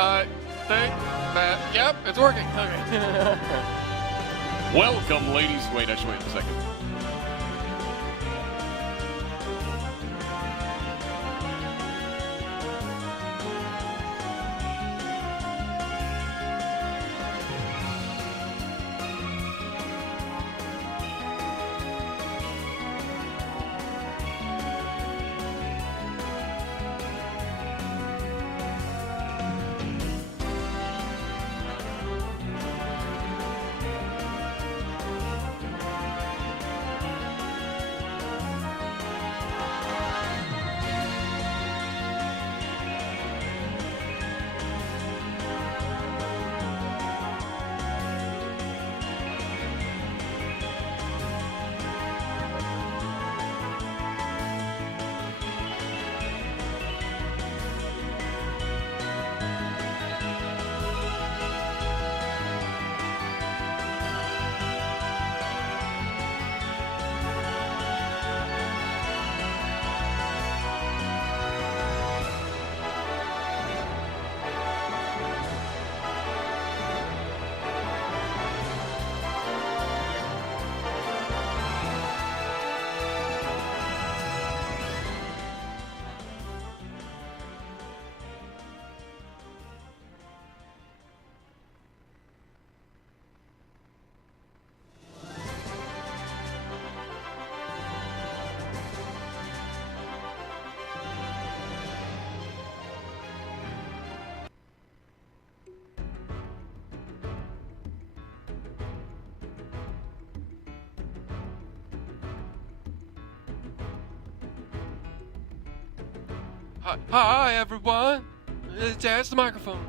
I think that, yep, it's working. Okay. Welcome, ladies. Wait, actually, wait a second. Hi, everyone. It's the microphone.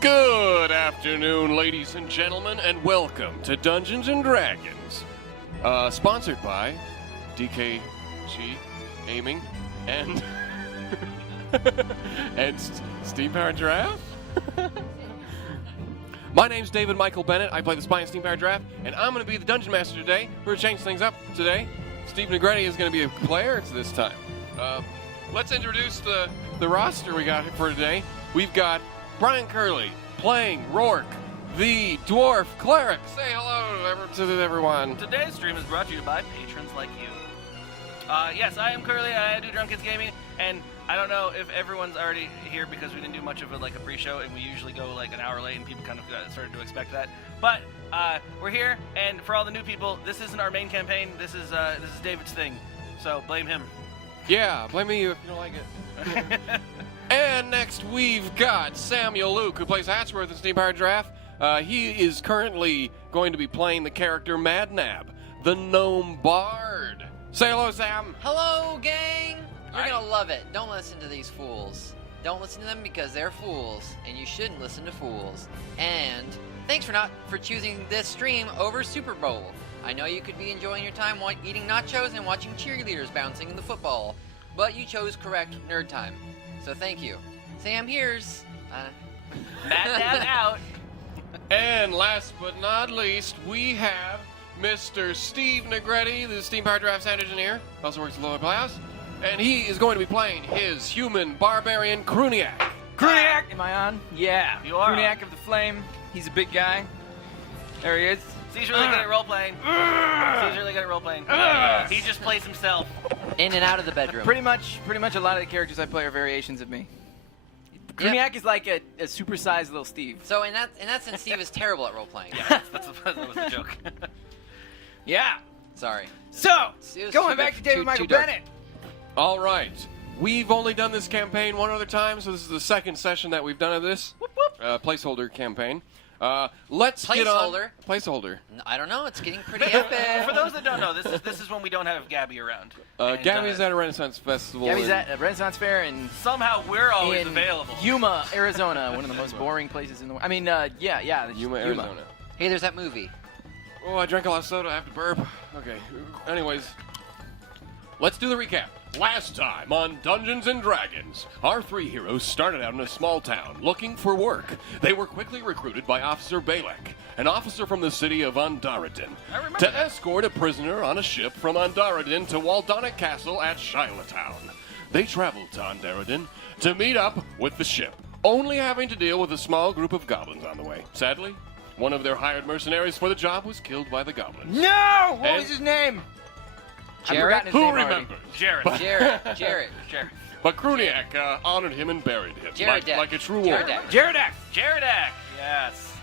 Good afternoon, ladies and gentlemen, and welcome to Dungeons and Dragons. Sponsored by DKG Aiming and and Steam Power Giraffe. My name's David Michael Bennett. I play the Spy in Steam Power Giraffe, and I'm going to be the Dungeon Master today. We're going to change things up today. Steve Negretti is going to be a player this time. Let's introduce the roster we got for today. We've got Brian Curley playing Roark, the Dwarf Cleric. Say hello to everyone. Today's stream is brought to you by patrons like you. Yes, I am Curly. I do Drunk Kids Gaming, and I don't know if everyone's already here because we didn't do much of a pre-show, and we usually go like an hour late, and people kind of started to expect that. But we're here, and for all the new people, this isn't our main campaign. This is David's thing, so blame him. Yeah, blame me if you don't like it. And next we've got Samuel Luke, who plays Hatsworth in Steam Power Giraffe. He is currently going to be playing the character Madnab, the Gnome Bard. Say hello, Sam. Hello, gang! You're gonna love it. Don't listen to these fools. Don't listen to them because they're fools, and you shouldn't listen to fools. And thanks for choosing this stream over Super Bowl. I know you could be enjoying your time while eating nachos and watching cheerleaders bouncing in the football, but you chose correct nerd time. So thank you. Sam here's Madnab out. And last but not least, we have Mr. Steve Negretti, the Steam Power Giraffe sound engineer, also works at Lower Playhouse, and he is going to be playing his human barbarian Cruniac. Cruniac! Am I on? Yeah. You are Cruniac on. of the Flame. He's a big guy. There he is. He's really good at role-playing. He's really good at role-playing. He just plays himself. in and out of the bedroom. Pretty much a lot of the characters I play are variations of me. Cruniac is like a supersized little Steve. So in that sense, Steve is terrible at role playing. Yeah, that was the joke. Yeah. Sorry. So, It was going too back dark- to David too Michael dark. Bennett. All right. We've only done this campaign one other time, so this is the second session that we've done of this. Whoop, whoop. Placeholder campaign. Let's get on... Placeholder? Placeholder. I don't know. It's getting pretty epic. For those that don't know, this is when we don't have Gabi around. And, Gabi's at a Renaissance Festival. Yeah, he's in- at a Renaissance Fair in somehow we're always in available. Yuma, Arizona, one of the most boring places in the world. I mean, yeah. Yuma, Arizona. Hey, there's that movie. Oh, I drank a lot of soda. I have to burp. Okay. Anyways, let's do the recap. Last time on Dungeons and Dragons, our three heroes started out in a small town looking for work. They were quickly recruited by Officer Balak, an officer from the city of Andaradin, I remember to that. escort a prisoner on a ship from Andaradin to Waldonic Castle at Shilotown. They traveled to Andaradin to meet up with the ship, only having to deal with a small group of goblins on the way. Sadly, one of their hired mercenaries for the job was killed by the goblins. No! What And- was his name? I've Jared? forgotten his Who name already. remembers? Jared. Jared. But Cruniac honored him and buried him, Jared like a true warrior. Jaredak. Jaredak. Yes.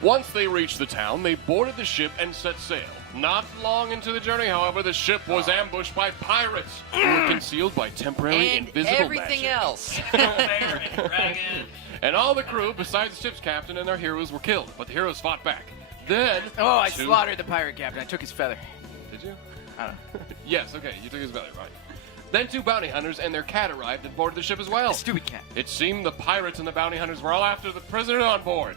Once they reached the town, they boarded the ship and set sail. Not long into the journey, however, the ship was ambushed by pirates who were concealed by temporary And invisible everything magic. else. Dragon. And all the crew, besides the ship's captain and their heroes, were killed. But the heroes fought back. Then... Oh, I two- slaughtered the pirate captain. I took his feather. Did you? I don't know. Yes, okay, you took his belly, right. Then 2 bounty hunters and their cat arrived and boarded the ship as well. Stupid cat. It seemed the pirates and the bounty hunters were all after the prisoner on board.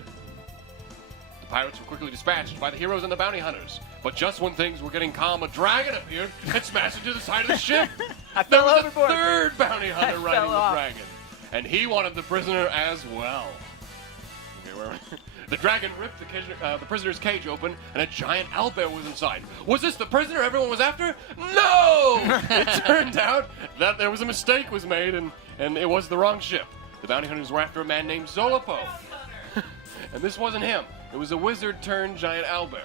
The pirates were quickly dispatched by the heroes and the bounty hunters. But just when things were getting calm, a dragon appeared and smashed into the side of the ship. I There fell was overboard. a third bounty hunter I riding fell the off. dragon. And he wanted the prisoner as well. Okay, where the dragon ripped the prisoner's cage open, and a giant owlbear was inside. Was this the prisoner everyone was after? No! It turned out that there was a mistake was made, and it was the wrong ship. The bounty hunters were after a man named Zolopo. And this wasn't him. It was a wizard-turned-giant owlbear.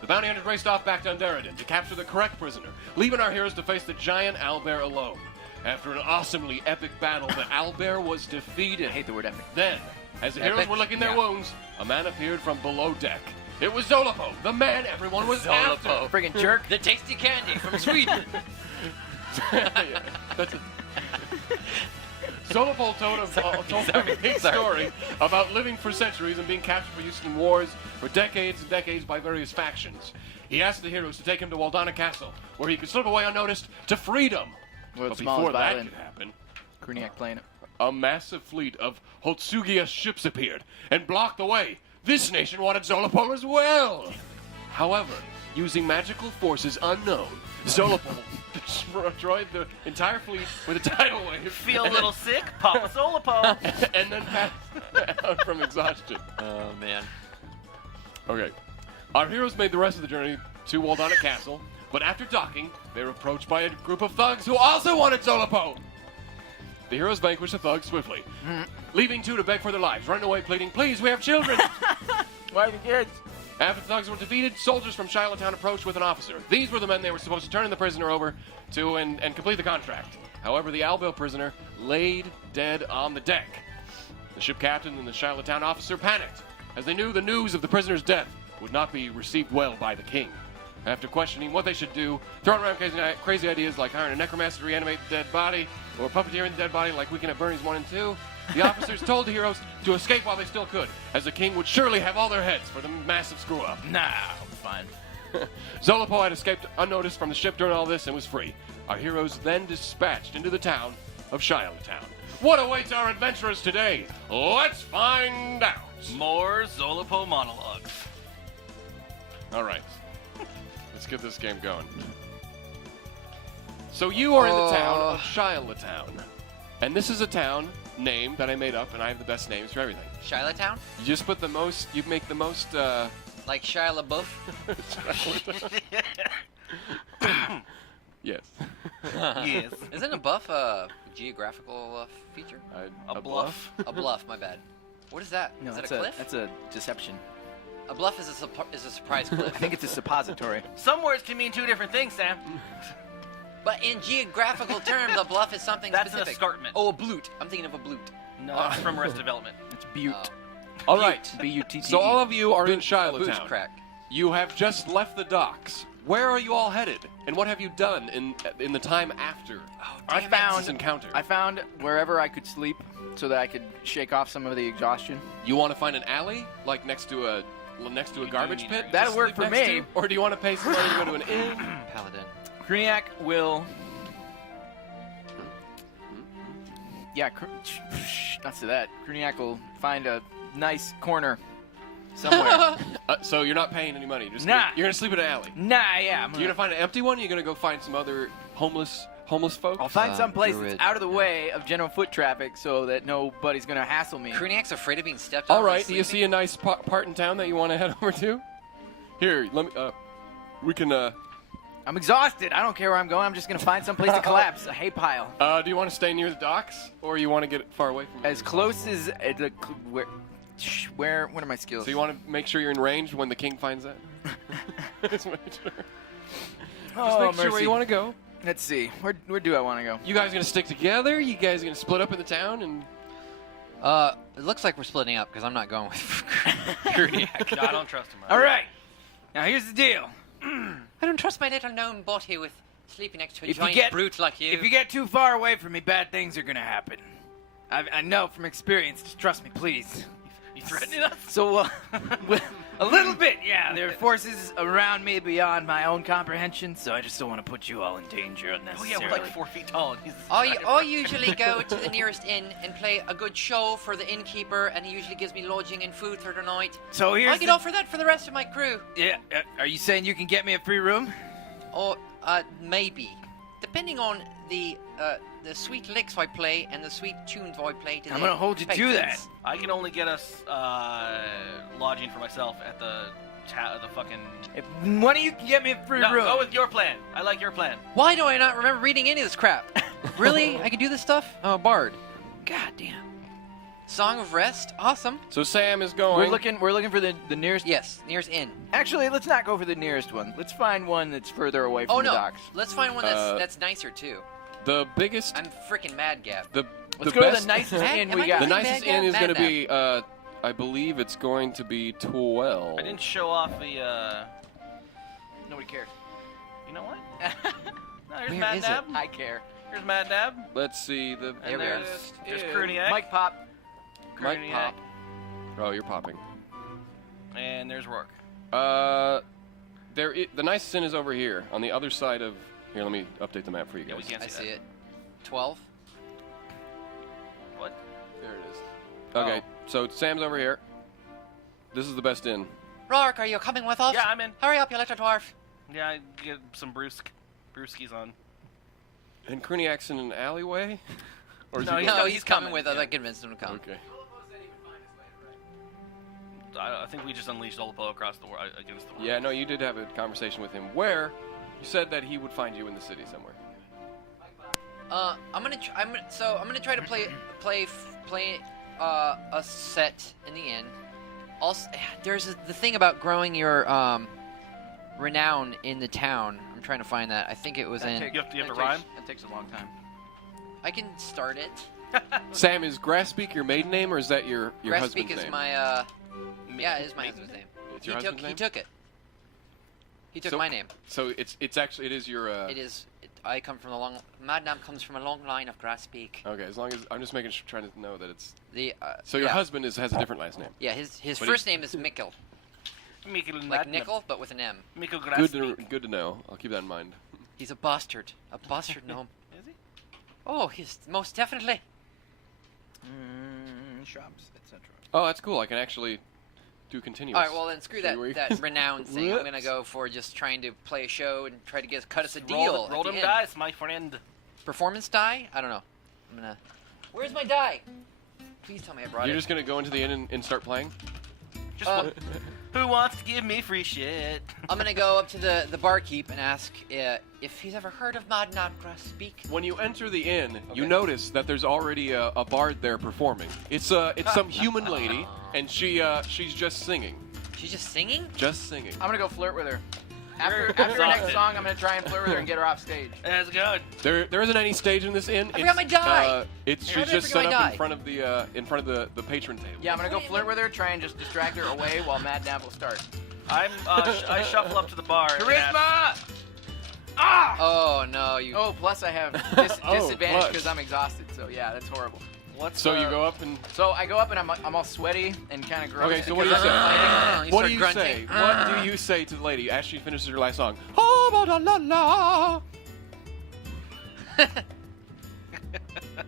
The bounty hunters raced off back to Underadin to capture the correct prisoner, leaving our heroes to face the giant owlbear alone. After an awesomely epic battle, the owlbear was defeated. I hate the word epic. Then, as the heroes Epic? were licking their Yeah. wounds, a man appeared from below deck. It was Zolopo, the man everyone was after. Friggin' jerk. The tasty candy from Sweden. Yeah, that's it. Zolopo told a big story about living for centuries and being captured for use in wars for decades and decades by various factions. He asked the heroes to take him to Waldana Castle, where he could slip away unnoticed to freedom. World's But smallest before that violin. could happen, Cruniac playing it. a massive fleet of Hotsugia ships appeared and blocked the way. This nation wanted Zolopo as well. However, using magical forces unknown, Zolopo destroyed the entire fleet with a tidal wave. Feel a little sick? Pop a Solapo. And then passed out from exhaustion. Oh, man. Okay. Our heroes made the rest of the journey to Waldana Castle, but after docking, they were approached by a group of thugs who also wanted Zolopo. The heroes vanquished the thugs swiftly, leaving 2 to beg for their lives, running away pleading, "Please, we have children!" Why the kids? After the thugs were defeated, soldiers from Shiloh approached with an officer. These were the men they were supposed to turn the prisoner over to and complete the contract. However, the Owlbill prisoner laid dead on the deck. The ship captain and the Shiloh officer panicked, as they knew the news of the prisoner's death would not be received well by the king. After questioning what they should do, throwing around crazy ideas like hiring a necromancer to reanimate the dead body, or puppeteering the dead body like Weekend at Bernie's 1 and 2, the officers told the heroes to escape while they still could, as the king would surely have all their heads for the massive screw-up. Nah, fine. Zolopo had escaped unnoticed from the ship during all this and was free. Our heroes then dispatched into the town of Shiloh. What awaits our adventurers today? Let's find out. More Zolopo monologues. All right. Let's get this game going. So you are in the town of Shiloh. And this is a town name that I made up, and I have the best names for everything. Shiloh Town? You just put the most, you make the most, Like Shia LaBeouf? yes. Yes. Isn't a buff a geographical feature? A bluff. A bluff, my bad. What is that? No, is that that's a cliff? That's a deception. A bluff is a surprise cliff. I think it's a suppository. Some words can mean 2 different things, Sam. But in geographical terms, a bluff is something That's an specific. escarpment. Oh, a blute. I'm thinking of a blute. No, it's from Arrested Development. It's Butte. Oh. All right. B-U-T-T-E. So all of you are in A Shiloh booze Town. crack. You have just left the docks. Where are you all headed? And what have you done in the time after this encounter? I found wherever I could sleep so that I could shake off some of the exhaustion. You want to find an alley, like next to a garbage need pit? to- That'll to work sleep for next me. to? Or do you want to pay some money to go to an inn? Paladin. Cruniac will... Yeah, not to that. Cruniac will find a nice corner somewhere. So you're not paying any money. You're Nah. gonna sleep in an alley. Nah, yeah. You're gonna find an empty one. Or you're gonna go find some other homeless folks. I'll find some place Druid. that's out of the way of general foot traffic so that nobody's gonna hassle me. Cruniac's afraid of being stepped on. All while right. Do you see sleeping? a nice part in town that you want to head over to? Here, let me. We can. I'm exhausted. I don't care where I'm going. I'm just gonna find some place to collapse. A hay pile. Do you want to stay near the docks, or you want to get far away from? As close as where? What are my skills? So you want to make sure you're in range when the king finds that. Just make sure. Oh, Just make sure where mercy. you want to go. Let's see. Where do I want to go? You guys gonna stick together? You guys gonna split up in the town and? It looks like we're splitting up because I'm not going with Cruniac. No, I don't trust him. All right. Now here's the deal. I don't trust my little gnome body with sleeping next to a If you giant get- brute like you. If you get too far away from me, bad things are gonna happen. I know from experience. Just trust me, please. You threatening us? So, a little bit, yeah. There are forces around me beyond my own comprehension, so I just don't want to put you all in danger Oh unnecessarily. yeah, we're like 4 feet tall. And he's I usually go to the nearest inn and play a good show for the innkeeper, and he usually gives me lodging and food for the night. So here's I could offer that for the rest of my crew. Yeah, are you saying you can get me a free room? Or maybe, depending on the sweet licks I play and the sweet tunes I play. To I'm the gonna hold you to that. patrons. I can only get us lodging for myself at the fucking. If one of you can get me a free No, room. go with your plan. I like your plan. Why do I not remember reading any of this crap? Really? I can do this stuff? Oh, Bard. God damn. Song of Rest? Awesome. So Sam is going. We're looking for the nearest. Yes, nearest inn. Actually, let's not go for the nearest one. Let's find one that's further away from Oh the no, docks. let's find one that's nicer too. The biggest. I'm freaking mad, Gab. Let's the go best, to the nicest Am inn I we going got. The Mad nicest Gab, inn is going to Madnab. be. I believe it's going to be 12. I didn't show off the. Nobody cares. You know what? No, here's Where is it? Madnab. I care. Here's Madnab. Let's see. The There we are. There's inn. Cruniac. Mike Pop. Mike Cruniac. Pop. Oh, you're popping. And there's Roark. The nicest inn is over here on the other side of. Here, let me update the map for you guys. Yeah, we can't I see see that. it. 12. What? There it is. Okay, so Sam's over here. This is the best inn. Roark, are you coming with us? Yeah, I'm in. Hurry up, you little dwarf. Yeah, I get some brewskis on. And Cruniac's in an alleyway? Or is No, he he's No, co- he's coming coming, with us. yeah. I convinced him to come. Okay. I think we just unleashed Olpo across the world against the world. Yeah, no, you did have a conversation with him where you said that he would find you in the city somewhere. I'm gonna try to play a set in the inn. Also, there's the thing about growing your renown in the town. I'm trying to find that. I think it was in. You have to rhyme? That takes a long time. I can start it. Sam, is Grasspeak your maiden name or is that your husband's Grasspeak is name? my yeah, it is my husband's name. It's your husband's name? He took it. He took So- my name. So it is your. It is. I come from Madnab comes from a long line of Grasspeak. Okay, as long as I'm just trying to know that it's. The So your yeah. husband has a different last name. Yeah, his But first name is Mikkel, Mikkel like Madnab. nickel, but with an M. Mikkel Good to know. I'll keep that in mind. He's a bastard gnome. Is he? Oh, he's most definitely. Shops, etc. Oh, that's cool. I can actually do continuous. All right, well then screw See where you- that renown thing. I'm gonna Whoops. go for just trying to play a show and try to cut us a deal. Roll at the them end. dice, my friend. Performance die? I don't know. I'm gonna. Where's my die? Please tell me I brought You're it. just gonna go into the inn and start playing. Just who wants to give me free shit? I'm gonna go up to the barkeep and ask if he's ever heard of Madnab speak. When you enter the inn, you Okay. notice that there's already a bard there performing. It's some human lady, and she's just singing. She's just singing? Just singing. I'm gonna go flirt with her. You're After her next exhausted. song, I'm gonna try and flirt with her and get her off stage. That's good. There isn't any stage in this inn. I forgot my die! She's How did I just forget set my up die? in front of the patron table. Yeah, I'm gonna go flirt with her, try and just distract her away while Madnab will start. I shuffle up to the bar. and ask- Charisma! Ah! Oh no, you. Oh, plus I have Oh, disadvantage plus. because I'm exhausted. So yeah, that's horrible. What's So you go up and. So I go up and I'm all sweaty and kind of gross. Okay, so what do you because I'm say? You What start do you grunting. say? What do you say to the lady as she finishes her last song? Oh, la la la. fighting.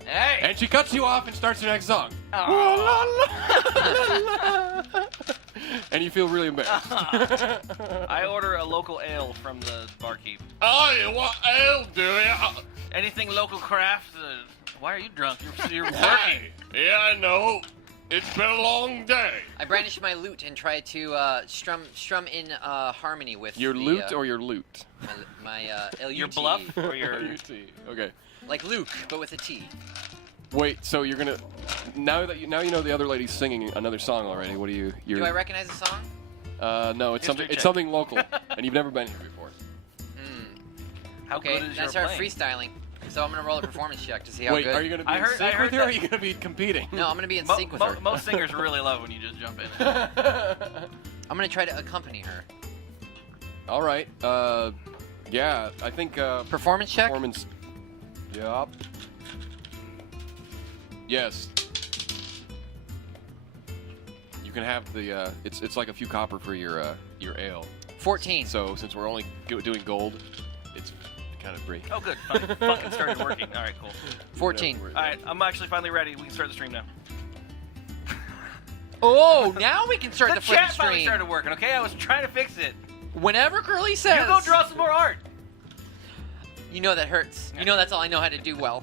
Hey! And she cuts you off and starts her next song. Oh. And you feel really embarrassed. I order a local ale from the barkeep. Oh, you want ale, do you? Anything local craft? Why are you drunk? You're working. Hey, yeah, I know. It's been a long day. I brandish my lute and try to strum in harmony with Your the, loot or your loot? my LUT. Your bluff or your? Okay. Like Luke, but with a T. Wait, so you're gonna now you know the other lady's singing another song already. What do you? Do I recognize the song? No, it's History something. It's check. something local, and you've never been here before. How Okay, good is that's your our playing? freestyling. So I'm gonna roll a performance check to see how Wait, good. are you gonna be I in heard- sync I heard with her, or are that- you gonna be competing? No, I'm gonna be in sync with her. Most singers really love when you just jump in. I'm gonna try to accompany her. All right. Yeah, I think Performance check. performance. Yup. Yes. you can have the. It's like a few copper for your ale. 14. So since we're only doing gold, it's kind of free. Oh, good. Fucking started working. All right, cool. 14. All right, I'm actually finally ready. We can start the stream now. Oh, now we can start the flip chat finally stream. started working. Okay, I was trying to fix it. Whenever Curly says. You go draw some more art. You know that hurts. You know that's all I know how to do well.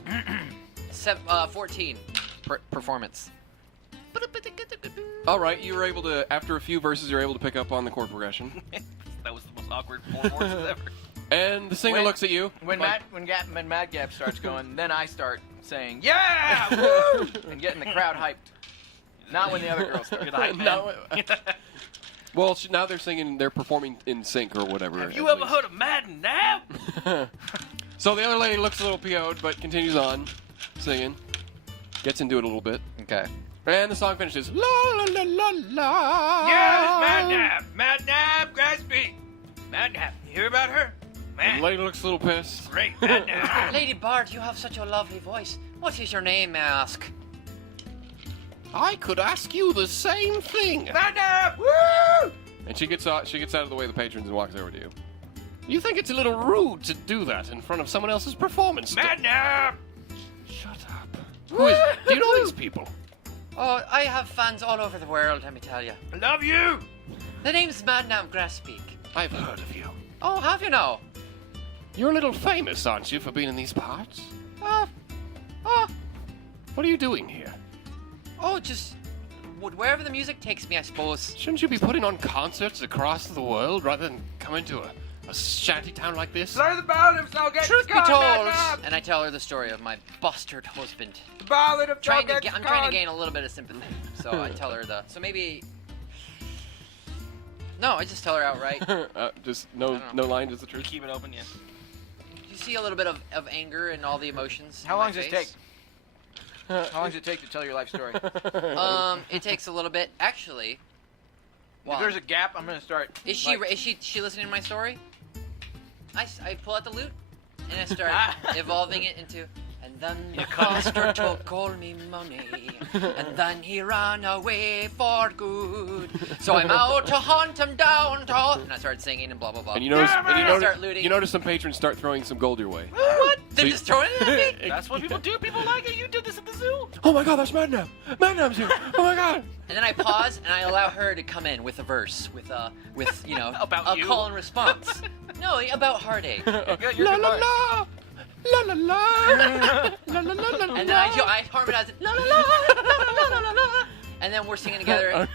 14. Performance. All right, you were able to, after a few verses, you're able to pick up on the chord progression. That was the most awkward 4 voices ever. And the singer looks at you. When Madgap starts going, then I start saying, "Yeah, woo!" and getting the crowd hyped. Not when the other girls start. You're the hype man. Well, now they're singing, they're performing in sync or whatever. Have you ever heard of Madnab? So the other lady looks a little PO'd, but continues on singing. Gets into it a little bit. Okay. And the song finishes. La la la la la. Yes, Madnab, Gabi. Madnab, you hear about her? And the lady looks a little pissed. Great, Madnab. Lady Bard, you have such a lovely voice. What is your name, may I ask? I could ask you the same thing. Madnab, woo! And she gets out of the way of the patrons and walks over to you. You think it's a little rude to do that in front of someone else's performance? Madnab! Shut up. Who is? Do you know these people? Oh, I have fans all over the world, let me tell you. I love you! The name's Madnab Grasspeak. I've heard of you. Oh, have you now? You're a little famous, aren't you, for being in these parts? Oh, What are you doing here? just wherever the music takes me, I suppose. Shouldn't you be putting on concerts across the world rather than coming to a shanty town like this? Learn the ballad of Salget. Truth be told, and I tell her the story of my bastard husband. The ballad of I'm trying to gain a little bit of sympathy, so I tell her so maybe. No, I just tell her outright. Just no line, just the truth. Keep it open, yeah. You see a little bit of anger and all the emotions. How in long my does it face. take? How long does it take to tell your life story? It takes a little bit, actually. If there's a gap, I'm gonna start. Is she listening to my story? I pull out the lute and I start evolving it into. And then the coster took all me money, and then he ran away for good. So I'm out to hunt him down, and I started singing and blah blah blah. And you notice, start looting. you notice some patrons start throwing some gold your way. What? They're So just throwing it at me. That's what people do. People like it. You did this at the zoo. Oh my God, that's Madnab! Madnab's here! Oh my God! And then I pause and I allow her to come in with a verse, with you know, About a you? call and response. No, about heartache. Good, La la la! La la la! La la la la! And then I harmonize it. La la la la la la la. And then we're singing together.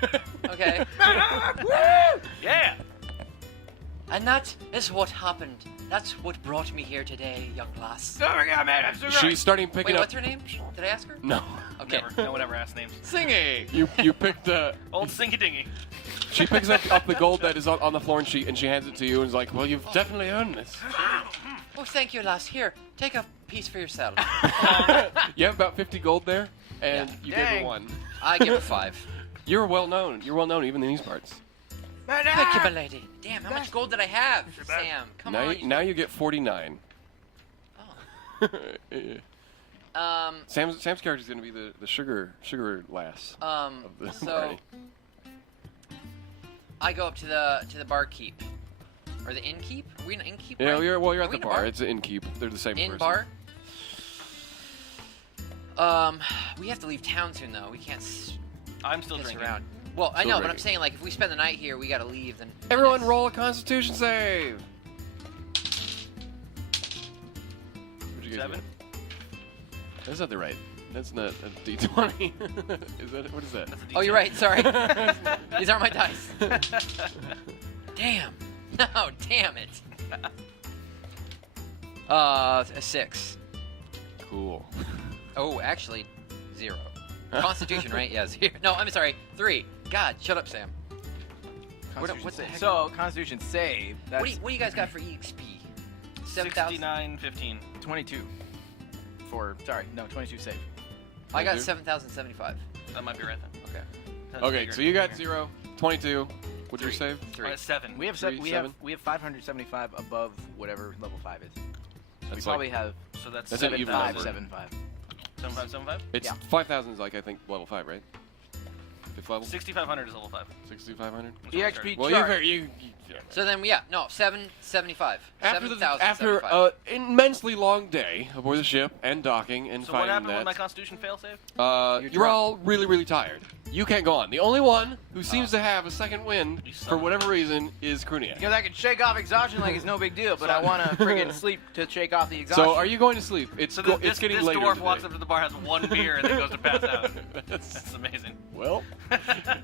Okay. Yeah. And that is what happened. That's what brought me here today, young lass. Oh my God, man, I'm so She's starting Wait, picking up. what's her name? Did I ask her? No. Okay. Never. No one ever asked names. Singing. You picked the. Old Stinky Dingy. She picks up the gold that is on the floor and she hands it to you and is like, well, you've definitely earned this. Oh, thank you, lass. Here, take a piece for yourself. You have about 50 gold there, and Yeah. you gave her Dang. one. I give her 5. You're well known. You're well known even in these parts. Thank you, my lady. Damn, how much gold did I have, Sam? Come Now, on. now you get 49. Oh. Sam's character is going to be the sugar lass of the So party. I go up to the barkeep, or the innkeep. Are we in an innkeep? Yeah, right? you're Are at we the in a bar. It's an innkeep. They're the same In person. bar. We have to leave town soon though. We can't I'm still piss drinking. around. Well, I Still know, but I'm drinking. saying like if we spend the night here, we gotta leave. Then Everyone, roll a Constitution save. What'd you guys 7. get? That's not the right. That's not a D20. Is that what is that? That's a Oh, you're D10. right. Sorry. These aren't my dice. Damn. No, damn it. A 6. Cool. Oh, actually, 0. Constitution, right? Yeah, 0. No, I'm sorry. 3. God, shut up, Sam. What the heck? So, Constitution save. That's What do you guys got for EXP? 7,000. 69.15. 22. 22 save. I got 22? 7,075. That might be right then. Okay. That's Okay, bigger. so you got 0, 22. What'd you 3. save? 3. 7. We have Three, we seven. have 575 above whatever level 5 is. That's We probably have So that's That's an even 7,000. number. 75. 7575. It's Yeah. 5,000 is like I think level 5, right? Fifth level. 6,500 is level 5. 6,500. EXP Well, chart. yeah. So then, yeah, no, 775. After 7,075. immensely long day aboard the ship and docking and So what finding happened that, with my Constitution failsafe? you're drunk. all really, really tired. You can't go on. The only one who seems to have a second wind, You son for of a whatever reason, is Cruniac. Because I can shake off exhaustion like it's no big deal, but I want to friggin' sleep to shake off the exhaustion. So, are you going to sleep? It's So it's getting this later dwarf today. walks up to the bar, has one beer, and then goes to pass out. That's That's amazing. well.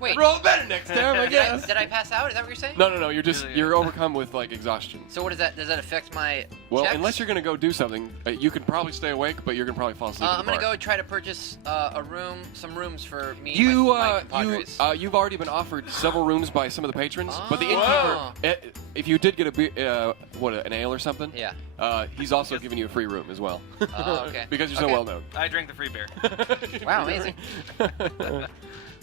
Wait, Roll better next time, I guess. did I pass out? Is that what you're saying? No. You're Yeah. overcome with like exhaustion. So what does that affect my Well, checks? unless you're gonna go do something, you can probably stay awake, but you're gonna probably fall asleep. at I'm the gonna bar. go try to purchase some rooms for me You, and my compadres. you've already been offered several rooms by some of the patrons, but the Oh. innkeeper, if you did get a an ale or something, Yeah. he's also giving you a free room as well. Oh, okay. Because you're so Okay. well known. I drank the free beer. Wow, amazing.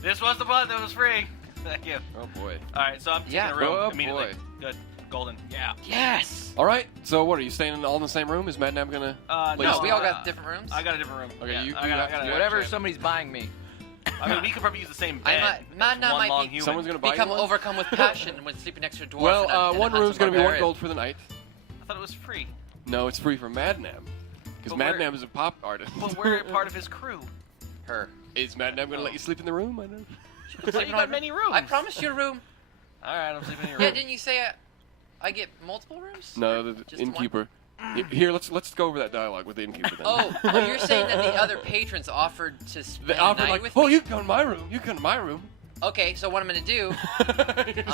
This was the blood that was free. Thank you. Oh boy. All right, so I'm taking Yeah. a room Oh, immediately. boy. Good. Golden. Yeah. Yes. All right. So what are you staying all in the same room? Is Madnab gonna? No, we all uh, got different rooms. I got a different room. Okay, yeah, you- I you got got- Whatever Yeah. somebody's buying me. I mean, we could probably use the same bed. Madnab That's one might long be- human. Someone's gonna buy Become you one? overcome with passion when sleeping next to a dwarf. Well, in a one Hudson room's gonna be 1 Barbarian. gold for the night. I thought it was free. No, it's free for Madnab. Because But we're- Madnab is a pop artist. But we're part of his crew. Her. Is Madnab gonna let you sleep in the room? I don't. So you got many rooms. I promised you a room. All right, I'm sleeping in your Yeah, room. didn't you say I get multiple rooms? No, Or the just innkeeper. Here, let's go over that dialogue with the innkeeper then. Oh, you're saying that the other patrons offered to spend They the offered night like, with oh, me? you can come to my room. You can come to my room. Okay, so what I'm gonna do?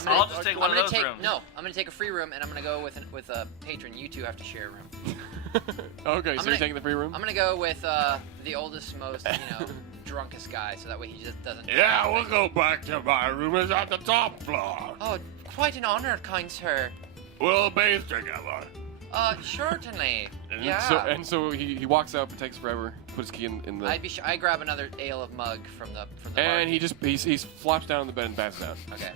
I'll just take one of those rooms. No, I'm gonna take a free room and I'm gonna go with a patron. You two have to share a room. Okay, so gonna- you're taking the free room? I'm gonna go with the oldest, most drunkest guy, so that way he just doesn't. Yeah, we'll go back to my room. It's at the top floor. Oh, quite an honor, kind sir. We'll bathe together. Certainly. And Yeah. so he walks up. It takes forever. Puts his key in the. I grab another ale of mug from the and bar. he flops down on the bed and passes out. Okay.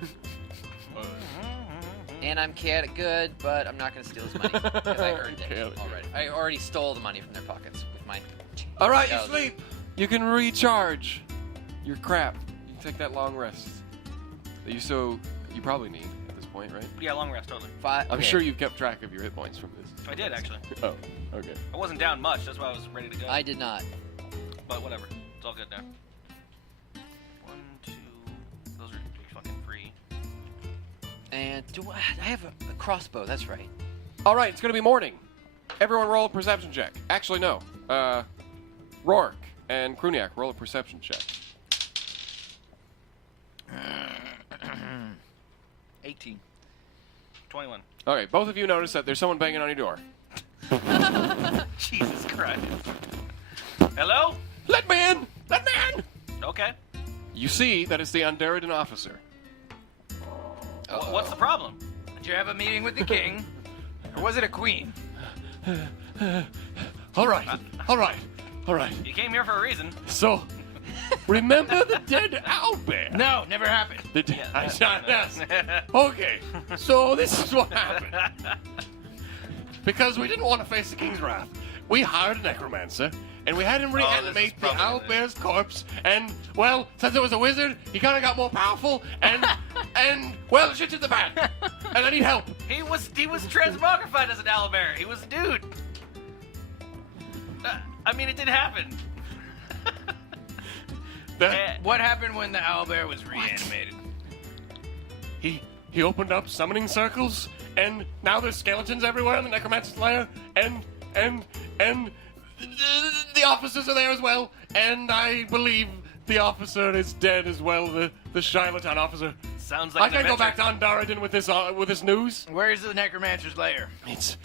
And I'm chaotic good, but I'm not gonna steal his money because I earned it Chaotic good. already. I already stole the money from their pockets with my. All right, you Chaos. sleep. You can recharge your crap. You can take that long rest that you probably need at this point, right? Yeah, long rest, totally. I'm sure you've kept track of your hit points from this. I did, actually. Oh, okay. I wasn't down much. That's why I was ready to go. I did not. But whatever. It's all good now. 1, 2. Those are fucking free. And I have a crossbow? That's right. All right, it's gonna be morning. Everyone roll a perception check. Actually, no. Roark and Cruniac, roll a perception check. 18. 21. Okay, both of you notice that there's someone banging on your door. Jesus Christ. Hello? Let me in! Let me in! Okay. You see that it's the Underridden officer. What's the problem? Did you have a meeting with the king? Or was it a queen? All right, all right, all right. You came here for a reason. So, remember the dead owlbear? No, never happened. Yes. Okay, so this is what happened. Because we didn't want to face the king's wrath, we hired a necromancer, and we had him reanimate the owlbear's corpse, and, well, since it was a wizard, he kind of got more powerful, and, well, shit to the fan. And I need help. He was transmogrified as an owlbear. He was a dude. I mean, it did happen. What happened when the owlbear was reanimated? He opened up summoning circles, and now there's skeletons everywhere in the necromancer's lair, and the officers are there as well, and I believe the officer is dead as well, the charlatan officer. Sounds I like can't go back to Underridden with this news. Where's the necromancer's lair? It's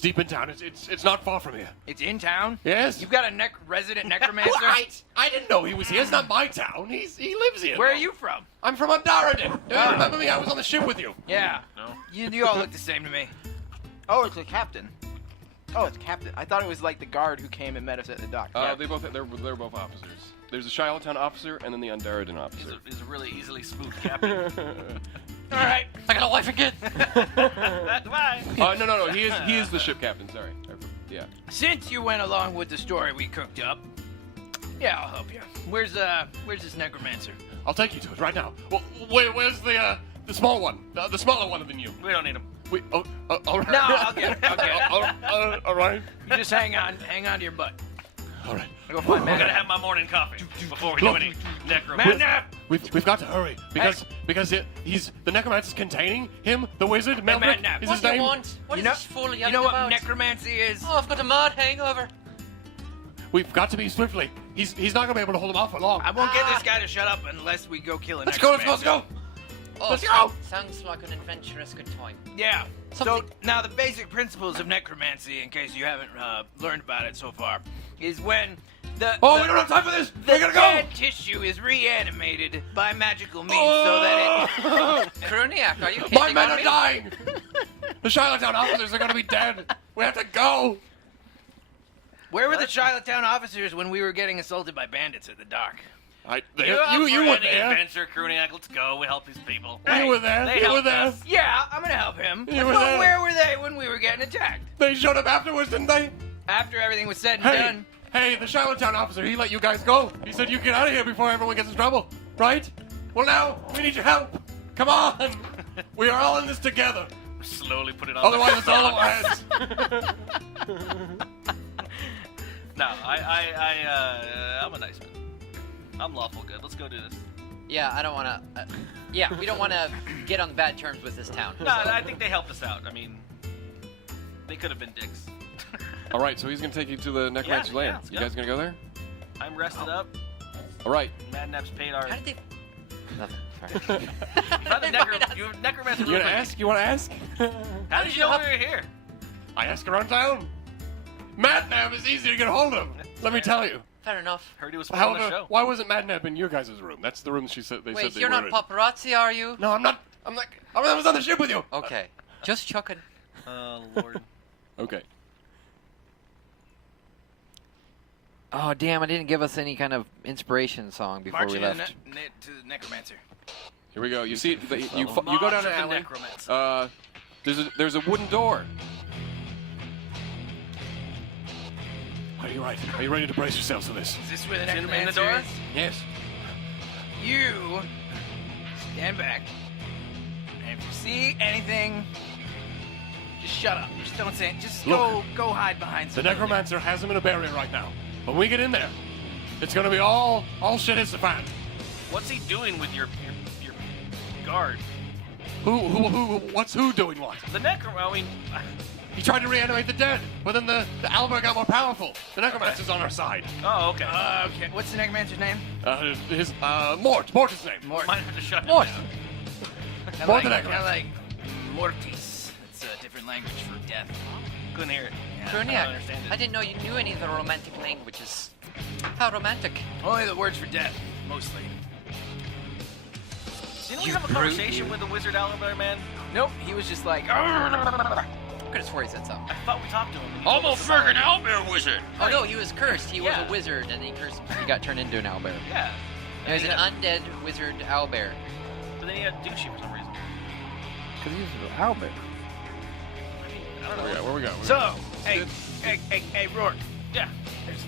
deep in town. It's not far from here. It's in town? Yes. You've got a resident necromancer? What? I didn't know he was here. It's not my town. He lives here. Where though. are you from? I'm from Underridden. Do you remember me? I was on the ship with you. Yeah. No. You all look the same to me. Oh, it's a captain. Oh, it's captain. I thought it was like the guard who came and met us at the dock. They're both officers. There's a charlatan officer and then the Underridden officer. He's a really easily spooked captain. All right. I got a wife again. Bye. No. He is the ship captain. Sorry. Yeah. Since you went along with the story we cooked up, yeah, I'll help you. Where's this necromancer? I'll take you to it right now. Well, where's the small one? The smaller one than you. We don't need him. All right. No, I'll get it. I'll get it. All right. You just hang on to your butt. All right. I'll go find I'm gonna Madnab. have my morning coffee before we do any necromancy. Madnab! We've got to hurry because he's the necromancer's containing him, the wizard. Meldrick Madnab. is What his do you name. want? What is this fool You yelling know what about? necromancy is? Oh, I've got a mad hangover. We've got to be swiftly. He's not gonna be able to hold him off for long. I won't get this guy to shut up unless we go kill a Let's go. necromancer. Oh, Let's go. Sounds like an adventurous good time. Yeah. Something- So now the basic principles of necromancy, in case you haven't learned about it so far, is when the Oh, we don't have time for this. the We gotta go. dead tissue is reanimated by magical means, so that it. Cruniac, are you My hitting men on are me? dying. The Charlottetown officers are gonna be dead. We have to go. Where were the Charlottetown officers when we were getting assaulted by bandits at the dock? You were there. Adventure, Cruniac. Let's go. We help these people. You were there. They You were helped there. us. Yeah, I'm gonna help him. You were But there. where were they when we were getting attacked? They showed up afterwards, didn't they? After everything was said and Hey, done. hey, the Charlottetown officer, he let you guys go. He said you get out of here before everyone gets in trouble, right? Well, now, we need your help. Come on. We are all in this together. Slowly put it on. Otherwise, it's all over our heads. No, I'm a nice man. I'm lawful good. Let's go do this. Yeah, I don't want to. Yeah, we don't want to get on bad terms with this town. No, I think they helped us out. I mean, they could have been dicks. All right, so he's going to take you to the Necromancer's Lair. yeah, You guys going to go there? I'm rested up. All right. Madnab's paid our. How did they? Nothing. Found the necromancer. You want to ask? You want to ask? How did you know we were here? I ask around town. Madnab is easy to get a hold of. Let me tell you. Fair enough. Heard he was on the However, show. why wasn't Madnab in your guys' room? That's the room she said they said Wait, they you're were not in. paparazzi, are you? No, I'm not. I was on the ship with you. Okay, just chucking. Oh Lord. Okay. Oh damn! I didn't give us any kind of inspiration song before Marching we to left. the necromancer. Here we go. You see, you go down an March of the alley. necromancer. There's a wooden door. Are you right? Are you ready to brace yourselves for this? Is this where the It's in the necromancer door? is? Yes. You stand back, and if you see anything, just shut up. Just don't say it. Just Look. go hide behind The something. necromancer has him in a barrier right now. When we get in there, it's gonna be all shit hits the fan. What's he doing with your guard? What's who doing what? The I mean, He tried to reanimate the dead, but then the Albert got more powerful. The necromancer's on our side. oh okay. Okay. What's the necromancer's name? Mort's his name. Mort. Might have to shut Mort. him down. Mort the necromancer. like Mortis. It's a different language for death. Couldn't hear it. I don't Cruniac, understand it. I didn't know you knew any of the romantic languages. How romantic. Only the words for death, mostly. Didn't we You have a brute, conversation you. with the wizard Albert man? Nope, he was just like. I could have swore he said something. I thought we talked to him. Almost friggin' Albert wizard. Oh no, he was cursed. He was Yeah. a wizard, and he cursed. He got turned into an owlbear. Yeah. He was an undead wizard owlbear. But then he had douchey for some reason. Because he was an owlbear. I don't know. Where we go? So, hey, Roark. Yeah.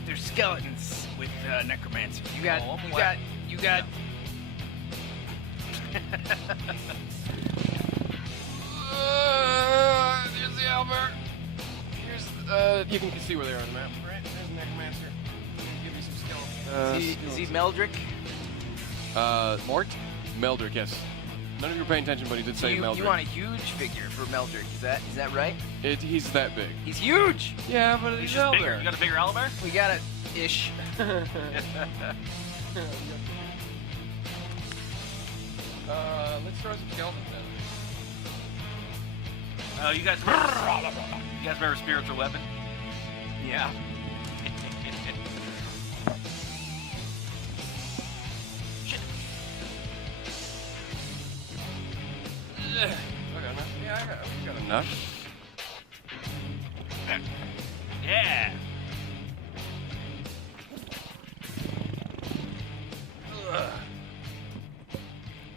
There's skeletons with necromancy. You got. Oh, I'm You wet. got. Here's the Albert. Here's you can see where they are on the map. Right? There's the necromancer. Give me some skeletons. Is he Meldrick? Mort? Meldrick, yes. None of you were paying attention, but he did say Meldrick. You want a huge figure for Meldrick? Is that right? He's that big. He's huge. Yeah, but He's just bigger. You got a bigger Albert? We got it, ish. Let's throw some skeletons in. Oh, you guys remember Spiritual Weapon? Yeah. We got enough. Yeah.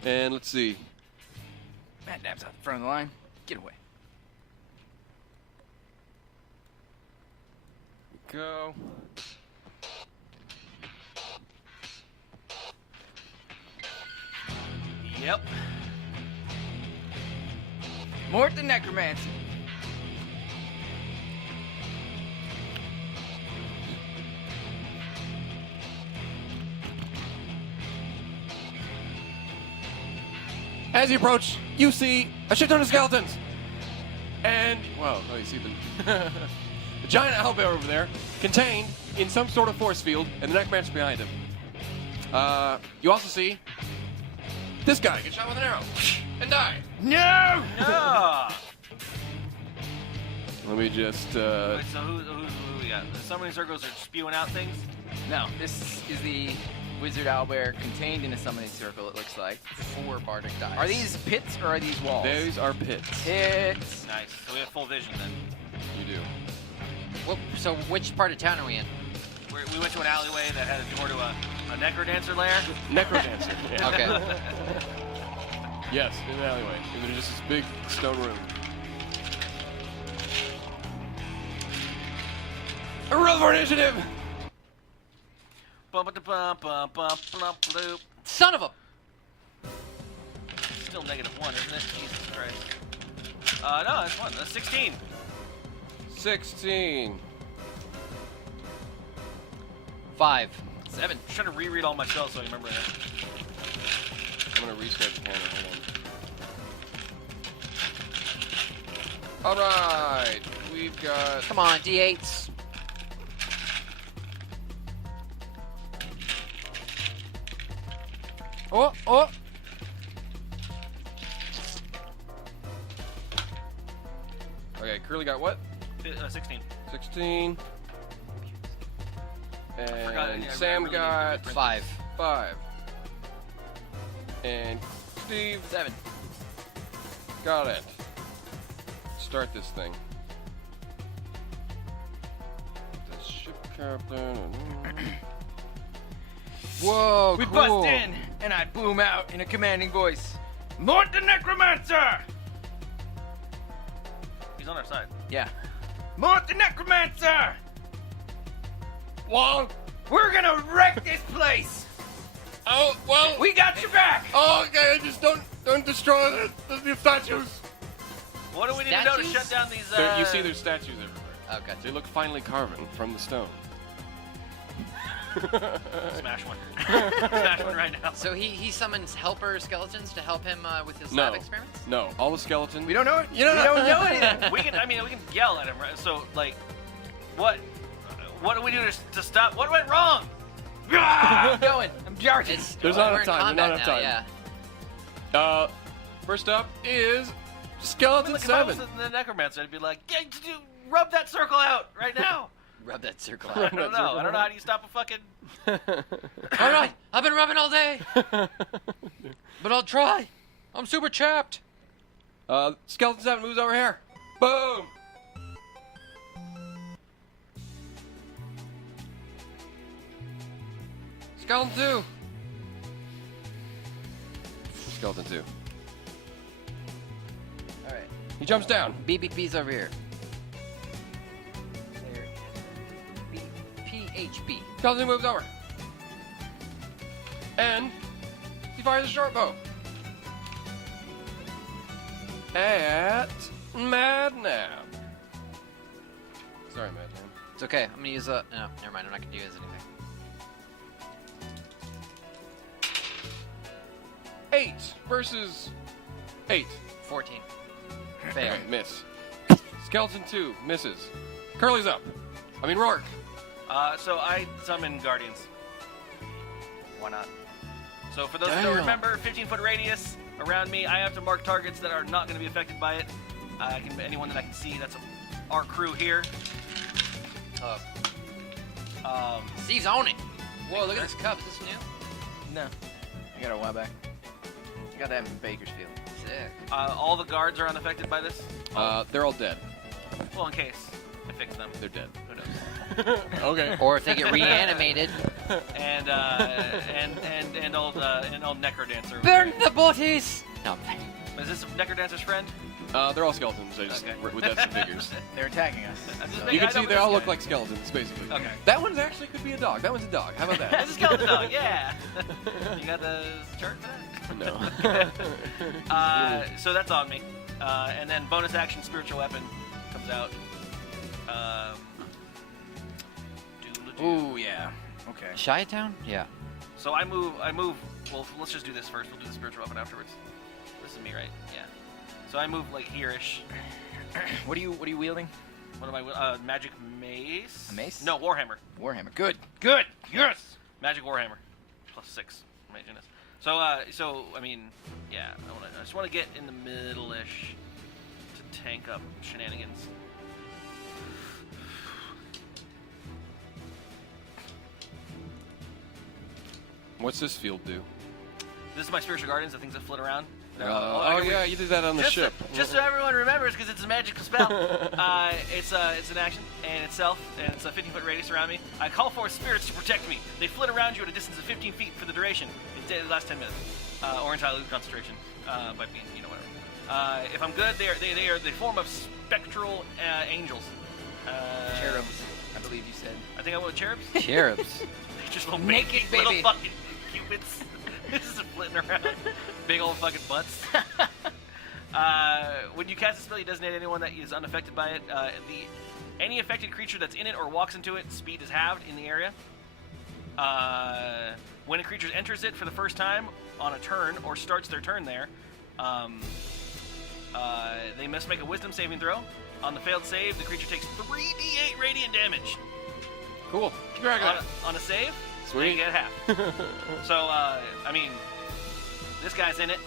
And let's see. Madnab's out the front of the line. Get away. Go. Yep. Mort the Necromancer. As you approach, you see a shit ton of skeletons. And, well, you see the giant owlbear over there, contained in some sort of force field, and the necromancer behind him. You also see this guy get shot with an arrow and die. No! No! Let me just, Wait, so who we got? The summoning circles are spewing out things? No, this is the Wizard Owlbear contained in a summoning circle, it looks like. 4 bardic dice. Are these pits or are these walls? those are pits. Pits. Nice. So we have full vision then. You do. Well, so which part of town are we in? We went to an alleyway that had a door to a necrodancer lair. Necrodancer. Yeah. Okay. Yes, in the alleyway. It was just this big stone room. A roll for initiative! Bum-ba-da-bum-bum-bum-bum-bloop. Son of a... Still -1, isn't it? Jesus Christ. No, that's 1. That's 16. 16. 5. 7. I'm trying to reread all my spells so I remember that. I'm gonna restart the camera. Hold on. Alright, we've got... Come on, D8s. Oh, oh. Okay, Curly got what? 16. 16. forgot it. And Yeah, I Sam really got didn't 5. 5. And Steve 7. got it. Start this thing. The ship captain. Whoa, We cool. bust in, and I boom out in a commanding voice. Mort the Necromancer! He's on our side. Yeah. Mort the Necromancer! Wong. We're gonna wreck this place! Oh, well. We got your back! Oh, okay, just don't destroy the statues. What do we need to know to Statues? shut down these? You see there's statues everywhere. Oh, gotcha. They look finely carven from the stone. Smash one. Smash one right now. So he summons helper skeletons to help him with his No. lab experiments? No, all the skeletons. We don't know it. You don't we know. don't know anything. we can yell at him, right? So like, what do we do to stop? What went wrong? I'm going. I'm charging. It's, There's we're not enough in time, there's not combat enough now, time. First up is Skeleton Like, if I 7. was the necromancer, I'd be like, yeah, rub that circle out right now. Yeah. Rub that circle I out. don't know. I don't know how do you stop a fucking. All right, I've been rubbing all day, but I'll try. I'm super chapped. Skeleton 7 moves over here. Boom! Skeleton 2. Skeleton 2. All right, He jumps down. BBP's over here. PHP. Skeleton 2 moves over. And he fires a short bow. At Madnab. Sorry, Madnab. It's okay. I'm gonna use a. No, never mind. I'm not gonna use anything. 8 versus 8. 14. Fail. Okay, miss. Skeleton 2 misses. Curly's up. I mean, Roark. So I summon guardians. Why not? So for those who Damn. don't remember, 15-foot radius around me. I have to mark targets that are not going to be affected by it. Anyone that I can see. That's our crew here. Steve's on it. Whoa, look at this cup. Is this new? No. I got a while back. I got that in Bakersfield. Sick. All the guards are unaffected by this. They're all dead. Well, in case I fix them. They're dead. Who knows? Okay. Or if they get reanimated. And old necrodancer. over Burn the bodies! No, I'm fine. there. Is this necrodancer's friend? They're all skeletons. I just Okay. with that's the figures. They're attacking us. I'm just So- making- You can I see know they this all look guy. like skeletons, basically. Okay. That one actually could be a dog. That one's a dog. How about It's that? a skeleton dog, yeah. You got the chart for that? No. So that's on me. And then bonus action spiritual weapon comes out. Ooh, yeah. Okay. Chi-Town? Yeah. So I move. Well, let's just do this first. We'll do the spiritual weapon afterwards. This is me, right? Yeah. So I move like here-ish. What are you wielding? What am I? Magic mace. A mace? No, warhammer. Warhammer. Good. Good. Yes. Magic warhammer. +6. My goodness. So I mean, yeah. I just want to get in the middle-ish to tank up shenanigans. What's this field do? This is my spiritual guardians, the things that flit around. Oh yeah, you did that on the just ship. Just so everyone remembers, because it's a magical spell. It's an action and itself, and it's a 15-foot radius around me. I call for spirits to protect me. They flit around you at a distance of 15 feet for the duration. It lasts 10 minutes, or until I lose concentration by being, whatever. If I'm good, they are the form of spectral angels. Cherubs, I believe you said. I think I went with cherubs. Cherubs. They're just little Naked little baby. fucking cupids. Just flitting around. Big old fucking butts. When you cast a spell, you designate anyone that is unaffected by it. Any affected creature that's in it or walks into it, speed is halved in the area. When a creature enters it for the first time on a turn or starts their turn there, they must make a wisdom saving throw. On the failed save, the creature takes 3d8 radiant damage. Cool. Congratulations. On a save, Sweet. they get half. So, I mean, this guy's in it.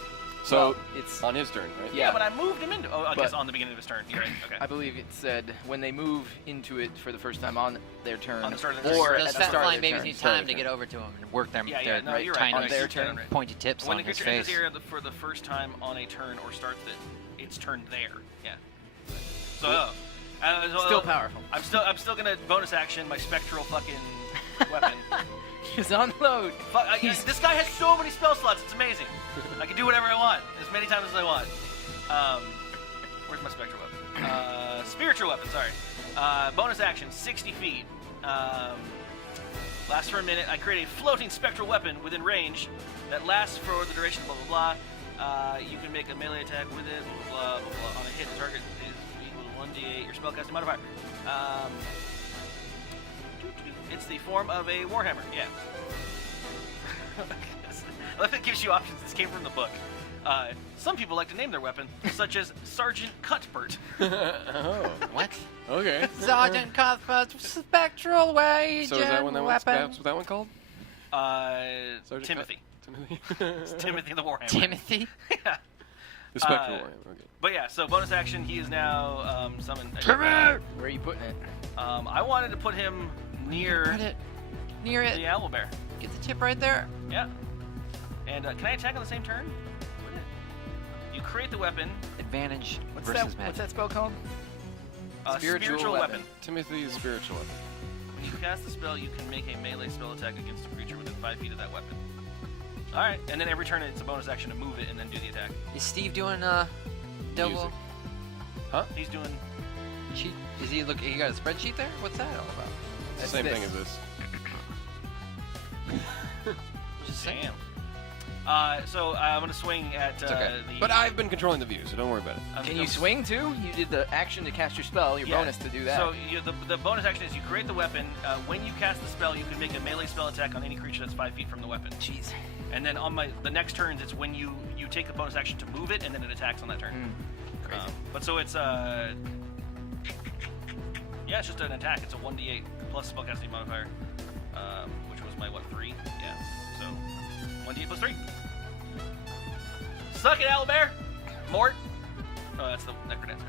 So Well, it's on his turn, right? Yeah, but I moved him into. Oh, I guess But- on the beginning of his turn. You're right. Okay. I believe it said when they move into it for the first time on their turn, On the start of their turn. or Those at the fat start flying of their babies turn. need Start of time to their get turn. over to him and work their, Yeah, their no, you're right. tiny, On their turn. right. pointy tips When on the his creature enters face. the area for the first time on a turn or starts its turn there. Yeah. So, Still powerful. I'm still gonna bonus action my spectral fucking weapon. Just unload. Fuck, this guy has so many spell slots. It's amazing. I can do whatever I want as many times as I want. Where's my spectral weapon? Spiritual weapon. Sorry. Bonus action, 60 feet. Lasts for a minute. I create a floating spectral weapon within range that lasts for the duration. Blah blah blah. You can make a melee attack with it. Blah blah blah. Blah, blah. On a hit, the target is equal to 1d8. Your spellcasting modifier. It's the form of a warhammer. Yeah. I love it gives you options. This came from the book. Some people like to name their weapon, such as Sergeant Cuthbert. Oh. What? Okay. Sergeant Cuthbert's spectral way. So is that one weapon. that's what that one called? Sergeant Timothy. Timothy. It's Timothy the Warhammer. Timothy? Yeah. The spectral warhammer. Okay. But yeah, so bonus action, he is now summoned. Where are you putting it? I wanted to put him near Put it near the it. owlbear. Get the tip right there. Yeah. And can I attack on the same turn? You create the weapon. Advantage What's versus that? What's magic. that spell called? Spiritual weapon. Timothy's spiritual weapon. When you cast the spell, you can make a melee spell attack against a creature within 5 feet of that weapon. Alright, and then every turn it's a bonus action to move it and then do the attack. Is Steve doing double Music. He's doing... cheat? Is he look? He got a spreadsheet there? What's that all about? It's the That's same this. thing as this. Just saying. Damn. So I'm going to swing at Okay. the... But I've been controlling the view, so don't worry about it. Can you swing too? You did the action to cast your spell. Your Yeah. bonus to do that. So the bonus action is you create the weapon. When you cast the spell, you can make a melee spell attack on any creature that's 5 feet from the weapon. Jeez. And then on the next turns, it's when you take the bonus action to move it, and then it attacks on that turn. Crazy. But so it's yeah, it's just an attack. It's a 1d8 plus spellcasting modifier, which was my 3? Yeah. So 1d8 plus 3. Suck it, owlbear. Mort. Oh, that's the necrodancer.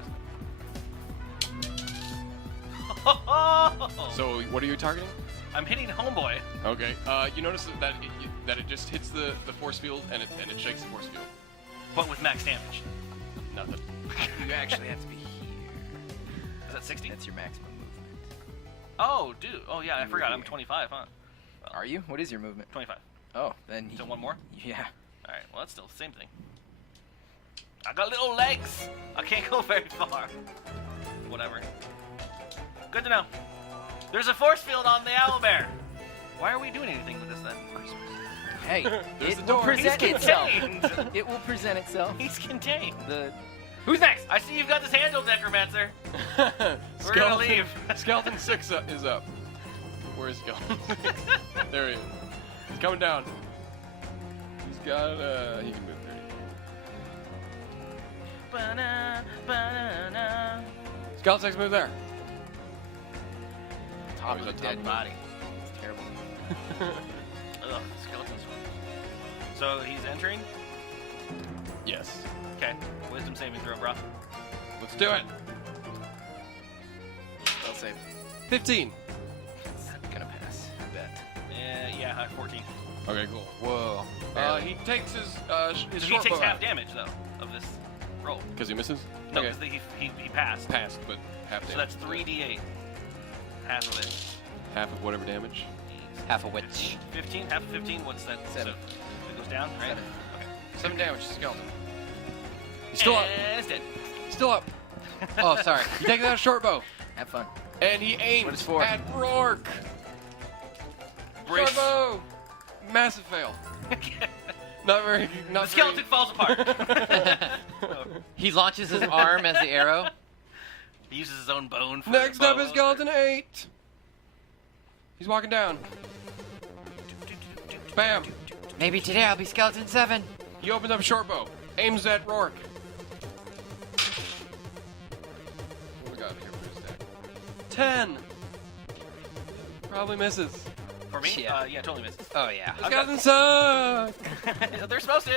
So what are you targeting? I'm hitting homeboy. Okay. You notice that it just hits the force field and it shakes the force field. But with max damage. Nothing. You actually have to be here. Is that 60? That's your maximum movement. Oh, dude. Oh, yeah, I You forgot. would I'm be. 25, huh? Are you? What is your movement? 25. Oh, then. So one more? Yeah. All right. Well, that's still the same thing. I got little legs. I can't go very far. Whatever. Good to know. There's a force field on the owlbear. Why are we doing anything with this then? Hey, There's it the will door. He's present itself. contained. It will present itself. He's contained. Who's next? I see you've got this handle, Necromancer. We're gonna leave. Skeleton 6 is up. Where's Skeleton 6? There he is. He's coming down. He's got, he can move 30. Ba-na, ba-na-na. Skeleton 6 move there. Top he's of on the top dead of it. body. It's terrible. Ugh, skeletons. So he's entering? Yes. Okay. Wisdom saving throw, bro. Let's do it. I'll save. 15. It's gonna pass. I bet. Yeah, 14. Okay, cool. Whoa. He takes his So he short takes bow half out. damage, though, of this roll. Because he misses? No, Okay. because he passed. Passed, but half So damage. that's 3d8. Half of it. Half of whatever damage. Half a witch. 15? Half of 15? What's that? 7. So it goes down, right? 7. Okay. 7 damage to Skeleton. He's still up. And it's dead. Still up. Oh, sorry. He takes out a short bow. Have fun. And he aims What is for? at Roark. Brace. Short bow. Massive fail. Not very. Not The skeleton falls apart. He launches his arm as the arrow. He uses his own bone for Next the up bow. is Skeleton 8. He's walking down. Bam. Maybe today I'll be Skeleton 7. He opens up a short bow. Aims at Roark. What we got here for his deck? 10. Probably misses. For me? Yeah. Yeah, totally misses. Oh, yeah. Skeleton suck. They're supposed to.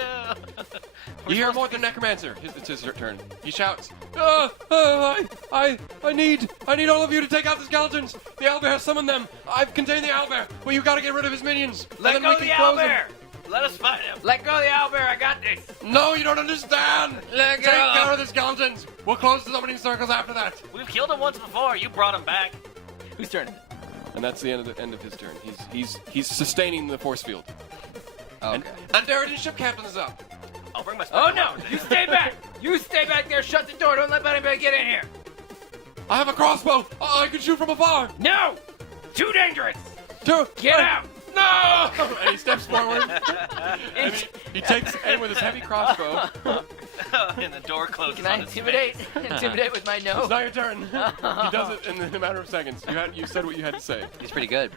You hear more than Necromancer. It's his turn. He shouts, I need all of you to take out the skeletons. The owlbear has summoned them. I've contained the owlbear, but you gotta get rid of his minions. Let and then go of we the can close him." owlbear! Let us fight him! Let go of the owlbear. I got this. No, you don't understand. Let Take go. care of the skeletons. We'll close the summoning circles after that. We've killed him once before. You brought him back. Whose turn is it? And that's the end of his turn. He's sustaining the force field. Okay. And Darrington ship captain is up. I'll bring my Oh special no! weapon You in. stay back! You stay back there! Shut the door! Don't let anybody get in here! I have a crossbow. I can shoot from afar. No! Too dangerous! Two. Get out! No! And he steps forward. And he takes aim with his heavy crossbow. And the door closes Can I on his intimidate? face. Intimidate with my It's nose? not your turn. He does it in a matter of seconds. You said what you had to say. He's pretty good.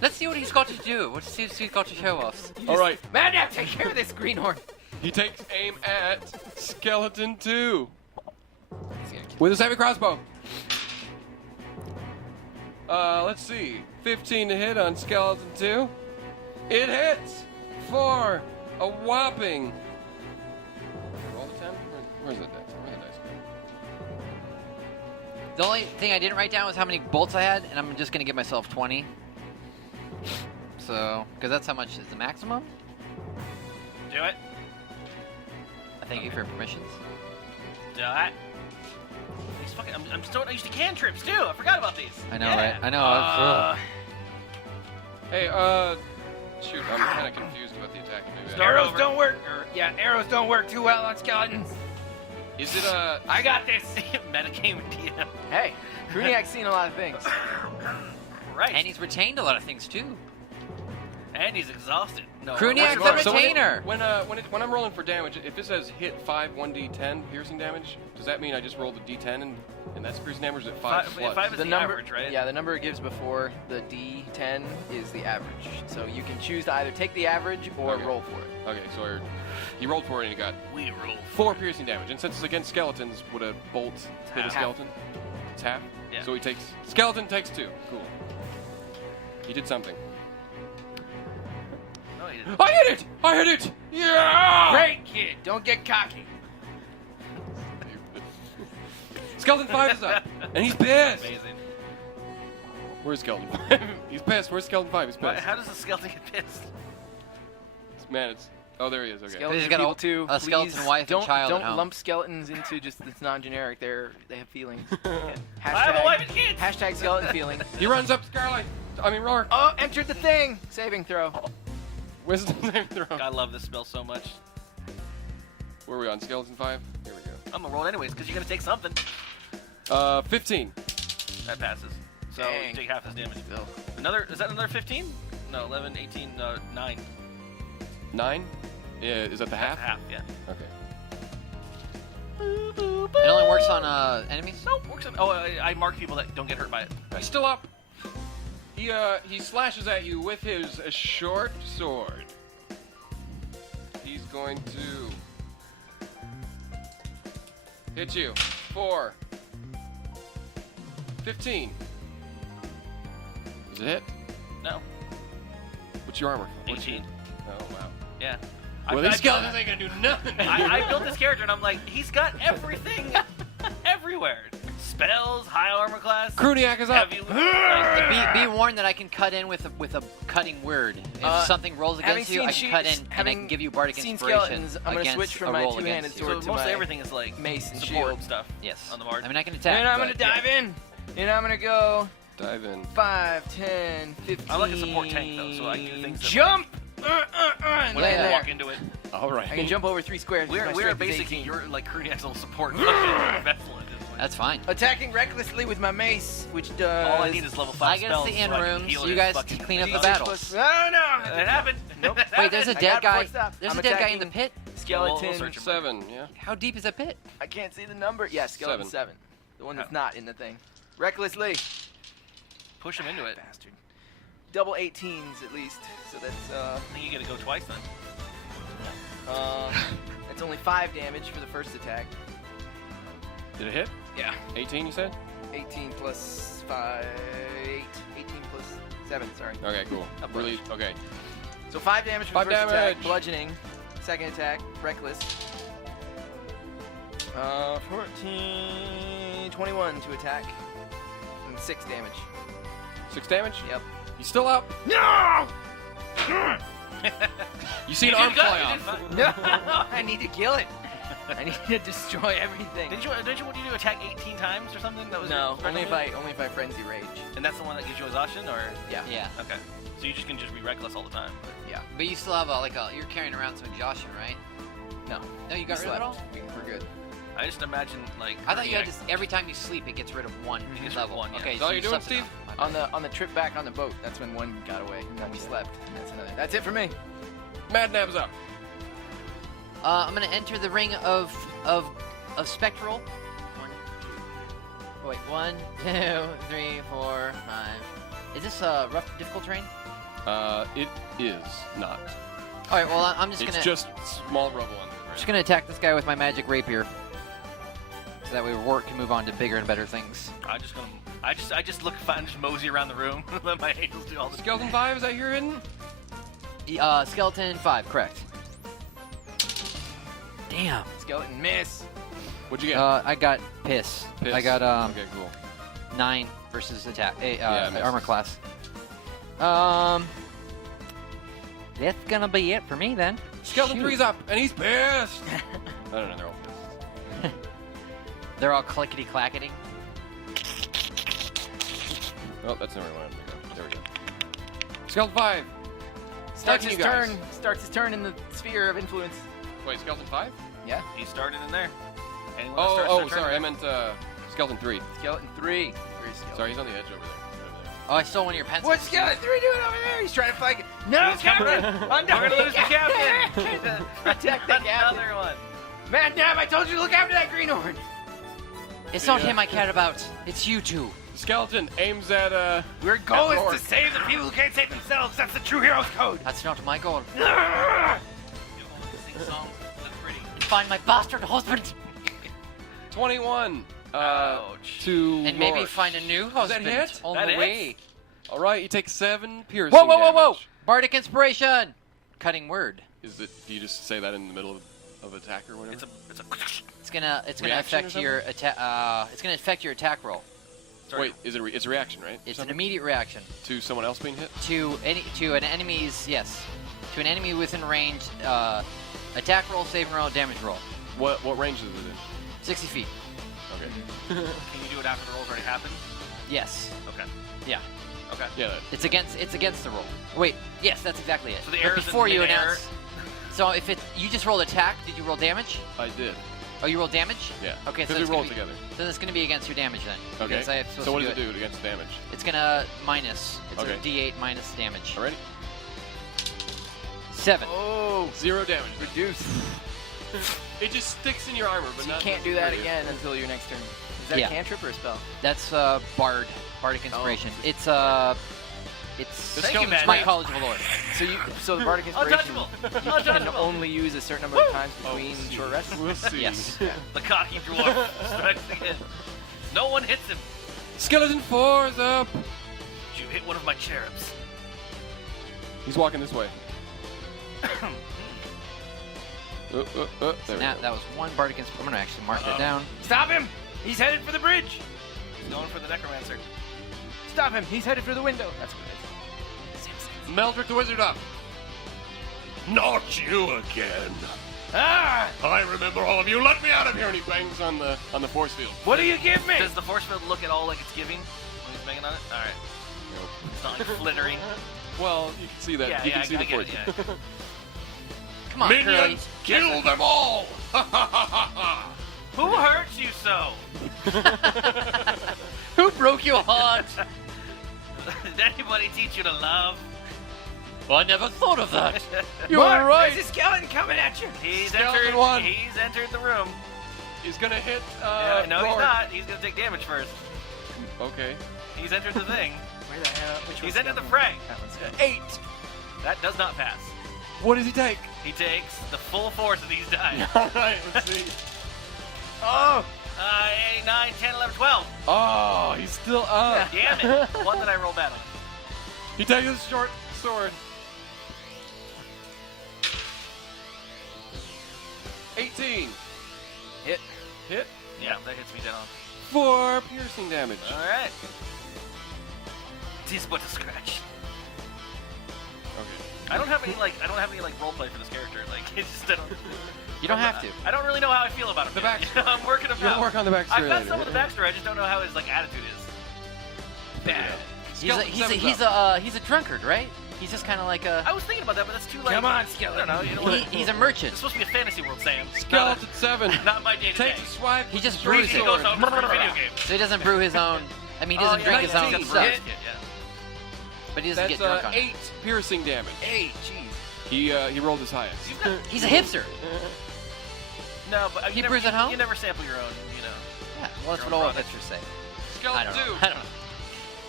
Let's see what he's got to do. Let's see what he's got to show us. All right. Madnab, take care of this greenhorn! He takes aim at Skeleton 2 with his heavy crossbow. Let's see. 15 to hit on Skeleton 2. It hits for a whopping. Roll the 10? Where's the dice? Where's the dice? The only thing I didn't write down was how many bolts I had, and I'm just going to give myself 20. So, because that's how much is the maximum. Do it. I thank you for your permissions. Do it. These fucking, I'm still used to cantrips too. I forgot about these. I know, Yeah. right? I know. Hey, shoot, I'm kind of confused about the attack. Maybe Start Arrows over. don't work. Arrows don't work too well on skeletons. Is it I got this. Metagame DM. Hey, Cruniac's seen a lot of things. Right. And he's retained a lot of things too. And he's exhausted. No. Cruniac's what's the yours? retainer. When I'm rolling for damage, if it says hit 5 1d10 piercing damage, does that mean I just roll the d10 and that's piercing damage? Or is it 5 plus? 5 is the number, average, right? Yeah, the number it gives before the D10 is the average. So you can choose to either take the average or Okay. roll for it. Okay, so he rolled for it and he got We roll. 4 piercing damage. And since it's against skeletons, would a bolt hit a half. skeleton? It's half. Yeah. So skeleton takes 2. Cool. He did something. No, he didn't. I hit it! I hit it! Yeah! Great kid, don't get cocky. Skeleton 5 is up, and he's pissed. Amazing. Where's Skeleton 5? He's pissed. Where's Skeleton 5? He's Why, pissed. how does the skeleton get pissed? Man, it's. Oh, there he is. Okay. Skeleton He's got a- people too. a skeleton please wife and don't, child at Don't home. lump skeletons into just it's non-generic. They have feelings. I have a wife and kids. Hashtag skeleton feelings. He runs up Scarlet. Roark. Oh, entered the thing. Saving throw. Wisdom saving throw. I love this spell so much. Where are we on? Skeleton 5? Here we go. I'm gonna roll it anyways because you're gonna take something. 15. That passes. So Dang. you take half his damage. Another? Is that another 15? No, 11, 18, 9. 9? Yeah, is that the half? Half, yeah. Okay. It only works on enemies? Nope, works on. Oh, I mark people that don't get hurt by it. He's still up. He slashes at you with his short sword. He's going to hit you for 15. Does it hit? No. What's your armor? What's 18. Oh wow. Yeah. Well, these skeletons ain't gonna do nothing. I built this character and I'm like, he's got everything everywhere. Spells, high armor class. Cruniac is up. Heavy, like, Be warned that I can cut in with a cutting word. If something rolls against you, I can cut in and I can give you bardic inspiration I'm gonna against switch from a my roll two-handed against you. sword so to mostly my everything is like mace and support shield stuff. Yes. On the board. I mean, I can attack. And I'm gonna but- dive in. And I'm gonna go Dive in. 5, 10, 15. I like a support tank though, so I can do things that Jump! And when land I there. walk into it. All right. I can jump over 3 squares. We're My strength is basically 18. you're like Cruniac's little support vessel at this point. That's fine. Attacking recklessly with my mace, which does. All I need is level 5 I guess spells. the end so I can rooms. heal You his guys fucking- can clean up the Six battle. plus- Oh no! It happened. Nope. Wait, there's a I dead got it before guy. it stopped. There's I'm a dead guy in attacking the pit. Skeleton. We'll search him. 7. Yeah. How deep is that pit? I can't see the number. Yeah, skeleton 7. The one that's not in the thing. Recklessly. Push him into it. Bastard. Double 18s at least. So that's I think you gotta go twice then. that's only 5 damage for the first attack. Did it hit? Yeah. 18, you said? 18 plus 5, 8. 18 plus 7. Sorry. Okay, cool. Really? Okay. So 5 damage for 5 the first attack. damage. Bludgeoning. Second attack. Reckless. 14, 21 to attack. And 6 damage. 6 damage? Yep. He's still up. No! You see an You arm did good, fly you off. did fine. No! I need to kill it. I need to destroy everything. Didn't you want you to attack 18 times or something? That was No, your special only move? if I frenzy rage. And that's the one that gives you exhaustion, or Yeah. Yeah. okay. So you just can just be reckless all the time. Yeah. But you still have you're carrying around some exhaustion, right? No. No, you got rid of it all? We're good. I just imagine like. I thought you had Cruniac- to, every time you sleep, it gets rid of one It gets rid of level. one, yeah. Okay, Is that all you you're doing, slept enough. Steve? My bad. On the trip back on the boat, that's when one got away. And then we slept. And that's another. That's it for me. Madnab's up. I'm gonna enter the ring of spectral. 1, 2, 3, 4, 5. Is this a rough, difficult terrain? It is not. All right. Well, I'm just It's gonna just small rubble on the just gonna attack this guy with my magic rapier, so that way Roark can move on to bigger and better things. I just look fine, just mosey around the room, let my angels do all the. Skeleton 5, is that your hidden? Skeleton 5, correct. Damn. Skeleton miss. What'd you get? I got piss. Piss. I got Okay, cool. 9 versus attack. misses. Armor class. That's gonna be it for me then. Skeleton Shoot. 3's up, and he's pissed. I don't know, they're all pissed. They're all clickety clackety. Oh, that's not where I wanted to go. There we go. Skeleton 5. Starts Attacking his you guys. turn. Starts his turn in the sphere of influence. Wait, Skeleton 5? Yeah. He started in there. Anyone that starts Oh, their turn sorry, I in meant Skeleton 3. Skeleton 3. 3 skeleton. Sorry, he's on the edge over there. Oh, I stole one of your pencils. What's Skeleton 3 doing over there? He's trying to fight. No, He's coming. Captain! We're gonna lose the captain. Protect the captain. Another one. Madnab, I told you to look after that greenhorn. It's not Yeah. him I care about. It's you two. Skeleton aims at Your goal is Roark. to save the people who can't save themselves. That's the true hero's code. That's not my goal. Sing songs. That's pretty. And find my bastard husband. 21. Ouch. To And maybe Roark. find a new husband hit? on That the hits? way. All right, you take 7 piercing Whoa, whoa, whoa, whoa! damage. Bardic inspiration. Cutting word. Is it? Do you just say that in the middle of attack or whatever? It's a. It's gonna Reaction or affect your attack. It's gonna affect your attack roll. Sorry. Wait, is it? It's a reaction, right? It's Something? an immediate reaction To someone else being hit. to an enemy's to an enemy within range. Attack roll, saving roll, damage roll. What range is it in? 60 feet. Okay. Can you do it after the roll's already happened? Yes. Okay. Yeah. Okay. Yeah. It's against the roll. Wait. Yes, that's exactly it. So the But arrow's in before you midair. announce. So if you just rolled attack, did you roll damage? I did. Oh, you rolled damage? Yeah. Okay, so we it's roll gonna be, together. So it's going to be against your damage then. Okay. Because I have supposed So what to does it do against damage? It's going to minus. It's Okay. a D8 minus damage. Alrighty. 7. Oh, 0 damage. reduce. It just sticks in your armor, but So you not can't do that again until your next turn. Is that Yeah. a cantrip or a spell? That's Bardic Inspiration. It's Thank you, it's my Madnab. College of Allure. So the Bardic Inspiration, Untouchable. you can Untouchable. only use a certain number of times between see. short rests. We'll see. Yes. The cocky dwarf strikes again. No one hits him. Skeleton 4's up. You hit one of my cherubs. He's walking this way. There we Now, go. that was one Bardic Inspiration. I'm going to actually mark that down. Stop him! He's headed for the bridge! He's going for the necromancer. Stop him! He's headed for the window! That's what it is. Meldrick the wizard up. Not you again. Ah! I remember all of you. Let me out of here. And he bangs on the force field. What do you give me? Does the force field look at all like it's giving when he's banging on it? All right. Nope. It's not like flittering. Well, you can see that. Yeah, you yeah, can see I the get force. it, yeah. Come on, Curly. Minions, kill them all. Who hurt you so? Who broke your heart? Did anybody teach you to love? Well, I never thought of that. You Mark, were right. There's a skeleton coming at you! He's Skeleton entered. one. He's entered the room. He's gonna hit. No, he's Roark. not. He's gonna take damage first. Okay. He's entered the thing. Where the hell? Which He's one's entered the skeleton? fray. That one's skeleton. 8. That does not pass. What does he take? He takes the full force of these dice. All right. Let's see. Oh! 8, 9, 10, 11, 12. Oh, he's still up. Damn it. One that I roll bad on. He takes his short sword. 18. Hit. Hit. Yeah, that hits me down. 4 piercing damage. All right. Tis but a scratch. Okay. I don't have any like role play for this character. Like it's just I don't. You don't have to. I don't really know how I feel about him. The yet. backstory. I'm working him You'll out. work on the backstory I've got later. some of the backstory. I just don't know how his like attitude is. Bad. He's a drunkard, right? He's just kind of like a. I was thinking about that, but that's too like. Come on, I skeleton. don't know. You know what? He's a merchant. It's supposed to be a fantasy world, Sam. Skeleton 7. Not my day to day. Takes a swipe. He just with brews the He it. goes sword. out for a video game. So he doesn't brew his own. I mean, he doesn't drink his own 19. stuff, Yeah. but he doesn't That's get drunk on 8 it. piercing damage. 8, jeez. He rolled his highest. He's a hipster. No, but He brews at home? You never sample your own, you know. Yeah, well, that's Your what own all product. hipsters say. I Skeleton don't know. 2 I don't know.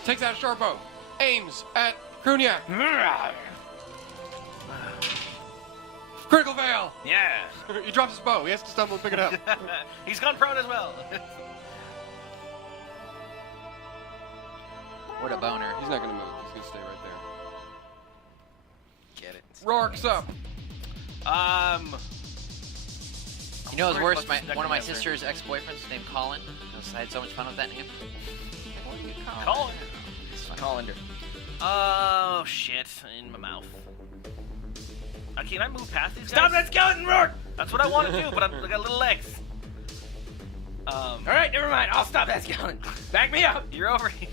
takes out a short bow. Aims at Cruniac. Critical fail. Yeah. He drops his bow. He has to stumble and pick it up. He's gone prone as well. What a boner. He's not gonna move. He's gonna stay right there. Get it. Roark's up. You know what's Where's worse? what's the One of my necromancer? sister's ex-boyfriends named Colin. I had so much fun with that name. Colin. Colander. Oh shit! In my mouth. Can I move past these guys? Stop that skeleton, Roark! That's what I want to do, but I got little legs. Alright, never mind. I'll stop that skeleton. Back me up! You're over here.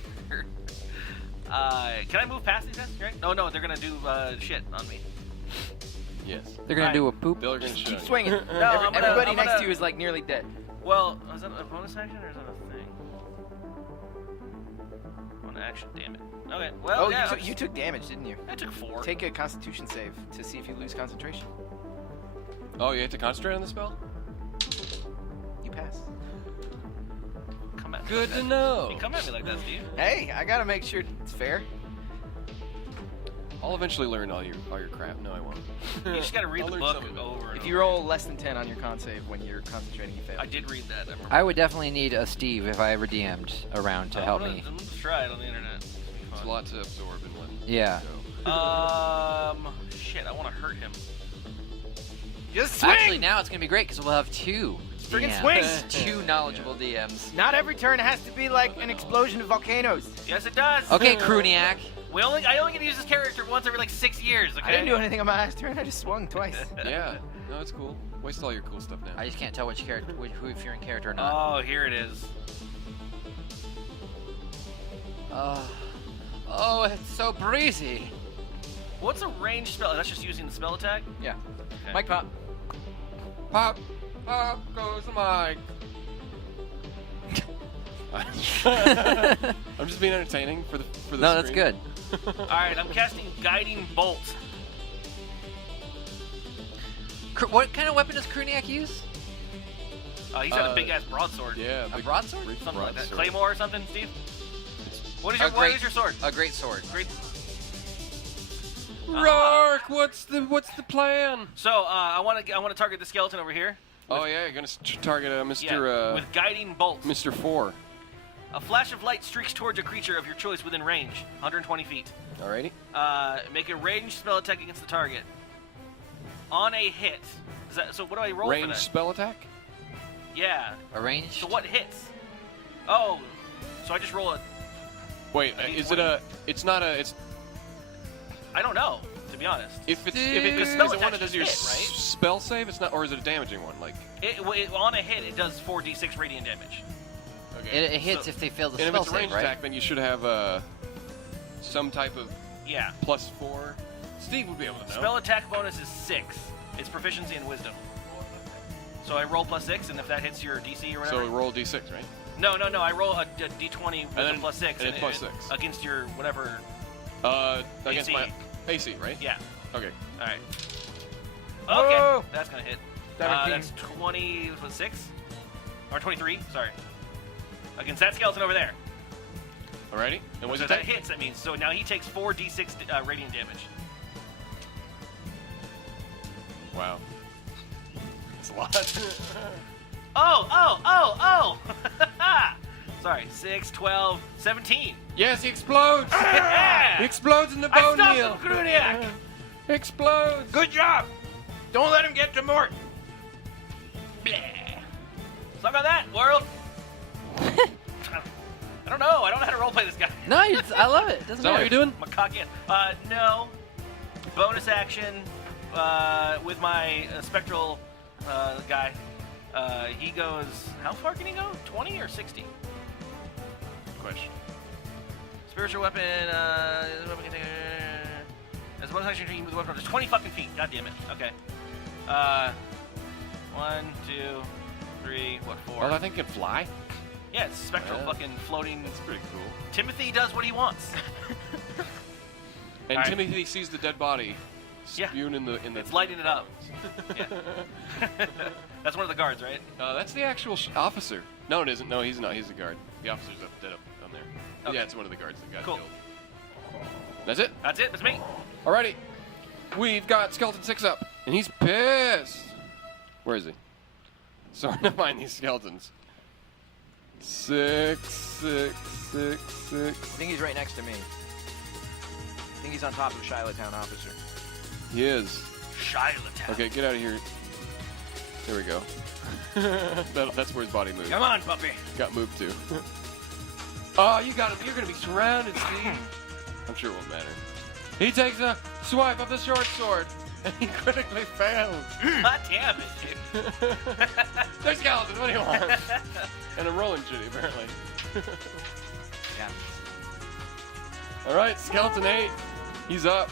Can I move past these guys? Right? Oh no, they're gonna do shit on me. Yes. They're gonna Alright. do a poop. They're gonna Keep show swinging. I'm gonna- Everybody I'm next gonna- to you is like nearly dead. Well, is that a bonus action or is that a thing? One action, damn it. Okay, well, Oh, yeah. you took damage, didn't you? I took 4. Take a Constitution save to see if you lose concentration. Oh, you have to concentrate on the spell? You pass. Come at me Good like to that. know. You come at me like that, Steve. Hey, I gotta make sure it's fair. I'll eventually learn all your crap. No, I won't. You just gotta read I'll the learn book some of it. over and If over. you roll less than 10 on your con save when you're concentrating, you fail. I did read that. I remember. I would definitely need a Steve if I ever DM'd around to help me. I'm gonna try it on the internet. It's a lot to absorb in one. Yeah. go. Shit, I want to hurt him. Just swing! Actually, now it's gonna be great because we'll have 2 Friggin' DMs. swing! 2 knowledgeable DMs. Not every turn has to be like an explosion of volcanoes. Yes, it does. Okay, Cruniac. I only get to use this character once every like 6 years. Okay. I didn't do anything on my last turn, I just swung twice. Yeah. No, it's cool. Waste all your cool stuff now. I just can't tell which character, who if you're in character or not. Oh, here it is. Oh, it's so breezy. What's a ranged spell? That's just using the spell attack? Yeah. Okay. Mike pop. Pop, pop goes the mic. I'm just being entertaining for the No, that's screen. good. Alright, I'm casting Guiding Bolt. What kind of weapon does Cruniac use? He's got a big ass broadsword. Yeah, A big- broadsword? big Something like that. broadsword. Claymore or something, Steve? What is A your, what great- is your sword? A great sword. Great. Roark, what's the plan? So, I want to target the skeleton over here. Oh yeah, you're gonna target Mr. Yeah, with Guiding Bolt. Mr. 4. A flash of light streaks towards a creature of your choice within range, 120 feet. Alrighty. Make a ranged spell attack against the target. On a hit. So what do I roll for Range that? spell attack. Yeah. Arranged? So what hits? Oh, so I just roll a... Wait, I need is 20. it a? It's not a. It's I don't know, to be honest. if it's Because is spell it one attack that does is your hit, right? spell save? It's not, or is it a damaging one? Like On a hit, it does 4d6 radiant damage. okay. It hits So- if they fail the and if spell it's a save, range right? attack, then you should have some type of Yeah. +4. Steve would be able to know. Spell attack bonus is 6. It's proficiency and wisdom. So I roll +6, and if that hits your DC or whatever... So roll d6, right? No. I roll a d20 with then- a +6. and it's +6. Against your whatever... Against AC. my AC, right? Yeah. Okay. Alright. Okay. Oh! That's going to hit. 17. That's 26? Or 23, sorry. Against that skeleton over there. Alrighty. And what's So it that take? hits, that means. So now he takes 4d6 radiant damage. Wow. That's a lot. Oh! Sorry, 6, 12, 17. Yes, he explodes. He Yeah! explodes in the I bone stopped meal. him, Cruniac! Explodes. Good job! Don't let him get to Mort! Bleh. Suck on that, world! I don't know. I don't know how to roleplay this guy. No, I love it. It doesn't Is that what matter. you're doing? I'm a cock in. No. Bonus action with my spectral guy. He goes... How far can he go? 20 or 60? Good question. Spiritual weapon... weapon can take... As a bonus action, you can move the weapon up to 20 fucking feet. God damn it. Okay. 1, 2, 3, what, 4? Oh, that thing can fly? Yeah, it's spectral Yeah. fucking floating... That's pretty cool. Timothy does what he wants. And All right. Timothy sees the dead body Yeah. spewing in the. It's lighting it up. Yeah. That's one of the guards, right? That's the actual officer. No, it isn't. No, he's not. He's the guard. The officer's dead up down there. Okay. Yeah, it's one of the guards that got Cool. killed. That's it. That's it. That's me. Alrighty. We've got Skeleton 6 up, and he's pissed. Where is he? Sorry to find these skeletons. 6, 6, 6, 6. I think he's right next to me. I think he's on top of the Shiloh-town officer. He is. Shiloh. Okay, get out of here. There we go. That's where his body moved. Come on, puppy! Got moved to. Oh, you got him. You're gonna be surrounded, Steve. I'm sure it won't matter. He takes a swipe of the short sword, and he critically fails. God damn it, dude. There's skeleton. What do you want? And I'm rolling shitty, apparently. Yeah. All right, skeleton 8. He's up.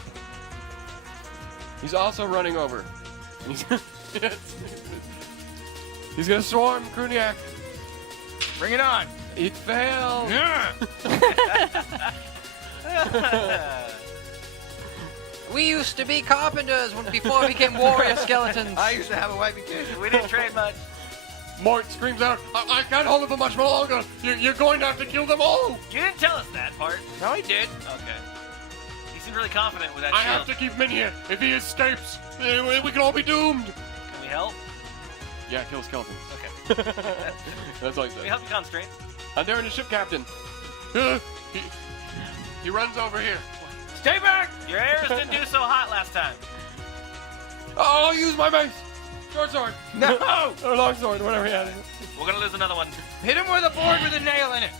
He's also running over. And he's gonna swarm Cruniac. Bring it on! It failed. Yeah! We used to be carpenters before we became warrior skeletons. I used to have a wife and kids. We didn't trade much. Mort screams out, I can't hold it for much more longer. You're going to have to kill them all. You didn't tell us that part. No, he did. Okay. He seemed really confident with that I shield. have to keep him in here. If he escapes, we can all be doomed. Can we help? Yeah, kill skeletons. Okay. That's all he Can we said. help you concentrate? I'm there in the ship, Captain. He runs over here. Stay back! Your arrows didn't do so hot last time. Oh, I'll use my mace. Short sword. No! Or long sword, whatever he had. We're gonna lose another one. Hit him with a board with a nail in it.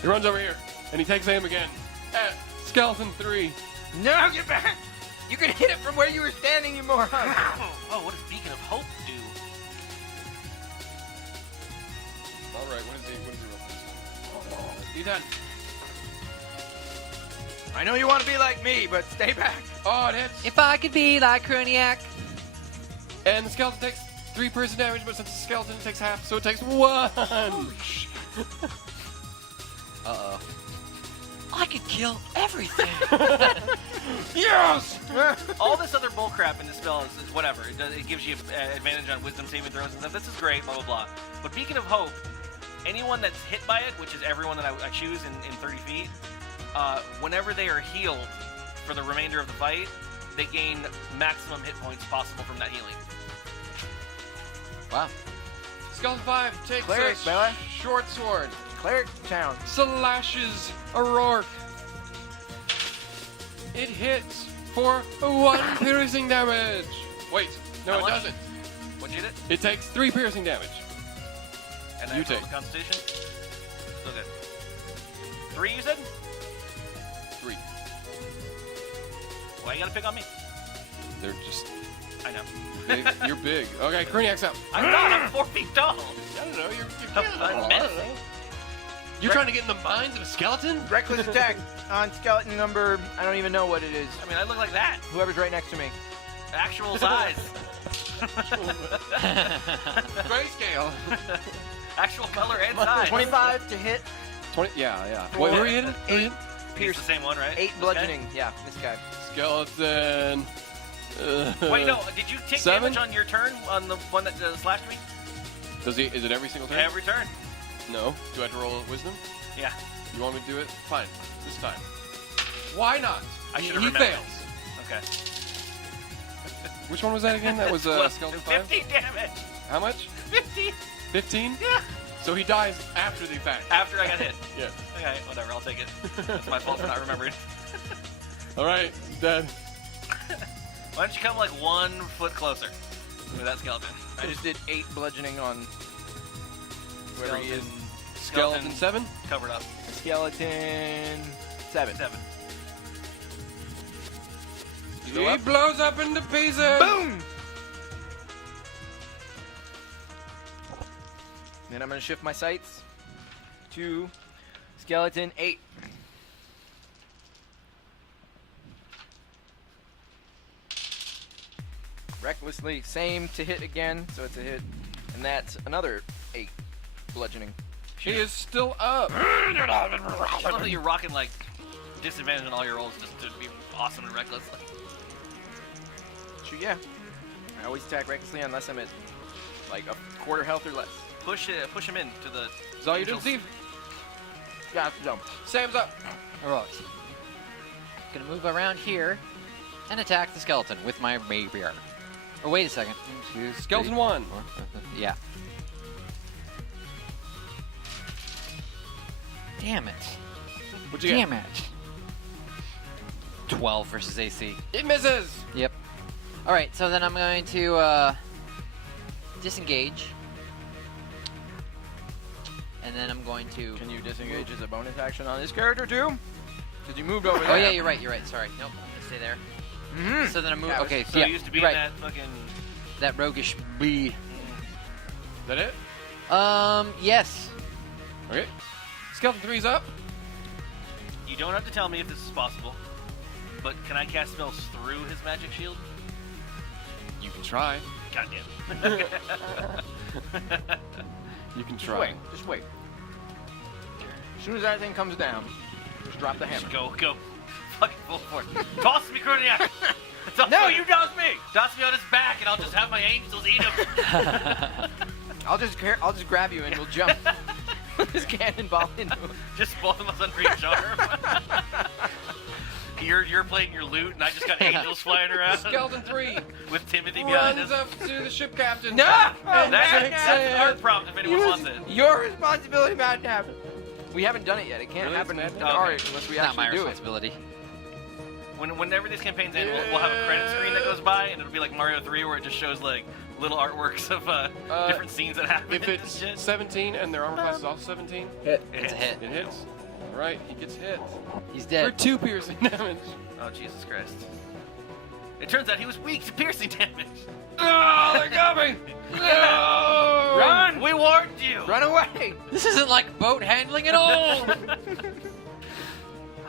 He runs over here, and he takes aim again. At skeleton 3. No, get back! You can hit it from where you were standing, you moron. Oh, what does Beacon of Hope do? All right, what is he roll? You done? I know you want to be like me, but stay back. Oh, it hits. If I could be like Cruniac. And the skeleton takes 3 piercing damage, but since the skeleton takes half, so it takes 1. Uh-oh. I could kill everything. Yes! All this other bullcrap in the spell is whatever. It gives you advantage on wisdom saving throws and stuff. This is great, blah, blah, blah. But Beacon of Hope, anyone that's hit by it, which is everyone that I choose in 30 feet, whenever they are healed for the remainder of the fight, they gain maximum hit points possible from that healing. Wow. Skeleton 5 takes Cleric, a melee. short sword, Cleric town. slashes a Roark. It hits for 1 piercing damage. Wait, no, How it much? doesn't. What'd you get? It takes 3 piercing damage. And You then take. Constitution? Still good. 3, you said? 3. Why you gotta pick on me? They're just I know. big. You're big. Okay, Cruniac's up. I'm not. I'm 4 feet tall. I don't know. You're I'm menacing. You're trying to get in the minds of a skeleton? Reckless attack on skeleton number, I don't even know what it is. I mean, I look like that. Whoever's right next to me. Actual size. Grayscale. Actual color and size. 25 to hit, 20. Yeah. Four, Wait, where are you hitting? 8 Pierce the same one, right? 8 This bludgeoning. Yeah, this guy. Skeleton. guy? Wait, no. Did you take 7? damage on your turn on the one that slashed me? Does he? Is it every single turn? Every turn. No. Do I have to roll wisdom? Yeah. You want me to do it? Fine. This time. Why not? I He should've remembered. fails. Okay. Which one was that again? That was Plus skeleton 5. 50 damage. How much? 50. 15? Yeah. So he dies after the fact. After I got hit. Yeah. Okay, whatever. I'll take it. That's my fault for not remembering. All right. Dead. Why don't you come like 1 foot closer with that skeleton? I just did 8 bludgeoning on whoever he is. Skeleton 7. Covered up. Skeleton 7. 7. You go He up. blows up into pieces. Boom! Then I'm going to shift my sights to skeleton 8. Recklessly, same to hit again, so it's a hit. And that's another 8 bludgeoning. He is still up. I love that you're rocking like disadvantage on all your rolls just to be awesome and reckless. Shoot, yeah. I always attack recklessly unless I'm at like a quarter health or less. Push him in to the. Is all you did, angels. Steve? Yeah, jump. Sam's up. Alright. Gonna move around here and attack the skeleton with my rapier. Or wait a second. 1, 2, Skeleton 3, 1. 4, 5, 6. Yeah. Damn it. What'd you Damn it. 12 versus AC. get? It misses. Yep. Alright, so then I'm going to disengage. And then I'm going to... Can you disengage as a bonus action on this character too? Because you moved over there. Oh yeah, you're right, Sorry. Nope, I'm gonna stay there. Mm-hmm. So then I move... Yeah, okay, So yeah, you used to be you're in right. that fucking. That roguish bee. Is that it? Yes. Okay. Skeleton 3's up. You don't have to tell me if this is possible, but can I cast spells through his magic shield? You can try. Goddamn. You can Just try. wait. Just wait. As soon as that thing comes down, just drop the hammer. Just go. Fucking full force. Toss me, Cruniac. No, you toss me. Toss me on his back, and I'll just have my angels eat him. I'll just grab you and we'll jump. This cannonball into him. Just both of us under each arm. You're playing your lute, and I just got angels flying around Skeleton 3 with Timothy behind runs us. up to the ship captain. No! And That's an art prompt if anyone Use wants it. your responsibility, Madnab. We haven't done it yet. It can't Really? happen in It's the Madnab? art unless we Not actually my do it. responsibility. Whenever these campaigns end, we'll have a credit screen that goes by, and it'll be like Mario 3, where it just shows like little artworks of different scenes that happen. If it's 17 and their armor class is also 17, It's a hit. it hits. All right, he gets hit He's for dead. 2 piercing damage. Oh, Jesus Christ. It turns out he was weak to piercing damage. Oh, they got me! No! Run! We warned you! Run away! This isn't like boat handling at all.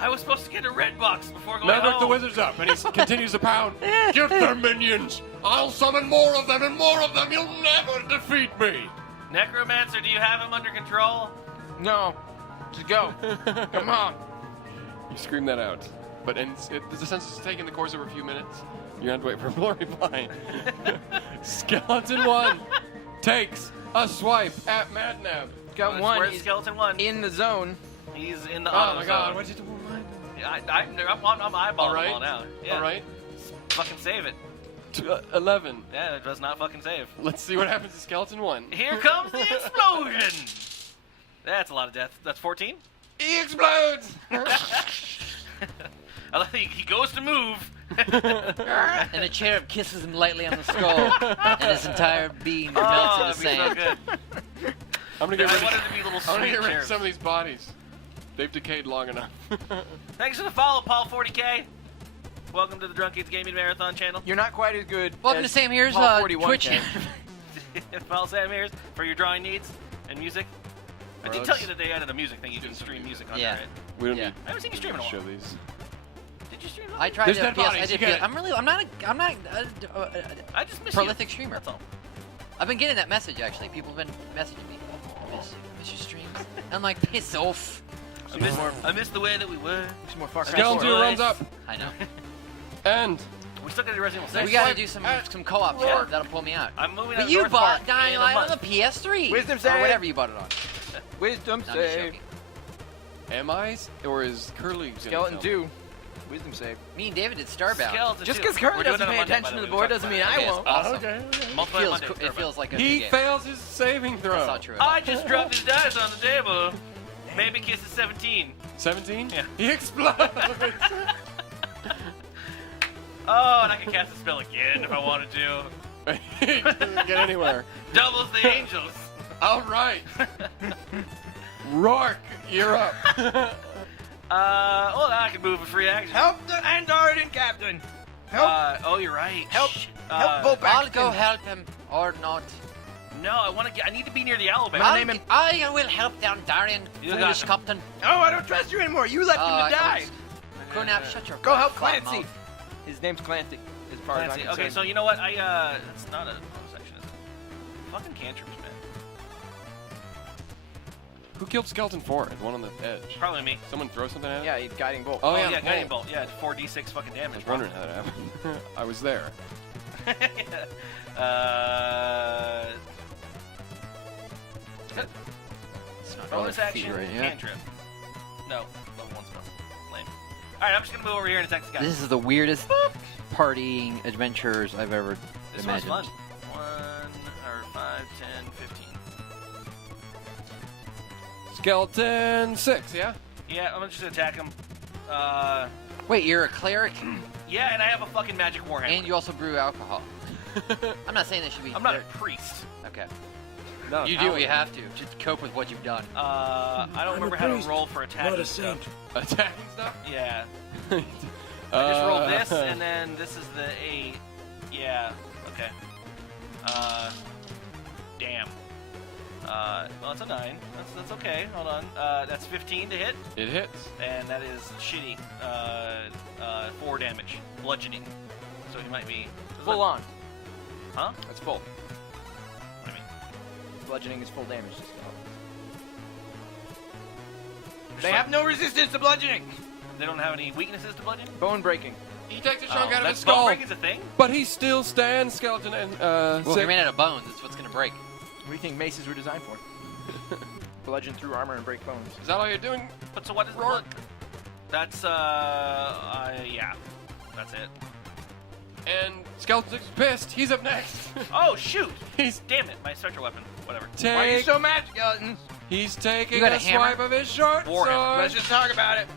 I was supposed to get a red box before going Maverick home. the wizard's up, and he continues to pound. Get their minions! I'll summon more of them and more of them! You'll never defeat me! Necromancer, do you have him under control? No. Just go. Come on. You scream that out. But since it's taking the course over a few minutes, you have to wait for Glory Flying. Skeleton 1 takes a swipe at Madnab. Got one. Where's He's Skeleton 1? in the zone. He's in the Oh auto my god, zone. what'd you do? I'm eyeballing Alright. them all now. Yeah. Alright. Fucking save it. 11. Yeah, it does not fucking save. Let's see what happens to Skeleton 1. Here comes the explosion! That's a lot of death. That's 14? He explodes! I like he goes to move. And the cherub kisses him lightly on the skull, and his entire being melts Oh, into that'd be so sand. good. I'm gonna get I rid wanted of, to be little I'm gonna sweet get rid of cherubs. some of these bodies. They've decayed long enough. Thanks for the follow, Paul 40K. Welcome to the Drunk Kids Gaming Marathon channel. You're not quite as good. Welcome as to Sam Here's Paul 41 Twitch. can. Follow Sam Here's for your drawing needs and music. I did Roads. tell you that they added a music thing. You can stream music on Yeah. there, right? We don't Yeah. need I haven't seen you stream in a to while. show these. Did you stream? I tried There's to dead PS, bodies, I you did get PS, it. I'm not I just miss prolific you. streamer. That's all. I've been getting that message actually. People have been messaging me. Miss your streams. I'm like, piss off. I miss the way that we were. Some more Far Cry Skeleton 4. 2 runs up, I know. and We still gotta do Resident Evil 6. We gotta swipe do some at co-op. Roark. Yeah, that'll pull me out. I'm moving But out you North bought Park Dying in a Light on month. the PS3. Wisdom Or save. whatever you bought it on. Wisdom No, I'm just save. joking. am I? Or is Curly gonna Skeleton tell me? 2. Wisdom save. Me and David did Starbound. Skeleton Just 2. because Curly We're doing doesn't it on pay Monday, attention by to the way. board We doesn't talked mean about I it. won't. Awesome. Okay. Multiple Feels Monday, it Starbound. feels like a He good game. fails his saving throw. That's not true. I just dropped his dice on the table. Maybe kiss is 17. 17? Yeah. He explodes. Oh, and I can cast a spell again if I wanted to. He doesn't get anywhere. Doubles the angels. All right. Roark, you're up. Well, I can move a free action. Help the Andorian captain. Help. Oh, you're right. Help. Shit. Help Volpac. I'll go help him or not. No, I need to be near the owl bear. I'll name him- I will help down Darian, You got foolish him. captain. Oh, I don't trust you anymore. You left him to die. Cruniac, shut your Go help fat Clancy. mouth. His name's Clancy. As far as I'm Fancy. concerned. Okay, so you know what? That's not a bonus section, is it? Fucking cantrips, man. Who killed Skeleton 4? The one on the edge. Probably me. Someone throw something at him? Yeah, he's guiding bolt. Oh, yeah, yeah. guiding bolt. Yeah, 4d6 fucking I damage. was wondering how that happened. I was there. It's not bonus really action, right, yeah. cantrip. No, level 1 spell. Lame. Alright, I'm just gonna move over here and attack this guy. This is the weirdest partying adventures I've ever This one's imagined. fun. 1, or 5, 10, 15. Skeleton 6, yeah? Yeah, I'm just gonna attack him. Wait, you're a cleric Yeah, and I have a fucking magic warhammer. and you also brew alcohol. I'm not saying that should be. I'm not a priest. Okay. No, You do what you have to cope with what you've done. I don't remember how to roll for attacking stuff. Attacking stuff? Yeah. I just rolled this, and then this is the 8. Yeah, okay. Damn. Well, it's a 9. That's okay. Hold on. That's 15 to hit, It hits. and that is shitty. 4 damage. Bludgeoning. So he might be... Full on. Huh? That's full. What do you mean? Bludgeoning is full damage. Just They like- have no resistance to bludgeoning. They don't have any weaknesses to bludgeoning? Bone breaking. He takes a chunk out of his that's skull, bone breaking's a thing? but he still stands, Skeleton, and Well, if six. you're made out of bones, that's what's gonna break. What do you think maces were designed for? Bludgeon through armor and break bones. Is that all you're doing? But so what is the Roark. blood? That's, yeah. That's it. And Skeleton 6 is pissed. He's up next. Oh, shoot! he's Damn it, my spectral weapon. Whatever. Why are you take. so mad, skeletons? He's taking You got a a hammer? swipe of his short Warhammer. sword. Let's just talk about it.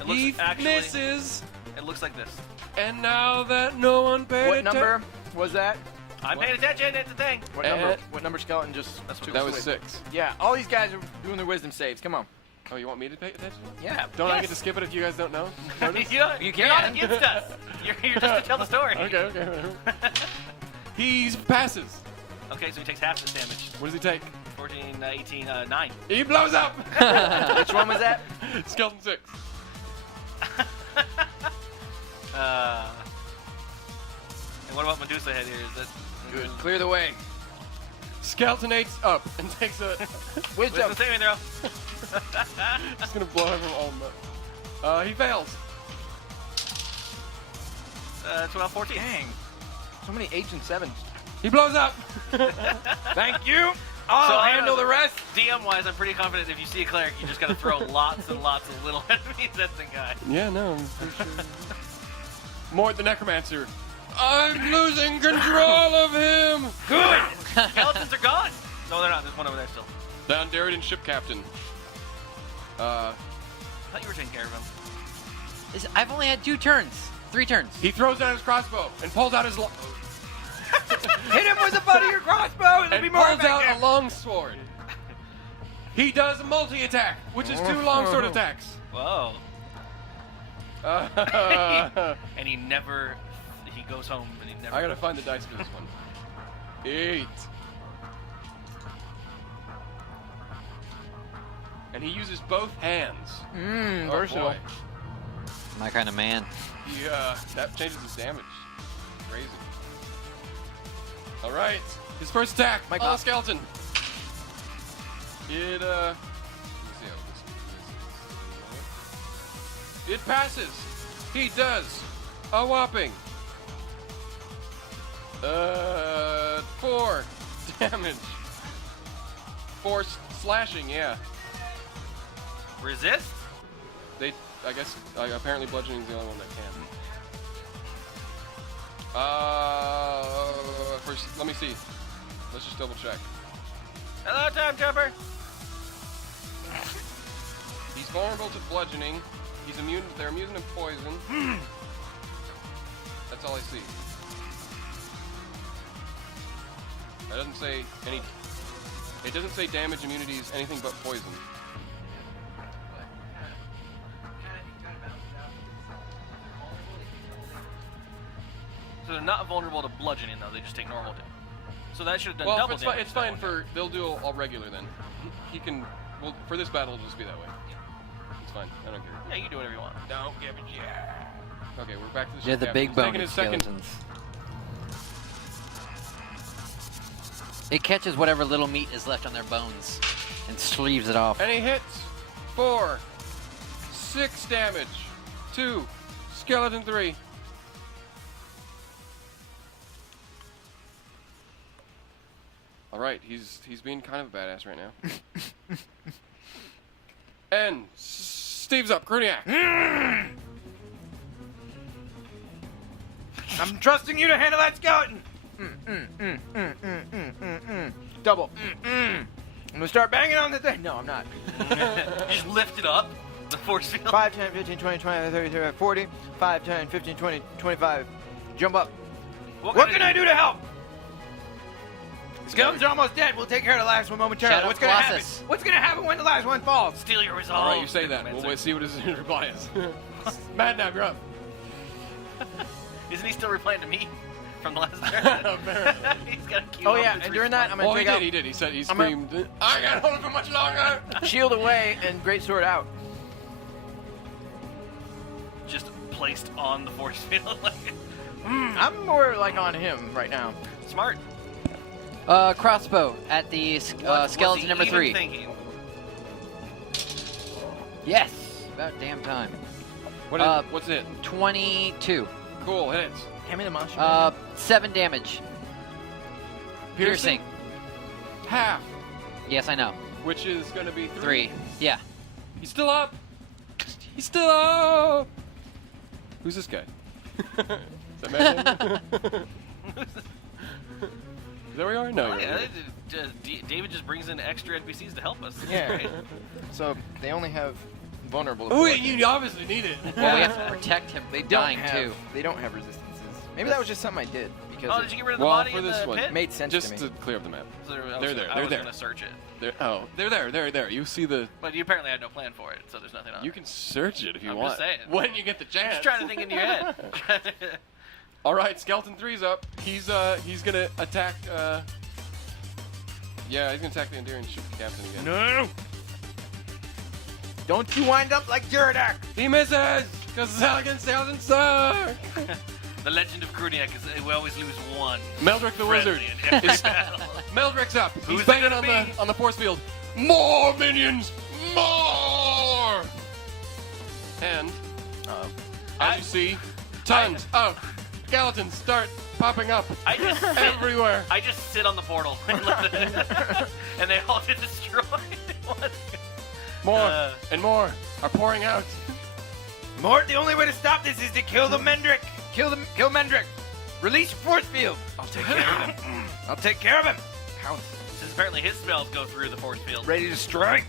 It He looks actually... misses. It looks like this. And now that no one paid What attention. number was that? I'm paying attention, it's a thing. What number? And- What number skeleton just? That's what took That us was away? 6. Yeah, all these guys are doing their wisdom saves. Come on. Oh, you want me to pay attention? Yeah. Don't I Yes. get to skip it if you guys don't know? Notice? You're not can. against us. You're just to tell the story. Okay, whatever. He passes. Okay, so he takes half this damage. What does he take? 14, 18, 9. He blows up. Which one was that? Skeleton 6. Medusa head here. Is that Good. Clear the way. Skeletonates up and takes a. Wisdom. Wisdom saving throw. Just gonna blow everyone all up. He fails. 12, 14. Dang. So many 8s and 7s. He blows up. Thank you. I'll handle the rest. DM-wise, I'm pretty confident if you see a cleric, you just gotta throw lots and lots of little enemies at the guy. Yeah, no. I'm pretty sure. Mort the Necromancer. I'm losing control of him. Good. Skeletons are gone. No, they're not. There's one over there still. Down Darridan, ship captain. I thought you were taking care of him. I've only had 2 turns. 3 turns. He throws out his crossbow and pulls out his Hit him with the butt of your crossbow and there'll be more pulls out effective. a long sword. He does a multi-attack, which is 2 long sword attacks. Whoa. And he goes home and he never. I gotta find the dice for this one. 8. And he uses both hands. Oh, Versatile. boy. My kind of man. He, that changes his damage. Crazy. All right, his first attack. My Oh, God. skeleton. It, let me see how this. It passes. He does a whopping 4 damage. 4 slashing. Yeah. Resist? I guess apparently bludgeoning is the only one that can. First, let me see. Let's just double check. Hello, Time Jumper. He's vulnerable to bludgeoning. He's immune. They're immune to poison. That's all I see. It doesn't say any. It doesn't say damage immunities, anything but poison. So they're not vulnerable to bludgeoning, though. They just take normal damage. So that should have done Well, double it's damage. fine for. They'll do all regular then. He can. Well, for this battle, it'll just be that way. It's fine. I don't care. Yeah, you can do whatever you want. Don't give a yeah. Okay, we're back to the. They're ship the captain. big He's taking boned his second. skeletons. It catches whatever little meat is left on their bones and sleeves it off. And he hits 4, 6 damage. 2, skeleton 3. All right, he's being kind of a badass right now. And Steve's up, Cruniac. I'm trusting you to handle that skeleton. Double. I'm gonna start banging on the thing. No, I'm not. You just lift it up. The force field. 5, 10, 15, 20, 25, 30, 35, 40. 5, 10, 15, 20, 25. Jump up. What can I do to help? Skeletons are almost dead. We'll take care of the last one momentarily. Shout out What's gonna happen? Colossus. What's gonna happen when the last one falls? Steal your resolve. All right, you say that. We'll see what his reply is. Madnab, you're up. Isn't he still replying to me from the last turn? He's got a cue Oh up yeah, his and during that, I'm gonna Oh, he take did. out He did. He said he I'm gonna- screamed. I can't hold it for much longer. shield away and great sword out. just placed on the force field. Like, I'm more like on him right now. smart. Crossbow at the What was skeleton he number even 3. thinking? Yes, about damn time. What's it? 22. Cool, hits. Hand me the monster. 7 damage. Piercing. Half, Yes, I know. which is going to be 3. Yeah. He's still up. He's still up. Who's this guy? Is that Madnab? Is that where you are? No. Oh, you're yeah, right. David just brings in extra NPCs to help us. This is Yeah. great. So they only have vulnerable. Oh, you obviously need it. Well, we have to protect him from dying too. They don't have resistances. Maybe that was just something I did because Oh, did you get rid of the Well, body for in this the one. pit? it made sense Just to me. to clear up the map. So They're there, I they're was there. gonna search it, They're there. You see the. but you apparently had no plan for it, so there's nothing on You it. can search it if you I'm want. just saying. When you get the chance. Just trying to think in your head. All right, Skeleton 3's up. He's gonna attack. Yeah, he's gonna attack the Endearing Ship Captain again. No. Don't you wind up like Gyaradak. He misses because Skeleton suck. The legend of Cruniac is we always lose one. Meldrick the Wizard. friendly in every is battle. Meldrick's up. Who's He's it banging gonna on be? the force field. More minions, more. And as you see, tons of skeletons start popping up I just sit, everywhere. I just sit on the portal and, let and they all get destroyed. More and more are pouring out. Mort, the only way to stop this is to kill the Mendrick. Kill Mendrick. Release force field. I'll take care of him. I'll take care of him. Pounce. Since apparently his spells go through the force field. Ready to strike.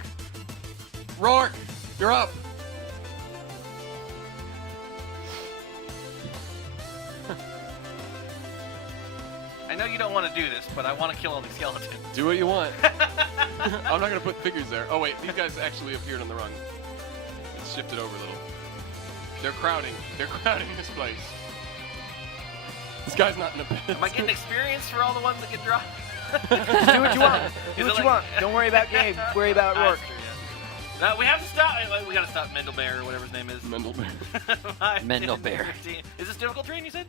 Roark, you're up. I know you don't want to do this, but I want to kill all these skeletons. Do what you want. I'm not gonna put figures there. Oh wait, these guys actually appeared on the run. It's shifted over a little. They're crowding. They're crowding this place. This guy's not in a pit. Am I getting experience for all the ones that get dropped? Just do what you want. Do Is what it you like- want. Don't worry about Gabe. Worry about Ah, Rourke. that's true, yeah. No, we have to stop. We gotta stop Mendelbear or whatever his name is. Mendelbear. Mendelbear. Is this difficult terrain, you said?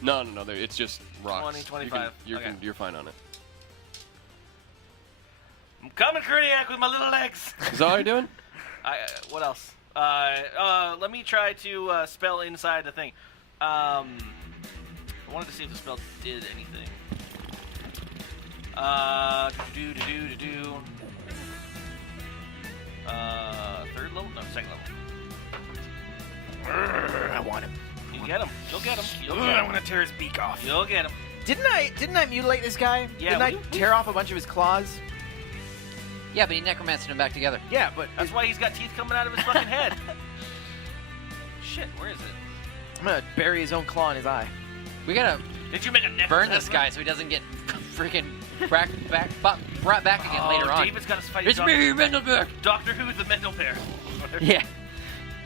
No, it's just rocks. 20, 25. Okay. You're fine on it. I'm coming, Cruniac, with my little legs. Is that all you're doing? What else? Let me try to spell inside the thing. I wanted to see if the spell did anything. Third level? No, second level. I want him. You get him. You'll get him. You'll I'm get him. gonna tear his beak off. You'll get him. Didn't I mutilate this guy? Yeah, Didn't I we- tear off a bunch of his claws? Yeah, but he necromancered them back together. Yeah, but That's why he's got teeth coming out of his fucking head. Shit, where is it? I'm gonna bury his own claw in his eye. We gotta Did you make a neck? burn this guy so he doesn't get freaking brought back again later on. David's got to fight It's me, Mendelberg. Doctor Who, the Mendelbear. Yeah,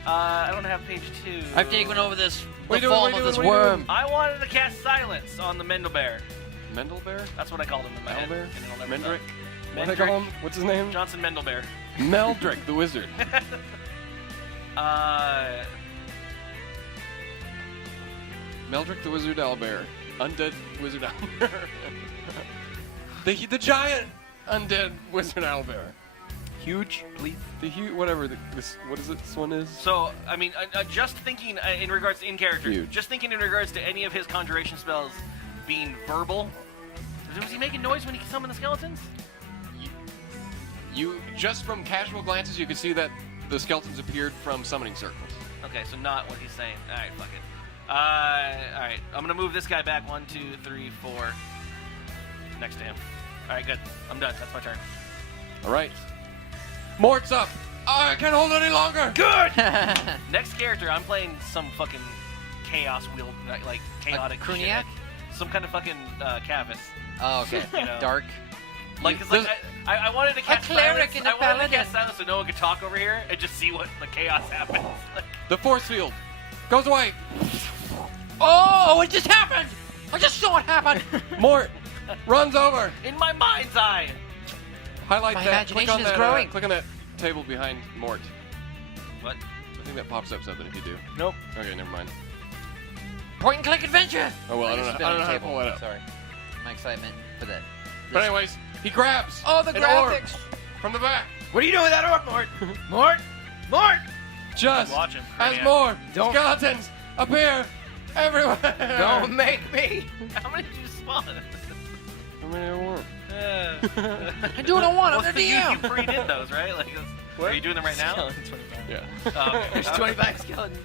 I don't have page 2. I've taken over this What are the you doing? form What are of you this doing? What are you worm. I wanted to cast silence on the Mendelbear. Mendelbear? That's what I called him in my head. Mendelbear? and it'll never Mendrick? stop. What do they call him? What's his name? Johnson Mendelbear. Meldrick the Wizard. Meldrick the Wizard Owlbear. Undead Wizard Owlbear. the giant undead Wizard Owlbear. Huge, please. The huge, whatever what is it? This one is? So, I mean, just thinking in regards to in-character, Huge. just thinking in regards to any of his conjuration spells being verbal, was he making noise when he summoned the skeletons? You just from casual glances, you can see that the skeletons appeared from summoning circles. Okay, so not what he's saying. All right, fuck it. All right, I'm gonna move this guy back 1, 2, 3, 4, next to him. All right, good. I'm done. That's my turn. All right. Mort's up. I can't hold it any longer. Good. Next character, I'm playing some fucking chaos wheel, like chaotic shit. Cruniac? Some kind of fucking Cavis. Oh, okay. You know. Dark. Like, 'cause, like I wanted to cast cleric silence. and a I wanted to paladin. cast silence so no one could talk over here and just see what the chaos happens. Like, The force field goes away. Oh, it just happened! I just saw it happen! Mort runs over. in my mind's eye. Highlight My that. Click on imagination is that. growing. Click on that table behind Mort. What? I think that pops up something if you do. Nope. Okay, never mind. Point and click adventure! Oh well, I don't know how to Table. pull that up. Sorry. My excitement for that. But anyways, he grabs. Oh, the an orb graphics! from the back. What are you doing with that orb, Mort? Mort? Mort? Just I'm watching. as Cruniac. more Don't- skeletons appear everywhere. Don't make me. How many did you spawn? How many I want? I do what I want, I'm Well, the you DM! pre-did those, right? Like, are you doing them right now? Yeah. Oh, okay. There's 25 skeletons.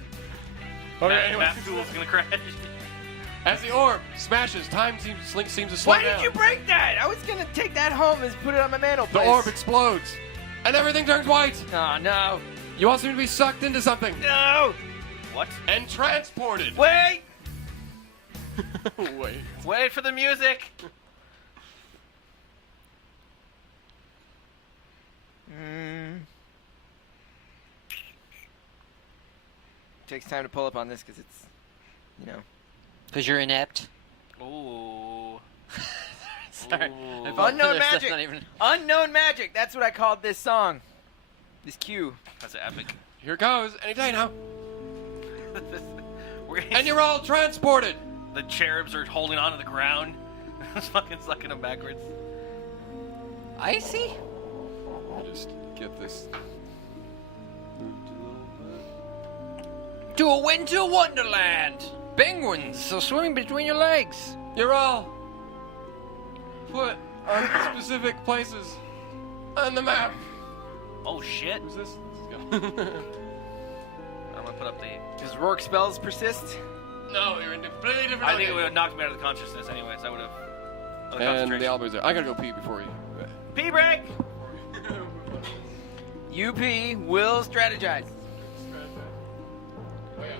Okay, Matt, anyway. Matt Fool's gonna crash. As the orb smashes, time seems to slow Why down. did you break that? I was gonna take that home and put it on my The mantelpiece. orb explodes, and everything turns white. Oh, no. You all seem to be sucked into something No. What? and transported. Wait. Wait. Wait for the music. Takes time to pull up on this because it's, you know. Because you're inept. Ooh. Sorry. Ooh. I thought Unknown that's magic. not even- Unknown magic. That's what I called this song. This cue. That's epic. Here it goes. Any day now. We're And you're all transported the cherubs are holding onto the ground. It's fucking sucking them backwards. Icy? Just get this. To a winter wonderland. Penguins are swimming between your legs. You're all put on specific places on the map. Oh shit! Who's this? I'm gonna put up the. Does Roark spells persist? No, you're in a completely different. I think it would have knocked me out of the consciousness, anyways. I would have. And the owlbear's there. I gotta go pee before you. Pee break. UP will strategize.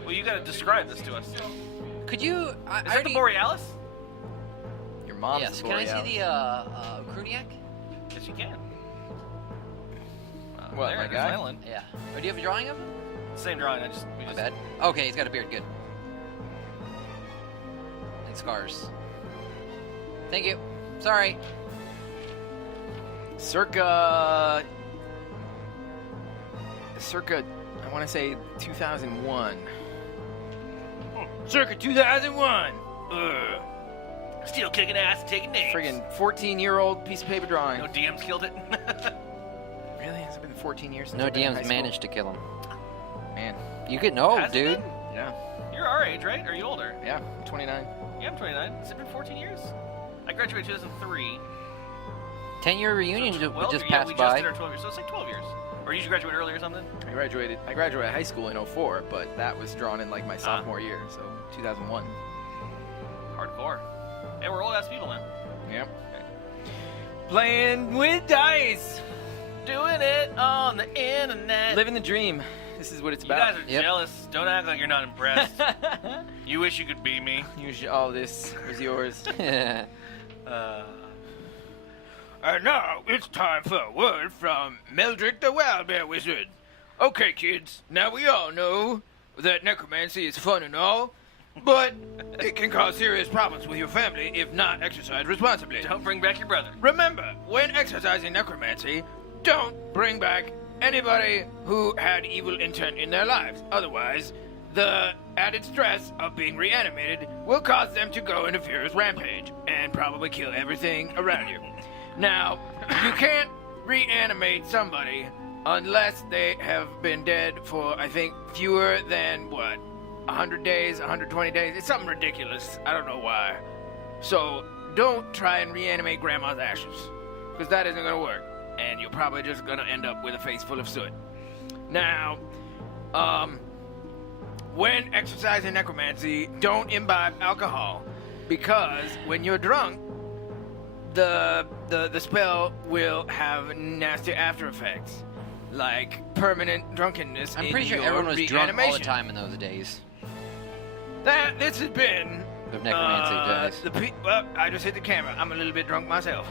Well, you gotta describe this to us. Is Could you? that the Borealis? Your mom's Yes. the Can I see Borealis. the Cruniac? Yes, you can. What, there, my there's guy? Island. Yeah. Oh, do you have a drawing of him? Same drawing. We My just bad. Okay, he's got a beard. Good. And scars. Thank you. Sorry. Circa, I want to say 2001. Circa 2001. still kicking ass and taking names. Friggin' 14-year-old piece of paper drawing. No DMs killed it. Really? Has it been 14 years since No I've been in high DMs school? managed to kill him. Man, You getting old, Has it dude. been? yeah, You're our age, right? Or are you older? yeah, I'm 29. Yeah, I'm 29. Has it been 14 years? I graduated 2003. 10-year reunion So just yeah, passed we by. just did our 12 years. So it's like 12 years. Or you graduated early or something? I graduated high school in 04, but that was drawn in like my sophomore year, so 2001. Hardcore. Hey, we're old ass people now. Yep. Playing with dice. Doing it on the internet. Living the dream. This is what it's You about. guys are Yep. jealous. Don't act like you're not impressed. You wish you could be me. All this was yours. Uh, And now it's time for a word from Meldrick the Wild Bear Wizard. Okay, kids, now we all know that necromancy is fun and all, but it can cause serious problems with your family if not exercised responsibly. don't bring back your brother. Remember, when exercising necromancy, don't bring back anybody who had evil intent in their lives. Otherwise, the added stress of being reanimated will cause them to go into furious rampage and probably kill everything around you. Now, you can't reanimate somebody unless they have been dead for, I think, fewer than, 100 days, 120 days? It's something ridiculous. I don't know why. So, don't try and reanimate Grandma's ashes, because that isn't going to work. And you're probably just going to end up with a face full of soot. Now, when exercising necromancy, don't imbibe alcohol, because when you're drunk, the spell will have nasty after effects, like permanent drunkenness. I'm in pretty sure your everyone was drunk all the reanimation. time in those days. This has been The necromancy days. well, I just hit the camera. I'm a little bit drunk myself.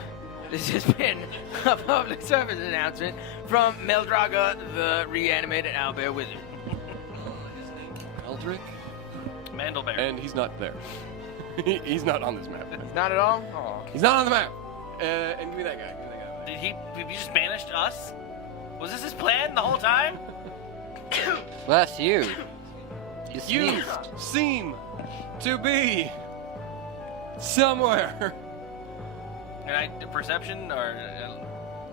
This has been a public service announcement from Meldraga, the reanimated owlbear wizard. Eldrick? Mandelbear. And he's not there. He's not on this map. Not at all. Oh. He's not on the map. And give me that guy. Did he just banished us? Was this his plan the whole time? Bless you. You sneezed. seem to be somewhere. And perception or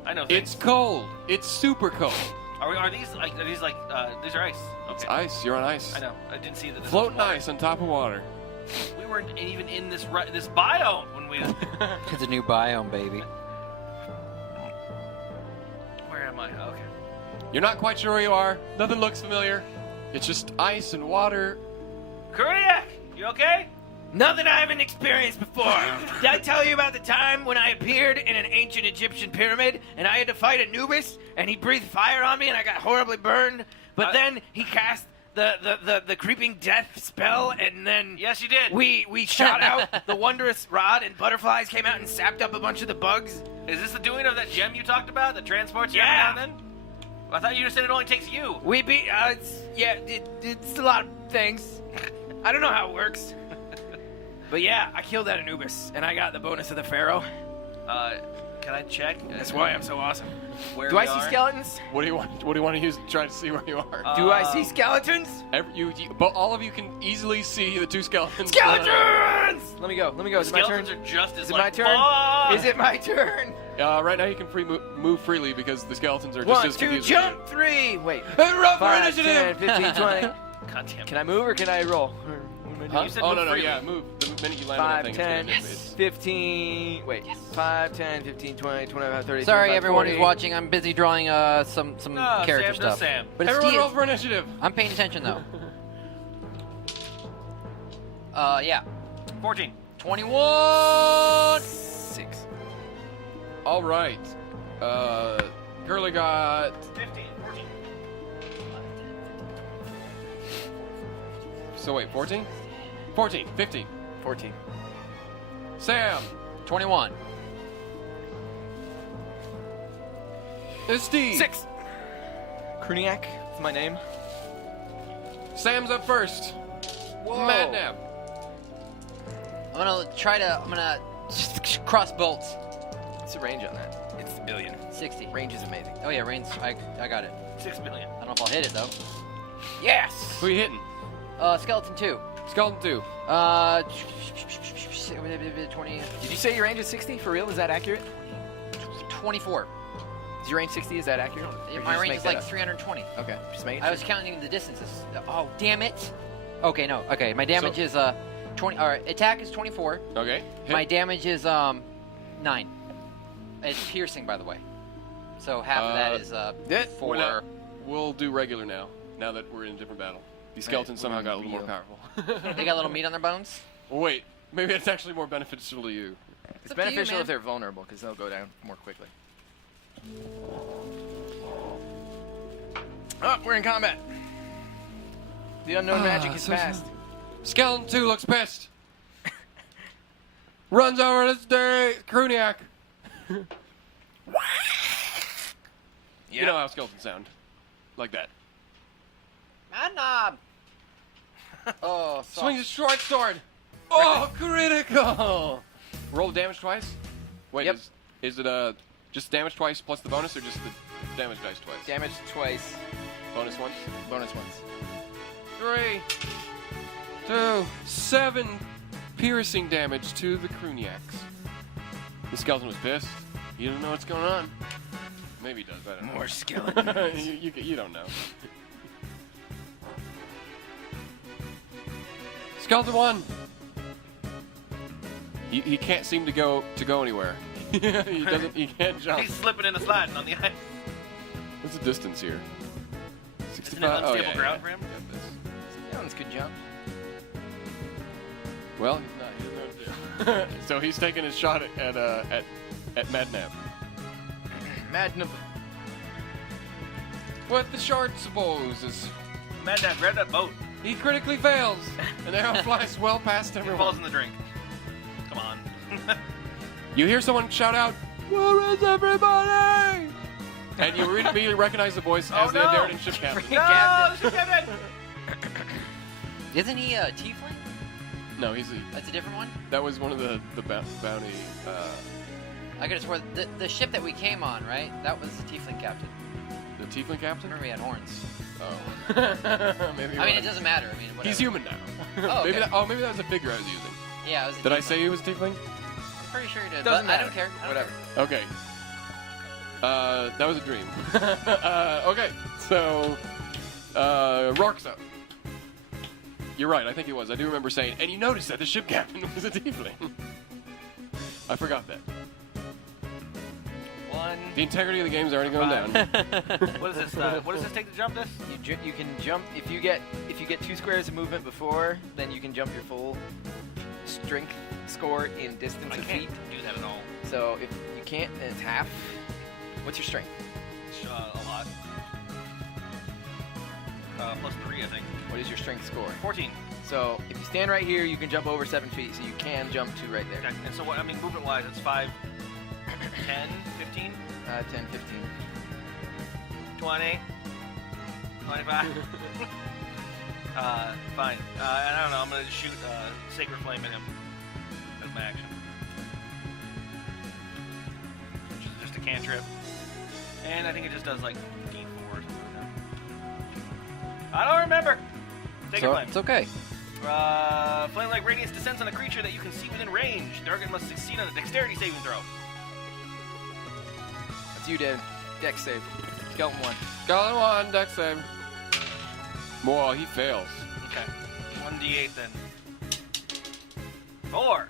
I know It's things. cold. It's super cold. Are these like these are ice? Okay. It's ice. You're on ice. I know. I didn't see that. This Floating was water. ice on top of water. We weren't even in this biome when we. It's a new biome, baby. Where am I? Okay. You're not quite sure where you are. Nothing looks familiar. It's just ice and water. Cruniac, you okay? Nothing I haven't experienced before. Did I tell you about the time when I appeared in an ancient Egyptian pyramid and I had to fight Anubis and he breathed fire on me and I got horribly burned? But then he cast the creeping death spell and then Yes, you did. we shot out the wondrous rod and butterflies came out and sapped up a bunch of the bugs. Is this the doing of that gem you talked about that transports you Yeah. every now and then? I thought you just said it only takes you. We beat. It's a lot of things. I don't know how it works. But yeah, I killed that Anubis, and I got the bonus of the Pharaoh. Can I check? That's why I'm so awesome. Where Do we I see are? skeletons? What do you want? What do you want to use to try to see where you are? Do I see skeletons? But all of you can easily see the two skeletons. Skeletons! skeletons! Let me go. Is it my turn? Skeletons are just as Is it like, my turn? "Fuck!" Is it my turn? Right now you can move freely because the skeletons are just 1, as 2, confused. jump, 3. Wait. Hey, roll for 5, initiative! 10, 15, 20. God damn it. Can I move or can I roll? Huh? You said Oh, move no, freely. yeah, move. The minute you land on that 5, thing, 10, it's gonna 15. Wait. 5, 10, 15, 20, 25, 30. Sorry, 35, everyone 40. who's watching. I'm busy drawing some No, character Sam does stuff. Sam. But it's Everyone Steve. roll for initiative. I'm paying attention though. Yeah. 14. 21. 6. All right. Curly got 15. 14. So wait, 14? 14, 15. 14. Sam, 21. it's Steve. 6. Cruniac is my name. Sam's up first. Madnab. I'm gonna cross bolts. What's the range on that? It's a billion. 60. Range is amazing. Oh yeah, range. I got it. 6 billion. I don't know if I'll hit it though. Yes! Who you hitting? Skeleton 2. Skeleton 2. 20. Did you say your range is 60? For real? Is that accurate? 24. Is your range 60? Is that accurate? Or did you My just range make is that like up? 320. Okay, just making I sure. was counting the distances. Oh, damn it. Okay, no. Okay, my damage is 20. All right, attack is 24. Okay. Hit. My damage is 9. It's piercing, by the way. So half of that is yeah, 4. We'll do regular now that we're in a different battle. These skeletons somehow got a little more powerful. They got a little meat on their bones. Well, wait, maybe it's actually more beneficial to you. It's up to you, beneficial man. if they're vulnerable because they'll go down more quickly. Oh, we're in combat. The unknown magic is fast. Skeleton 2 looks pissed. Runs over this day, Cruniac. You know how skeletons sound. Like that. Madnab. Oh, Swings a short sword. Oh, critical! Roll the damage twice? Wait, Yep. is it just damage twice plus the bonus or just the damage dice twice? Damage twice, Bonus once? bonus once. 3, 2, 7 piercing damage to the Cruniacs. The skeleton was pissed. He doesn't know what's going on. Maybe he does, I don't know. More skeletons. you don't know. Skeleton 1. He can't seem to go anywhere. he can't jump. He's slipping and sliding on the ice. What's the distance here? Isn't it unstable ground for him? Yep, that's- Skeletons could jump. well, he's not. He doesn't know what to do. So he's taking his shot at Madnab. Madnab. What the short supposes. Madnab, grab that boat. He critically fails. An arrow flies well past He falls everyone. in the drink. Come on. You hear someone shout out, "Where is everybody?" And you immediately recognize the voice as the no. Darren ship captain. No, ship captain! Isn't he a tiefling? No, That's a different one? that was one of the bounty. I could have swore the ship that we came on, right? That was the tiefling captain. The tiefling I captain? remember he had horns. Oh. Maybe I mean, it doesn't matter. I mean, whatever. He's human now. Oh, maybe okay. maybe that was a figure I was using. Yeah, it was a Did I tiefling. say he was a tiefling? I'm pretty sure he did. Doesn't but I matter. don't care. I don't Whatever. care. Okay. That was a dream. Okay, so Roark's up. You're right, I think he was. I do remember saying, and you noticed that the ship captain was a tiefling. I forgot that. 1. The integrity of the game is already going down. What is this? What does this take to jump this? You can jump if you get 2 squares of movement before, then you can jump your full strength score in distance I of can't feet. do that at all. So if you can't, then it's half. What's your strength? A lot. Plus 3, I think. What is your strength score? 14. So if you stand right here, you can jump over 7 feet. So you can jump to right there. Okay. And so what? I mean, movement-wise, it's 5, 10, 15, 10, 15. 20, 25. Fine. And I don't know. I'm gonna shoot Sacred Flame at him. That's my action. Which is just a cantrip. And I think it just does like D4 or something like that. I don't remember. Sacred So, Flame. it's okay. Flame-like radiance descends on a creature that you can see within range. Target must succeed on a dexterity saving throw. That's you, Dave. Dex save. Skeleton 1. Skeleton 1, dex save. Whoa, he fails. Okay. 1d8 then. 4.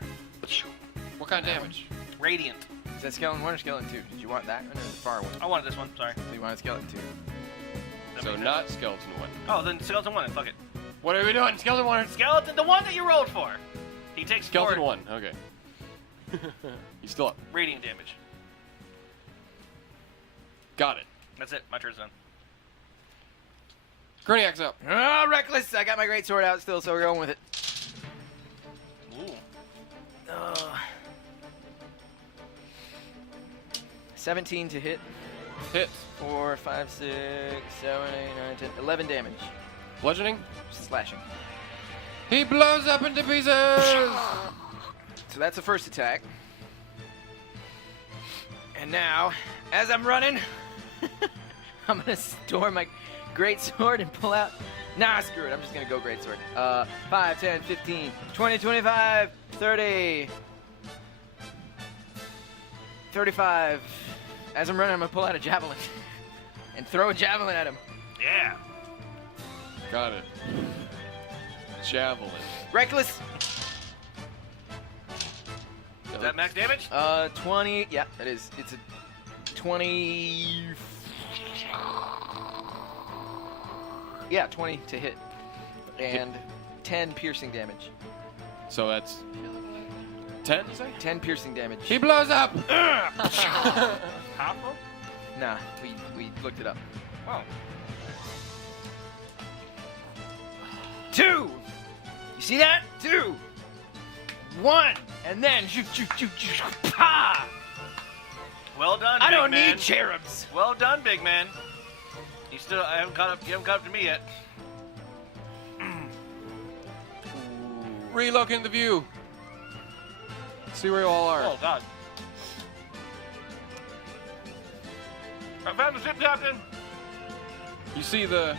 What kind of damage? Radiant. Is that skeleton 1 or skeleton 2? Did you want that one or the far one? I wanted this one, sorry. So you wanted skeleton 2. So not skeleton 1. Oh, then skeleton 1 then, fuck it. What are we doing? Skeleton 1. Skeleton, the one that you rolled for. He takes Skeleton 4 1, okay. He's still up. radiant damage. Got it. That's it, my turn's done. Cruniac's up. Oh, reckless! I got my great sword out still, so we're going with it. Ooh. 17 to hit. Hit. 4, 5, 6, 7, 8, 9, 10, 11 damage. Bludgeoning. Slashing. He blows up into pieces! So that's the first attack. And now, as I'm running, I'm gonna store my great sword and pull out. Nah, screw it. I'm just gonna go great sword. 5, 10, 15, 20, 25, 30, 35. As I'm running, I'm gonna pull out a javelin and throw a javelin at him. Yeah. Got it. Javelin. Reckless. Is that max damage? 20. Yeah, that is. It's a 20. Yeah, 20 to hit. And 10 piercing damage. So that's 10, you say? 10 piercing damage. He blows up! Half of? Nah, we looked it up. Wow. 2! You see that? 2! 1! And then shoot, shoot, shoot, shoot, pa! Well done, I big don't man. need cherubs. Well done, big man. You haven't caught up to me yet. Relook the view. See where you all are. Oh, God. I found the ship captain. You see the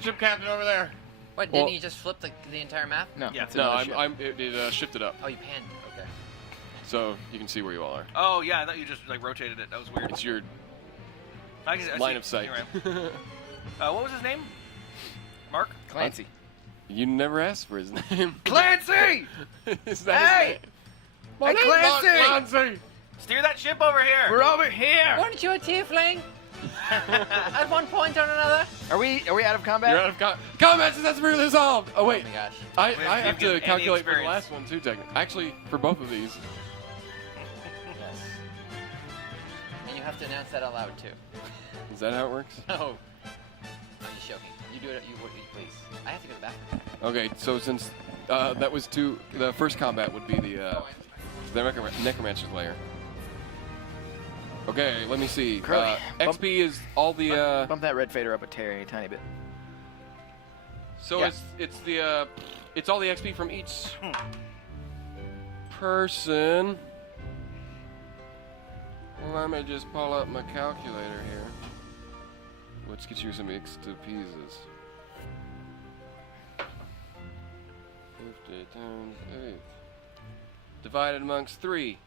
ship captain over there? What, didn't you just flip the entire map? No, Yeah. it's No, another ship. it shifted up. Oh, you panned. Okay. So you can see where you all are. Oh, yeah, I thought you just, like, rotated it. That was weird. It's your I see- line of sight. You're right. What was his name? Mark? Clancy. You never asked for his name. Clancy! Is that Hey! his name? My Hey, name's not Clancy! Clancy! Steer that ship over here. We're over here! Weren't you a tiefling? At one point or another? Are we out of combat? You're out of combat since that's really resolved! Oh, wait. Oh my gosh. I We've have given to any calculate for the experience. last one, too, technically. Actually, for both of these. Yes. And you have to announce that out loud too. Is that how it works? No. I'm just joking. You do it. You please. I have to go to the bathroom. Okay, so since that was the first combat would be the Necromancer's Lair. Okay, let me see. Curly, XP is all the. Bump that red fader up a tiny bit. So Yeah. it's all the XP from each person. Let me just pull up my calculator here. Let's get you some extra pieces. 50 times 8. Divided amongst 3.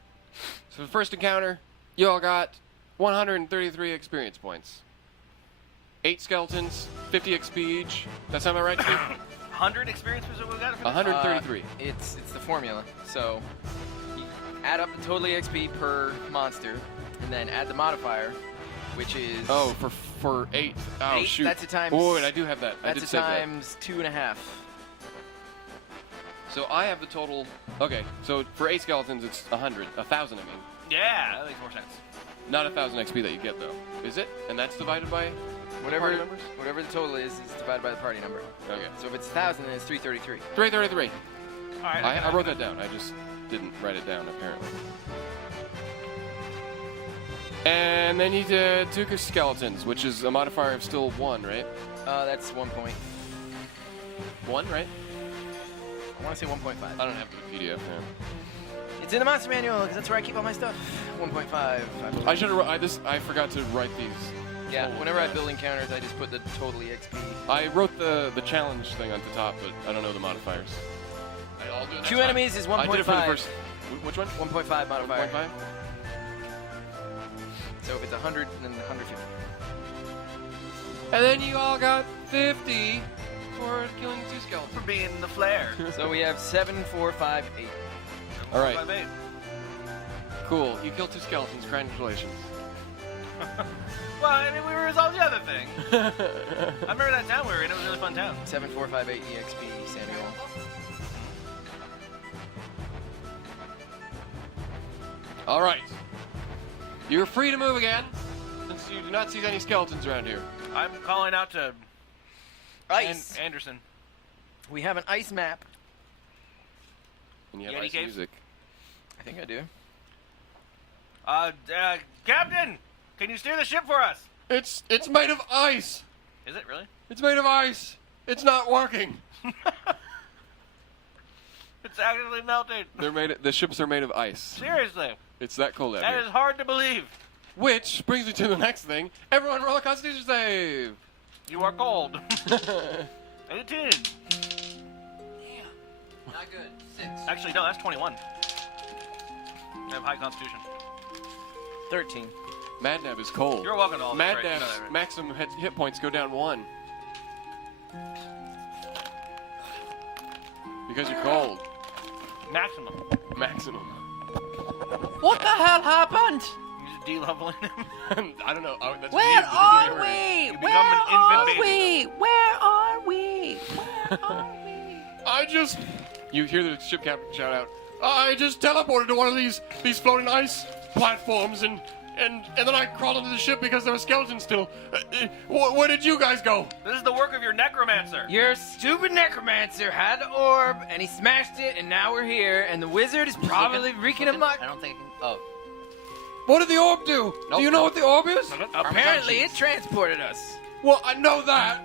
So the first encounter, you all got 133 experience points. 8 skeletons, 50 XP each. That sound about right to you? 100 experience was what we got for this? 133. It's the formula. So you add up the total XP per monster, and then add the modifier, which is Oh, for 8. Oh, 8, shoot. that's a times. Oh, wait, I do have that. I did That's a save that. times 2.5. So I have the total. Okay, so for 8 skeletons, it's 100. 1,000, I mean. Yeah, that makes more sense. Not 1,000 XP that you get, though. Is it? And that's divided by Whatever party members? whatever the total is divided by the party number. Okay. So if it's 1,000, then it's 333. 333. All right. I wrote that down. I just didn't write it down, apparently. And then you did 2 skeletons, which is a modifier of still 1, right? That's 1 point. 1, right? I want to say 1.5. I don't have the PDF now. It's in the monster manual because that's where I keep all my stuff. 1.5. I should have. I forgot to write these Yeah, whenever I build encounters, I just put the total EXP. I wrote the challenge thing on the top, but I don't know the modifiers. I'll do it next 2 time. enemies is 1.5. I did it for the first. Which one? 1.5 modifier. 1.5. So if it's 100, then 150. And then you all got 50 for killing 2 skeletons. For being the flare. So we have 7, 4, 5, 8. All right. 5, 8. Cool. You killed 2 skeletons. Congratulations. Well, I mean, we resolved the other thing. I remember that town we were in. It was a really fun town. 7, 4, 5, 8 EXP, Samuel. All right. You're free to move again, since you do not see any skeletons around here. I'm calling out to Ice. Anderson. We have an ice map. And you have Yeti ice cave? music. I think I do. Captain, can you steer the ship for us? It's made of ice. Is it really? It's made of ice. It's not working. It's actually melted. The ships are made of ice. Seriously, It's that cold out that here. is hard to believe. Which brings me to the next thing. Everyone roll a Constitution save. You are cold. 18. Damn. Not good. 6. Actually, no, that's 21. I have high constitution. 13. Madnab is cold. You're welcome to all this, right? You know Madnab's that, right? maximum hit points go down 1. Because you're cold. Maximum. Maximum. What the hell happened? You just de-leveling him. I don't know. Oh, that's Where weird. are we? You Where become an infant are baby. we? Where are we? Where are we? I just... You hear the ship captain shout out, I just teleported to one of these floating ice platforms and then I crawled into the ship because there were skeletons still. Where did you guys go? This is the work of your necromancer. Your stupid necromancer had the orb, and he smashed it, and now we're here, and the wizard is probably wreaking amok. I don't think. Oh. What did the orb do? Nope. Do you know what the orb is? Apparently, it transported us. Well, I know that.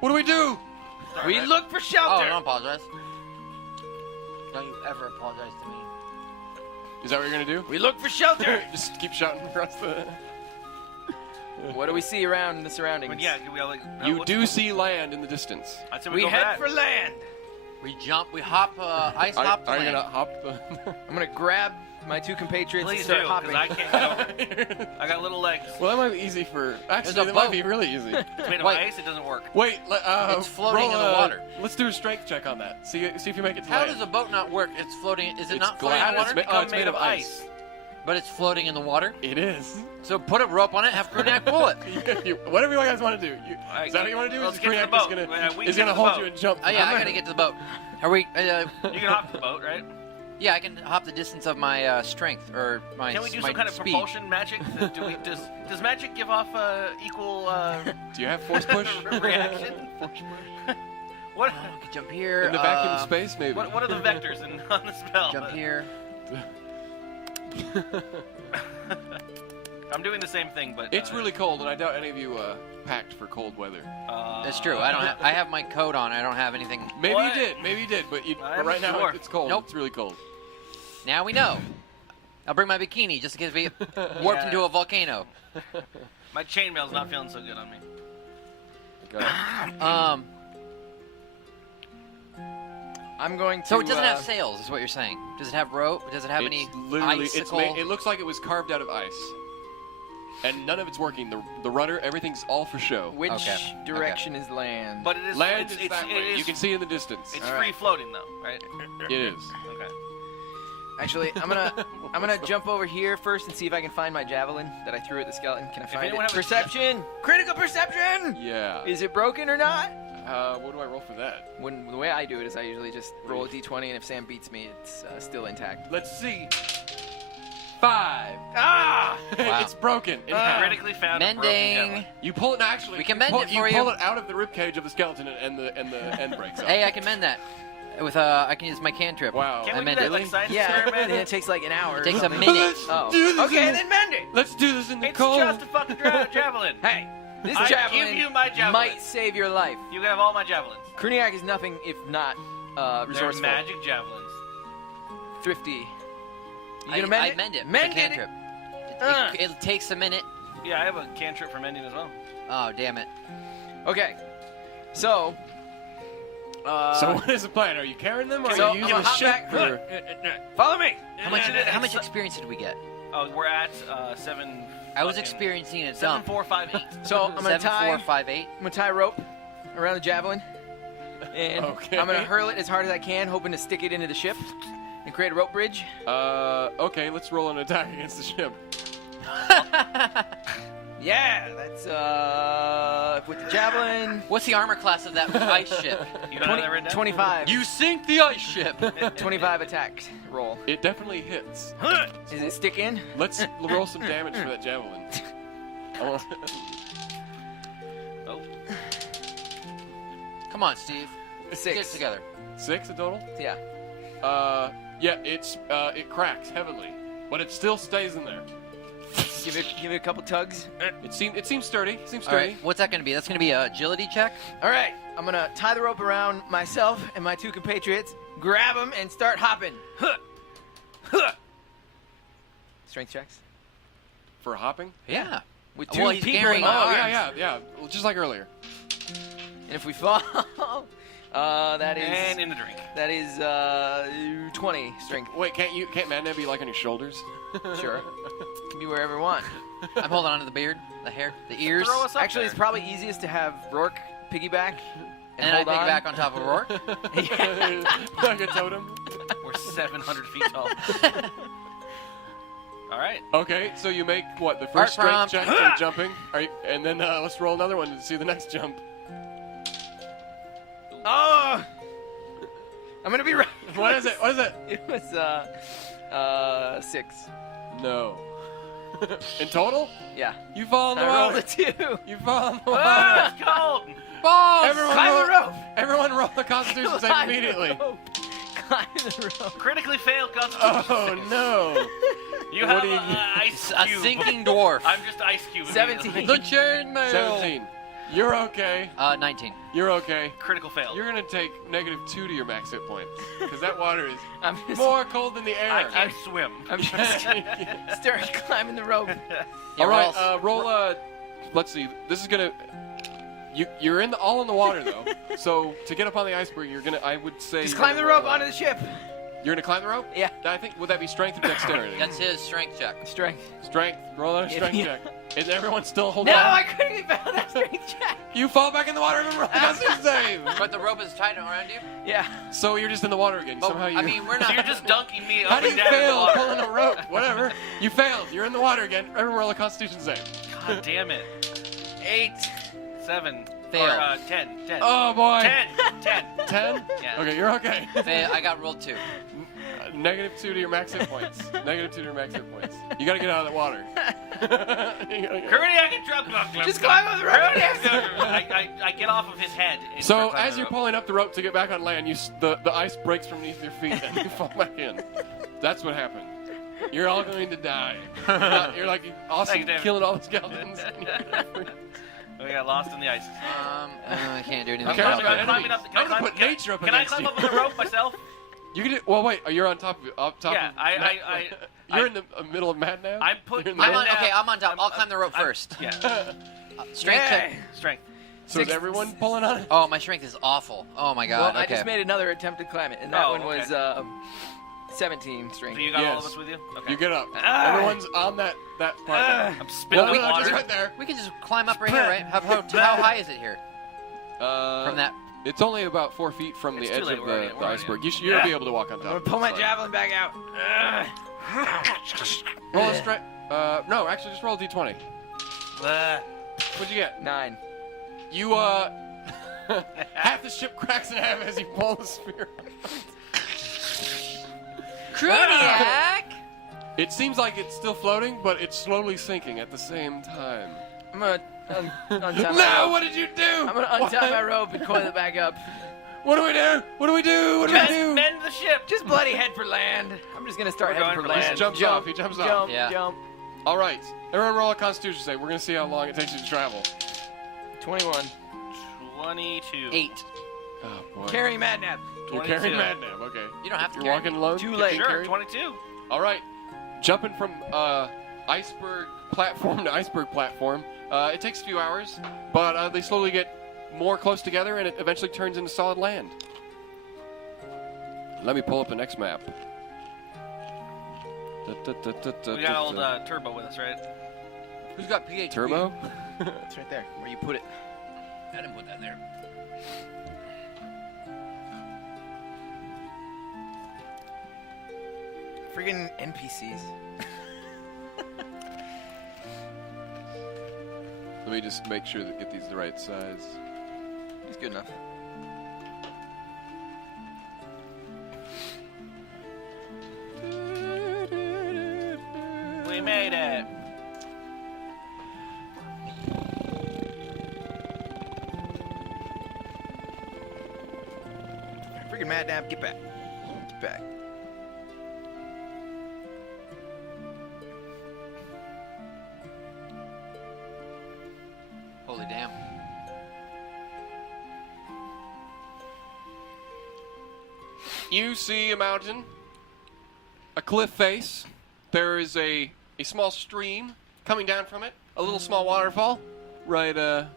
What do we do? We look for Oh, shelter. don't apologize. Don't you ever apologize to me. Is that what you're gonna do? We look for shelter. Just keep shouting across the... What do we see around in the surroundings? I mean, yeah, we all like. You do see land in the distance. I'd say We go head that. for land. We jump. We hop. Ice hop. Are you land. gonna hop the... I'm gonna grab my 2 compatriots Please and do, start because hopping. I can't go. I got little legs. Well, that might be easy for... Actually, There's a that might boat. be really easy. It's made of Wait. ice. It doesn't work. Wait, It's floating roll in the water. Let's do a strength check on that. See if you make it to How land. does a boat not work? It's floating. Is it It's not floating in the glass. water? It's made of ice. But it's floating in the water. It is. So put a rope on it. Have Cruniac pull it. Whatever you guys want to do. Right, Is that what you want to do? let's Is get to the Cruniac boat. just We gonna can is get gonna to the hold boat. you and jump? Oh yeah, I gotta get to the boat. Are we? You can hop the boat, right? Yeah, I can hop the distance of my strength or my Can we do my some kind of speed. propulsion magic? Does magic give off equal Do you have force push? reaction? What? Oh, I can jump here. In the vacuum of space, maybe. What are the vectors on the spell? Jump here. I'm doing the same thing, but It's really cold, and I doubt any of you packed for cold weather. That's true. I don't have. I have my coat on. I don't have anything. Maybe What? you did. Maybe you did. But I'm right now sure. it's cold. Nope. It's really cold. Now we know. I'll bring my bikini just in case we warped Yeah. into a volcano. My chainmail's not feeling so good on me. Okay. I'm going to. So it doesn't have sails, is what you're saying? Does it have rope? Does it have any icicle? It looks like it was carved out of ice, and none of it's working. The rudder, everything's all for show. Which Okay. direction is land? But it is Land it's, is that way. it is, You can see in the distance. It's All free right. floating though, right? It is. Okay. Actually, I'm gonna jump over here first and see if I can find my javelin that I threw at the skeleton. Can I find anyone it? have a- Perception! Critical perception! Yeah. Is it broken or not? What do I roll for that? When the way I do it is I usually just roll a d20, and if Sam beats me, it's still intact. Let's see. 5. Ah! Wow. It's broken. In half. Critically found a broken Mending. javelin. You pull it actually. We can you mend pull, it for you. pull it out of the rib cage of the skeleton, and the end breaks off. Hey, I can mend that. With I can use my cantrip. Wow. Can I we do meant that it. like science Yeah, experiment? and it takes like an hour. It takes a or something. minute. Let's Oh. do this Okay, in then mend it! Let's do this in the It's cold. just a fucking javelin. Hey, this I javelin give you my javelin. might save your life. You can have all my javelins. Cruniac is nothing if not They're resourceful. magic javelins. Thrifty. You I gonna mend I it? mend it. Mend with a it! cantrip. Uh. It takes a minute. Yeah, I have a cantrip for mending as well. Oh, damn it. Okay. So. So what is the plan? Are you carrying them, or So are you using I'm a gonna hop ship? back. Or... Follow me. How much experience did we get? Oh, we're at 7. I was experiencing a dump. 7, 4, 5, 8. So I'm gonna 7, 4, tie. 5, 8. I'm gonna tie a rope around the javelin, and Okay. I'm gonna hurl it as hard as I can, hoping to stick it into the ship and create a rope bridge. Okay, let's roll an attack against the ship. Yeah, that's with the javelin. What's the armor class of that ice ship? You don't have that written down? 25. You sink the ice ship. 25 attack roll. It definitely hits. Does it stick in? Let's roll some damage for that javelin. I want- Oh. Come on, Steve. Get it 6. together. 6 in total? Yeah. Yeah, it cracks heavily, but it still stays in there. Give it a couple tugs. It seems sturdy. Seems All sturdy. right, what's that going to be? That's going to be a agility check? All right, I'm gonna tie the rope around myself and my 2 compatriots, grab them, and start hopping. Huh. Huh. Strength checks For hopping? Yeah. with 2 Well, he's people carrying in my Oh arms. yeah. Well, just like earlier. And if we fall, that is And in the drink. that is 20 strength. Wait, can't Madnab be like on your shoulders? Sure, can be wherever we want. I'm holding on to the beard, the hair, the ears. Throw us up Actually, there. it's probably easiest to have Roark piggyback And then I hold pick on. it back on top of Roark. Like a totem. We're 700 feet tall. All right. Okay, so you make what the Art first strength prompt. check for jumping, and then let's roll another one to see the next jump. Oh, I'm gonna be right. What is it? What is it? It was 6. No. In total, Yeah. you fall in the I rolled water. a 2. You fall in the water. Ah, it's cold. Balls! Climb the rope. Everyone roll the Constitution save Climb the immediately. rope. Climb the rope. Critically failed Constitution. Oh no! You What have do you- ice A cube. sinking dwarf. I'm just ice cube. 17. The chainmail. 17. You're okay. 19. You're okay. Critical fail. You're gonna take -2 to your max hit points because that water is I'm just, more cold than the air. I can't swim. I'm just start climbing the rope. All right, else? roll. Let's see. This is gonna. You're all in the water though. So to get up on the iceberg, you're gonna. I would say. Just you're climb the gonna rope roll, onto the ship. You're gonna climb the rope. Yeah. I think would that be strength or dexterity? That's his strength check. Strength. Strength. Roll out a strength Yeah. check. Is everyone still holding No, on? I couldn't get back on that strength check. You fall back in the water and roll the Constitution save. But the rope is tied around you? Yeah. So you're just in the water again. But, Somehow you. I mean, we're So not. you're just dunking me How up do and you down in the fail water. pulling a rope? Whatever. You failed. You're in the water again. Everyone roll a Constitution save. God damn it. 8. 7. Fail. Or 10. 10. Oh boy. 10. 10. 10? Yeah. Okay, you're okay. I got rolled 2. -2 to your max hit points. -2 to your max hit points. You gotta get out of that water. Cruniac and drop. Just climb on the rope. I get off of his head. and So start climbing as the you're rope. pulling up the rope to get back on land, the ice breaks from beneath your feet and you fall back in. That's what happened. You're all going to die. You're like awesome, Thanks, David. killing all the skeletons. We got lost in the ice. I can't do anything Okay, about I'm it. climbing up. I'm gonna put nature up Can I against climb you. up on the rope myself? You can do. Well, wait. You're on top of it. Yeah, You're in the middle of Madnab. I'm put- You're in the I'm middle? on, okay, I'm on top. I'll climb the rope first. Yeah. Strength check. Strength. So is everyone pulling on it? Oh, my strength is awful. Oh my god. Well, I okay. just made another attempt to climb it, and that Oh, one was 17 strength. So you got all Yes. of us with you? Okay. You get up. Ah. Everyone's on that part. I'm spitting No, in just water. right there. We can just climb up right here, right? How high is it here? From that. It's only about 4 feet from It's the too edge late, of we're already- the we're already iceberg. in. You'll be able to walk on top. I'm gonna pull my It's javelin back out. Roll a strength. No, actually, just roll a d20. What'd you get? 9. You half the ship cracks in half as you pull the spear. Cruniac! It seems like it's still floating, but it's slowly sinking at the same time. I'm gonna untie my No, rope. what did you do? I'm gonna untie What? my rope and coil it back up. What do we do? What do we do? What do we do? Mend the ship. Just bloody head for land. I'm just gonna start We're heading going for for land. land. He jumps off. He jumps off. Jump, Yeah. jump. All right, everyone roll a Constitution save. We're gonna see how long it takes you to travel. 21. 22. 8. Oh boy. Carry Madnab. You're 22. carrying Madnab. Okay. You don't have to You're carry walking me. alone. Too Get late. you Sure, carried? 22. All right, jumping from iceberg platform to iceberg platform. It takes a few hours, but they slowly get more close together, and it eventually turns into solid land. Let me pull up the next map. We got old Turbo with us, right? Who's got PhD? Turbo? It's right there, where you put it. I didn't put that there. Friggin' NPCs. Let me just make sure that get these the right size. He's good enough. We made it. Friggin' Madnab, get back. Get back. Holy damn. You see a mountain, a cliff face. There is a small stream coming down from it, a little small waterfall, right there.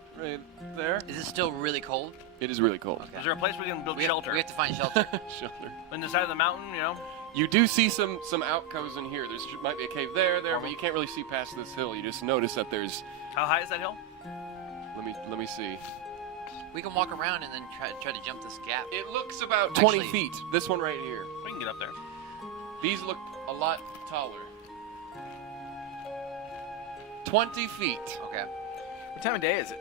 Is it still really cold? It is really cold. Is there a place we can build shelter? We have to find shelter. Shelter. On the side of the mountain, you know? You do see some outgoes in here. There's might be a cave there, but you can't really see past this hill. You just notice that there's. How high is that hill? Let me see. We can walk around and then try to jump this gap. It looks about 20 Actually- feet. This one right here. We can get up there. These look a lot taller. 20 feet. Okay. What time of day is it?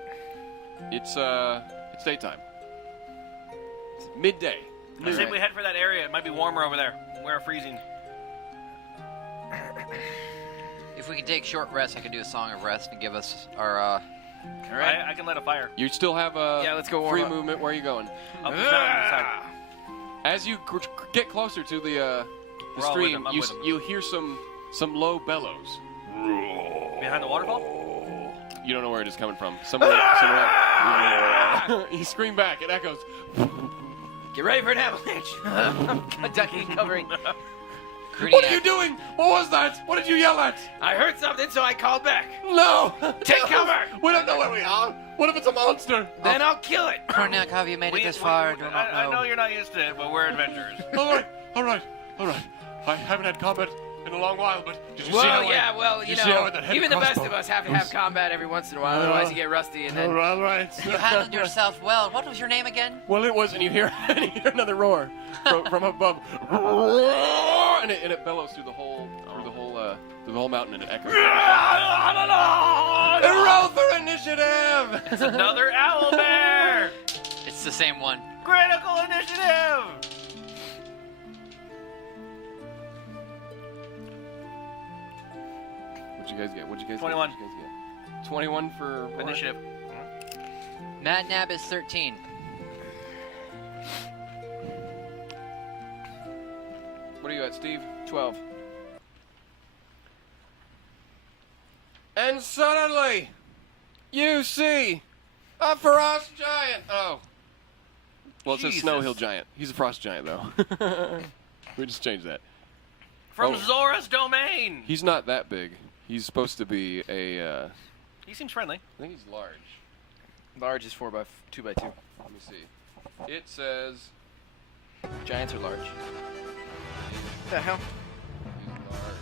It's daytime. It's midday. I say we head for that area. It might be warmer over there. We're freezing. If we can take short rest, I can do a song of rest and give us our. All right. I can light a fire. You still have a Yeah, let's go warm free up. movement. Where are you going? Up the side. As you get closer to the We're all with stream, him, I'm with him. you hear some low bellows. Behind the waterfall? You don't know where it is coming from. Somewhere else. You scream back. It echoes. Get ready for an avalanche. I'm ducking and covering. What are you doing? What was that? What did you yell at? I heard something, so I called back. No! Take cover! We don't know where we are. What if it's a monster? Then I'll kill it. Cruniac, have you made it this far? I do not I know you're not used to it, but we're adventurers. All right. I haven't had combat in a long while, but did you see how Well, yeah, well, did you see how know, that heavy even the best crossbow of us have to have combat every once in a while, otherwise you get rusty and then. All right. You handled yourself well. What was your name again? Well, it was, and you hear another roar from above, and it bellows through the whole mountain, and it echoes. Roll for initiative! It's another owl bear! It's the same one. Critical initiative! What'd you guys get? 21. What'd you guys get? 21 for Roark? Initiative. Madnab is 13. What are you at, Steve? 12. And suddenly, you see a frost giant. Oh. Well, it says Jesus. Snow Hill Giant. He's a frost giant, though. We just changed that. From Oh. Zora's domain! He's not that big. He's supposed to be a. He seems friendly. I think he's large. Large is 2x2. Let me see. It says Giants are large. The hell? he's large.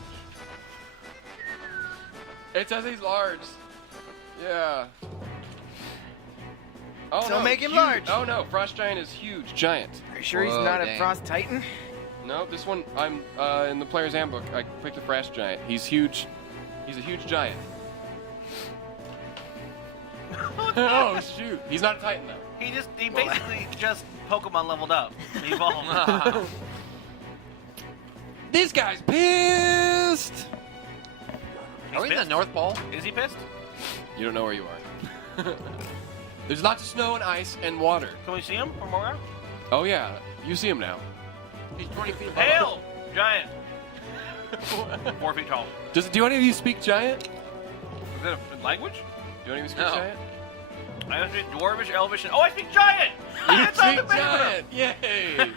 It says he's large. Yeah. Oh So no, make him huge. large. Oh no, frost giant is huge, giant. Are you sure he's Whoa, not a dang. frost titan? No, this one I'm in the player's handbook. I picked a frost giant. He's huge. He's a huge giant. Oh shoot! He's not a titan though. He basically just Pokemon leveled up. He evolved. This guy's pissed. Are we in the pissed? North Pole? Is he pissed? You don't know where you are. There's lots of snow and ice and water. Can we see him from where? Oh yeah, you see him now. He's 20 feet above. Hail! Giant! 4 feet tall. Do any of you speak giant? Is that a language? Do any of you speak No. giant? I speak Dwarvish, Elvish, and... Oh, I speak Giant! You It's on speak the paper! giant! Yay!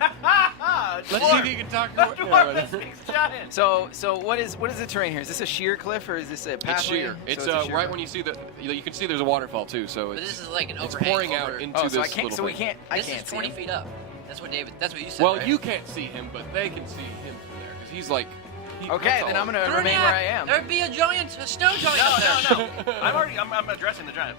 Let's see if you can talk A more. dwarf that speaks giant. So what is the terrain here? Is this a sheer cliff or is this a It's pathway? sheer. So It's a sheer right cliff. when you see you can see there's a waterfall too. So But it's, this is like an it's overhang. pouring out into Oh, this so I can't. little So we thing. can't. I This can't is see 20 him. feet up. That's what David. That's what you said. Well, right? you can't see him, but they can see him from there because he's like. Okay, then I'm gonna remain where I am. There'd be a snow giant up there. No. I'm addressing the giant.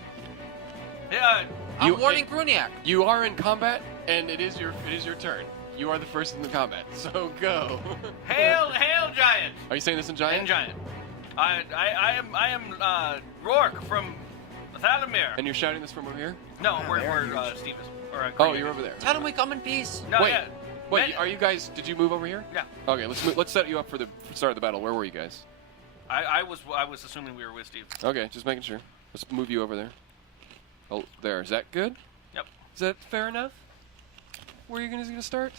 Yeah. I'm warning Cruniac. You are in combat, and it is your turn. You are the first in the combat, so go. Hail, giant. Are you saying this in giant? And giant. I am Roark from Thalamir. And you're shouting this from over here? No, Yeah, where they're Steve is. Or, Oh, you're over there. Tell him we come in peace. No, Wait. yeah. Wait, Men- are you guys? Did you move over here? Yeah. Okay, let's set you up for the start of the battle. Where were you guys? I was assuming we were with Steve. Okay, just making sure. Let's move you over there. Oh, there. Is that good? Yep. Is that fair enough? Where are you gonna start?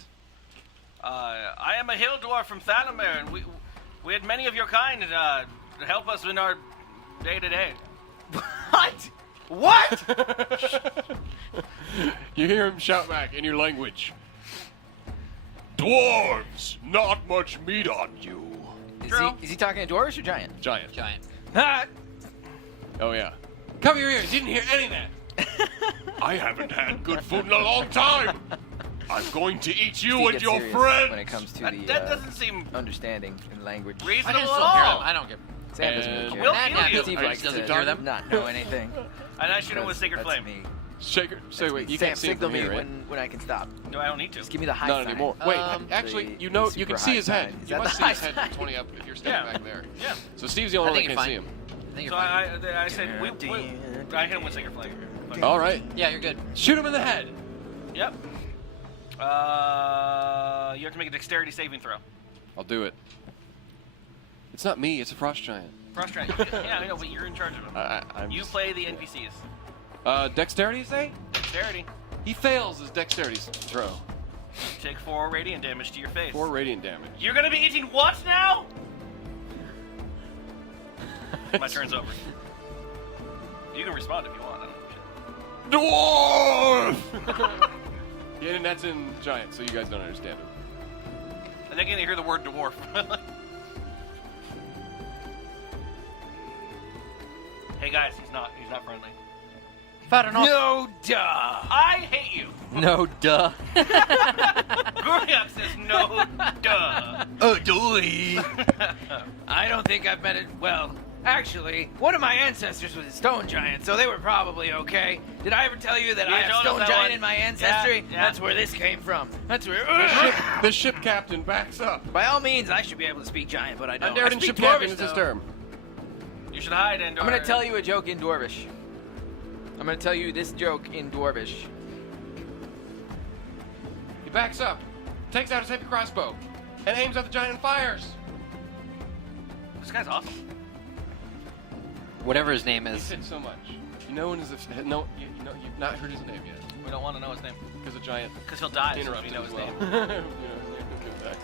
I am a hill dwarf from Thalamir, and we had many of your kind to help us in our day to day. What? What? You hear him shout back in your language. Dwarves, not much meat on you. Is he talking to dwarves or giant? Giant. Giant. Ah, Oh yeah. Cover your ears. You didn't hear any of that. I haven't had good food in a long time. I'm going to eat you Steve and gets your serious friends. when it comes to That the doesn't seem understanding in language. I reasonable can at still hear them. all. I don't get. Sam doesn't really And- care. We'll Madnab kill you. doesn't- Steve Are you likes still to hear them? not know anything. And I should know with Because Sacred that's Flame. me. Shaker. Say wait. You Sam, can't see him signal from me here, right? when I can stop. No, I don't need to. Just give me the high Not sign. anymore. Wait, actually, The- you know, the you can super see high his head. sign. Is You that must the see his high head sign? from 20 up if you're standing Yeah. back there. Yeah. So Steve's the only I one think that you're can see fine. him. I think So you're fine. I said I hit him with Sacred Flame. Okay. All right. Yeah, you're good. Shoot him in the head. Yep. You have to make a dexterity saving throw. I'll do it. It's not me. It's a frost giant. Frustrating. Yeah, I know, but you're in charge of him. I'm You just- play the NPCs. Dexterity, you say? Dexterity. He fails his dexterity throw. Take 4 radiant damage to your face. 4 radiant damage. You're gonna be eating what now? My turn's over. You can respond if you want. I don't know. Dwarf! Yeah, and that's in giant, so you guys don't understand it. And then you hear the word dwarf. Hey guys, he's not friendly. Fair enough. No, duh. I hate you. No, duh. Cruniac says no, duh. Oh, doy. I don't think I've met it. Well, actually, one of my ancestors was a stone giant, so they were probably okay. Did I ever tell you that You I have told us stone that giant one. in my ancestry? Yeah. That's where this came from. That's where. The ship captain backs up. By all means, I should be able to speak giant, but I don't. I Darren, speak ship captain Dwarvish, is his though. term. You should hide, Endor. I'm gonna tell you a joke in Dwarvish. I'm gonna tell you this joke in Dwarvish. He backs up, takes out his heavy crossbow, and aims at the giant and fires. This guy's awesome. Whatever his name He's is. hit so much. You know when you've not heard his name yet. We don't want to know his name. Because a giant Because he'll die as soon as we interrupted know as his well. name. You know his name. Let's go back.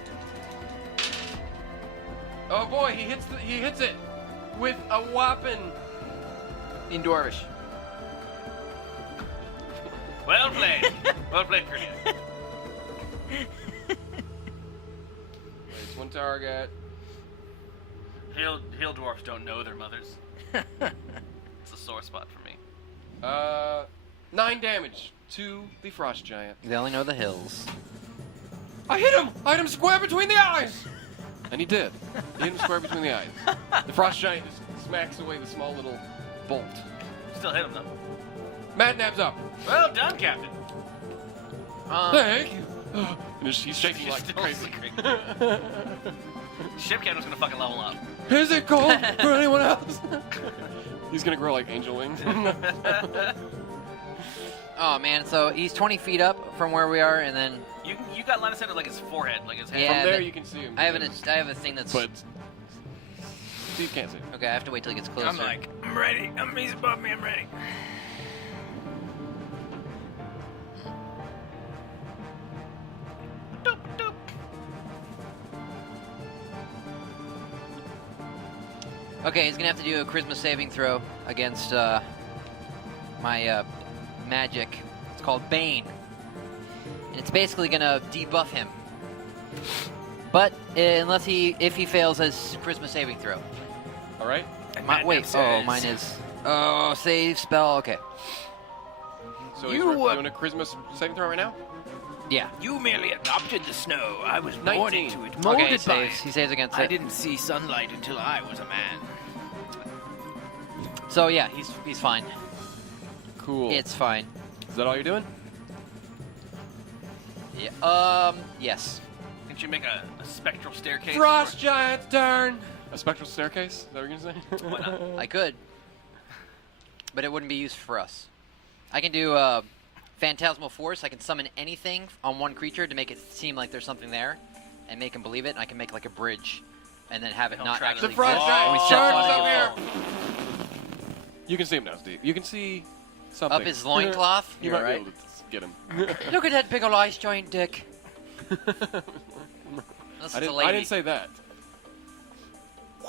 Oh boy, he hits it with a whopping. In Dwarvish. Well played. Well played, Cruniac. It's one target. Hill dwarfs don't know their mothers. It's a sore spot for me. 9 damage to the frost giant. They only know the hills. I hit him! I hit him square between the eyes! And he did. He hit him square between the eyes. The frost giant just smacks away the small little bolt. Still hit him though. Madnab's up. Well done, Captain. Thank you. And he's shaking like Still crazy. secret. Ship Captain's gonna fucking level up. Is it cold for anyone else? He's gonna grow like angel wings. Oh man, so he's 20 feet up from where we are, and then You got line of sight of like his forehead, like his head. Yeah, From there but you can see him. I have a thing that's. But Steve can't see him. Okay, I have to wait till he gets closer. I'm like, I'm ready. He's above me. I'm ready. Doop, doop. Okay, he's gonna have to do a charisma saving throw against my magic. It's called Bane, and it's basically gonna debuff him. But if he fails his Christmas saving throw. All right. And Wait, Madnab says, mine is. Oh, save spell. Okay. So You, he's doing a Christmas saving throw right now. Yeah. You merely adopted the snow. I was born 19. into it, molded Okay, he by saves. it. He saves against I it. didn't see sunlight until I was a man. So yeah, he's fine. Cool. It's fine. Is that all you're doing? Yeah. Yes. Didn't you make a spectral staircase? Frost Giant's turn. A spectral staircase? Is that what you're gonna say? Why not? I could, but it wouldn't be used for us. I can do Phantasmal Force. I can summon anything on one creature to make it seem like there's something there, and make him believe it. And I can make like a bridge, and then have it Don't not try to- actually The Frost exist. Giant We set charges one up up. here. You can see him now, Steve. You can see something. Up his loincloth. You You're might right. be able to get him. Look at that big ol' ice giant dick. That's I the didn't, lady. I didn't say that.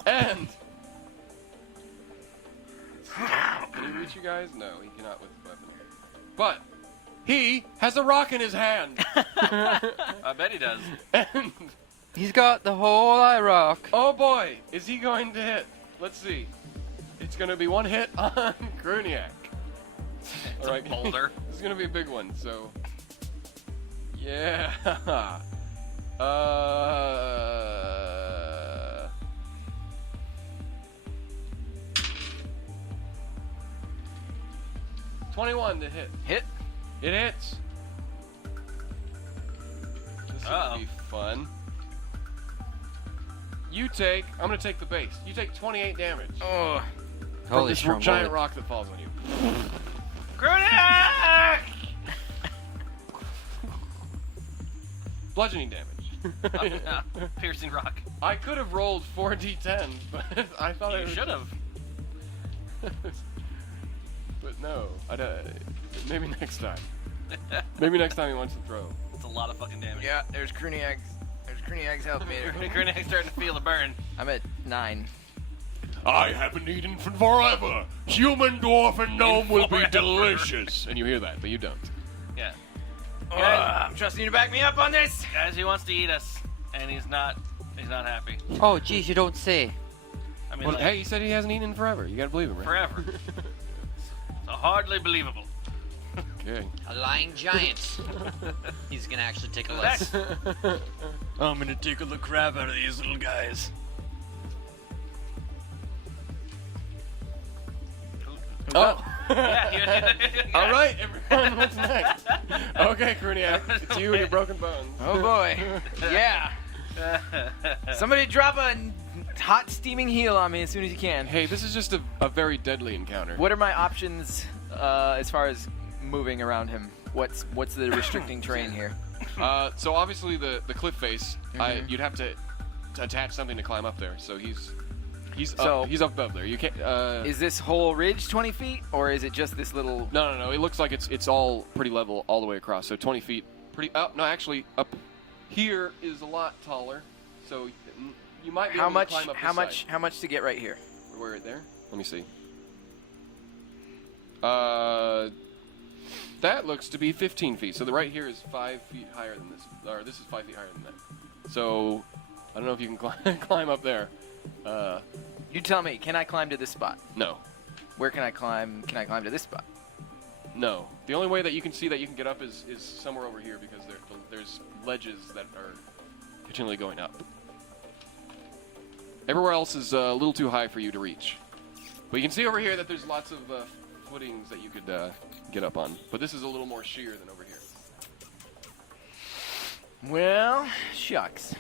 And can he reach you guys? No, he cannot with the weapon. But he has a rock in his hand. I bet he does. And He's got the whole eye rock. oh boy, is he going to hit? Let's see. It's going to be one hit on Cruniac. It's a boulder. This is going to be a big one, so yeah. 21 to hit. Hit. It hits. This is Uh-oh. gonna be fun. I'm gonna take the base. You take 28 damage Oh, from Holy this strong giant bullet. rock that falls on you. Cruniac! Bludgeoning damage. Piercing rock. I could have rolled 4d10, but I thought I You should have. But no, maybe next time. Maybe next time he wants to throw. It's a lot of fucking damage. yeah. There's Cruniac's. There's Cruniac's health meter. Cruniac's starting to feel the burn. I'm at 9. I haven't eaten for forever. Human, dwarf, and gnome will be Forever. delicious. And you hear that, but you don't. Yeah. I'm trusting you to back me up on this. Guys, he wants to eat us, and he's not happy. Oh, geez, you don't say. I mean, Well, like, hey, he said he hasn't eaten in forever. You gotta believe him, right? forever. So hardly believable. Okay. A lying giant. He's gonna actually take a look. That's- I'm gonna tickle the crap out of these little guys. Oh. Yeah, All right, everyone. What's next? Okay, Cruniac, it's you and your broken bones. Oh boy. Yeah. Somebody drop a hot steaming heal on me as soon as you can. Hey, this is just a very deadly encounter. What are my options as far as moving around him? What's the restricting terrain here? So obviously the cliff face, you'd have to attach something to climb up there. So he's up above there. You can't. Is this whole ridge 20 feet, or is it just this little? No. It looks like it's all pretty level all the way across. So 20 feet. Pretty. No, actually, up here is a lot taller. So you might be able to climb up. How much to get right here? We're right there. Let me see. That looks to be 15 feet. So the right here is 5 feet higher than this. Or this is 5 feet higher than that. So I don't know if you can climb up there. You tell me. Can I climb to this spot? No. Where can I climb? Can I climb to this spot? No. The only way that you can see that you can get up is somewhere over here because there's ledges that are continually going up. Everywhere else is a little too high for you to reach. But you can see over here that there's lots of footings that you could get up on. But this is a little more sheer than over here. Well, shucks.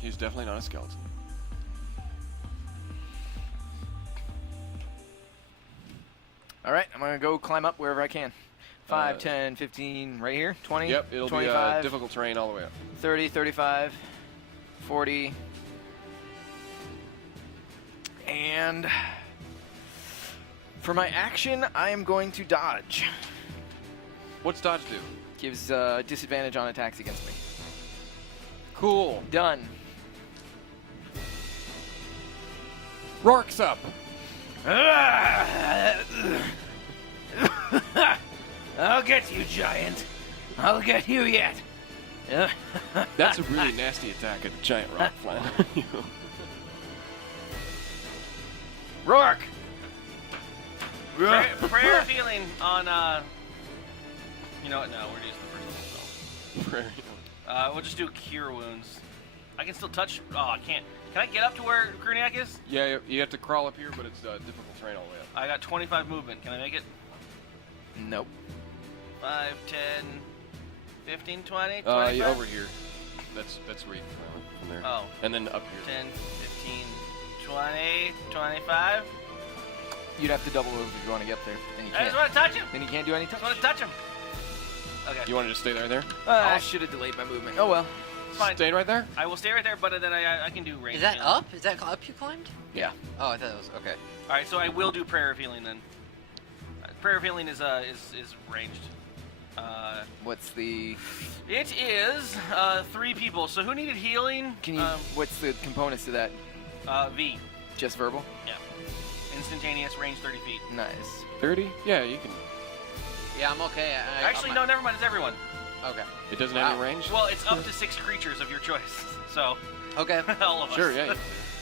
He's definitely not a skeleton. All right, I'm gonna go climb up wherever I can. 5, Uh, 10, 15, right here. 20. Yep, it'll 25, be difficult terrain all the way up. 30, 35, 40. And for my action, I am going to dodge. What's dodge do? Gives disadvantage on attacks against me. Cool. Done. Roark's up. I'll get you, giant. I'll get you yet. That's a really nasty attack at the giant rock flying. Roark. Prayer of healing on, you know what, no, we're using the first level spell. We'll just do cure wounds. I can still touch, oh, I can't. Can I get up to where Cruniac is? Yeah, you have to crawl up here, but it's difficult terrain all the way up. I got 25 movement, can I make it? Nope. 5, 10, 15, 20, 25? Yeah, over here. That's where you can from there. Oh. And then up here. 10, 15, 20, 25. You'd have to double move if you want to get there, and you I can't. just want to touch him. Then you can't do any I touch. just want to touch him. Okay. You want to just stay there? I should have delayed my movement. Oh well. It's fine. Staying right there? I will stay right there, but then I can do range. Is that healing. up? Is that up you climbed? Yeah. Oh, I thought it was okay. All right, so I will do prayer of healing then. Prayer of healing is ranged. What's the? It is 3 people. So who needed healing? Can you? What's the components to that? V. Just verbal. Yeah. Instantaneous, range 30 feet. Nice. 30? Yeah, you can. Yeah, I'm okay. Actually, no, never mind. It's everyone. Okay. It doesn't have any range? Well, it's up to 6 creatures of your choice. So Okay. all of us. Sure, yeah.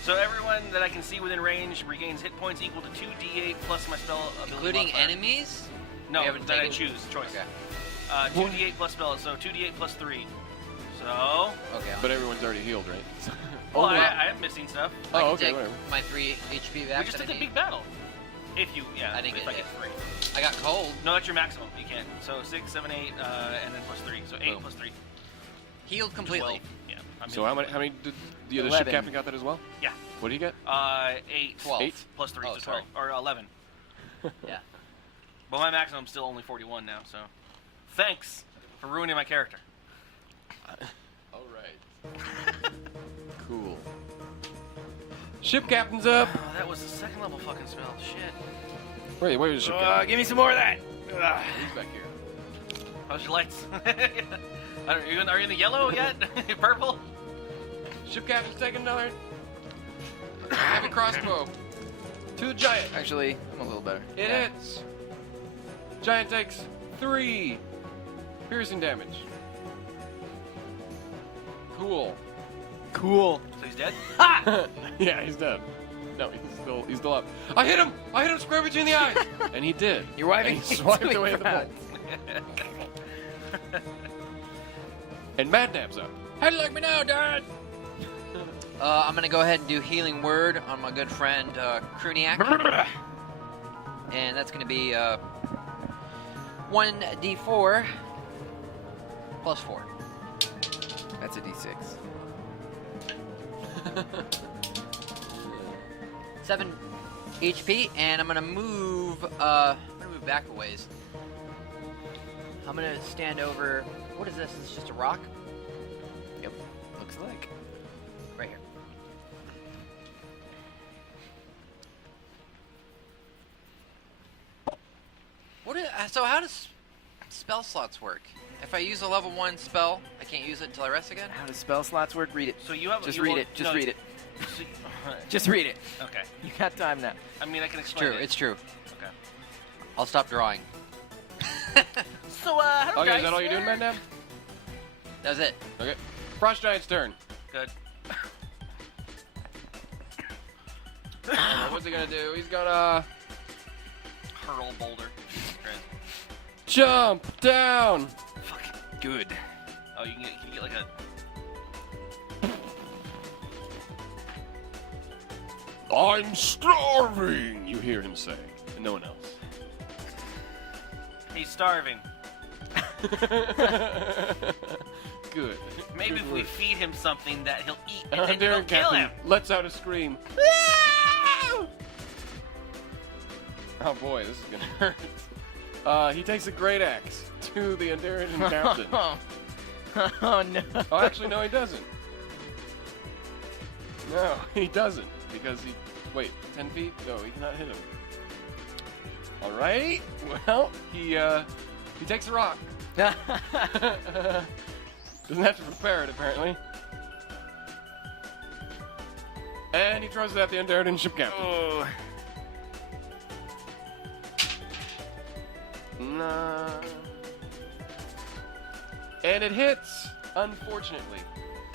So everyone that I can see within range regains hit points equal to 2d8 plus my spell ability Including modifier. enemies? No, We haven't that I taken- choose. Choice. Okay. 2d8 plus spell, so 2d8 plus 3. So, Okay. But everyone's already healed, right? well, well. I am missing stuff. I can Oh, okay, take whatever. my 3 HP back. We just that did I the need. big battle. If you, yeah, I didn't if get I hit. get 3. I got cold. No, that's your maximum. You can't. So 6, 7, 8, and then plus 3. So 8 Boom. plus 3. Healed completely. 12. Yeah. I'm So how many did the other 11. ship captain got that as well? Yeah. What do you get? 8. 12. 8? Plus 3, Oh, so sorry. 12. Or 11. Yeah. But my maximum's still only 41 now, so. Thanks for ruining my character. All right. Cool. Ship captain's up. Oh, that was the second level fucking spell. Shit. Wait, where's the ship captain? Give me some more of that. He's back here. How's your lights? Are you in the yellow yet? Purple? Ship captain's taking another heavy crossbow to the giant. Actually, I'm a little better. It hits. Giant takes 3 piercing damage. Cool. Cool. So he's dead? Yeah, he's dead. No, he's still up. I hit him square between the eyes, and he did. You're wiping. And he swiped away the bolt. And Madnab's up. How do you like me now, Dad? I'm gonna go ahead and do healing word on my good friend Cruniac, and that's gonna be 1d4 plus 4. That's a D6. 7 HP, and I'm gonna move. Back a ways. I'm gonna stand over. What is this? Is this just a rock? Yep. Looks like. Right here. So how does spell slots work? If I use a level 1 spell, I can't use it until I rest again? How does spell slots work? Read it. So you have Just you read will- it. Just no, read it. so- Just read it. okay. You got time now. I mean, I can It's explain true. it. It's true. Okay. I'll stop drawing. So, how do Okay, guys? is that all you're doing, Madnab? That was it. Okay. Frost Giant's turn. Good. What's he gonna do? He's gonna Hurl boulder. Great. jump down. Fucking good. Oh, can you get like a. I'm starving, you hear him say, and no one else. He's starving. Good. Maybe Good if we work. feed him something that he'll eat, and then Darren it'll kill Captain him. lets out a scream. Oh boy, this is gonna hurt. He takes a great axe to the Andarian captain. Oh no. Oh, actually, no, he doesn't. No, he doesn't, because he... Wait, 10 feet? No, he cannot hit him. Alrighty, well, he takes a rock. Doesn't have to prepare it, apparently. And he throws it at the Underden ship captain. Oh. Nah. And it hits, unfortunately.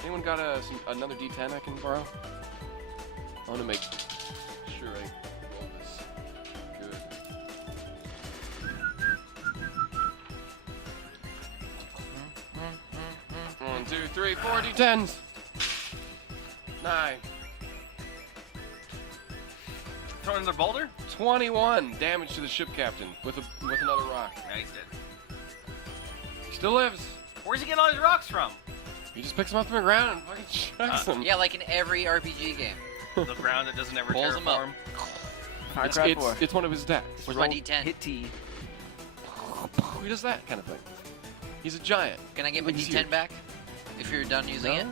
Anyone got another D10 I can borrow? I want to make sure I roll this good. 1, 2, 3, 4 D10s. 9. Throw another boulder? 21 damage to the ship captain with another rock. Yeah, he's dead. He still lives. Where's he getting all his rocks from? He just picks them up from the ground and fucking chucks them. Yeah, like in every RPG game. The ground that doesn't ever Pulls him up. terraform. It's one of his attacks. Where's my D10? Hit T. He does that kind of thing. He's a giant. Can I get my He's D10 huge. back? If you're done using it?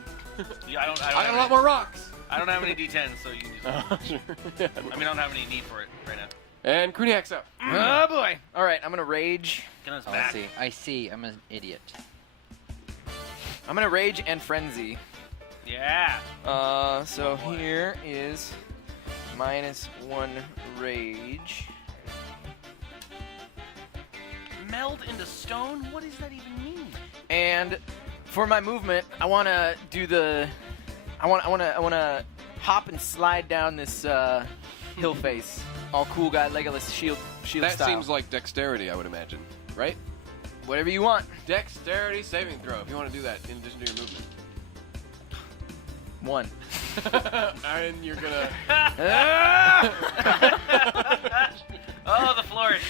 Yeah, I don't I got have a lot more rocks. I don't have any D10s, so you can use them. Sure. Yeah. I mean, I don't have any need for it right now. And Cruniac's up. Oh boy. All right, I'm gonna rage. Get on his Oh, back. I see. I'm an idiot. I'm gonna rage and frenzy. Yeah. So Oh, boy. here is -1 rage. Meld into stone? What does that even mean? And for my movement, I wanna do the. I wanna hop and slide down this hill face, all cool guy Legolas shield That style. seems like dexterity, I would imagine. Right? Whatever you want. Dexterity saving throw, if you want to do that in addition to your movement. 1. And you're gonna... Oh, the flourish.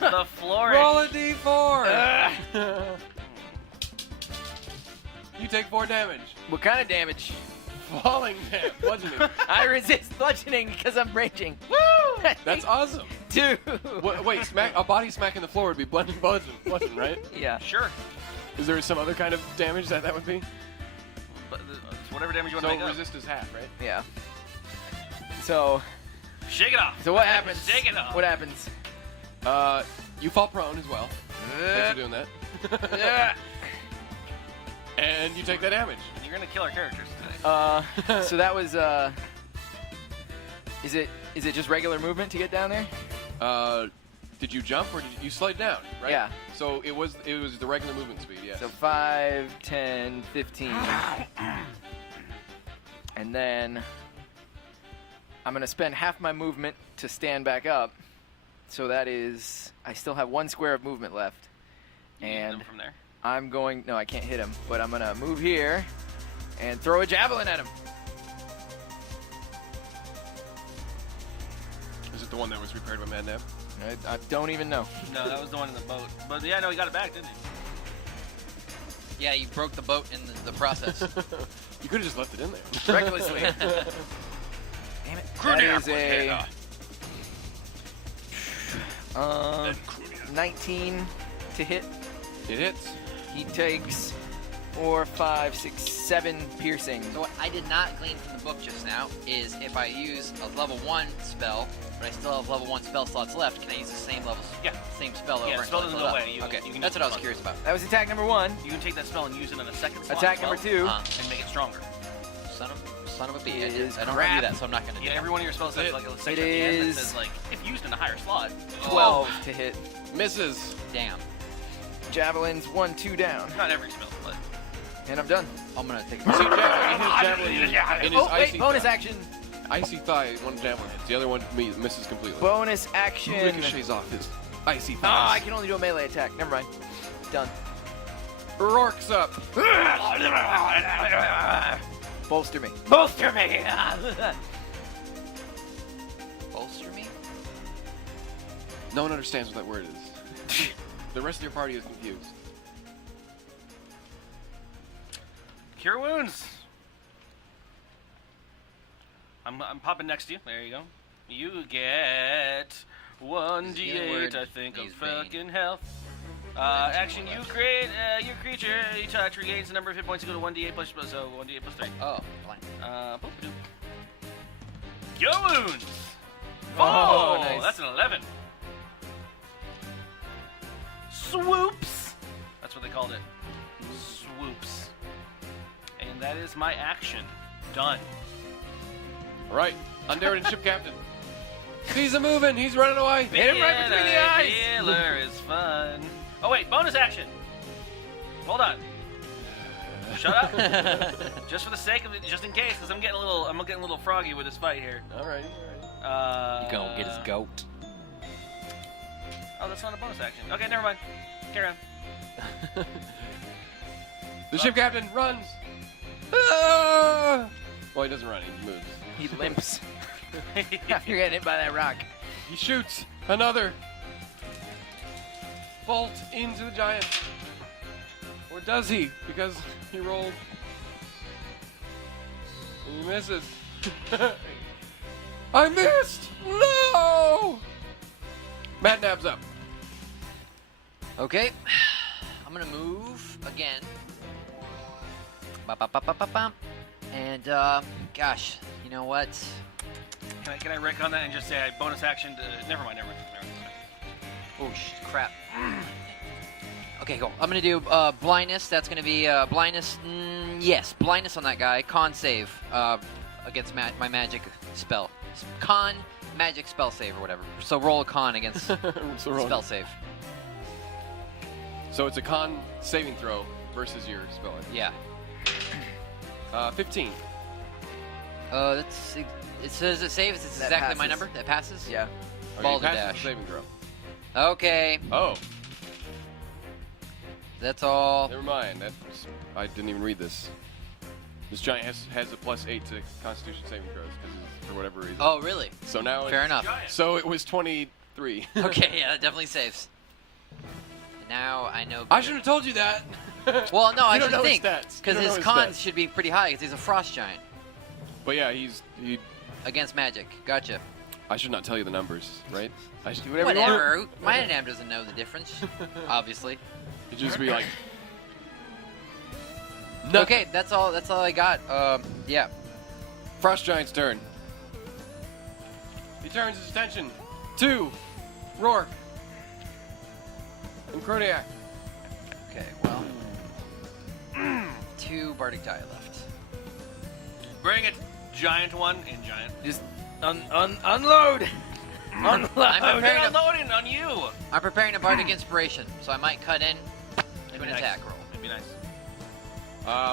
The flourish. Roll a d4! You take 4 damage. What kind of damage? Falling damage. Bludgeoning. I resist bludgeoning because I'm raging. Woo! That's awesome. 2. Wait, a body smacking the floor would be bludgeon, right? Yeah. Sure. Is there some other kind of damage that would be? But it's whatever damage you want So to make up. resist is half, right? Yeah. So Shake it off. what happens? Shake it off. What happens? You fall prone as well. Thanks for doing that. Yeah. And you take that damage. You're gonna kill our characters today. So that was Is it just regular movement to get down there? Did you jump or did you slide down? Right. Yeah. So it was the regular movement speed. Yes. So 5, 10, 15. And then I'm gonna spend half my movement to stand back up. So that is, I still have 1 square of movement left. You can hit And them from there. I'm going, no, I can't hit him, but I'm gonna move here and throw a javelin at him. Is it the one that was repaired by Madnab? I don't even know. No, that was the one in the boat. But yeah, no, he got it back, didn't he? Yeah, you broke the boat in the process. You could have just left it in there. Recklessly. Damn it. Cruniac That is a 19 to hit. It hits. He takes 4, 5, 6, 7 piercing. So what I did not glean from the book just now is if I use a level 1 spell, but I still have level 1 spell slots left, can I use the same level, Yeah. same spell Yeah, over the spell until doesn't I go fill it away. up? You Okay, can that's use what I it was once. curious about. That was attack number 1. You can take that spell and use it in a second slot. Attack as well, number 2. and make it stronger. Son of a bitch. Is I don't crap. do that, so I'm not going to do Yeah, that. every one of your spells has like a section at the end that says like, if used in a higher slot. 12 to hit. Misses. Damn. Javelins 1, 2 down. Not every spell, but And I'm done. I'm going to take See, javelin, he hit javelin in his Oh, wait, icy bonus thigh. action. Icy thigh, 1 javelin hits. The other one misses completely. Bonus action. Ricochets off his icy Oh, I thighs. can only do a melee attack. Never mind. Done. Roark's up. Bolster me. bolster me. Bolster me? No one understands what that word is. The rest of your party is confused. Cure wounds. I'm popping next to you. There you go. You get 1d8, I think, of He's vain. fucking health. Action, you create your creature you touch regains the number of hit points equal to 1d8 plus, so 1d8 plus 3. Oh, blank. Boop-a-doop. Cure wounds. Oh, nice. That's an 11. Swoops. That's what they called it. Swoops. And that is my action. Done. Right. Undared ship captain. He's a moving. He's running away. Hit him right between the eyes. Killer is fun. Oh wait, bonus action. Hold on. Shut up. Just for the sake of it, just in case, because I'm getting a little froggy with this fight here. Alright. You gonna get his goat. Oh, that's not a bonus action. Okay, never mind. Carry on. The ship captain runs. Ah! Well, he doesn't run. He moves. He limps. You're getting hit by that rock. He shoots another bolt into the giant. Or does he? Because he rolled. And he misses. I missed! No! Madnab's up. Okay. I'm gonna move again. Ba-ba-ba-ba-ba-bum. And, gosh, you know what? Can I wreck on that and just say I bonus action to... Never mind. Oh, crap. Okay, cool. I'm gonna do blindness. That's gonna be blindness. Yes, blindness on that guy. Con save against my magic spell. Con magic spell save or whatever. So roll a con against spell save. So it's a con saving throw versus your spell. Yeah. 15. That's it says it saves. It's That exactly my passes. number. That passes. Yeah. Okay, Balder passes the dash. saving throw. Okay, Oh, that's all. never mind. I didn't even read this. This giant has a +8 to Constitution saving throws for whatever reason. Oh, really? So now Fair it's, enough. So it was 23. Okay, yeah, that definitely saves. And now I know. I should have told you that. Well, no, I You don't should know his think stats. You because don't know his his cons stats. should be pretty high because he's a frost giant But yeah, against magic. Gotcha. I should not tell you the numbers, right? I should do Whatever. Madnab doesn't know the difference, obviously. It'd just be like. Okay, that's all. That's all I got. Yeah. Frost Giant's turn. He turns his attention to Roark and Cruniac. Okay. Well, 2 bardic die left. Bring it, giant one in giant. Just unload. Unload. I'm They're preparing. unloading on you. I'm preparing a bardic inspiration, so I might cut in to an attack roll. That'd be nice.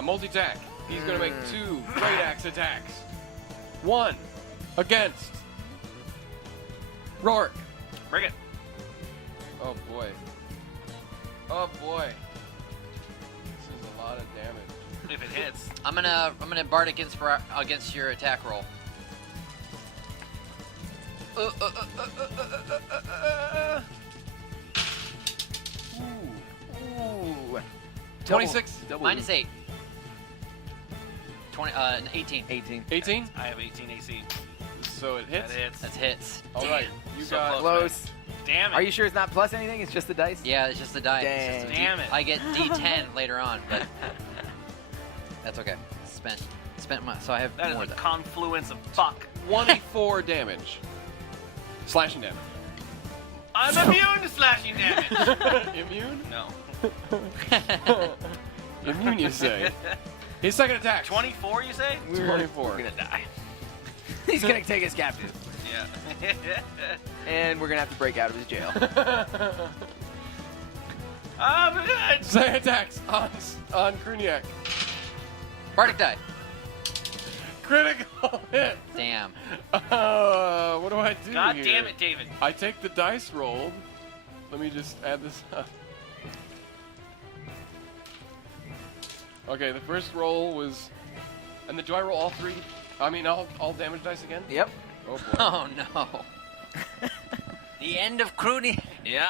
Multi-attack. He's going to make 2 Great Axe attacks. 1 against Roark. Bring it. Oh boy. Oh boy. This is a lot of damage. If it hits. I'm gonna bardic inspire against your attack roll. Ooh. 26. Minus 8. 18. 18. 18. I have 18 AC. So it hits. That hits. That's hits. All right. You So got. close. Close. Damn it. Are you sure it's not plus anything? It's just the dice? Yeah, it's just the die. Dang. It's just a Damn it. I get D10 later on, but that's okay. Spent my. So I have That is more a than confluence of fuck. 24 damage. Slashing damage. I'm immune to slashing damage. Immune? No. Immune, you say? His second attack. 24, you say? 24. We're gonna die. He's gonna take us captive. Yeah. And we're gonna have to break out of his jail. I'm good. Second attacks on Cruniac. bardic die. Critical hit. Damn. What do I do God here? damn it, David. I take the dice rolled. Let me just add this up. Okay, the first roll was... And do I roll all 3? I mean, all damage dice again? Yep. Oh, boy. Oh no. The end of Cruniac. Yeah.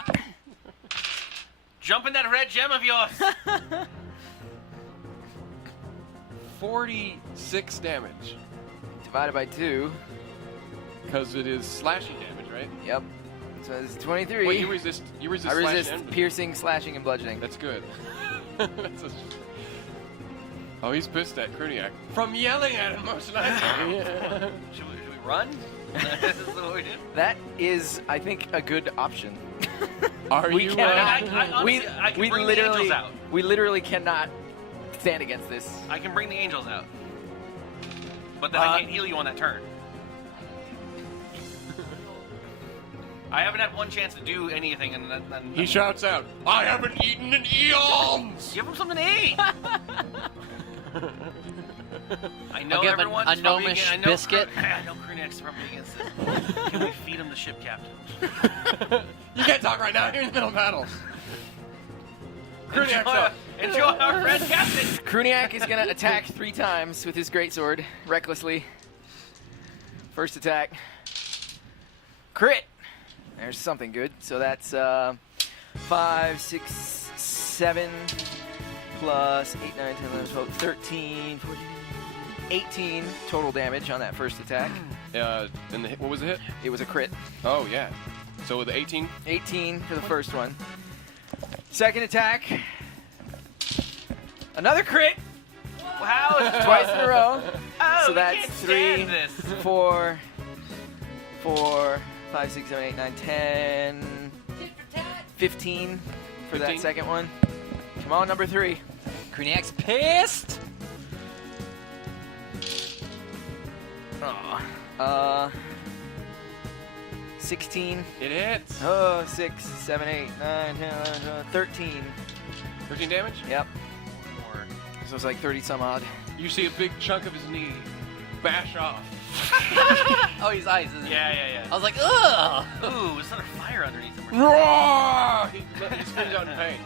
Jump in that red gem of yours. 46 damage. Divided by 2. Because it is slashing damage, right? Yep. So it's 23. Wait, you resist I slashing resist and- piercing, slashing, and bludgeoning. That's good. That's a... Oh, he's pissed at Cruniac. From yelling at him most nights. Should we run? This is what we do. That is, I think, a good option. Are We you... cannot- honestly, I can bring the angels out. We literally cannot stand against this. I can bring the angels out. But then I can't heal you on that turn. I haven't had one chance to do anything, and then He shouts out, I haven't eaten in eons! give him something to eat. I know I'll give him everyone's a probably gnomish against, biscuit. I know Cruniac's probably against this. Can we feed him the ship captain? You can't talk right now, you're in the middle of battles. Cruniac's up. Enjoy our friend captain. Cruniac is gonna attack 3 times with his greatsword, recklessly. First attack. Crit! There's something good. So that's 5, 6, 7, plus 8, 9, 10, 11, 12, 13, 14, 18 total damage on that first attack. And the hit, what was the hit? It was a crit. Oh, yeah. So with the 18? 18 for the first one. Second attack. Another crit! Wow, it's Twice in a row. Oh, So we that's can't 3, stand this. 4, 5, 6, 7, 8, 9, 10, 15 for 15? that second one. Come on, number 3. Cruniac's pissed. Oh. 16. It hits. Oh, 6, 7, 8, 9, 10, 11, 12, 13. 13 damage? Yep. So it's like 30 some odd. You see a big chunk of his knee bash off. Oh, he's ice, isn't he? Yeah. I was like, ugh. Ooh, is there a fire underneath him? Roar! He screams out in pain.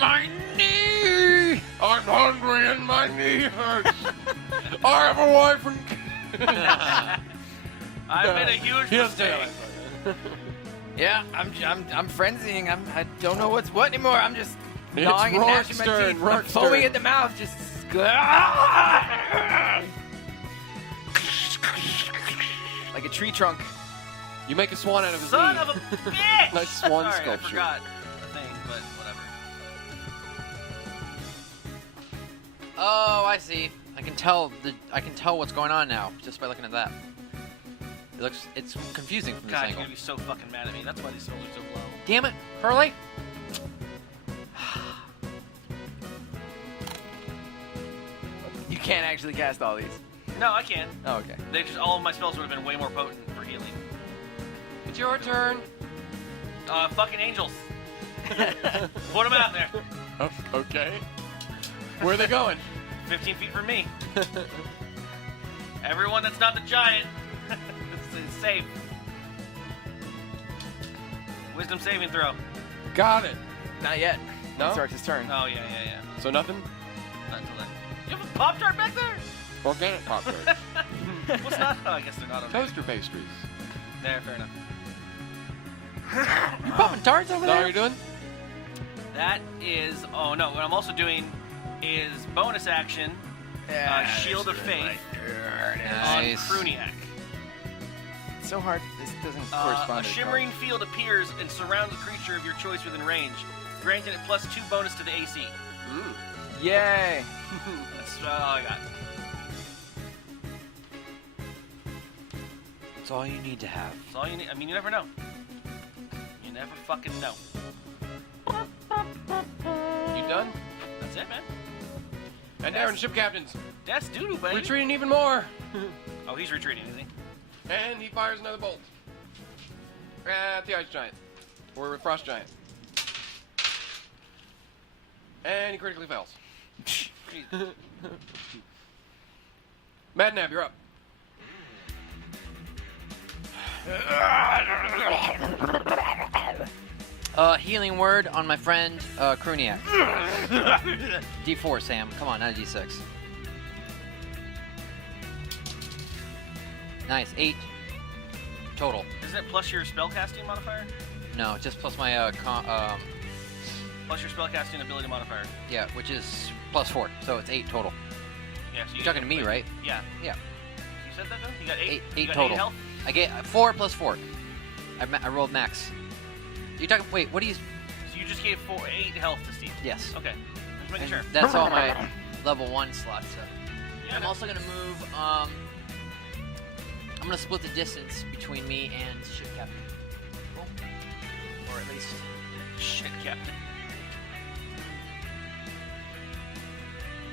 My knee! I'm hungry and my knee hurts. I have a wife and I've made a huge He doesn't say mistake. that. Yeah, I'm frenzying. I don't know what's what anymore. I'm just It's gnawing and Roark gnashing my Stern, teeth, Roark foaming Stern. at the mouth, just. Like a tree trunk. You make a swan out of his Son knee. of a bitch! Nice swan Sorry, sculpture. I forgot the thing, but whatever. Oh, I see. I can tell what's going on now just by looking at that. It's confusing from this God, you're angle. gonna be so fucking mad at me. That's why these souls are so low. Damn it, Hurley. You can't actually cast all these. No, I can. Oh, okay. They just all of my spells would have been way more potent for healing. It's your turn. Fucking angels. Put them out there. Oh, okay. Where are they going? 15 feet from me. Everyone that's not the giant is safe. Wisdom saving throw. Got it. Not yet. No? It starts his turn. Oh, yeah. So nothing? Not until then. You have a Pop-Tart back there? Organic pop tarts. What's not? Oh, I guess they're not okay. Toaster pastries. There, fair enough. You popping tarts over Is that all there? you're doing? That is... Oh, no. What I'm also doing is bonus action, Shield of Faith Nice. on Cruniac. It's so hard. This doesn't A correspond. to the shimmering field appears and surrounds a creature of your choice within range, granting it +2 bonus to the AC. card. Yay! That's all I got. That's all you need to have. That's all you need. I mean, you never know. You never fucking know. You done? That's it, man. And Darren, ship captains. That's doodoo, baby. Retreating even more. Oh, he's retreating, is he? And he fires another bolt. At the ice giant. Or frost giant. And he critically fails. Madnab, you're up. Healing word on my friend Cruniac. D4, Sam. Come on, not a D6. Nice, 8 total. Isn't it plus your spellcasting modifier? No, just plus my Plus your spellcasting ability modifier. yeah, which is +4, so it's 8 total. Yeah, so You're talking to me, right? Yeah. Yeah. You said that, though? You got 8? 8 you got total. 8 health? I get 4 + 4. I rolled max. You talking? Wait, what do you? So you just gave 8 health to Steve? Yes. Okay. Just making sure. That's all my level 1 slots. So. Yeah, I'm also gonna move. I'm gonna split the distance between me and ship captain. Cool. Or at least. Shit, Captain.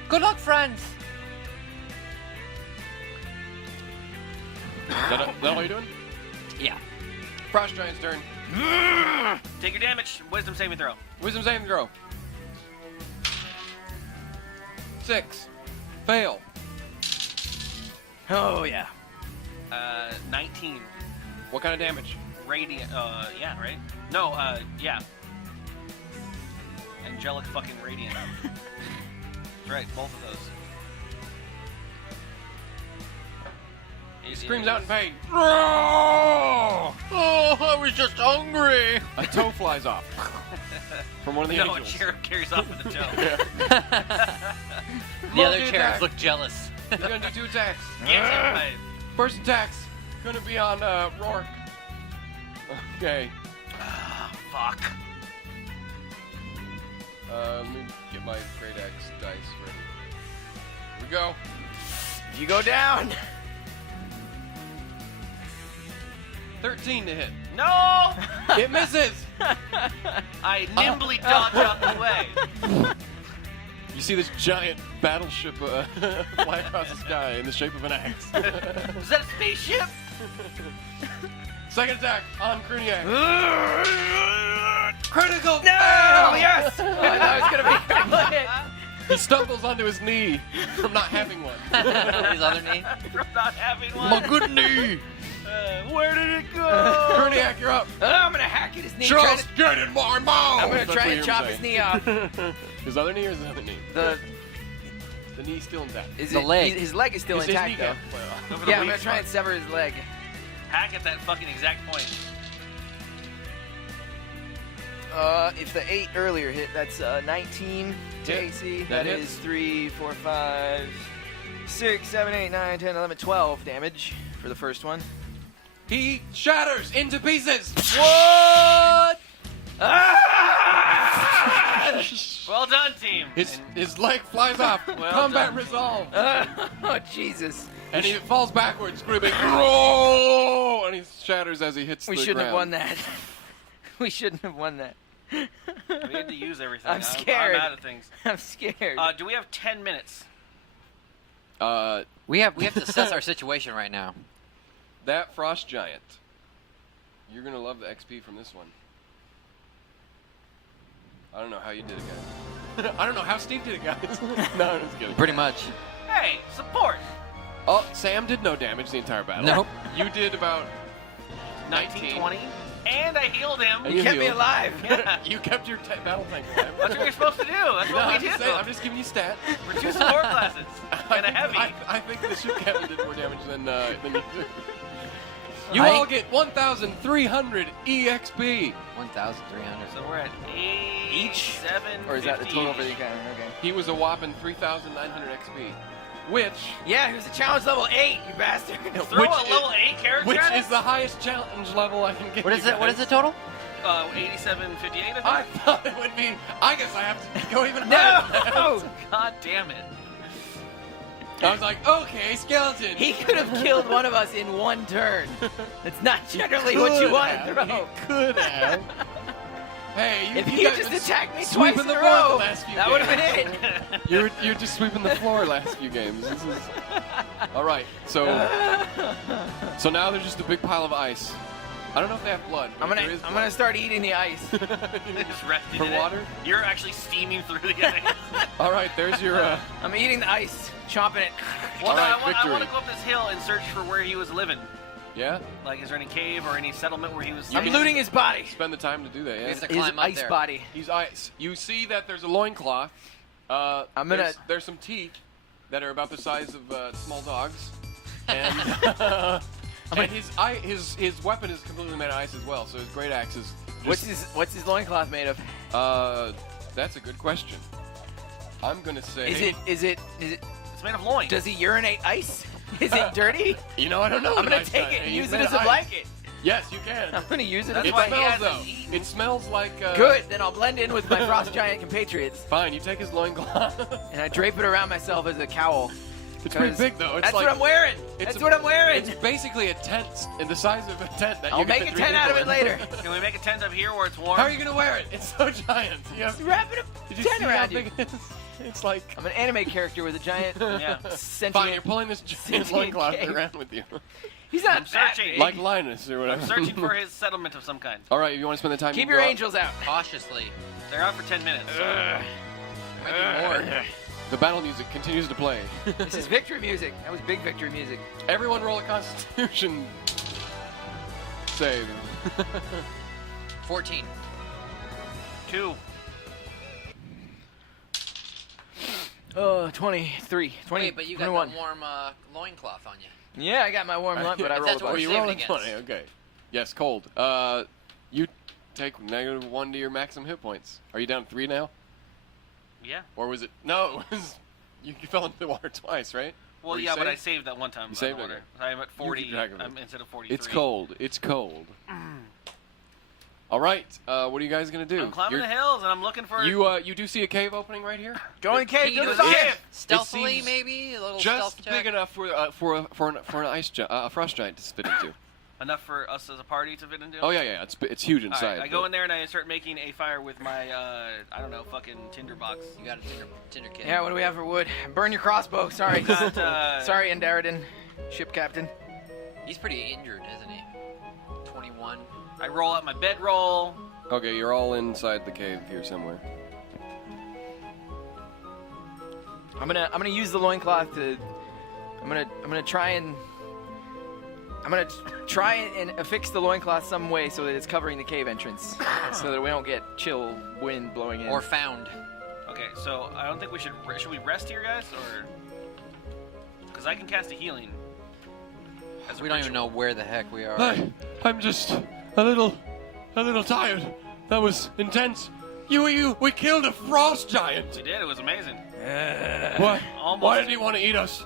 Good luck, friends. Is that all you're doing? Yeah. Frost Giant's turn. Take your damage. Wisdom saving throw. Wisdom saving throw. 6. Fail. Oh, yeah. 19. What kind of damage? Radiant. Yeah, right? No, yeah. Angelic fucking radiant. That's right, both of those. He screams out in pain. Oh, I was just hungry. A toe flies off from one of the No, a angels. chair carries off with the toe. The other Multi-attack. chairs look jealous. He's gonna do 2 attacks. Anti-five. First attack's gonna be on Roark. Okay. Fuck. Let me get my Great Axe dice ready. Here we go. You go down. 13 to hit. No! It misses. I nimbly dodge out the way. You see this giant battleship fly across the sky in the shape of an axe. Is that a spaceship? Second attack on Cruniac. Critical No! fail! Yes! Oh, I thought it was going to be critical hit. He stumbles onto his knee from not having one. His other knee. From not having one. My good knee. Where did it go? Cruniac, you're up. Oh, I'm going to hack at his knee. try Just to- get in my mouth. I'm going to That's try what and you chop say. his knee off. His other knee or his other knee? The The knee's still intact. is The it, leg. His leg is still Is his intact, though. kneecap fly off? Over the Yeah, I'm weak going to try spot. and sever his leg. Hack at that fucking exact point. If the 8 earlier hit, that's 19 to Hit. AC. That That hits. is 3, 4, 5, 6, 7, 8, 9, 10, 11, 12 damage for the first one. He shatters into pieces. What? Well done, team. His leg flies off. Well Combat done. resolved. Oh, Jesus. And he falls backwards, screaming, "Roar!" And he shatters as he hits We the shouldn't have won ground. that. We shouldn't have won that. We had to use everything. I'm scared. I'm out of things. I'm scared. Do we have 10 minutes? We have to assess our situation right now. That Frost Giant. You're going to love the XP from this one. I don't know how you did it, guys. I don't know how Steve did it, guys. No, I'm just kidding. Pretty much. Hey, support. Oh, Sam did no damage the entire battle. Nope. You did about 19, 20. And I healed him. And you kept me healed. alive. Yeah. You kept your battle tank alive. That's what you're supposed to do. That's No, what we I'm do. just saying, I'm just giving you stats. We're 2 support classes. And a heavy. I think the ship captain did more damage than you did. You I- all get 1,300 EXP. 1,300. So we're at 8, Each? 7, Or is that the 50. total for the encounter? Okay. He was a whopping 3,900 XP, which Yeah, he was a challenge level 8, you bastard. Throw Which a level 8 character which at is us? the highest challenge level I can get. What is you it? What is guys. the total? 8758, I think. I thought it would be. I guess I have to go even No! higher. God damn it. I was like, okay, skeleton. He could have killed one of us in one turn. That's not generally what you Could want have. to throw. He could have. Hey, If you he had guys just been attacked me twice sweeping in the a floor row, the last few that would have games. been it. You're just sweeping the floor last few games. This is all right. So now there's just a big pile of ice. I don't know if they have blood. But I'm if there is gonna blood- start eating the ice. Just rested For in it. water? You're actually steaming through the ice. All right, there's your. I'm eating the ice, chomping it. Well, All no, right, I want victory. to go up this hill and search for where he was living. Yeah. Like, is there any cave or any settlement where he was? I'm looting his body. Spend the time to do that. He Yeah. has to His climb up ice there. body. He's ice. You see that there's a loincloth. I'm gonna- There's some teeth that are about the size of small dogs, and and his weapon is completely made of ice as well. So his great axe is. What's his loincloth made of? That's a good question. I'm gonna say. Is it? It's made of loin. Does he urinate ice? Is it dirty? You know, I don't know. I'm gonna Nice take guy. it and He's use it made as of a ice. blanket. Yes, you can. I'm gonna use it as That's a It why he blanket. smells hasn't though. eaten. It smells like. Good. Then I'll blend in with my frost giant compatriots, Fine. You take his loincloth. and I drape it around myself as a cowl. It's pretty 'Cause big though. It's That's like, what I'm wearing. it's That's a- what I'm wearing. It's basically a tent in the size of a tent that I'll you can make fit a 3 tent out of people it in. later. Can we make a tent up here where it's warm? How are you gonna wear it? It's so giant. You have, Wrap it did a you tent see how around you. big it is? It's like. I'm an anime character with a giant Yeah. Fine, sentient. you're pulling this giant Sentient loincloth cave. around with you. He's not I'm searching. Like Linus or whatever. I'm searching for his settlement of some kind. All right, if you want to spend the time, Keep you your go out. angels out. Cautiously. They're out for 10 minutes. So. Might be more. The battle music continues to play. This is victory music. That was big victory music. Everyone roll a Constitution save. 14. 2. 23. 20. Wait, but you got 21. the warm loincloth on you. Yeah, I got my warm lump, but I If rolled that's a what Oh, bunch. you saving rolled a against. 20. Okay. Yes, cold. You take -1 to your maximum hit points. Are you down 3 now? Yeah. Or was it? No, it was, you fell into the water twice, right? Well, Or you yeah, but I saved? saved that one time. You saved it, water. okay. I'm at 40 keep track of it. instead of 43. It's cold. It's cold. All right. What are you guys gonna do? I'm climbing You're- the hills and I'm looking for. You do see a cave opening right here? Go in the cave. Can Go you to do the it cave. stealthily, seems maybe? A little Just stealth check? big enough for an ice a frost giant to fit into. enough for us as a party to fit into. Oh yeah. It's huge All inside. right, I go in there and I start making a fire with my I don't know, fucking tinder box. You got a tinder kit. Yeah, what do we have for wood? Burn your crossbow. Sorry. Got, Sorry, Endaridan, ship captain. He's pretty injured, isn't he? 21. I roll out my bedroll. Okay, you're all inside the cave here somewhere. I'm gonna use the loincloth to. I'm gonna try and affix the loincloth some way so that it's covering the cave entrance, so that we don't get chill wind blowing in. Or found. Okay, so I don't think we should. Should we rest here, guys, or? Because I can cast a healing. As a We don't even ritual. know where the heck we are. I'm just a little tired. That was intense. We killed a frost giant. We did. It was amazing. What? Almost. Why did he want to eat us?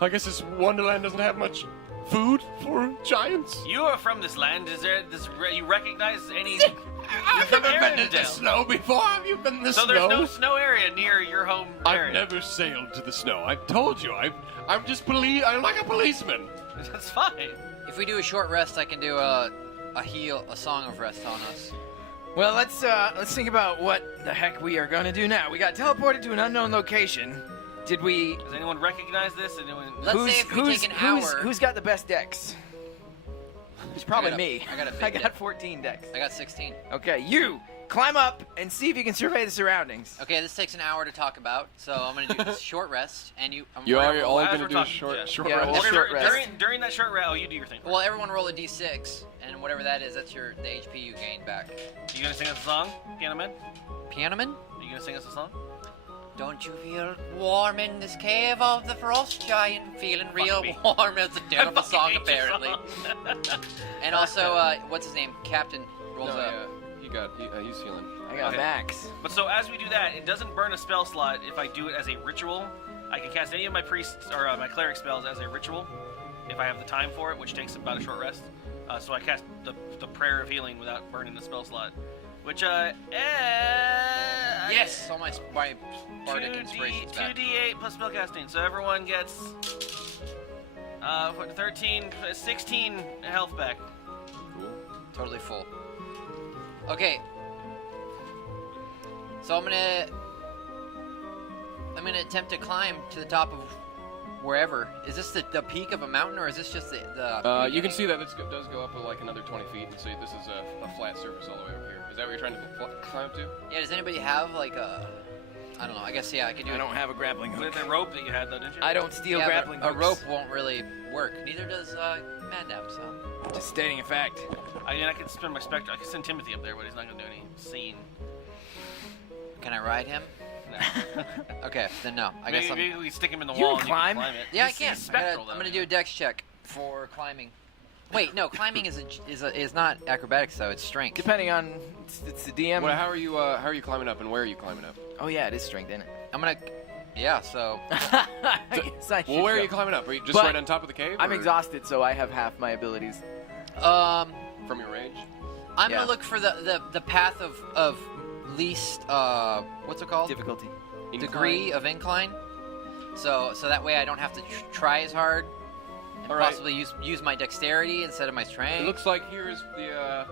I guess this Wonderland doesn't have much food for giants. You are from this land. Is there this? You recognize any? I've from never been to the Arendelle. snow before. Have you been to the So snow? there's no snow area near your home I've area. never sailed to the snow. I've told you. I'm like a policeman. That's fine. If we do a short rest, I can do a song of rest on us. Well, let's think about what the heck we are gonna do now. We got teleported to an unknown location. Did we? Does anyone recognize this? Anyone? Let's say if we take an hour. Who's got the best dex? It's probably me. I got a big I got dex. 14 dex. I got 16. Okay, you climb up and see if you can survey the surroundings. Okay, this takes an hour to talk about, so I'm gonna do this short rest, and you. You are all as going to we're do a talking, yeah. short Yeah, rest. we'll short rest. During that short rest, you do your thing. Well, everyone roll a d6, and whatever that is, that's the HP you gain back. You gonna sing us a song, Piano Man? Piano Man? You gonna sing us a song? Don't you feel warm in this cave of the frost giant? Feeling real me. warm. It's a terrible fucking song, hate your apparently. song. And also, what's his name? Captain rolls No, up. yeah, he's healing. I got Okay. max. But so as we do that, it doesn't burn a spell slot if I do it as a ritual. I can cast any of my priests or my cleric spells as a ritual if I have the time for it, which takes about a short rest. So I cast the prayer of healing without burning the spell slot, which Yes! All my bardic inspirations back. 2d8 plus spellcasting. So everyone gets 16 health back. Cool. Totally full. Okay. So I'm gonna attempt to climb to the top of wherever. Is this the peak of a mountain, or is this just the You can see that this does go up like another 20 feet, and so this is a flat surface all the way up here. Is that what you're trying to climb up to? Yeah, does anybody have like a... I don't know, I guess, yeah, I could do I it. don't have a grappling hook. With the rope that you had, though, didn't you? I don't steal Yeah, but grappling a hooks. rope won't really work. Neither does Madnab, so... Just stating a fact. I mean, I could spend my spectre. I could send Timothy up there, but he's not gonna do any scene. Can I ride him? No. Okay, then no. I guess maybe we stick him in the You wall can and climb. you can climb it. Yeah, I He's- can. he's spectral, I'm though. gonna do a dex check for climbing. Wait, no, climbing is not acrobatics though. It's strength. Depending on it's the DM. Well, how are you climbing up, and where are you climbing up? Oh yeah, it is strength, isn't it? I'm gonna. Yeah. So I guess I Well, should where are go. you climbing up? Are you just But right on top of the cave? I'm or exhausted, so I have half my abilities. um, From your range? I'm Yeah. gonna look for the path of least what's it called? Difficulty. Degree of incline. So that way I don't have to try as hard. And All right. possibly use my dexterity instead of my strength. It looks like here is the.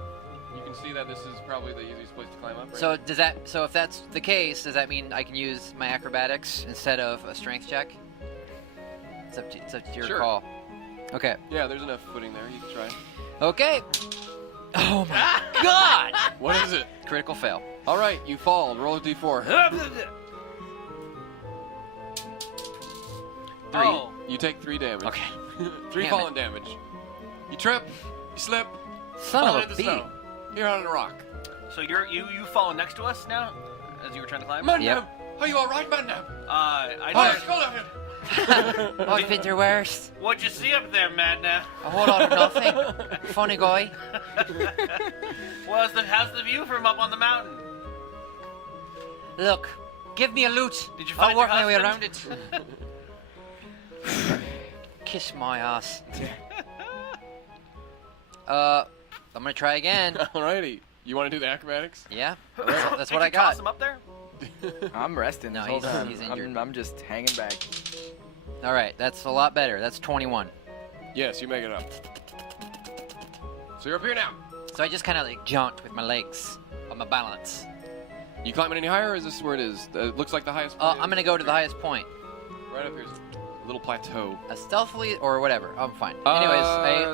You can see that this is probably the easiest place to climb up. Right? So does that? So if that's the case, does that mean I can use my acrobatics instead of a strength check? It's up to your Sure. call. Okay. Yeah, there's enough footing there. You can try. Okay. Oh my God! What is it? Critical fail. All right, you fall. Roll a d4. 3. Oh. You take 3 damage. Okay. 3 Damn falling damage. You trip. You slip. Son fall of into a the bee. snow. You're on a rock. So you falling next to us now, as you were trying to climb? Madnab, Yep. are you all right, Madnab? I Oh, just. hold on. I've been through worse. What'd you see up there, Madnab? A whole lot of nothing. Funny guy. How's the view from up on the mountain? Look, give me a loot. Did you I'll find work your my way husband? around it. Kiss my ass. I'm gonna try again. Alrighty. You want to do the acrobatics? Yeah, Did that's what you I got. Toss him up there? I'm resting No, this whole he's- time. he's injured. I'm just hanging back. All right, that's a lot better. That's 21. Yes, you make it up. So you're up here now. So I just kind of like jaunt with my legs on my balance. You climbing any higher, or is this where it is? It looks like the highest point. I'm gonna go to the highest point. Right up here's a little plateau. Stealthily or whatever. I'm fine. Anyways,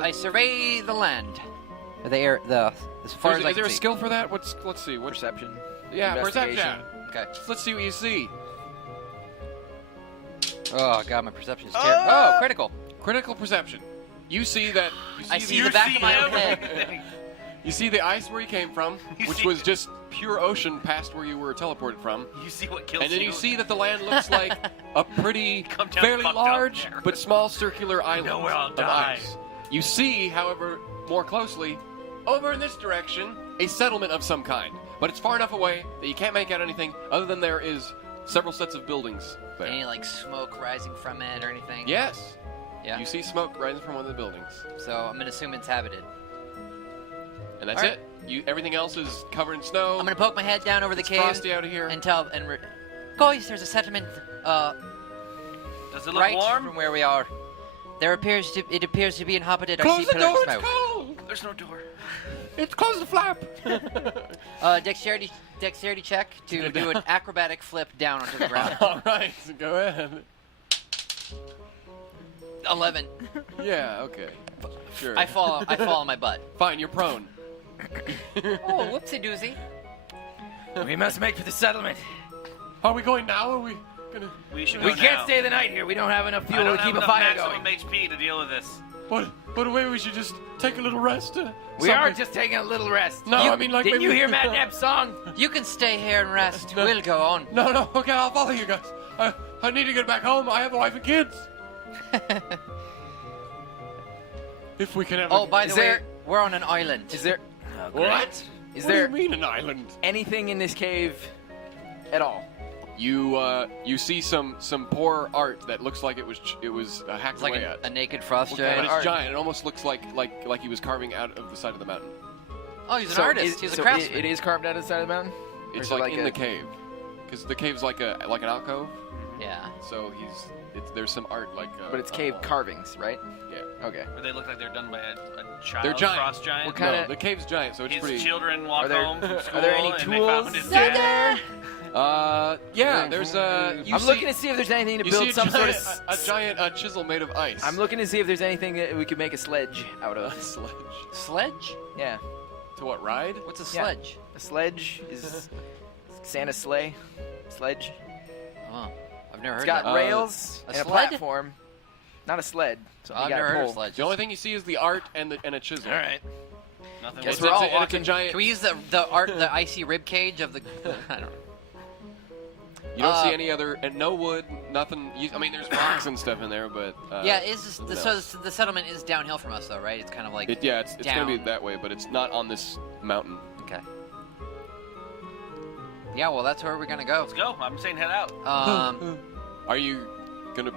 I survey the land. The air. As far as I Is there can a see. skill for that? Let's see. What's Perception. Yeah, perception. Investigation. Okay. Let's see what you see. Oh god, my perception is terrible. Oh, critical. Critical perception. You see that. I see the back of my own head. You see the ice where you came from, You which see- was just pure ocean past where you were teleported from. You see what kills And then you? you see that the land looks like a pretty, Come down fairly fucked up large, there. but small circular island know where I'll of die. ice. You see, however, more closely, over in this direction, a settlement of some kind. But it's far enough away that you can't make out anything other than there is several sets of buildings there. Any like smoke rising from it or anything? Yes. Yeah. You see smoke rising from one of the buildings. So I'm gonna assume it's inhabited. And that's All right. it. Everything else is covered in snow. I'm gonna poke my head down over the It's cave frosty out of here. and tell guys, there's a settlement Does it look right warm? from where we are. It appears to be inhabited. I Close see the pillars door, of it's smoke. cold! There's no door. It's close the flap! Dexterity check to do an acrobatic flip down onto the ground. Alright, go ahead. 11. Yeah, okay. Sure. I fall on my butt. Fine, you're prone. Oh, whoopsie doozy. We must make for the settlement. Are we going now? Or are we gonna... We should go We can't now. stay the night here. We don't have enough I fuel don't to have keep a enough fire maximum going. HP to deal with this. But maybe we should just take a little rest. We are just taking a little rest. No, I mean like Didn't maybe... you hear Madnab's song? You can stay here and rest. No. We'll go on. No, okay, I'll follow you guys. I need to get back home. I have a wife and kids. If we can ever... Oh, by Is the way, there- we're on an island. Is there What? Is What there do you mean an island? anything in this cave at all? You see some poor art that looks like it was hacked It's like away a at. naked frost But giant. it's giant. It almost looks like he was carving out of the side of the mountain. Oh, he's an So artist. is- He's a so craftsman. It is carved out of the side of the mountain? Or It's is it like in a- the cave, because the cave's like an alcove. Yeah. So there's some art like. But it's cave carvings, right? Yeah. Okay. Where they look like they're done by a child. They're giant. Frost giant. What kind No, of- the cave's giant, so it's His pretty. children walk Are there- home from are school there any and they found tools his there? dead. Yeah, there's I'm looking to see if there's anything to You build see some sort of. a giant chisel made of ice. I'm looking to see if there's anything that we could make a sledge out a of. sledge. Sledge? Yeah. To what, ride? What's a Yeah. sledge? A sledge is Santa's sleigh. Sledge. Oh, I've never It's heard got that. rails a and a sled? platform. Not a sled. So I've you never got heard a of pole. sledges. The only thing you see is the art and a chisel. All right. Nothing. Guess It's, we're it's, all a, it's a walking- giant. Can we use the icy rib cage of the? I don't know. You don't see Uh, any other, and no wood, nothing. I mean, there's rocks and stuff in there, but Yeah, is no. so the settlement is downhill from us though, right? It's kind of like it's gonna be down. that way, but it's not on this mountain. Okay. Yeah, well, that's where we're gonna go. Let's go. I'm saying head out. Are you gonna?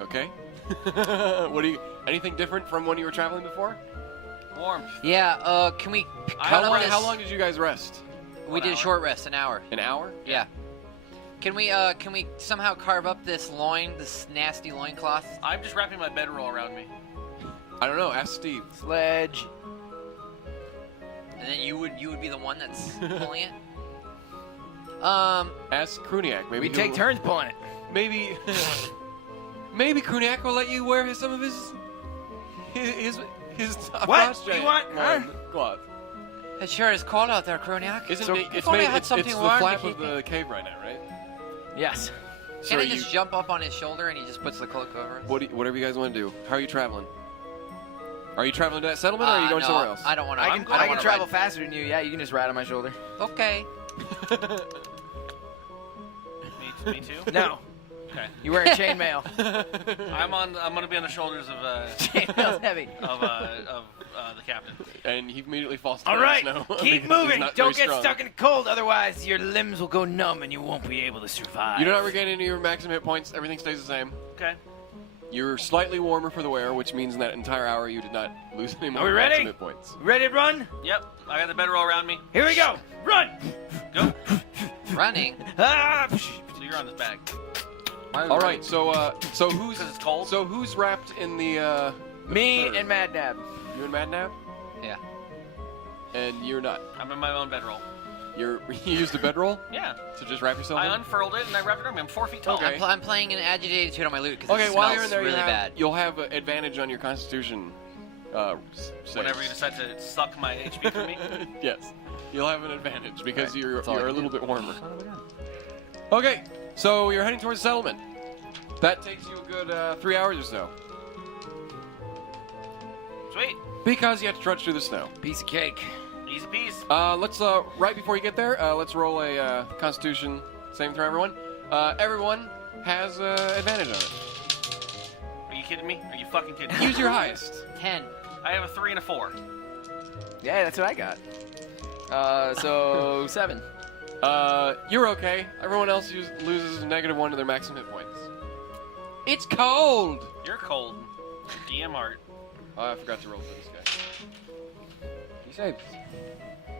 Okay. What do you? Anything different from when you were traveling before? Warm. Yeah. Can we cut up this? How long did you guys rest? We did a short rest, an hour. An hour? Yeah. Can we somehow carve up this nasty loincloth? I'm just wrapping my bedroll around me. I don't know. Ask Steve. Sledge. And then you would be the one that's pulling it. Ask Cruniac. Maybe We take he'll- turns pulling it. Maybe. Maybe Cruniac will let you wear some of his his What? frost What do you giant want? won glove. It sure is cold out there, Cruniac. Isn't So it? if It's only I made. had It's something the warm to flap keep of me- the cave right now, right? Yes. So Can are I just you- jump up on his shoulder and he just puts the cloak over us? Whatever you guys want to do. How are you traveling? Are you traveling to that settlement, or are you going no, somewhere else? I don't want to. I can travel faster than you. Yeah, you can just ride on my shoulder. Okay. Me too. No. Okay. You wearing chainmail. I'm gonna be on the shoulders of Chainmail's heavy. the captain. And he immediately falls All down right, in the snow. keep because he's moving. not Don't very get strong. stuck in the cold, otherwise your limbs will go numb and you won't be able to survive. You do not regain any of your maximum hit points. Everything stays the same. Okay. You're slightly warmer for the wear, which means in that entire hour you did not lose any more Are we ready? maximum hit points. Ready to run? Yep. I got the bedroll around me. Here we go. Run! Go. Running. Ah, So you're on this bag. All right, so who's Because it's cold. so who's wrapped in the Me fur? and Madnab. You and Madnab, Yeah. and you're not. I'm in my own bedroll. You used a bedroll Yeah. to just wrap yourself I in. unfurled it and I wrapped it around me. I'm 4 feet tall. Okay. I'm playing an agitated tune on my lute because Okay, it while smells you're in there, really bad. you'll have advantage on your Constitution. Saves. Whenever you decide to suck my HP from me. Yes, you'll have an advantage because Right, you're that's all I a can little do. bit warmer. Okay, so you're heading towards the settlement. That takes you a good 3 hours or so Sweet. because you have to trudge through the snow. Piece of cake. Easy peas. Let's right before you get there, let's roll a Constitution saving throw. Everyone, everyone has advantage on it. Are you kidding me? Are you fucking kidding me? Use your highest. 10. I have a 3 and a 4. Yeah, that's what I got. So 7. You're okay. Everyone else loses -1 to their maximum hit points. It's cold. You're cold. DM art. Oh, I forgot to roll for this guy. He saves.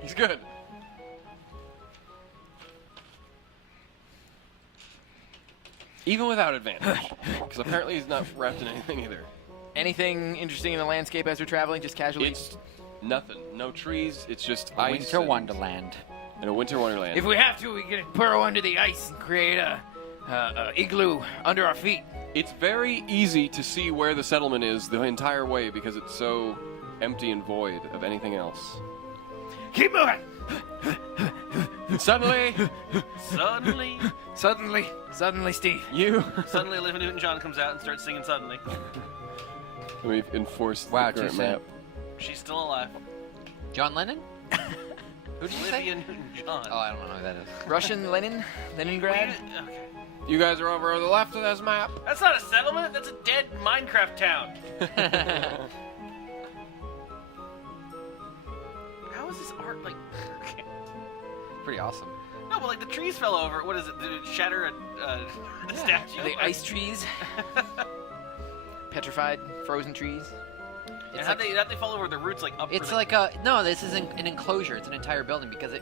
He's good. Even without advantage. Because apparently he's not wrapped in anything either. Anything interesting in the landscape as we're traveling, just casually? It's nothing. No trees. It's just ice. Winter and- Wonderland. And a winter wonderland. if we have to, we can burrow under the ice and create a igloo under our feet. It's very easy to see where the settlement is the entire way because it's so empty and void of anything else. Keep moving. And suddenly, Suddenly, Steve. you... Suddenly, Olivia Newton-John comes out and starts singing Suddenly. We've enforced Wow, the current too soon. map. She's still alive. John Lennon? Who did you say? Olivia Newton-John. Oh, I don't know who that is. Russian Lenin? Leningrad? Okay. You guys are over on the left of this map. That's not a settlement. That's a dead Minecraft town. How is this art like? Okay. Pretty awesome. No, but like the trees fell over. What is it? Did it shatter the statue? The ice trees? Petrified, frozen trees? And It's how'd like, they fall over? The roots like up. it's for like a no. This isn't an enclosure. It's an entire building because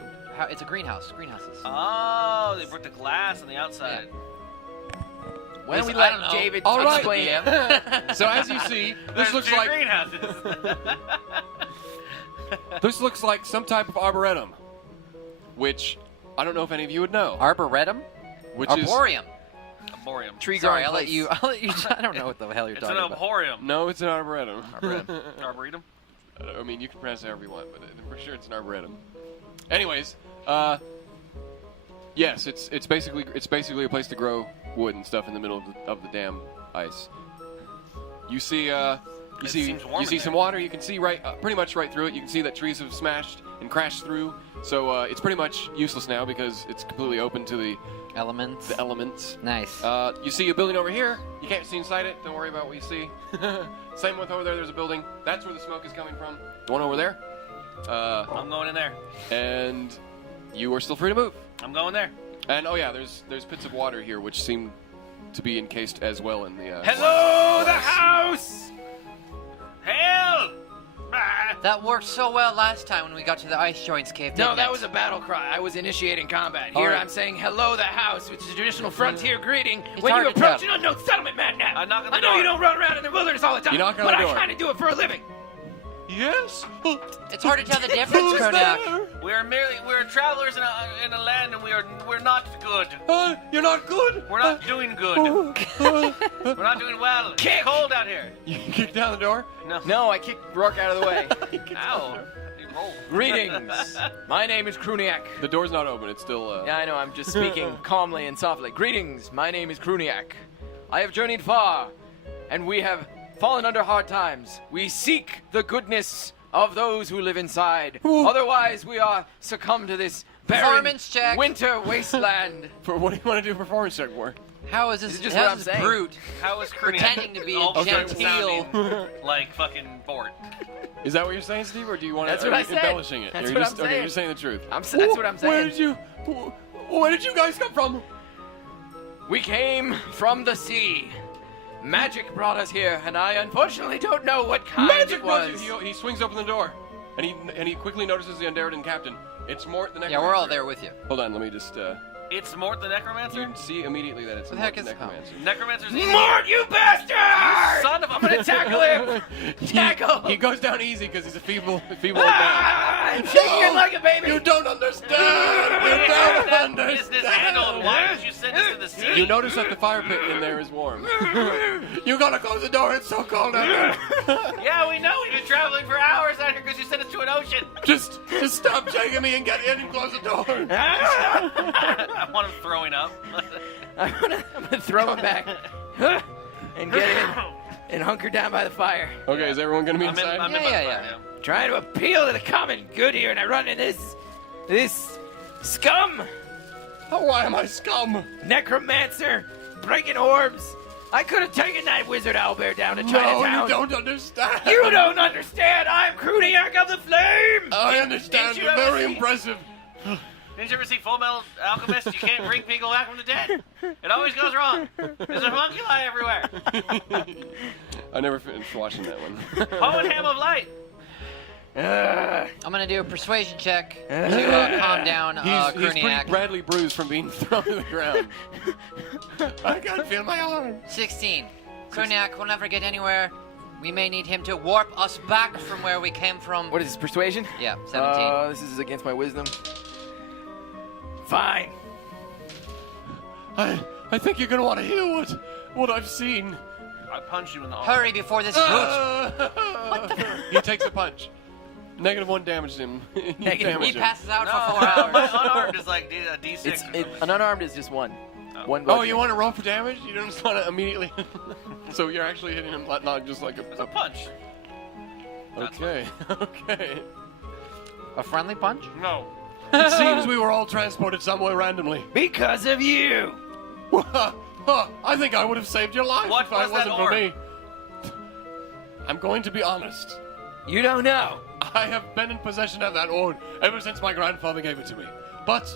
it's a greenhouse. Greenhouses. Oh, they broke the glass on the outside. When Listen, we I don't let know. David All right. explain So as you see, this There's looks two like greenhouses. this looks like some type of arboretum, which I don't know if any of you would know. Arboretum. Which Arboreum. Arborium. tree Sorry, growing I'll let place. you. I don't know what the hell you're It's an talking about. arborium. no, it's an arboretum. Arboretum. I mean, you can pronounce it however you want, but for sure it's an arboretum. Anyways, yes, it's basically a place to grow wood and stuff in the middle of the damn ice. You see seems warm in some there. water. You can see pretty much right through it. You can see that trees have smashed and crashed through. So it's pretty much useless now because it's completely open to the Elements. elements. Nice. You see a building over here. You can't see inside it. Don't worry about what you see. Same with over there. There's a building. That's where the smoke is coming from. The one over there. I'm going in there. And you are still free to move. I'm going there. And oh yeah, there's pits of water here which seem to be encased as well in the. Hello, the house. Hell! Ah. That worked so well last time when we got to the Ice Joints cave. No, didn't that it? was a battle cry. I was initiating combat. All Here right. I'm saying hello, the house, which is a traditional frontier greeting It's when you hard to approach tell. an unknown settlement, Madnab. I knock on the I know door. you don't run around in the wilderness all the time, You knock on but the I door. kind of do it for a living. Yes. It's hard to tell the difference, Cruniac. We're travelers in a land, and we're not good. You're not good. We're not doing good. We're not doing well. It's cold out here. You kicked down the door? No, I kicked Roark out of the way. Ow. You rolled. Greetings. My name is Cruniac. The door's not open. It's still. Yeah, I know. I'm just speaking calmly and softly. Greetings. My name is Cruniac. I have journeyed far, and we have fallen under hard times. We seek the goodness of those who live inside. Otherwise, we are succumb to this barren Performance check. winter wasteland. For what do you want to do a performance check for? How is this? This is just how what is I'm this saying. brute? How is Cruniac Pretending to be a also genteel. sounding like fucking bored? Is that what you're saying, Steve, or do you want That's to? what Are I you said. embellishing it? That's Or what you're I'm Okay, saying. you're saying the truth. That's what I'm saying. Where did you guys come from? We came from the sea. Magic brought us here, and I unfortunately don't know what kind Magic it was. was. He swings open the door, and he quickly notices the Underden captain. It's Mort the Yeah, Necromancer. we're all there with you. Hold on, let me just. It's Mort the Necromancer? You see immediately that it's What the Mort heck the is- Necromancer. Necromancer's easy. Mort, you bastard! Son of a... I'm gonna tackle him! Tackle! He goes down easy because he's a feeble old man. Ah, I'm shaking it like a baby! You don't understand. You don't Business handled. understand. Why did you send us to the sea? You notice that the fire pit in there is warm. You gotta close the door. It's so cold out there. Yeah, we know. We've been traveling for hours out here because you sent us to an ocean. Just stop shaking me and get in and close the door. I want him throwing up. I'm gonna throw him back and get in and hunker down by the fire. Okay, is everyone gonna be I'm in, inside? I'm in Yeah, by the yeah, fire yeah. now. Trying to appeal to the common good here, and I run into this scum, Oh, why am I scum? necromancer, breaking orbs. I could have taken that wizard owlbear down to Chinatown. No, you don't understand. You don't understand. I'm Cruniac of the Flame. I understand. Didn't you You're ever very see- impressive. Didn't you ever see Full Metal Alchemist? You can't bring people back from the dead. It always goes wrong. There's a homunculi everywhere. I never finished watching that one. Hohenham of Light. I'm gonna do a persuasion check to calm down He's pretty Cruniac. badly bruised from being thrown to the ground. I can't feel my arm. 16. Cruniac will never get anywhere. We may need him to warp us back from where we came from. What is this, persuasion? Yeah, 17. This is against my wisdom. Fine. I think you're gonna want to hear what I've seen. I punched you in the arm. Hurry before this brute. He takes a punch. -1 damaged him. Negative. He passes out No, for 4 hours. my unarmed is like a D6 or something. An unarmed is just one. One. Oh, bludgeoning. you want to roll for damage? You don't just want to immediately. So you're actually hitting him not just like It's a punch. Okay, okay. A friendly punch? No. It seems we were all transported somewhere randomly. Because of you. I think I would have saved your life What if was it wasn't that for orb? me. I'm going to be honest. You don't know. I have been in possession of that orb ever since my grandfather gave it to me. But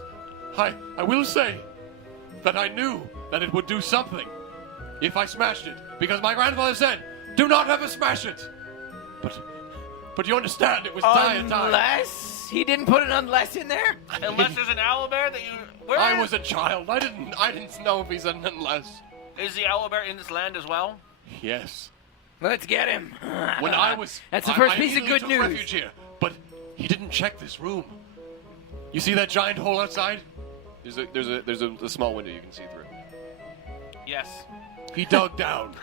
I will say that I knew that it would do something if I smashed it, because my grandfather said, "Do not ever smash it." But you understand, it was die and die. Unless he didn't put an unless in there. Unless there's an owlbear that you... Where I was a child. I didn't know if he said unless. Is the owlbear in this land as well? Yes. Let's get him. When I was That's the first I piece of immediately good took news. refuge here, but he didn't check this room. You see that giant hole outside? There's a small window you can see through. Yes. He dug down.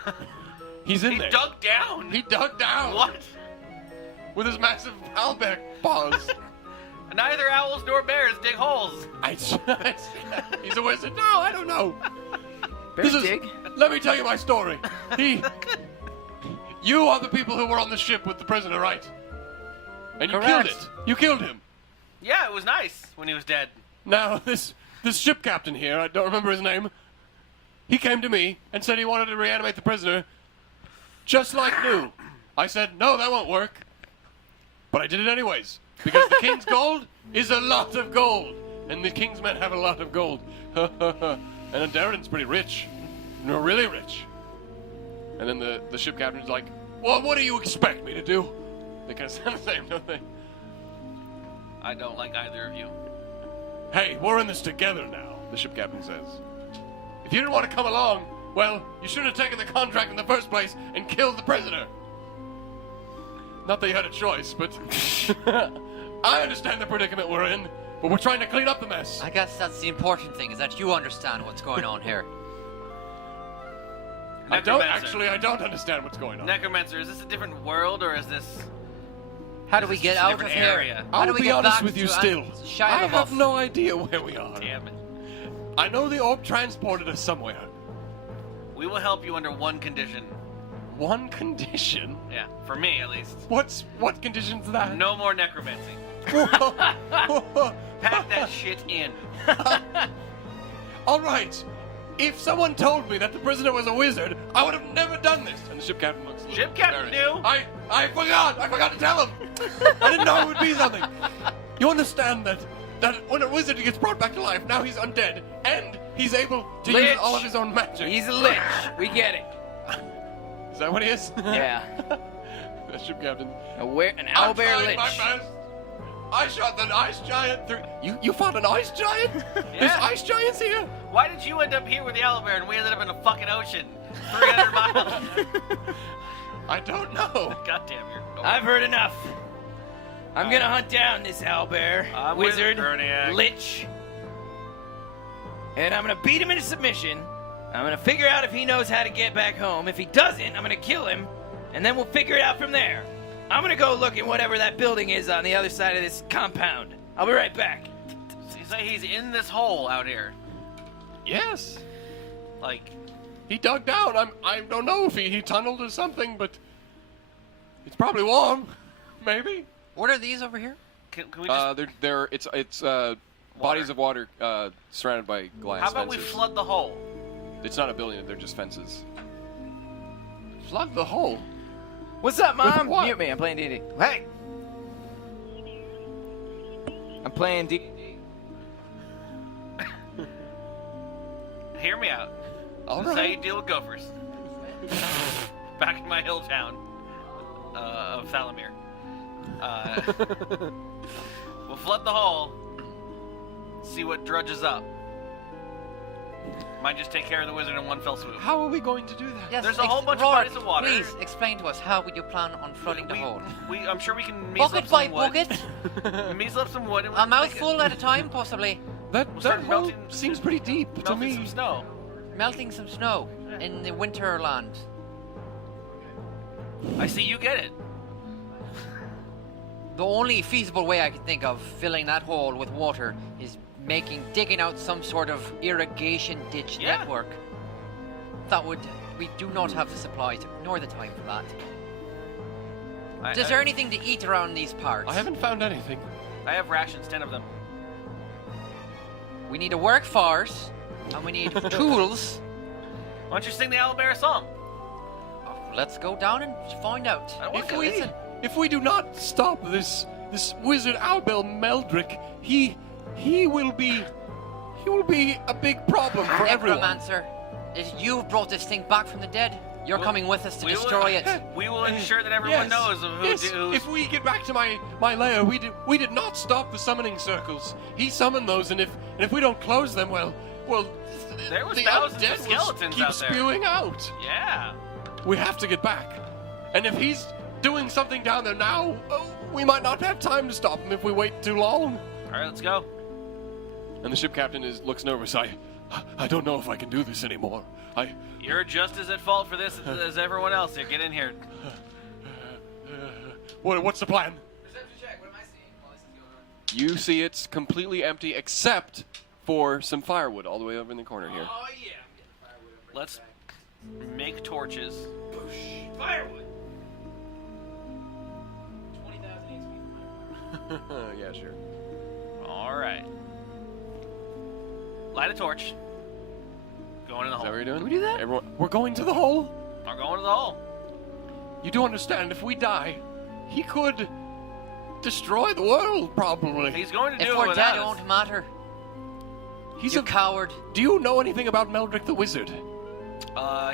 He's in He there. dug down. He dug down. What? With his massive owlbear paws. Neither owls nor bears dig holes. He's a wizard. No, I don't know. Bears This is- dig. Let me tell you my story. You are the people who were on the ship with the prisoner, right? And you killed Correct. it. You killed him. Yeah, it was nice when he was dead. Now, this ship captain here, I don't remember his name, he came to me and said he wanted to reanimate the prisoner just like new. I said, no, that won't work. But I did it anyways, because the king's gold is a lot of gold, and the king's men have a lot of gold. And Darren's pretty rich. No, really rich. And then the ship captain's like, well, what do you expect me to do? They kind of sound the same, don't they? I don't like either of you. Hey, we're in this together now, the ship captain says. If you didn't want to come along, well, you should have taken the contract in the first place and killed the prisoner. Not that you had a choice, but I understand the predicament we're in, but we're trying to clean up the mess. I guess that's the important thing, is that you understand what's going on here. I don't Necromancer. understand what's going on. Necromancer, is this a different world or is this? How do we get just a out of different here? area. How do I'll we be get honest back with you to still. Shia I have LaBeouf? no idea where we are. Damn it. I know the orb transported us somewhere. We will help you under one condition. One condition? Yeah, for me at least. What condition's that? No more necromancy. Pack that shit in. All right. If someone told me that the prisoner was a wizard, I would have never done this. And the ship captain looks. Ship captain embarrassed. knew. I forgot to tell him. I didn't know it would be something. You understand that when a wizard gets brought back to life, now he's undead and he's able to use Lich. all of his own magic. He's a lich. We get it. Is that what he is? Yeah. The ship captain. An I'm owlbear trying lich. my best. I shot the ice giant through. You fought an ice giant? There's Yeah. ice giants here? Why did you end up here with the owlbear and we ended up in a fucking ocean? 300 miles. I don't know. Goddamn, you're. I've heard enough. I'm gonna hunt down this owlbear, I'm with wizard, Cruniac. lich, and I'm gonna beat him into submission. I'm gonna figure out if he knows how to get back home. If he doesn't, I'm gonna kill him, and then we'll figure it out from there. I'm gonna go look at whatever that building is on the other side of this compound. I'll be right back. So he's in this hole out here. Yes. Like, He dug down. I don't know if he tunneled or something, but it's probably warm. Maybe. What are these over here? can we just. It's bodies of water surrounded by glass How about we fences. flood the hole? It's not a building, they're just fences. Flood the hole. What's up, Mom? what? Mute me. I'm playing D&D. Hey. I'm playing D&D. Hear me out. All This is how you right. deal with gophers. Back in my hill town of Thalamir. We'll flood the hole. See what drudges up. Might just take care of the wizard in one fell swoop. How are we going to do that? Yes, There's a whole bunch of Roark, bodies of water. Please explain to us, how would you plan on flooding the hole? I'm sure we can measle Bucket up by some wood. bucket? Measle up some wood. And A we'll mouthful at a time, possibly. That start hole melting- seems pretty deep to melting me. some snow. Melting some snow in the winterland. I see you get it. The only feasible way I can think of filling that hole with water is digging out some sort of irrigation ditch Yeah. network. We do not have the supplies nor the time for that. Is there anything to eat around these parts? I haven't found anything. I have rations, 10 of them. We need a workforce, and we need tools. Why don't you sing the owlbear song? Let's go down and find out. I don't want If to we listen. if we do not stop this wizard Owlbell Meldrick, he will be a big problem for everyone. Necromancer, you've brought this thing back from the dead. You're coming with us to destroy it. We will ensure that everyone Yes, knows of who yes. If we get back to my lair, we did not stop the summoning circles. He summoned those, and if we don't close them, well, There was the thousands of undead will skeletons keep out there. spewing out. Yeah. We have to get back, and if he's doing something down there now, we might not have time to stop him if we wait too long. All right, let's go. And the ship captain looks nervous. I don't know if I can do this anymore. You're just as at fault for this as everyone else here. Get in here. What's the plan? Perception check. What am I seeing while this is going on? You see it's completely empty except for some firewood all the way over in the corner here. Oh, yeah. I'm getting firewood. I'm bringing Let's it make torches. back. Firewood. 20,000 HP. Yeah, sure. All right. Light a torch. Going in the Is that hole. what you're doing? we do that? Everyone, we're going to the hole. I'm going to the hole. You do understand, if we die, he could destroy the world, probably. He's going to If do it we're without dead, it us. won't matter. He's You a coward. Do you know anything about Meldrick the Wizard?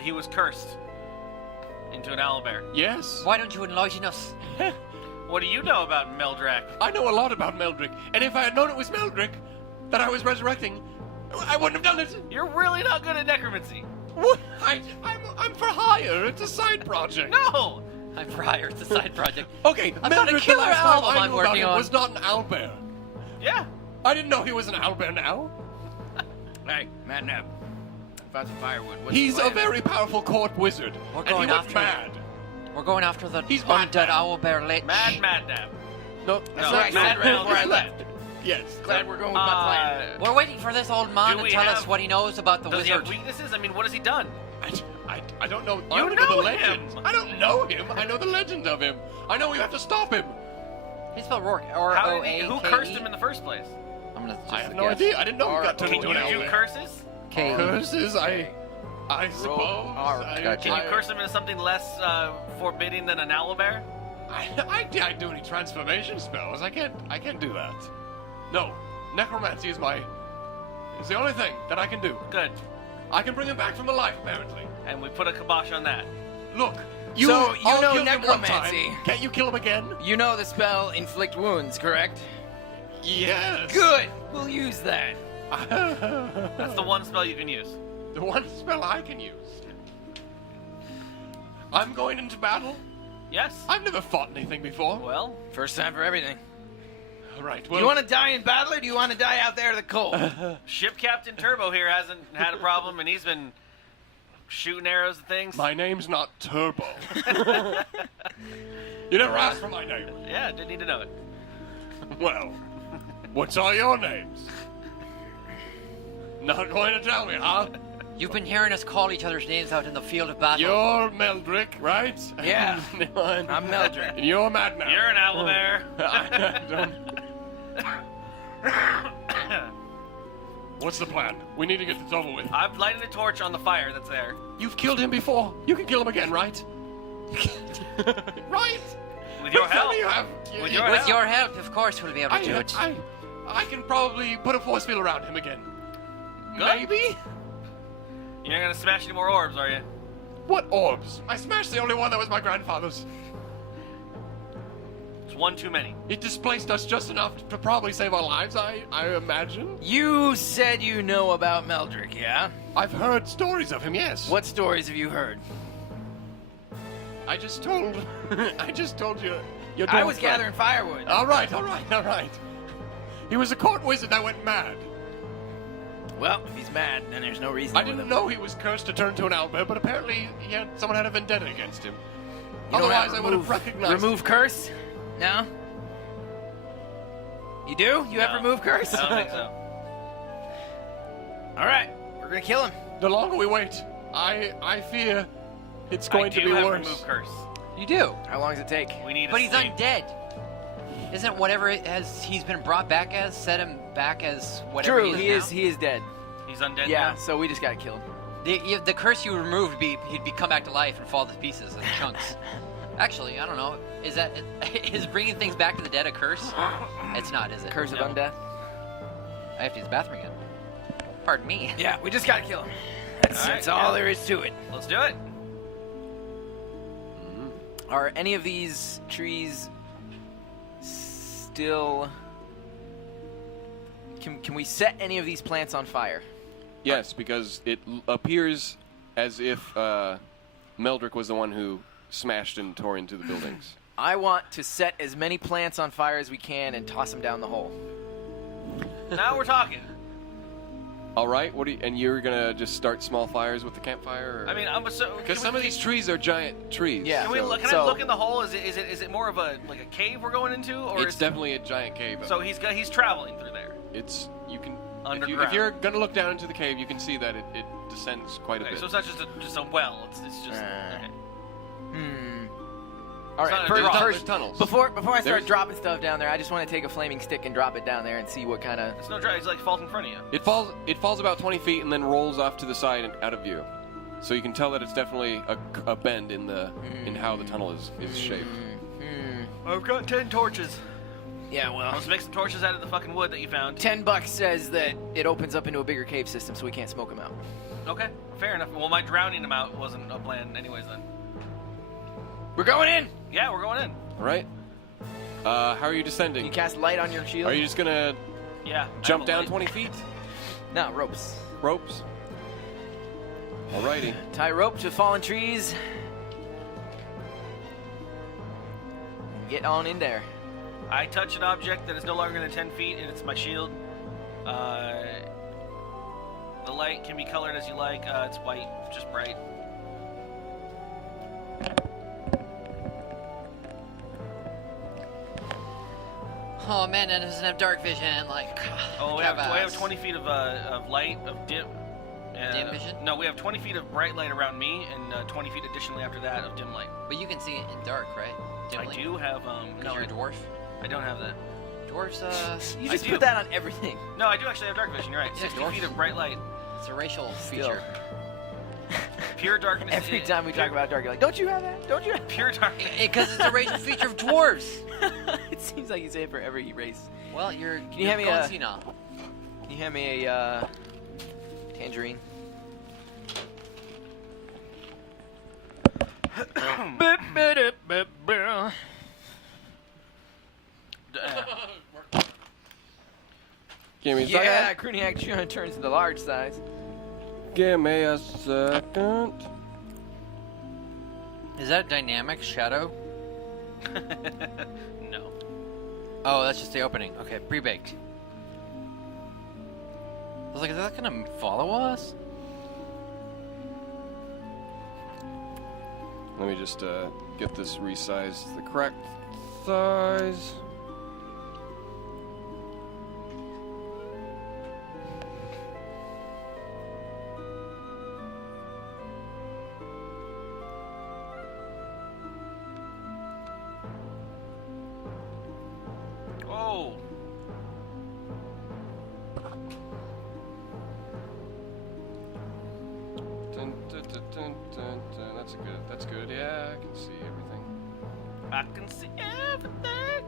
He was cursed into an owlbear. Yes. Why don't you enlighten us? What do you know about Meldrak? I know a lot about Meldrick, and if I had known it was Meldrick that I was resurrecting, I wouldn't have done it. You're really not good at necromancy. What? I'm for hire. It's a side project. No! I'm Briar. It's a side project. Okay, I've got a Meldrick, killer the last time album I I'm knew about working him on. was not an owlbear. Yeah. I didn't know he was an owlbear now. Hey, Madnab. Found some firewood. What's He's the a plan? very powerful court wizard. We're And he going went after mad. We're going after the He's undead Madnab. owlbear lich. Madnab. No, That's No, not right. Mad Right before I Madnab. left. Yes. Glad we're going with my plan. We're waiting for this old man Do to we tell us have- what he knows about the Does he wizard. have weaknesses? I mean, what has he done? I don't know. I You only know the know legend. him. I don't know him. I know the legend of him. I know we have to stop him. He spelled Roark. How did he, R-O-A-K-E. who cursed him in the first place? I'm gonna just I have guess. no idea. I didn't know he got turned Can into you an do owlbear. curses? K-E. Curses? I suppose. Gotcha. Can you curse him into something less forbidding than an owlbear? I can't do any transformation spells. I can't do that. No, necromancy is the only thing that I can do. Good. I can bring him back from the life, apparently. And we put a kibosh on that. Look, So, you all know killed him one time. necromancy. Can't you kill him again? You know the spell inflict wounds, correct? Yes. Good. We'll use that. That's the one spell you can use. The one spell I can use. I'm going into battle. Yes? I've never fought anything before. Well, First time for everything. All right. Do Well, you want to die in battle or do you want to die out there in the cold? Ship Captain Turbo here hasn't had a problem, and he's been shooting arrows at things. my name's not Turbo. You never asked for my name. Yeah, didn't need to know it. Well, what's all your names? Not going to tell me, huh? You've been hearing us call each other's names out in the field of battle. You're Meldrick, right? Yeah. I'm I'm Meldrick. And you're Madnab. You're an owlbear. I don't- What's the plan? We need to get this over with. I've lighted a torch on the fire that's there. You've killed him before. You can kill him again, right? Right? With your But tell help. me you have. With your With help. your help, of course, we'll be able to do it. I can probably put a force field around him again. Good. Maybe? You're not gonna smash any more orbs, are you? What orbs? I smashed the only one that was my grandfather's. It's one too many. It displaced us just enough to probably save our lives, I imagine. You said you know about Meldrick, yeah? I've heard stories of him, yes. What stories have you heard? I just told you. Your I dwarf was friend. gathering firewood. All right. He was a court wizard that went mad. Well, if he's mad, then there's no reason I with didn't him. know he was cursed to turn to an owlbear, but apparently someone had a vendetta against him. You don't Otherwise, have I would have recognized remove him. curse? No? You do? You have No. remove curse? I don't think so. All right, we're gonna kill him. The longer we wait, I fear it's going to I be do have worse. remove curse. You do. How long does it take? We need. But a he's sleep. undead. Isn't whatever he's been brought back as, set him back as whatever True, he is now? he is dead. He's undead Yeah, now. so we just gotta kill him. The curse you removed, he'd be come back to life and fall to pieces in chunks. Actually, I don't know. Is bringing things back to the dead a curse? It's not, is it? Curse No. of undeath. I have to use the bathroom again. Pardon me. Yeah, we just gotta kill him. That's all there is to it. Let's do it. Are any of these trees still... Can we set any of these plants on fire? Yes, because it appears as if Meldrick was the one who smashed and tore into the buildings. I want to set as many plants on fire as we can and toss them down the hole. Now we're talking. All right. And you're gonna just start small fires with the campfire? I mean, because some of these trees are giant trees. Yeah. Can we so look? Can I look in the hole? Is it more of a cave we're going into, or it's definitely a giant cave. So he's traveling through there. It's you can Underground. if you're gonna look down into the cave, you can see that it descends quite a Okay, bit. so it's not just a well. It's just. Okay. All It's right, not a drop. There's tunnels. before I start There's- dropping stuff down there, I just want to take a flaming stick and drop it down there and see what kind of... It's no drag. It's like falls in front of you. It falls about 20 feet and then rolls off to the side and out of view. So you can tell that it's definitely a bend in how the tunnel is shaped. I've got 10 torches. Yeah, well, Let's make some torches out of the fucking wood that you found. $10 says that it opens up into a bigger cave system, so we can't smoke them out. Okay, fair enough. Well, my drowning them out wasn't a plan, anyways. Then. We're going in. Yeah, we're going in. All right. How are you Can descending? you cast light on your shield? Are you just gonna Yeah. I jump have a down light. 20 feet? No, ropes. Ropes. Alrighty. Tie rope to fallen trees. Get on in there. I touch an object that is no longer than 10 feet, and it's my shield. The light can be colored as you like. It's white, just bright. Oh man, that doesn't have dark vision. Like, Oh, we have 20 feet of light, of dim. Dim vision? No, we have 20 feet of bright light around me, and 20 feet additionally after that of dim light. But you can see it in dark, right? Dimly? I do have Because you're a dwarf. I don't have that. Dwarves, You I just do. put that on everything. No, I do actually have dark vision. You're right. Yeah, 60 dwarf. feet of bright light. it's a racial Still. feature. Pure darkness. Every time we talk about dark, you're like, don't you have that? Don't you have pure darkness. Because it's a racial feature of dwarves. It seems like you say it for every race. Well, you're you hand me going a- senile. Can you hand me a tangerine? Give me a Yeah, second. Cruniac turns to the large size. Give me a second. Is that a dynamic shadow? No. Oh, that's just the opening. Okay, pre-baked. I was like, is that gonna follow us? Let me just get this resized the correct size. Oh. Dun, dun, dun, dun, dun, dun. That's good. Yeah, I can see everything. I can see everything.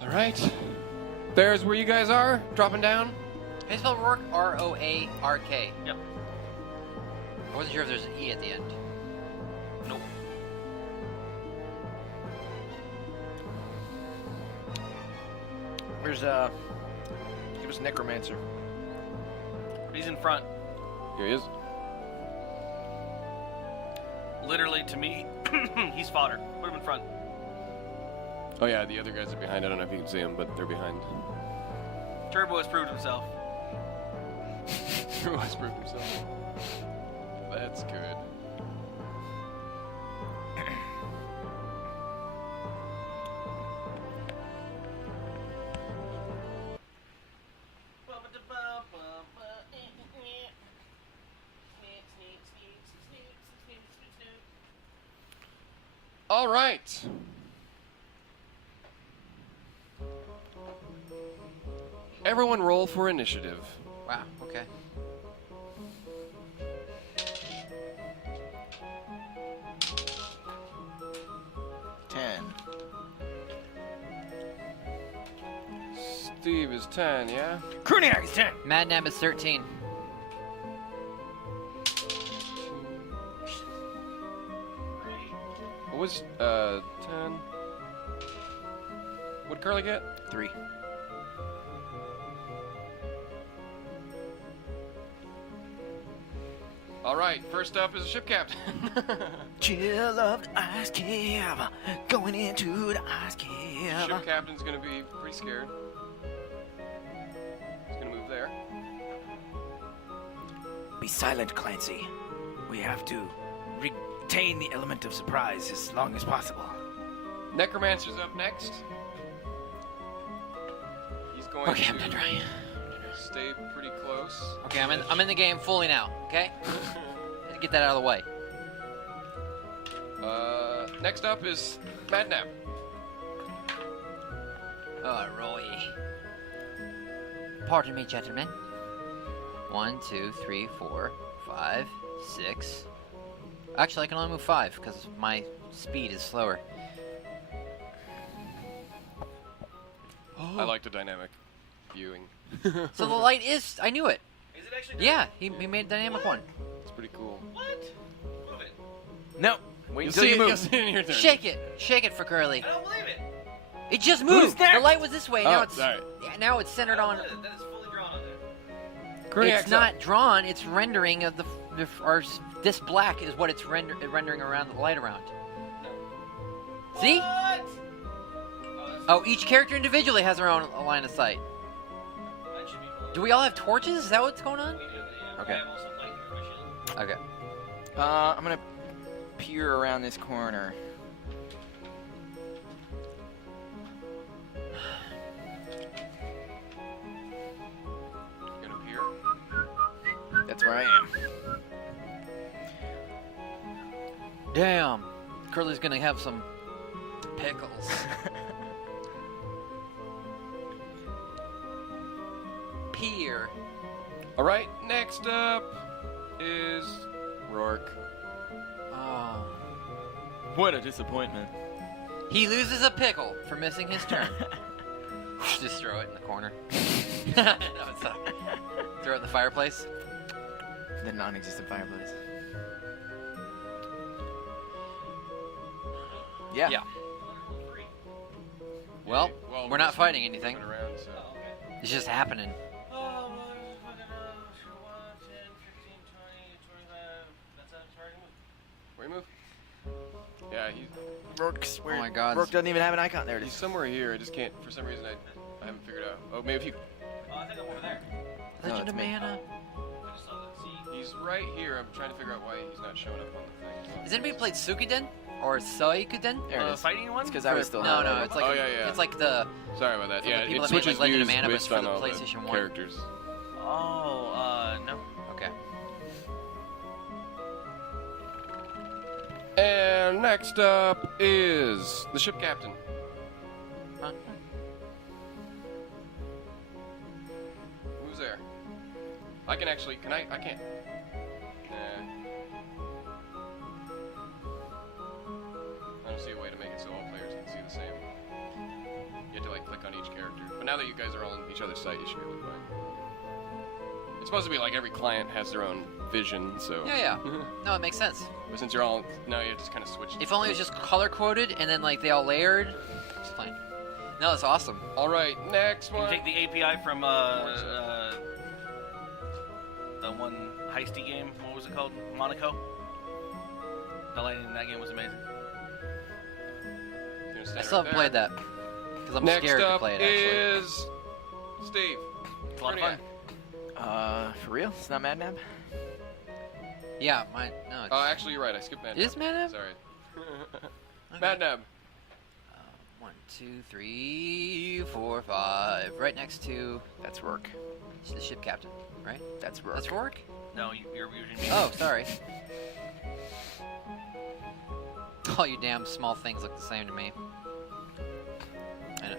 All right. There's where you guys are, dropping down. Can you spell Roark? R-O-A-R-K. Yep. I wasn't sure if there's an E at the end. Nope. Where's give us Necromancer. He's in front. Here he is. Literally, to me, he's fodder. Put him in front. Oh yeah, the other guys are behind. I don't know if you can see them, but they're behind. Turbo has proved himself. Who has proved himself? That's good. All right. Everyone roll for initiative. Wow, okay. Steve is 10, yeah? Cruniac is 10. Madnab is 13. What was 10? What'd Curly get? 3. All right, first up is a ship captain. Chill of the ice cave, going into the ice cave. Ship captain's gonna be pretty scared. He's gonna move there. Be silent, Clancy. We have to retain the element of surprise as long as possible. Necromancer's up next. He's going Okay, I'm to done trying. stay pretty close. Okay, I'm in the game fully now, okay? Gotta get that out of the way. Next up is Madnab. Oh, Roy. Pardon me, gentlemen. 1, 2, 3, 4, 5, 6. Actually, I can only move 5 because my speed is slower. I like the dynamic viewing. So the light is... I knew it. Is it actually? Yeah, he made a dynamic one. It's pretty cool. What? Move it. No, wait You'll until see you it, move. you'll see it in your turn. Shake it for Curly. I don't believe it. It just moved. next? The light was this way. Oh, Now it's sorry. yeah, now it's centered on. That is fully drawn on there. Cruniac's It's not drawn. It's rendering of this black is what it's rendering around the light around. See? Oh, each character individually has their own line of sight. Do we all have torches? Is that what's going on? Okay. Okay. I'm gonna peer around this corner. Gonna appear. That's where I am. Damn. Curly's gonna have some pickles. Peer. All right, next up is Roark. Oh. What a disappointment. He loses a pickle for missing his turn. Just throw it in the corner. No, it's not. Throw it in the fireplace. The non-existent fireplace. Yeah. Yeah. Well, we're not fighting anything. Around, so. It's just happening. Where you move? Yeah, he's Rourke's weird. Oh my God. Rourke doesn't even have an icon. There it he's is. somewhere here. I just can't. For some reason, I haven't figured out. Oh, maybe if you. I think I'm over there. Legend it's of me. Mana. I just saw that. See? He's right here. I'm trying to figure out why he's not showing up on the thing. Has anybody played Suikoden? Or Soikuden? There it is. Fighting one? It's because I was still. No, no, it's like Oh, yeah, yeah. it's like the Sorry about that. For the Yeah, people it that made, switches like, Legend of views Mana, but based for on the all PlayStation the 1. characters. Oh, no. okay. And next up is the ship captain. Huh? Who's there? I can actually. Can I? I can't. Nah. I don't see a way to make it so all players can see the same. You have to like click on each character. But now that you guys are all on each other's site, you should be able to play. It's supposed to be like every client has their own vision, so. Yeah, yeah. No, it makes sense. But since you're all now, you just kind of switch. If only it was just color coded and then like they all layered. It's fine. No, it's awesome. All right, next You one. take the API from the one heisty game. What was it called? Monaco. The lighting in that game was amazing. You're gonna stand I still right haven't played that because I'm Next scared to up play it. Actually, is Steve. It's a lot of fun. For real? It's not Madnab? yeah, mine. No, it's, Oh, actually, you're right. I skipped Madnab. it is Madnab. Sorry. Okay. Madnab. 1, 2, 3, 4, 5. Right next to That's Rourke. the ship captain. Right? That's Rourke. That's Roark. No, you're using me. Oh, sorry. All you damn small things look the same to me. I know.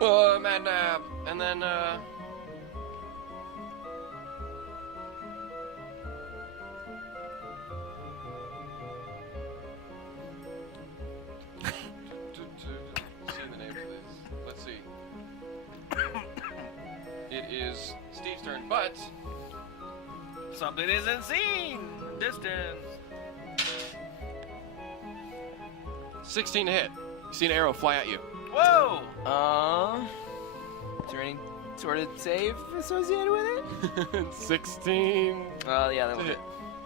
Madnab. And then, say the names of these. Let's see. It is Steve's turn, but Something isn't seen. Distance. 16 to hit. You see an arrow fly at you. Whoa! Is there any sort of save associated with it? 16. Yeah, that'll to hit.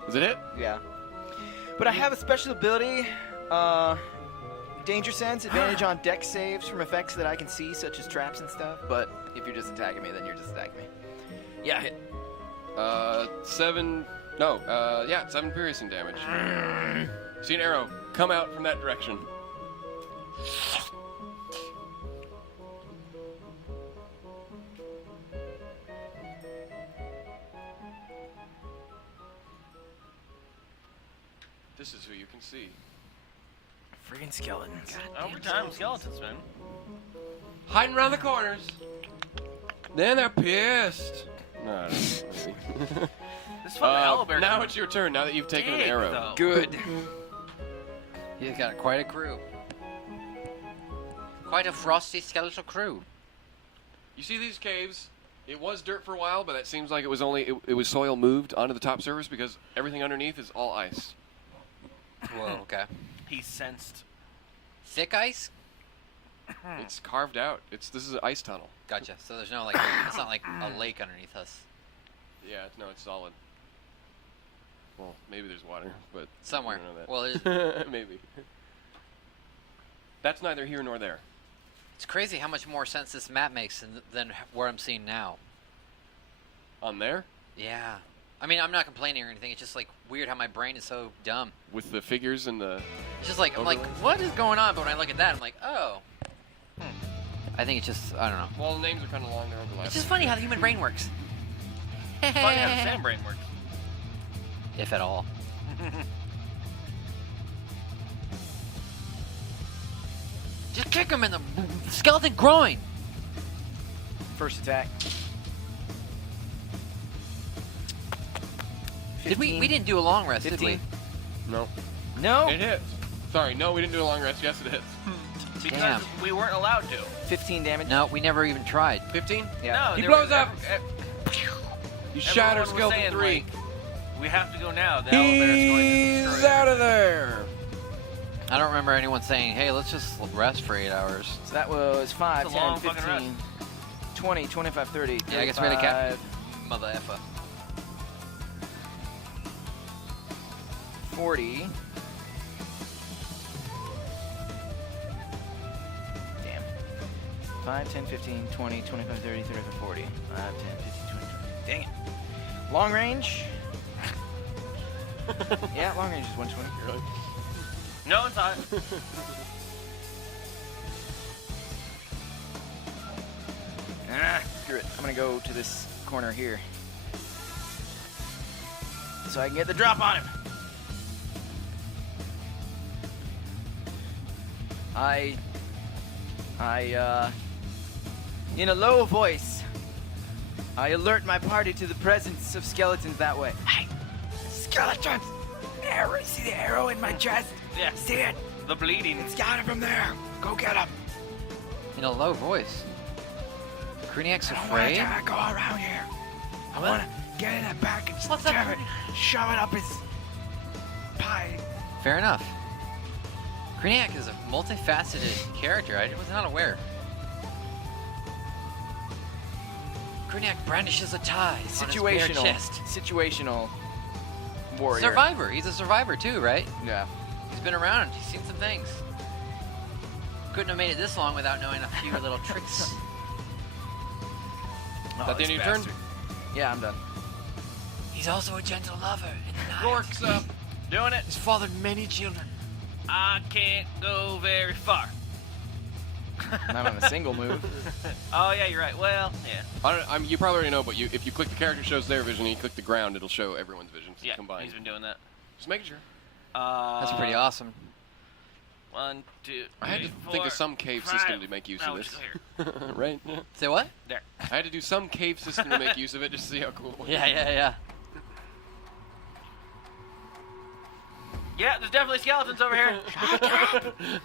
Does it hit? Yeah. But I have a special ability, Danger Sense, advantage on dex saves from effects that I can see, such as traps and stuff. But if you're just attacking me, then you're just attacking me. Yeah, hit. 7. No, yeah, 7 piercing damage. See an arrow come out from that direction. This is who you can see. Friggin' skeletons. Over time, skeletons, man. Hiding around the corners. Then they're pissed. No, I don't know, maybe. This is fucking Owlbear. Now it's your turn. Now that you've taken an Dig, arrow. though. Good. He's got quite a crew. Quite a frosty skeletal crew. You see these caves? It was dirt for a while, but that seems like it was only it was soil moved onto the top surface because everything underneath is all ice. Whoa, okay. He sensed. Thick ice? It's carved out. This is an ice tunnel. Gotcha. So there's no like, it's not like a lake underneath us. Yeah, no, it's solid. Well, maybe there's water, but Somewhere. I don't know that. Well, there's, maybe. That's neither here nor there. it's crazy how much more sense this map makes than what I'm seeing now. On there? Yeah. I mean, I'm not complaining or anything. It's just like weird how my brain is so dumb. With the figures and the... It's just like, I'm like, Overlays? what is going on? But when I look at that, I'm like, oh. I think it's just, I don't know. Well, the names are kind of long, they're overlapping. It's just funny how the human brain works. Funny how the sand brain works. If at all. Just kick him in the skeleton groin. First attack. Did we 15. didn't do a long rest, did 15. we? No. No. It hits. Sorry, no, we didn't do a long rest. Yes, it hits. Because Damn. we weren't allowed to. 15 damage. No, we never even tried. 15? Yeah. No, He there blows was up. everyone You shatter was Skeleton saying, 3. like, we have to go now. The elevator's going to destroy He's out of everything. there. I don't remember anyone saying, hey, let's just rest for 8 hours. So that was 5, It's a 10, long fucking 15, 20, 25, 30, Yeah, I guess we had a cap. 35, Mother effer. 40. Damn. 5, 10, 15, 20, 25, 30, 35, 40. 5, 10, 15, 20. Dang it. Long range. Yeah, long range is 120. Really? No, it's not. Screw it. I'm gonna go to this corner here. So I can get the drop on him. In a low voice, I alert my party to the presence of skeletons that way. Hey, skeletons! Arrow, see the arrow in my chest? Yeah. See it? The bleeding. It's got it from there. Go get him. In a low voice. Cruniac's I don't want afraid? to go around here. I What? want to get in that back and What's stab up? it, shove it up his pie. Fair enough. Cruniac is a multifaceted character. I was not aware. Cruniac brandishes a tie on his bare Situational. chest. Situational warrior. Survivor. He's a survivor too, right? Yeah. He's been around. He's seen some things. Couldn't have made it this long without knowing a few little tricks. Oh, That the this end of your turn? bastard. Yeah, I'm done. He's also a gentle lover in the night. Roark's up. Doing it. He's fathered many children. I can't go very far. Not on a single move. Oh, yeah, you're right. Well, yeah. You probably already know, but if you click the character shows their vision and you click the ground, it'll show everyone's vision Yeah, combined. he's been doing that. Just making sure. That's pretty awesome. 1, 2, I had to 3, think of 4, some cave 5. system to make use No, of we this. should go here. Right? Yeah. Say what? There. I had to do some cave system to make use of it just to see how cool it was. Yeah. Yeah, there's definitely skeletons over here.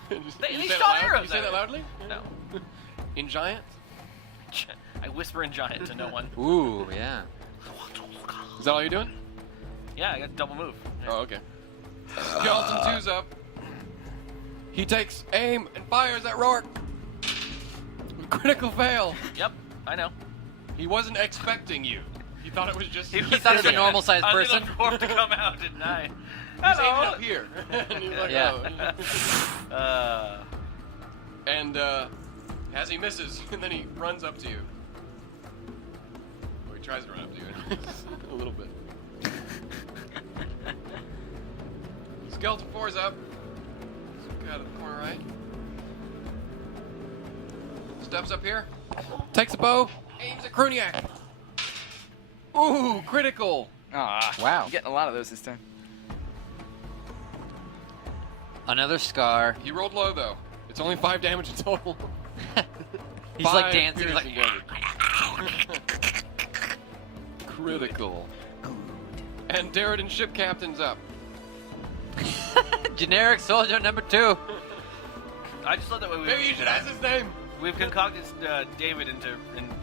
They You say shot that loud? arrows You say at that it. loudly? No. In giant? I whisper in giant to no one. Ooh, yeah. Is that all you're doing? Yeah, I got double move. Oh, okay. Skeleton 2's up. He takes aim and fires at Roark. Critical fail. Yep, I know. He wasn't expecting you. He thought it was just. He thought it was a normal-sized person. I was looking for him to come out, didn't I? He's aiming Hello. up here. And he's like, Yeah. oh. And as he misses, and then he runs up to you. Or he tries to run up to you. A little bit. Skeleton 4's up. Look out of the corner right. Steps up here. Takes a bow. Aims at Cruniac. Ooh, critical. Ah, Wow. I'm getting a lot of those this time. Another scar. He rolled low though. It's only 5 damage in total. He's like 5 dancing. He's like, piercing damage. Critical. And Darren Ship Captain's up. generic soldier number 2. I just love that way Maybe you should ask his name. we've concocted David into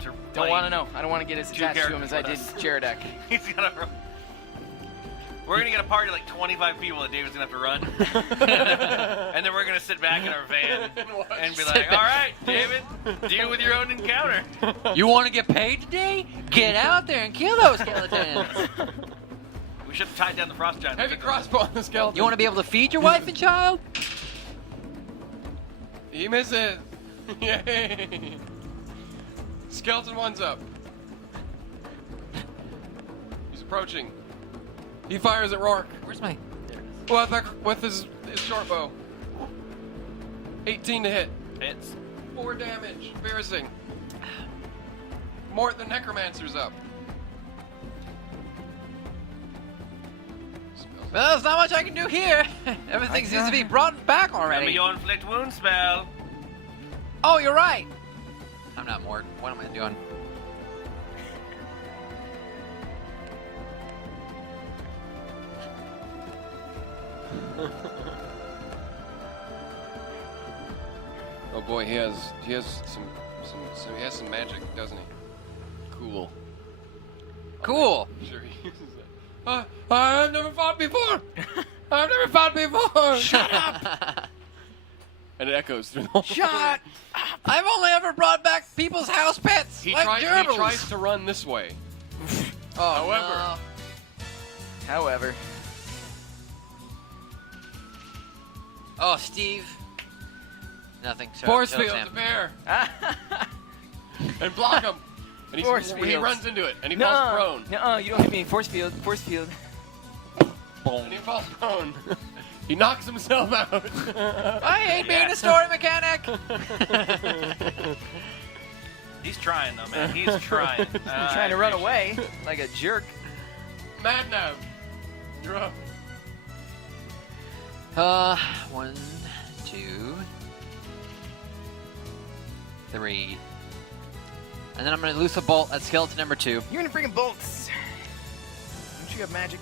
Don't playing want to know. I don't want to get as two attached to him characters as I with did us. Jaredek. He's gonna. We're gonna get a party of like 25 people that David's gonna have to run, and then we're gonna sit back in our van and be like, "All right, David, deal with your own encounter." You want to get paid today? Get out there and kill those skeletons. We should have tied down the frost giant. Heavy crossbow on the skeleton. You want to be able to feed your wife and child? He misses. Yay. Skeleton 1's up. He's approaching. He fires at Roark. Where's my? With his short bow. 18 to hit. Hits. 4 damage. Embarrassing. The Necromancer's up. Well, there's not much I can do here. Everything seems to be brought back Remember already. your inflict wound spell. Oh, you're right. I'm not Mort. What am I doing? Oh boy, he has some magic, doesn't he? Cool. Cool. Sure he uses it. I've never fought before. I've never fought before. Shut up. And it echoes through the whole. Shut! I've only ever brought back people's house pets, He like gerbils. tries to run this way. Oh, However. However. Oh, Steve. Nothing. Force Show field Sam. to bear. And block him. And Force he fields. runs into it and he falls prone. No, you don't hit me. Force field. Force field. And he falls prone. He knocks himself out. I hate being a story mechanic. He's trying though, man. He's trying. He's trying to run away like a jerk. Madnab. You're up. 1, 2, 3. And then I'm going to loose a bolt at skeleton number 2. You're in freaking bolts. Don't you have magic?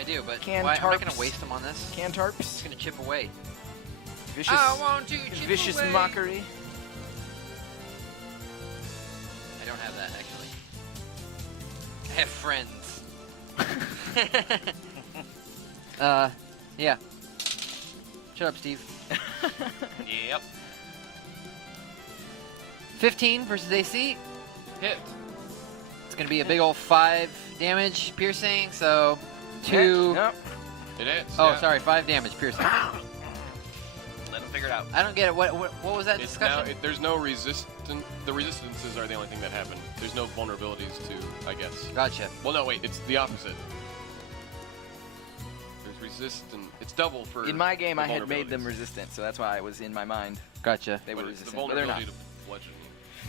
I do, but Can why, I'm not tarps. going to waste them on this. Can It's tarps? going to chip away. Vicious, want to chip vicious away. mockery. I don't have that, actually. I have friends. Yeah. Shut up, Steve. Yep. 15 versus AC. Hit. It's going to be a big old 5 damage piercing, so 2. Nope. It hits. Oh, yeah. sorry, 5 damage piercing. Let him figure it out. I don't get it. What was that It's now, discussion? there's no resistance. The resistances are the only thing that happen. There's no vulnerabilities to, I guess. Gotcha. Well, no, wait. It's the opposite. There's resistant. It's double for. In my game, the I had made them vulnerabilities. resistant, so that's why it was in my mind. Gotcha. They were But it's the resistant, but they're not. vulnerability to bludgeoning.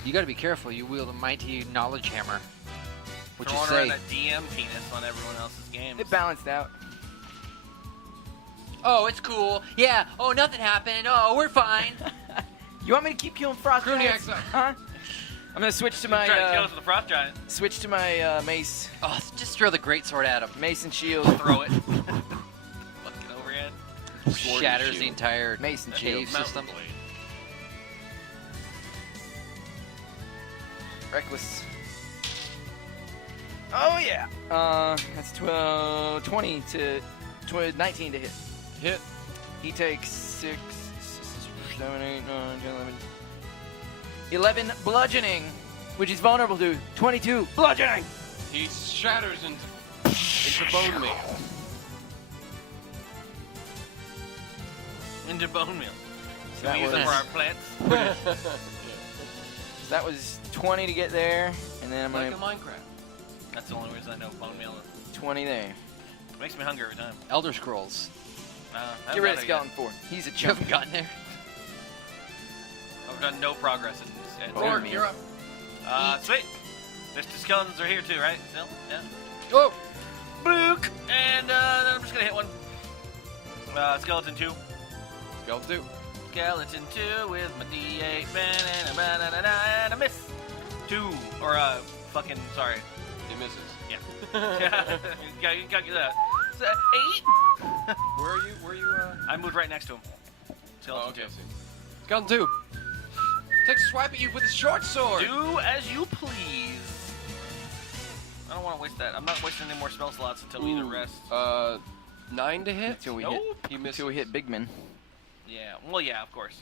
You got to be careful. You wield a mighty knowledge hammer. What you Throwing say? around that DM penis on everyone else's games. It balanced out. Oh, it's cool. Yeah. Oh, nothing happened. Oh, we're fine. You want me to keep killing frost Cruniac's giants? up. Huh? I'm gonna switch to Trying to kill my us with a frost giant. mace, Oh, just throw the greatsword at him. mace and shield, Throw it. Let's get overhead. Sword and Shatters shield. the entire mace and cave shield. system. Blade. reckless. Oh yeah. That's 20 to 19 to hit. Hit. He takes 6, 7, 8, 9, 10, 11 bludgeoning, which is vulnerable to 22 bludgeoning. He shatters into bone meal. Into bone meal. So Can we use that them for was, our plants? that was 20 to get there, and then I'm Like a gonna Minecraft. That's the only reason I know bone meal is. 20 there. Makes me hungry every time. Elder Scrolls. I Get haven't rid of got it skeleton 4. He's a You chump. haven't gotten there. yet. I've done no progress in this. Roark, you're up. Sweet. There's 2 skeletons are here too, right? Still? Yeah. Oh! Book! And then I'm just gonna hit one. Skeleton 2. Skeleton 2. Skeleton 2 with my D8 and a miss. 2. Or fucking sorry. He misses. Yeah. you got that. So, 8. Where are you? I moved right next to him. Skeleton Oh, okay. 2. I see. Skeleton 2. Takes a swipe at you with his short sword. Do as you please. I don't want to waste that. I'm not wasting any more spell slots until we either rest. 9 to hit. Until we Nope. He hit Bigman. Yeah. Well, yeah, of course.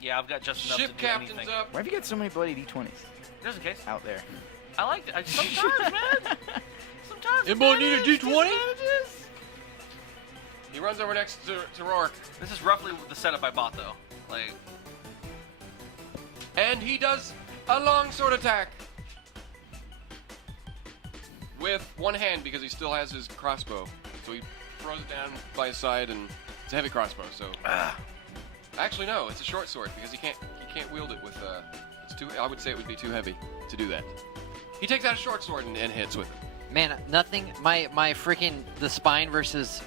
Yeah, I've got just enough Ship to do captain's anything. up. Why have you got so many bloody D20s Just in case. out there? I like it. Sometimes, man. Sometimes. Anybody need a advantages, D20? disadvantages. He runs over next to Roark. This is roughly the setup I bought, though. Like, And he does a longsword attack. With one hand because he still has his crossbow. So he throws it down by his side and it's a heavy crossbow, so. Actually no, it's a short sword because he can't wield it with it's too I would say it would be too heavy to do that. He takes out a short sword and hits with it. Man, nothing. My freaking the spine versus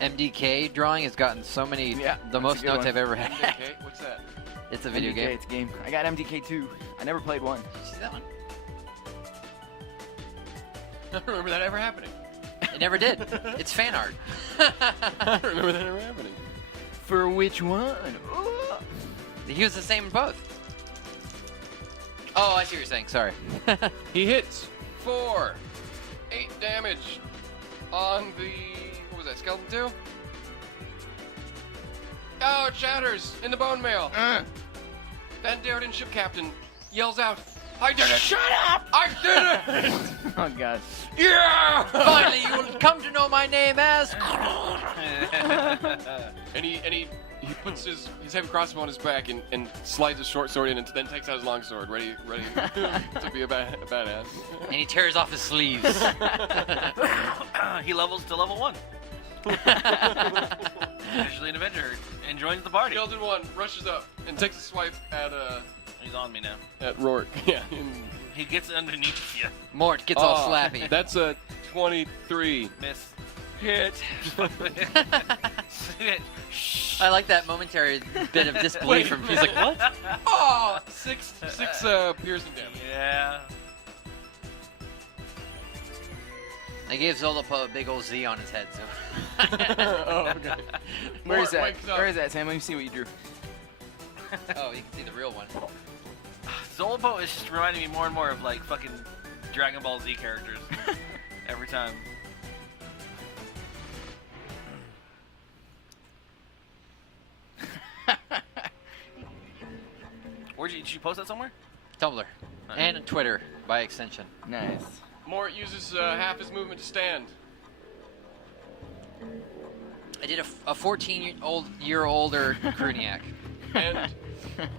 MDK drawing has gotten so many. Yeah, the that's most a good notes one. I've ever had. Okay, what's that? It's a video MDK, game. It's a game. I got MDK 2. I never played 1. See that one? I don't remember that ever happening. It never did. It's fan art. I don't remember that ever happening. For which one? He was the same in both. Oh, I see what you're saying. Sorry. He hits for 8 damage on the what was that, skeleton 2? Oh, it shatters in the bone mail. Then Darren, ship captain, yells out, I did it! Shut up! I did it! Oh god. Yeah! Finally, you will come to know my name as. And he puts his heavy crossbow on his back and slides his short sword in and then takes out his long sword, ready to be a badass. And he tears off his sleeves. he levels to level 1. Usually an Avenger, and joins the party. Skeleton 1 rushes up and takes a swipe at He's on me now. at Roark. Yeah. He gets underneath you. Mort gets all slappy. That's a 23. Miss. Hit. I like that momentary bit of disbelief from. He's like, what? Oh, six piercing damage. Yeah. I gave Zolopo a big old Z on his head, so. Oh, okay. Where is Mort that? wakes up. Where is that, Sam? Let me see what you drew. Oh, you can see the real one. Zolopo is just reminding me more and more of like fucking Dragon Ball Z characters every time. Did you post that somewhere? Tumblr. And Twitter, by extension. Nice. Mort uses half his movement to stand. I did a 14-year-older Cruniac. And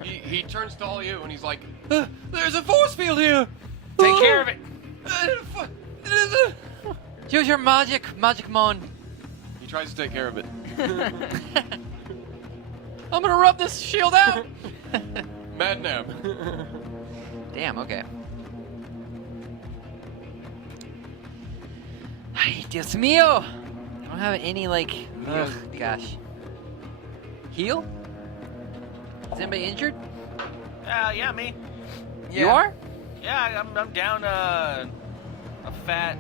he turns to all you and he's like, there's a force field here! Take care of it. Use your magic mon. He tries to take care of it. I'm gonna rub this shield out. Madnab. Damn, okay. Ay, Dios mío! I don't have any, like... Ugh, gosh. Heal? Is anybody injured? Yeah, me. Yeah. You are? Yeah, I'm down a fat.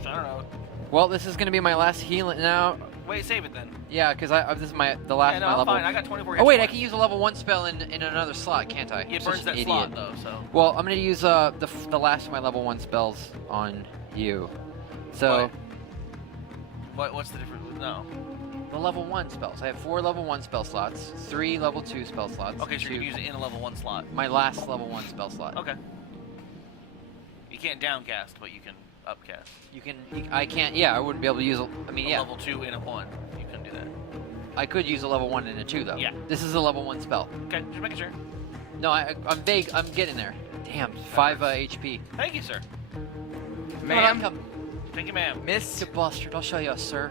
I don't know. Well, this is gonna be my last healing now. Wait, save it then. Yeah, because this is the last Yeah, of no, my I'm level. fine. I got 24. Oh wait, I hit can use a level 1 spell in another slot, can't I? It Such burns an that idiot. slot though, so. Well, I'm gonna use the last of my level 1 spells on you. So What's the difference? No. the level 1 spells. I have 4 level 1 spell slots, 3 level 2 spell slots. Okay, so you two- can use it in a level 1 slot. my last level 1 spell slot. Okay. You can't downcast, but you can upcast. I can't. Yeah, I wouldn't be able to use. I mean, A yeah, level 2 in a 1. You can do that. I could use a level 1 and a 2 though. Yeah. This is a level 1 spell. Okay, just making sure. No, I'm vague. I'm getting there. Damn, 5 HP. Thank you, sir. Ma'am. Come, Thank you, ma'am. Miss. you bastard. I'll show you, sir.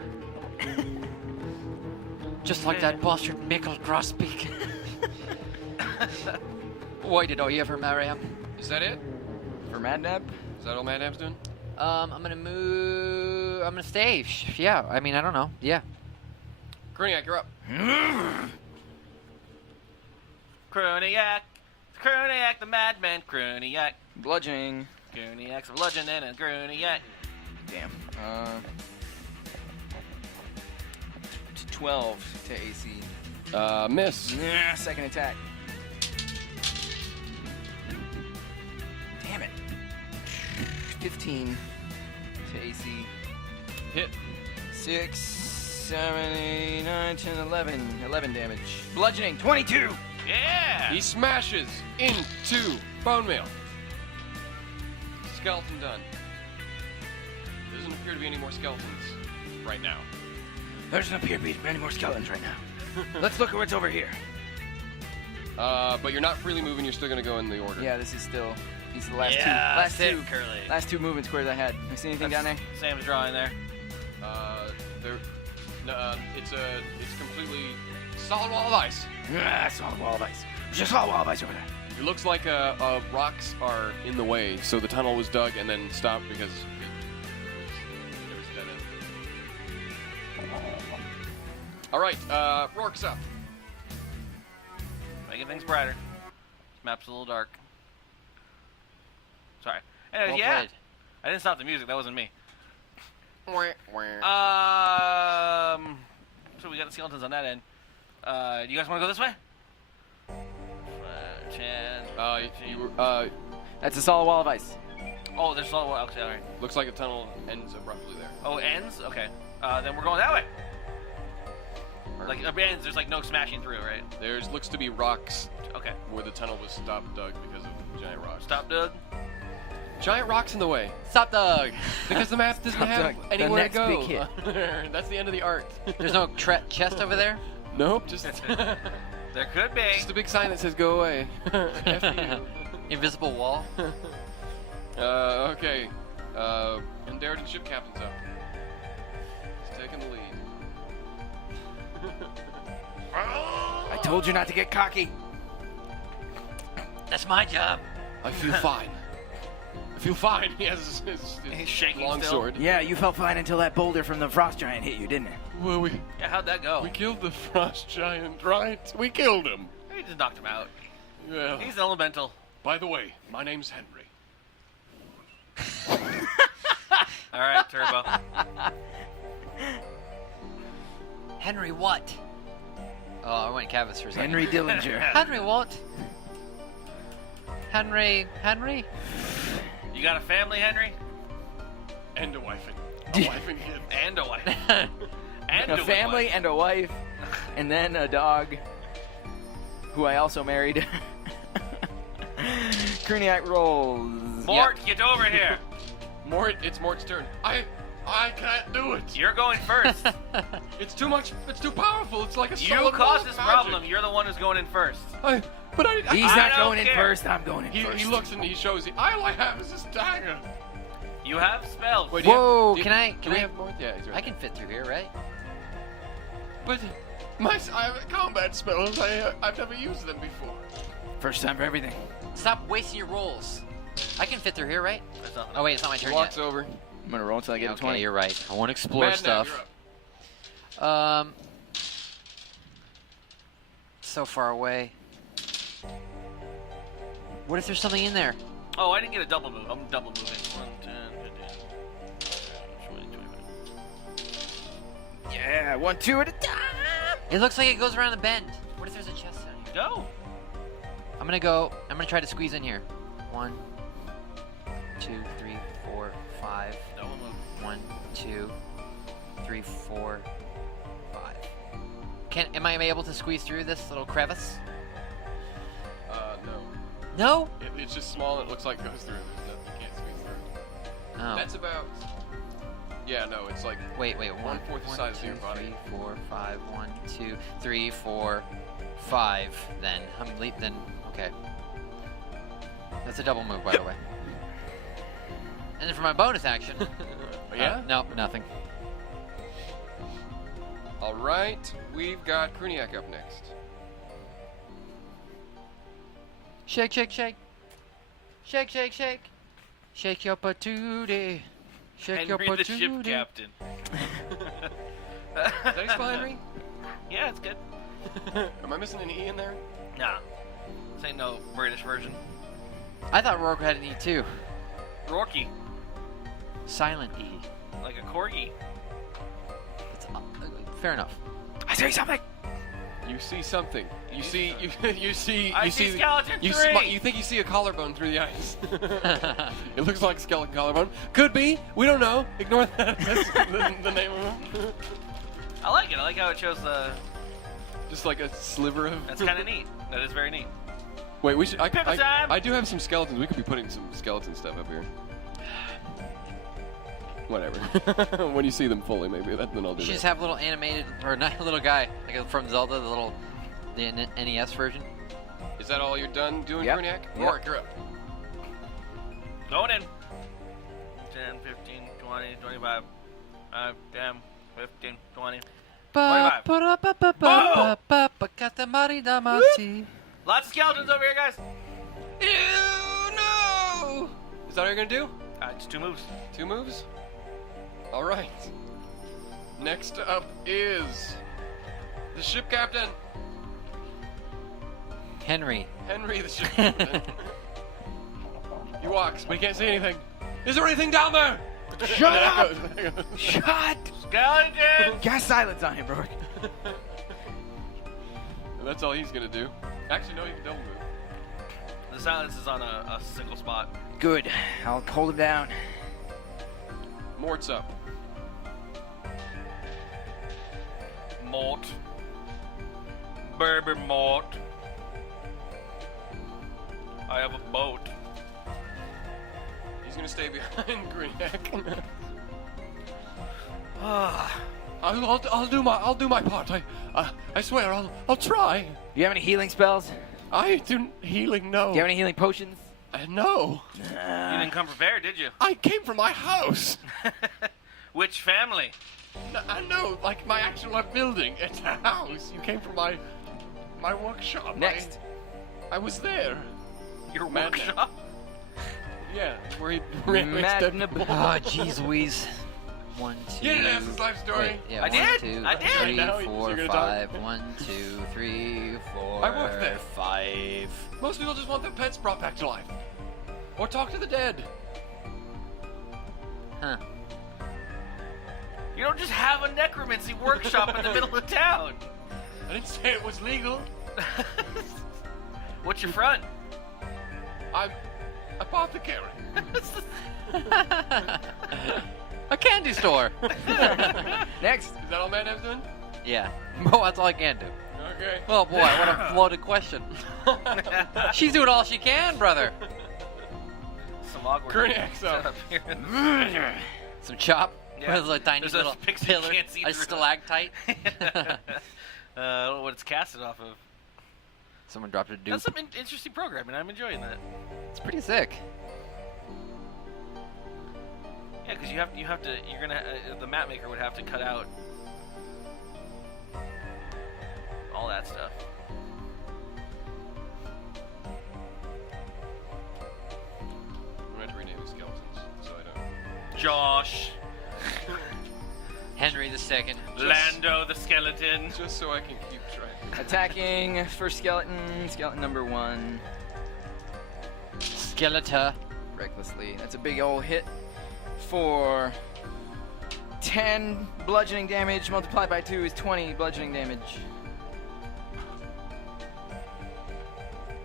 Just like that bastard Mikkel Grosbeak. Why did I ever marry him? Is that it? For Madnab? Is that all Madnab's doing? I'm gonna move. I'm gonna stay. Yeah, I mean, I don't know. Yeah. Cruniac, you're up. Cruniac. Cruniac, the madman. Cruniac. Bludgeoning. Cruniac's a bludgeon and a Cruniac. Damn. 12 to AC. Miss. Yeah, second attack. Damn it. 15 to AC. Hit. 6, 7, 8, 9, 10, 11. 11 damage. Bludgeoning, 22! Yeah! He smashes into bone mail. Skeleton done. There doesn't appear to be any more skeletons right now. There doesn't appear to be any more skeletons right now. Let's look at what's over here. But you're not freely moving. You're still gonna go in the order. Yeah, this is still. These are the last Yeah, last sit, two. Curly. Last two movement squares I had. You see anything down there? Sam's drawing there. There. It's completely solid wall of ice. Ah, solid wall of ice. There's a solid wall of ice over there. It looks like rocks are in the way, so the tunnel was dug and then stopped because it was dead end. All right, Roark's up. Making things brighter. This map's a little dark. Sorry. Anyways, Well yeah. played. I didn't stop the music. That wasn't me. So we got the skeletons on that end. You guys want to go this way? 10. That's a solid wall of ice. Oh, there's all. Okay, all right. Looks like a tunnel ends abruptly there. Oh, it ends? Okay. Then we're going that way. Like, it ends, there's like no smashing through, right? There's looks to be rocks Okay. where the tunnel was stopped dug because of giant rocks. Stop, Doug. Giant rocks in the way Stop, Doug. because the map doesn't Stop, have Doug. The anywhere to next go. big hit. That's the end of the art. There's no chest over there. Nope, just There could be. just a big sign that says "Go away." F you. Invisible wall. Okay. And Darrington ship captain's up. He's taking the lead. I told you not to get cocky. That's my job. I feel fine. I feel fine. He has his He's shaking long still. sword. Yeah, you felt fine until that boulder from the frost giant hit you, didn't it? Well, we Yeah, how'd that go? killed the frost giant, right? We killed him. He just knocked him out. Well, He's elemental. by the way, my name's Henry. All right, Turbo. Henry what? Oh, I went Cavis for a second. Henry Dillinger. Henry what? Henry. You got a family, Henry? And a wife and kid. And a wife. And A family wife. and a wife, and then a dog, who I also married. Cruniac rolls. Mort, get over here. It's Mort's turn. I can't do it. You're going first. It's too much. It's too powerful. It's like a You solid caused wall this of problem. magic. You're the one who's going in first. He's I not don't going in care. first, I'm going in He first. looks and he shows. All I have is this dagger. You have spells. Wait, do you Whoa, have- can I- Can can we I- have Mort? Yeah, he's right. I can fit through here, right? But I have combat spells. I've never used them before. First time for everything. Stop wasting your rolls. I can fit through here, right? There's nothing. Oh wait, it's not my turn Walks yet. over. I'm gonna roll until I get Yeah, a okay, 20. you're right. I want to explore Madnab, stuff. you're up. So far away. What if there's something in there? Oh, I didn't get a double move. I'm double moving. 1, 10, 15, 20, 25. Yeah, 1, 2 at a time. It looks like it goes around the bend. What if there's a chest down here? Go. I'm gonna try to squeeze in here. 1, 2, 3, 4, 5. Double move. 1, 2, 3, 4, 5. Am I able to squeeze through this little crevice? No. No? It's just small and it looks like it goes through. You can't squeeze through. Oh. That's about. Yeah, no, it's like. Wait. 1/4 the size of your body. 3, 4, 5. 1, 2, 3, 4, 5. Then then okay. That's a double move, by the way. And then for my bonus action. Yeah? No, nothing. All right, we've got Cruniac up next. Shake, shake, shake. Shake, shake, shake. Shake your patootie. Shake your Henry the ship patootie. captain. Did I spell Henry? Yeah, it's good. Am I missing an E in there? Nah. This ain't no British version. I thought Roark had an E too. Roarky. Silent E. Like a corgi. It's, fair enough. I say something. You see something. You see I see skeleton you 3. you think you see a collarbone through the ice. It looks like a skeleton collarbone. Could be. We don't know. Ignore that. That's the name of him. I like it. I like how it shows the. Just like a sliver of. That's kind of neat. That is very neat. Wait, we should. Pepper time! I do have some skeletons. We could be putting some skeleton stuff up here. Whatever. When you see them fully, maybe then I'll do You that. just have a little animated, or not a little guy, like from Zelda, the NES version. Is that all you're done doing, Yep. Cruniac? Yep. Roark, you're up. Going in. 10, 15, 20, 25. 10, 15, 20. 25. Lots of skeletons over here, guys. Ew, no! Is that all you're gonna do? It's 2 moves. 2 moves? All right. Next up is the ship captain, Henry. Henry, the ship captain. He walks, but he can't see anything. Is there anything down there? Shut up! Echoes. Shut! Skeleton! Cast silence on him, Roark. And that's all he's gonna do. Actually, no, he can double move. The silence is on a single spot. Good. I'll hold him down. Mort's up. Mort. Baby Mort. I have a boat. He's gonna stay behind Cruniac. I'll do my part. I swear I'll try. Do you have any healing spells? I do healing. No. Do you have any healing potions? No. You didn't come prepared, did you? I came from my house. Which family? I know, like my actual building. It's a house. You came from my workshop. Next. I was there. Your Madnab. workshop? Yeah, where he ran Madnab. Oh, jeez Louise. 1, 2. You didn't ask his life story. Wait, yeah, I 1, did. 2, I did. 3, Now you're 4, gonna 5. talk. 1, 2, 3, 4. I work there. 5. Most people just want their pets brought back to life, or talk to the dead. Huh. You don't just have a necromancy workshop in the middle of town. I didn't say it was legal. What's your front? I'm apothecary. A candy store. Next. Is that all Madnab's doing? Yeah. Well, that's all I can do. Okay. Oh boy, what a loaded question. She's doing all she can, brother. Some awkward Cruniac's up. setup here. Some chop. Yeah. With a tiny There's a little pixie pillar, you can't see a through. stalactite. I don't know what it's casted off of. Someone dropped a dupe. That's some interesting programming. I'm enjoying that. It's pretty sick. Yeah, because you have to. You're gonna. The map maker would have to cut out all that stuff. I'm going to have to rename these skeletons so I don't. Josh, Henry II. Lando the skeleton. Just so I can keep track. Attacking first skeleton. Skeleton number 1. Skeletor. Recklessly. That's a big old hit for 10 bludgeoning damage. Multiplied by 2 is 20 bludgeoning damage.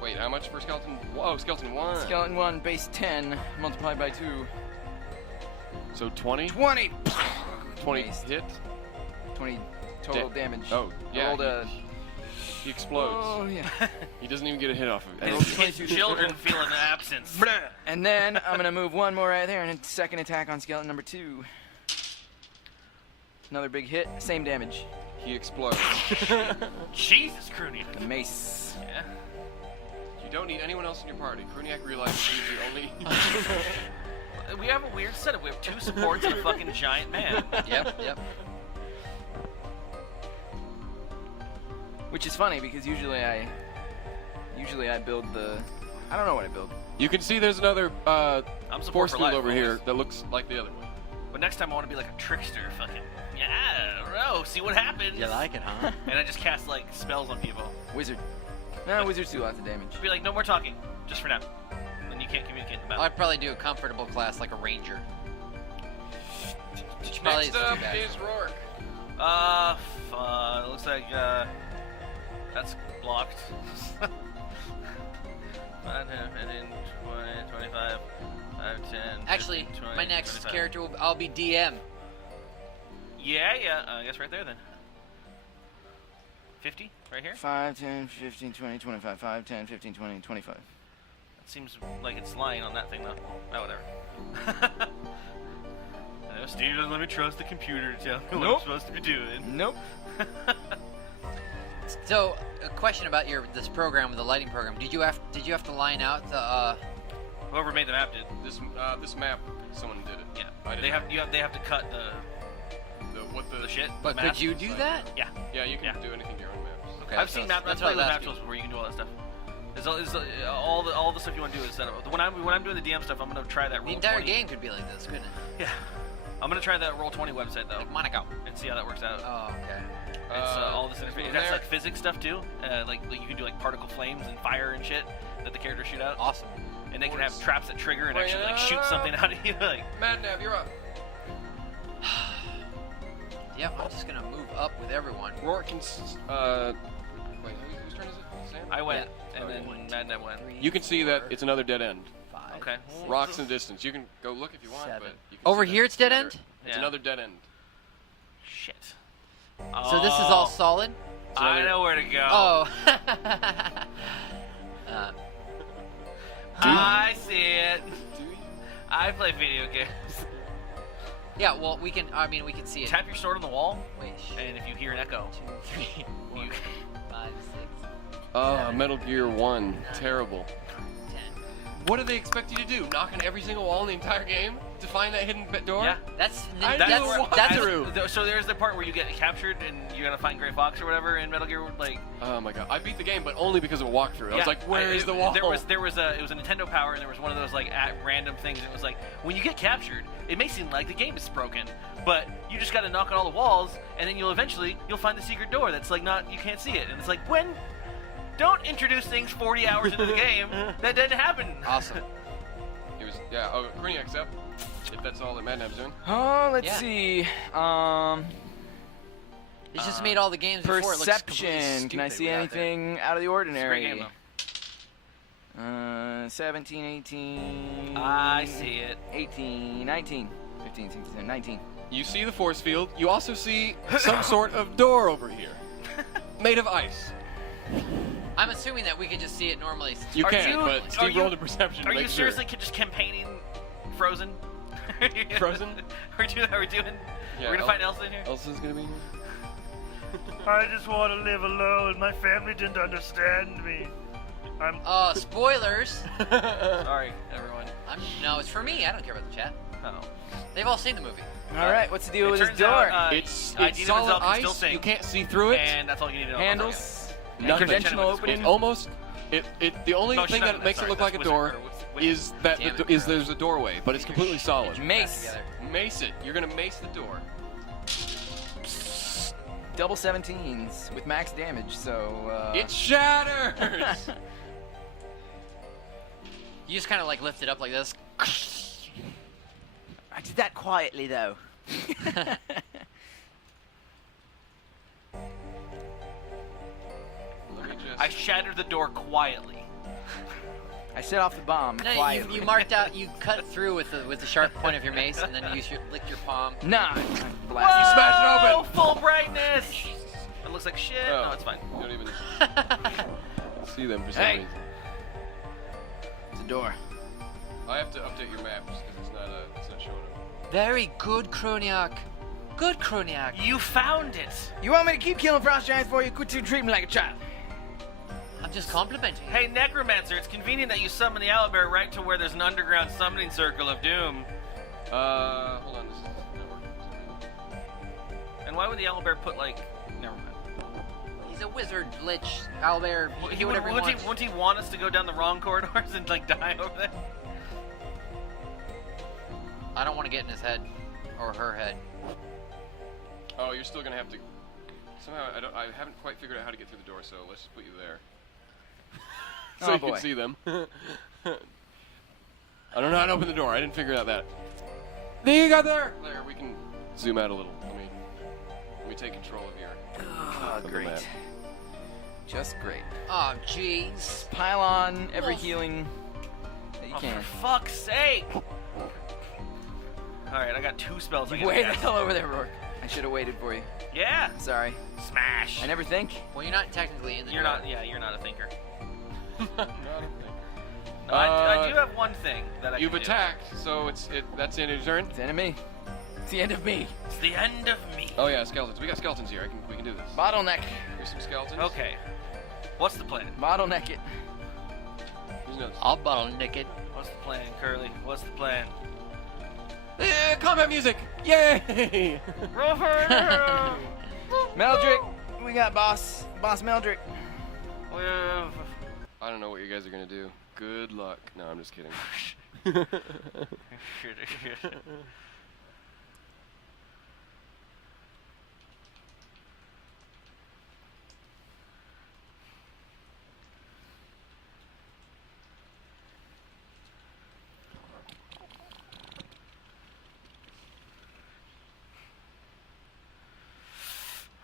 Wait, how much for skeleton? Whoa, skeleton 1. Skeleton 1, base 10, multiplied by 2. So 20? 20! 20 Based. hit? 20 total damage. Oh, yeah. Rolled a... He explodes. Oh, yeah. He doesn't even get a hit off of it. His children feel an absence. And then I'm going to move one more right there and a second attack on skeleton number 2. Another big hit, same damage. He explodes. Jesus, Cruniac. The mace. Yeah. You don't need anyone else in your party. Cruniac realizes he's the only. We have a weird setup. We have 2 supports and a fucking giant man. Yep. Which is funny because usually I build the... I don't know what I build. You can see there's another I'm support force for field life, over here always. that looks like the other one. But next time I want to be like a trickster, fucking see what happens. You like it, huh? And I just cast like spells on people. Wizard. No, wizards do lots of damage. Be like, no more talking, just for now. Then you can't communicate in the battle. I'd probably do a comfortable class like a ranger. Which probably Next isn't up too bad. is Roark. Looks like That's blocked. 5, 10, 15, 20, 25, 5, 10. Actually, 15, 20, my next 25. character I'll be DM. Yeah. I guess right there then. 50 right here. 5, 10, 15, 20, 25. 5, 10, 15, 20, 25. It seems like it's lying on that thing though. Oh, whatever. I know Steve doesn't let me trust the computer to tell me what I'm supposed to be doing. Nope. So, a question about this program, the lighting program. Did you have to line out the? Whoever made the map did. This map, someone did it. Yeah. I did They not. have to cut the shit. But the could maps. you do that? Yeah. Yeah, you can do anything to your own maps. Okay. I've seen maps. I've That's what played with I was map asking. tools before. You can do all that stuff. All the stuff you want to do is set up. When I'm doing the DM stuff, I'm gonna try that. The entire game could be like this, couldn't it? Yeah. I'm gonna try that Roll20 website though, Like Monaco. and see how that works out. Oh, okay. It's all this information. That's there. like physics stuff too. Like you can do like particle flames and fire and shit that the characters shoot out. Awesome. And they can have traps that trigger and Wait, actually like shoot something out of you. Like, Madnab, you're up. Yep, I'm just gonna move up with everyone. Roark can. Wait, whose turn is it? Sam? I went, Yeah. and then One, Madnab went. 3, You can see that 4, it's another dead end. 5, Okay. 6, Rocks in the distance. You can go look if you want, 7. but you can Over see here that it's dead another- end? It's Yeah. another dead end. Shit. So this is all solid? I know where to go. Oh. I see it. Do you? I play video games. Yeah, well, we can see it. Tap your sword on the wall, Wait, and if you hear an echo, 2, 3, 4, you 5, 6, Oh, Metal Gear 1. Terrible. 10. What do they expect you to do? Knock on every single wall in the entire game to find that hidden door? Yeah. That's I that's know what that's to do. So there's the part where you get captured and you gotta find Gray Fox or whatever in Metal Gear. Like, Oh my god. I beat the game, but only because of a walkthrough. I was like, where is the wall? It was a Nintendo Power, and there was one of those like at random things. And it was like when you get captured, it may seem like the game is broken, but you just gotta knock on all the walls, and then you'll find the secret door that's like you can't see it, and it's like don't introduce things 40 hours into the game that didn't happen. awesome. It was, yeah, oh, Cruniac's up. If that's all that Madnab's doing. Oh, let's Yeah. see. It's just made all the games before. It looks completely Perception. Can I stupid see without that. anything out of the It's a ordinary? great game though. 17, 18. I see it. 18, 19, 15, 16, 19. You see the force field. You also see some sort of door over here. Made of ice. I'm assuming that we could just see it normally. You Are can, you- but are Steve you- rolled a perception to Are make you sure. seriously just campaigning Frozen? Frozen? Are we doing? Yeah, We're gonna find Elsa in here. Elsa's gonna be here. I just want to live alone. My family didn't understand me. I'm. Spoilers. Sorry, everyone. No, it's for me. I don't care about the chat. Oh. They've all seen the movie. All right, what's the deal It with this turns door? out, It's Demon solid Zelda can still ice. sing. You can't see through it. And that's all you need to know. Handles. Nothing. Conventional It's opening. It almost. The only No, she's thing not- that makes sorry, it look that's like a Wizard- door or Wizard- is that Damn it, there's a doorway, but it's completely solid. Mace. Together. Mace it. You're gonna mace the door. Double 17s with max damage, so. It shatters. You just kind of like lift it up like this. I did that quietly, though. Let me just. I shattered the door quietly. I set off the bomb No, quietly. you marked out. You cut through with the sharp point of your mace, and then you licked your palm. Nah. Whoa, Blast. smashed it open. Full brightness. It looks like shit. Oh. No, it's fine. You don't even see them for some Hey. reason. It's a door. I have to update your maps because it's not showing up. Very good, Cruniac. Good, Cruniac. You found it. You want me to keep killing frost giants for you? Quit to treat me like a child. I'm just complimenting you. Hey, Necromancer, it's convenient that you summon the owlbear right to where there's an underground summoning circle of doom. Hold on. This is not working. And why would the owlbear put, like... Never mind. He's a wizard, lich, owlbear, He whatever he wants. wouldn't he want us to go down the wrong corridors and, like, die over there? I don't want to get in his head or her head. Oh, you're still gonna have to. Somehow I haven't quite figured out how to get through the door, so let's just put you there. So Oh, you boy. can see them. I don't know how to open the door. I didn't figure out that. There you got there. There, we can zoom out a little. Let me take control of your. Oh, of the great. map. just great. Oh, jeez. Pile on every healing that you can. For fuck's sake! Alright, I got 2 spells I You can way the cast. hell over there, Roark. I should have waited for you. Yeah! Sorry. Smash! I never think. Well, you're not technically in the You're door. not, yeah, you're not a thinker. Not a thing. No, I do have one thing that I You've can do. attacked, so that's the end of your turn. It's the end of me. It's the end of me. It's the end of me. Oh yeah, skeletons. We got skeletons here. We can do this. Bottleneck. Here's some skeletons. Okay. What's the plan? Bottleneck it. Who's next? I'll bottleneck it. What's the plan, Curly? What's the plan? Combat music! Yay! Meldrick. We got boss Meldrick. I don't know what you guys are gonna do. Good luck. No, I'm just kidding. Shit.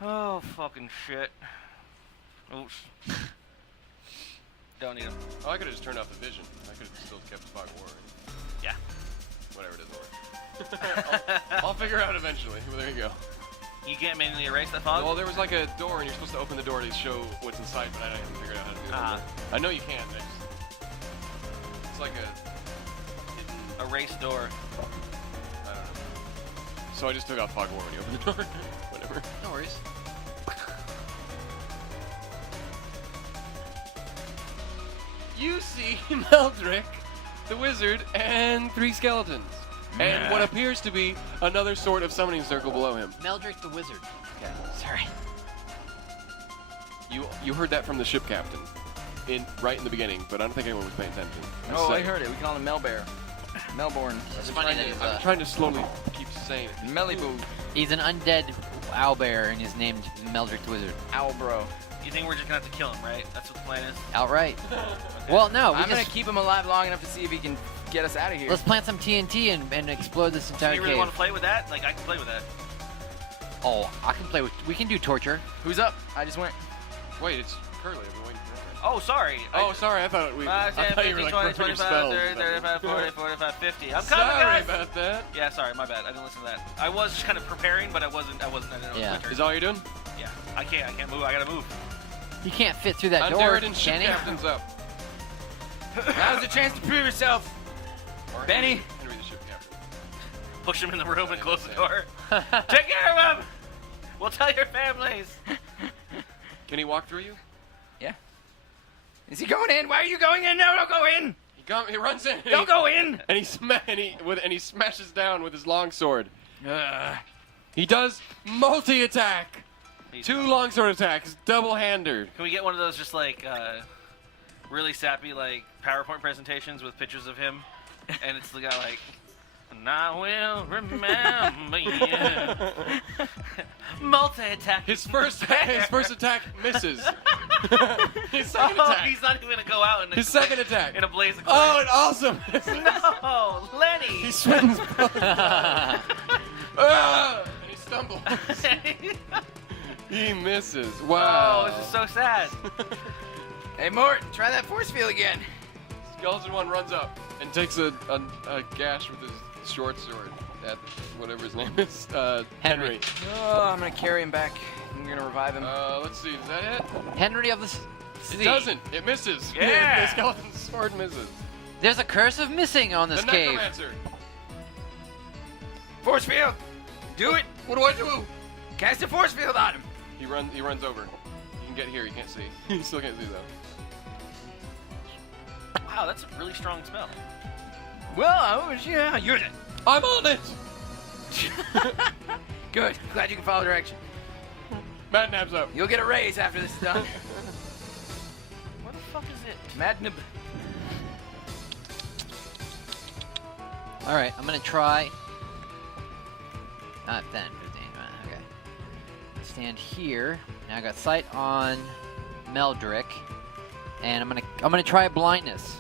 Oh, fucking shit. Oops. Don't need him. Oh, I could have just turned off the vision. I could have still kept the fog of war. Yeah. Whatever, it doesn't work. I'll figure it out eventually. Well, there you go. You can't manually erase that fog? Well, there was like a door, and you're supposed to open the door to show what's inside, but I haven't figured out how to do that. I know you can. It's like a hidden. Erase door. I don't know. So I just took out fog of war when you opened the door. Whatever. No worries. You see Meldrick, the wizard, and 3 skeletons. And what appears to be another sort of summoning circle below him. Meldrick the wizard. Okay. Sorry. You heard that from the ship captain, right in the beginning, but I don't think anyone was paying attention. Oh, I heard it. We call him Melbear. Melbourne. It's funny that he's I'm trying to slowly keep saying it. Meliboo. he's an undead owlbear and he's named Meldrick the wizard. Owl bro. You think we're just gonna have to kill him, right? That's what the plan is? Outright. Well, no. I'm gonna keep him alive long enough to see if he can get us out of here. Let's plant some TNT and explode this Do entire you really cave. want to play with that? Like, I can play with that. Oh, I can play with. We can do torture. Who's up? I just went. Wait, it's Curly. I've been waiting for that. Oh, sorry. Oh, sorry. I thought 5, 10, 50, you were like 20, prepping your 25, spells. 30, 35, 40, 45, 50. I'm coming, Sorry guys! about that. Yeah, sorry, my bad. I didn't listen to that. I was just kind of preparing, but I didn't know it was Yeah. my turn. Is all you're doing? Yeah, I can't move. I gotta move. You can't fit through that door, Undead and ship can he? captain's up. Now's the chance to prove yourself. Or Benny. Henry the ship captain. Push him in the room and close the door. Take care of him! We'll tell your families. Can he walk through you? Yeah. Is he going in? Why are you going in? No, don't go in. He runs in. Don't go in. And he smashes down with his longsword. He does multi-attack. 2 longsword attacks, double-hander. Can we get one of those just like really sappy like PowerPoint presentations with pictures of him, and it's the guy like, and I will remember you. Multi-attack. His first attack misses. His second attack. He's not even gonna go out in His second attack. in a blaze of Oh, and awesome. no, Lenny. He swings. Ah, and he stumbles. He misses. Wow. Oh, this is so sad. Hey, Mort, try that force field again. Skeleton 1 runs up and takes a gash with his short sword at whatever his name is. Henry. Oh, I'm gonna carry him back. I'm gonna revive him. Let's see. Does that hit? Henry of the Sea. It doesn't. It misses. Yeah. The skeleton's sword misses. There's a curse of missing on this The cave. necromancer. Force field. Do it. What do I do? Cast a force field on him. He runs over. You can get here. You can't see. You still can't see though. Wow, that's a really strong spell. Well, yeah, you're it. I'm on it. Good. Glad you can follow direction. Madnab's up. You'll get a raise after this is done. What the fuck is it? Madnab. All right, I'm gonna try. Not 10, 15. Okay. Stand here. Now I got sight on Meldrick, and I'm gonna try blindness.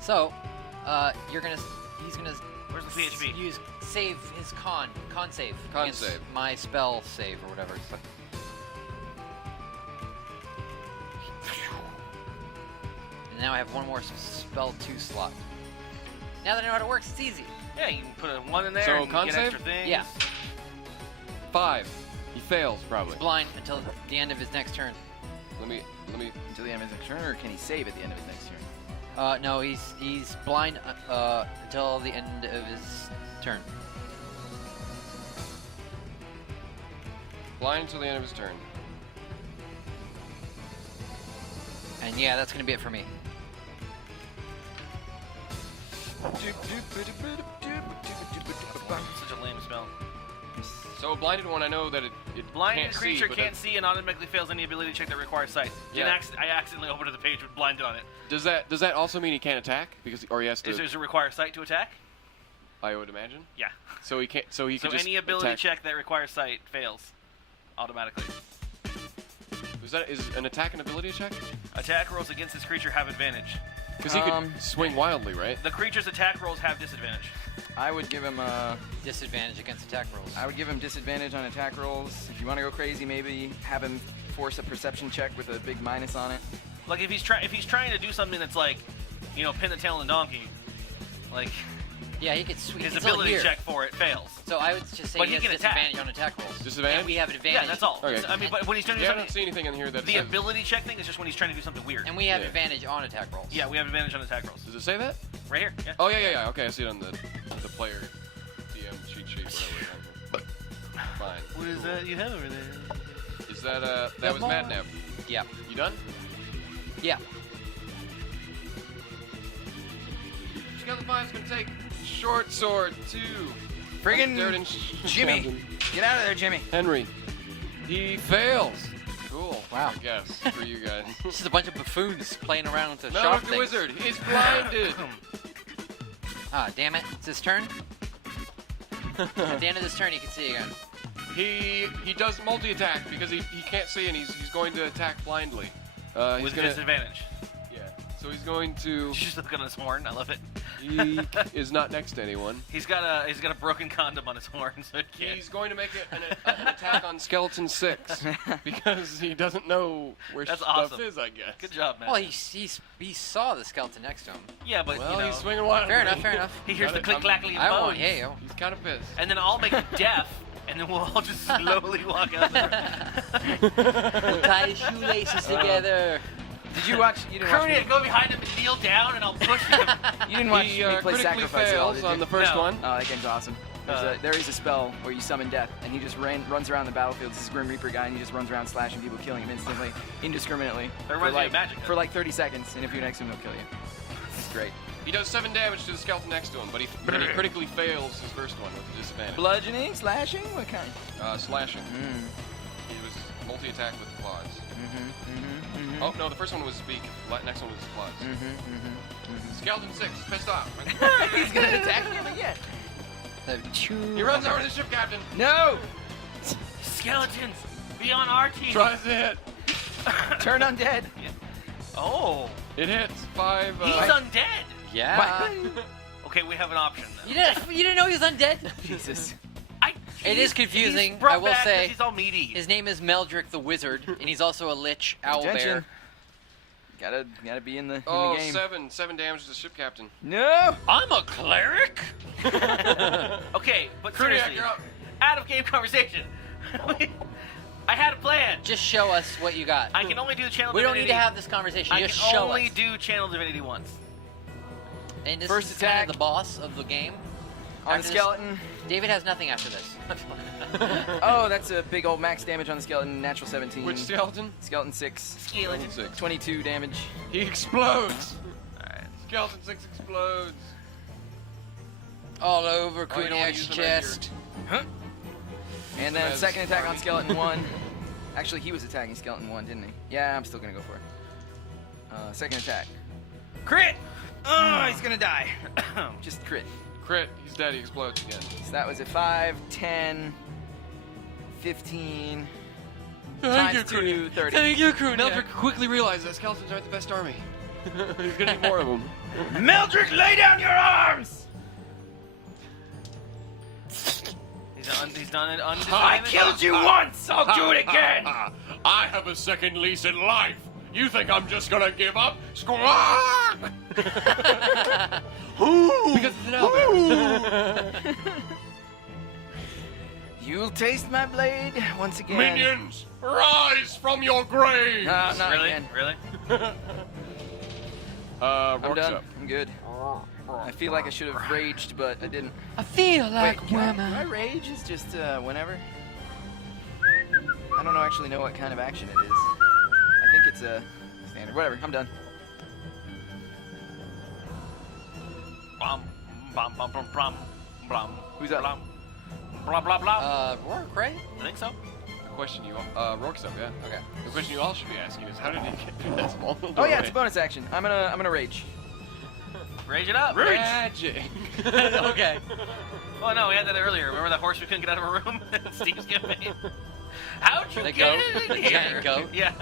So, he's gonna. Where's the PHP? Use save his con save. Con against save. My spell save or whatever. And now I have one more spell 2 slot. Now that I know how it works, it's easy. Yeah, you can put a 1 in there So and con get save? extra things. Yeah. 5. He fails probably. He's blind until the end of his next turn. Let me. Until the end of his next turn, or can he save at the end of his next turn? No, he's blind until the end of his turn. Blind until the end of his turn. And yeah, that's gonna be it for me. Such a lame spell. So a blinded one, I know that it Blinded can't creature see, but can't see and automatically fails any ability check that requires sight. Yeah. I accidentally opened the page with blinded on it. Does that also mean he can't attack? Or he has to? Does it require sight to attack? I would imagine. Yeah. So he can't. So he So can just any ability attack. check that requires sight fails automatically. Is an attack an ability check? Attack rolls against this creature have advantage. Because he could swing wildly, right? The creature's attack rolls have disadvantage. I would give him Disadvantage against attack rolls. I would give him disadvantage on attack rolls. If you want to go crazy, maybe have him force a perception check with a big minus on it. Like if he's trying to do something that's like, pin the tail on the donkey, like Yeah, he could swing. his ability check for it fails. So I would just say But he he has can attack. disadvantage on attack rolls. Disadvantage? And we have advantage. Yeah, that's all. Okay. I mean, but when he's trying to do Yeah, I don't something, see anything in here that the says- ability check thing is just when he's trying to do something weird. And we have Yeah. advantage on attack rolls. Yeah, we have advantage on attack rolls. Does it say that? Right here. Yeah. Oh yeah. Okay, I see it on the player DM cheat sheet. Whatever. Fine. What is that you have over there? Is that that was Madnab? Yeah. You done? Yeah. Skeleton 5's gonna take short sword 2. Friggin' Darren Jimmy. Captain Get out of there, Jimmy. Henry. He fails. Cool. Wow. I guess for you guys. This is a bunch of buffoons playing around with the No, sharp the things. wizard. He's blinded. Ah, damn it. It's his turn. At the end of this turn, he can see again. He does multi-attack because he can't see and he's going to attack blindly. He's With gonna, disadvantage. Yeah. So he's going to. She's looking at his horn. I love it. He is not next to anyone. He's got a broken condom on his horn, so he can't. He's going to make an attack on Skeleton 6 because he doesn't know where That's stuff awesome. is, I guess. Good job, man. Well, he saw the skeleton next to him. Yeah, but Well, you know, he's swinging wildly. Fair enough. he hears the click clackly I won't. bones, Hey, yo. He's kind of pissed. and then I'll make him deaf, and then we'll all just slowly walk out the room. We'll tie his shoelaces together. Did you watch? You didn't watch me, Cruniac, go behind him and kneel down, and I'll push him. you didn't watch He me play critically Sacrifice at all, fails did on you? the first No. one. Oh, that game's awesome. There is a spell where you summon death, and he just runs around the battlefield. This is Grim Reaper guy, and he just runs around slashing people, killing him instantly, indiscriminately. That for reminds me like, of Magic, for like 30 seconds, and if you're next to him, he'll kill you. It's great. He does 7 damage to the skeleton next to him, but he critically fails his first one with a disadvantage. Bludgeoning, slashing, what kind? Slashing. He was multi-attack with claws. Oh, no, the first one was beak. Next one was claws. Skeleton 6, pissed off. He's gonna attack him again. He runs over to the ship captain. No! Skeletons, be on our team. Tries to hit. Turn undead. Oh, It hits. 5. he's undead. Yeah. Okay, we have an option. You didn't know he was undead? Jesus. It is confusing, he's brought I will back 'cause say. he's all meaty. His name is Meldrick the Wizard, and he's also a lich owlbear. Attention. Gotta be in the Oh, game. 7 damage to the ship captain. No! I'm a cleric? Okay, but Cruniac, seriously, you're up. out of game conversation. I had a plan. Just show us what you got. I can only do channel We don't divinity. need to have this conversation. I Just can show only us. do channel divinity once. And this First is kind attack. of the boss of the game. On After this- skeleton. David has nothing after this. Oh, that's a big old max damage on the skeleton. Natural 17. Which skeleton? Skeleton 6. Skeleton. 6. 22 damage. He explodes. Skeleton 6 explodes. All over Oh, you don't wanna Cruniac's use them as chest. And then as second attack on army. skeleton 1. Actually, he was attacking skeleton 1, didn't he? Yeah, I'm still gonna go for it. Second attack. Crit! Oh, he's gonna die. Just crit. Crit. He's dead. He explodes again. So that was a 5, 10, 15, Thank times 2, 30. Thank you, Cruniac. Meldrick quickly realized that skeletons aren't the best army. He's gonna need more of them. Meldrick, lay down your arms! He's done it I killed you once! I'll do it again! I have a second lease in life. You think I'm just gonna give up? Squawk! Because it's an owlbear. You'll taste my blade once again. Minions, rise from your graves! Not Really? again. Really? I'm Roark's done. up. I'm good. I feel like I should have raged, but I didn't. I feel like Wait, can I rage? Is just whenever? I don't actually know what kind of action it is. I think it's a standard. Whatever. I'm done. Bum, bum, bum, bum, bum, bum. Who's up? Blah, blah, blah, blah. Roark, right? I think so. The question you all, Roark's up, yeah. Okay. The question you all should be asking is, how did he get through that small little Oh yeah, doorway? it's a bonus action. I'm gonna rage. Rage it up. Magic! Okay. Oh no, we had that earlier. Remember that horse we couldn't get out of a room? Steve's giving. How'd you The get goat? in The here? giant goat? Yeah.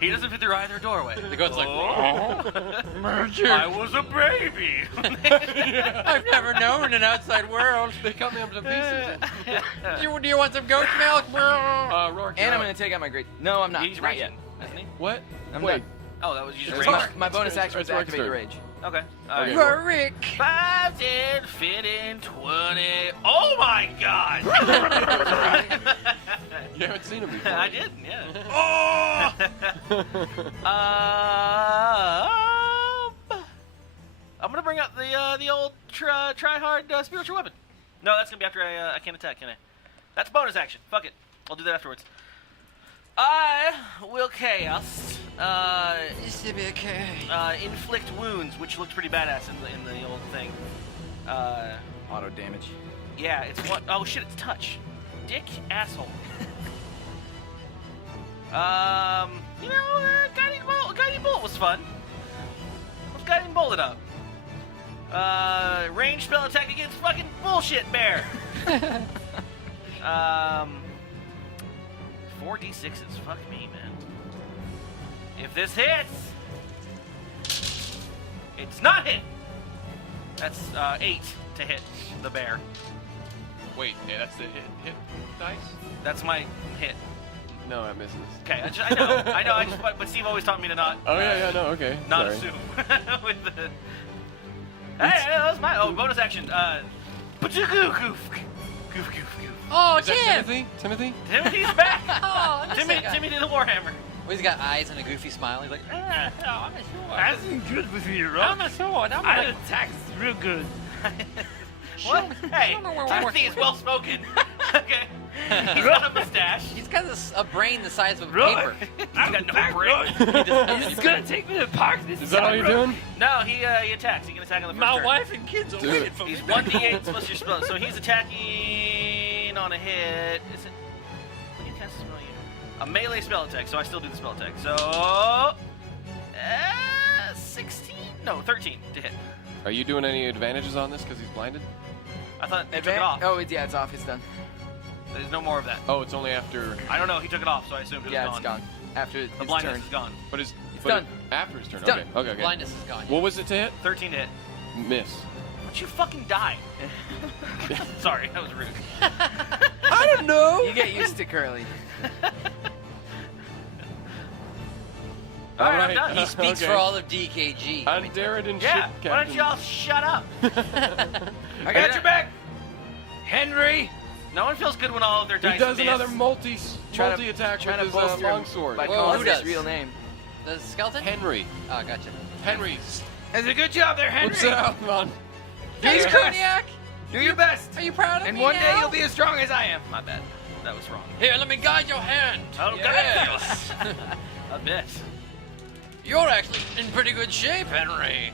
He doesn't fit through either doorway. The goat's like, I was a baby. I've never known an outside world. They cut me up to pieces. Do you want some goat milk? Roark, And I'm gonna take out my great. No, I'm not. He's Not yet. raging, isn't he? What? I'm Wait. done. Oh, that was you just It's raged. my bonus It's action was to Roark's activate the turn. rage. Okay. Okay. You are Rick. 5, 10, 15, 20. Oh my god! You haven't seen him before. I did, yeah. I'm gonna bring up the old try hard spiritual weapon. No, that's gonna be after I can't attack, can I? That's bonus action. Fuck it. I'll do that afterwards. I will chaos. This will be okay. Inflict wounds, which looked pretty badass in the old thing. Auto damage. Yeah, it's one oh shit, it's touch. Dick asshole. You know, guiding bolt was fun. Let's guiding bolt it up. Range spell attack against fucking bullshit bear. 4d6s. Fuck me, man. If this hits, it's not hit. That's 8 to hit the bear. Wait, yeah, that's the hit dice? That's my hit. No, that misses. Okay, I know. But Steve always taught me to not. Oh, yeah, no, okay. Not Sorry. assume. With the. Hey, that was my bonus action. Goof. Oh, Is that Tim! Timothy? Timothy? Timothy's back. Oh, I miss that guy. Timmy did the warhammer. Well, he's got eyes and a goofy smile. He's like, That's good with you, Roark. I'm a sword. I'm I a... attack real good. What? Hey, Timothy is well spoken. Okay. He's got a mustache. He's got a brain the size of a Roark, paper. He's got no brain. He's gonna take me to the park this Is that all you're doing? No, he attacks. He can attack on the first My turn. wife and kids are Do waiting it. for me. He's 1d8 plus your spell. So he's attacking on a hit. Is it? When you cast a spell, a melee spell attack. So I still do the spell attack. So 16? No, 13 to hit. Are you doing any advantages on this because he's blinded? I thought he took it off. Oh, yeah, it's off. It's done. There's no more of that. Oh, it's only after. I don't know. He took it off, so I assumed it was Yeah, gone. it's gone. After his The blindness turn. is gone. But it's done. After his turn. It's okay. done. Okay. Blindness is gone. What was it to hit? 13 to hit. Miss. But you fucking die. Sorry, that was rude. I don't know. You get used to Curly. All right, I'm right. done. He speaks Okay. for all of DKG. I'm Darren Yeah, Ship why don't y'all shut up? I got your back, Henry. No one feels good when all of their dice He does miss. another multi attack Trying with to his bolster him longsword. by Whoa, calling who his does? real name. The skeleton? Henry. Oh, gotcha. Henry. That's a good job there, Henry. What's up, man? Thanks, Cruniac! Do your best. Are you proud of And me one day now? you'll be as strong as I am. My bad. That was wrong. Here, let me guide your hand. Oh, Yes. God. A bit. You're actually in pretty good shape, Henry.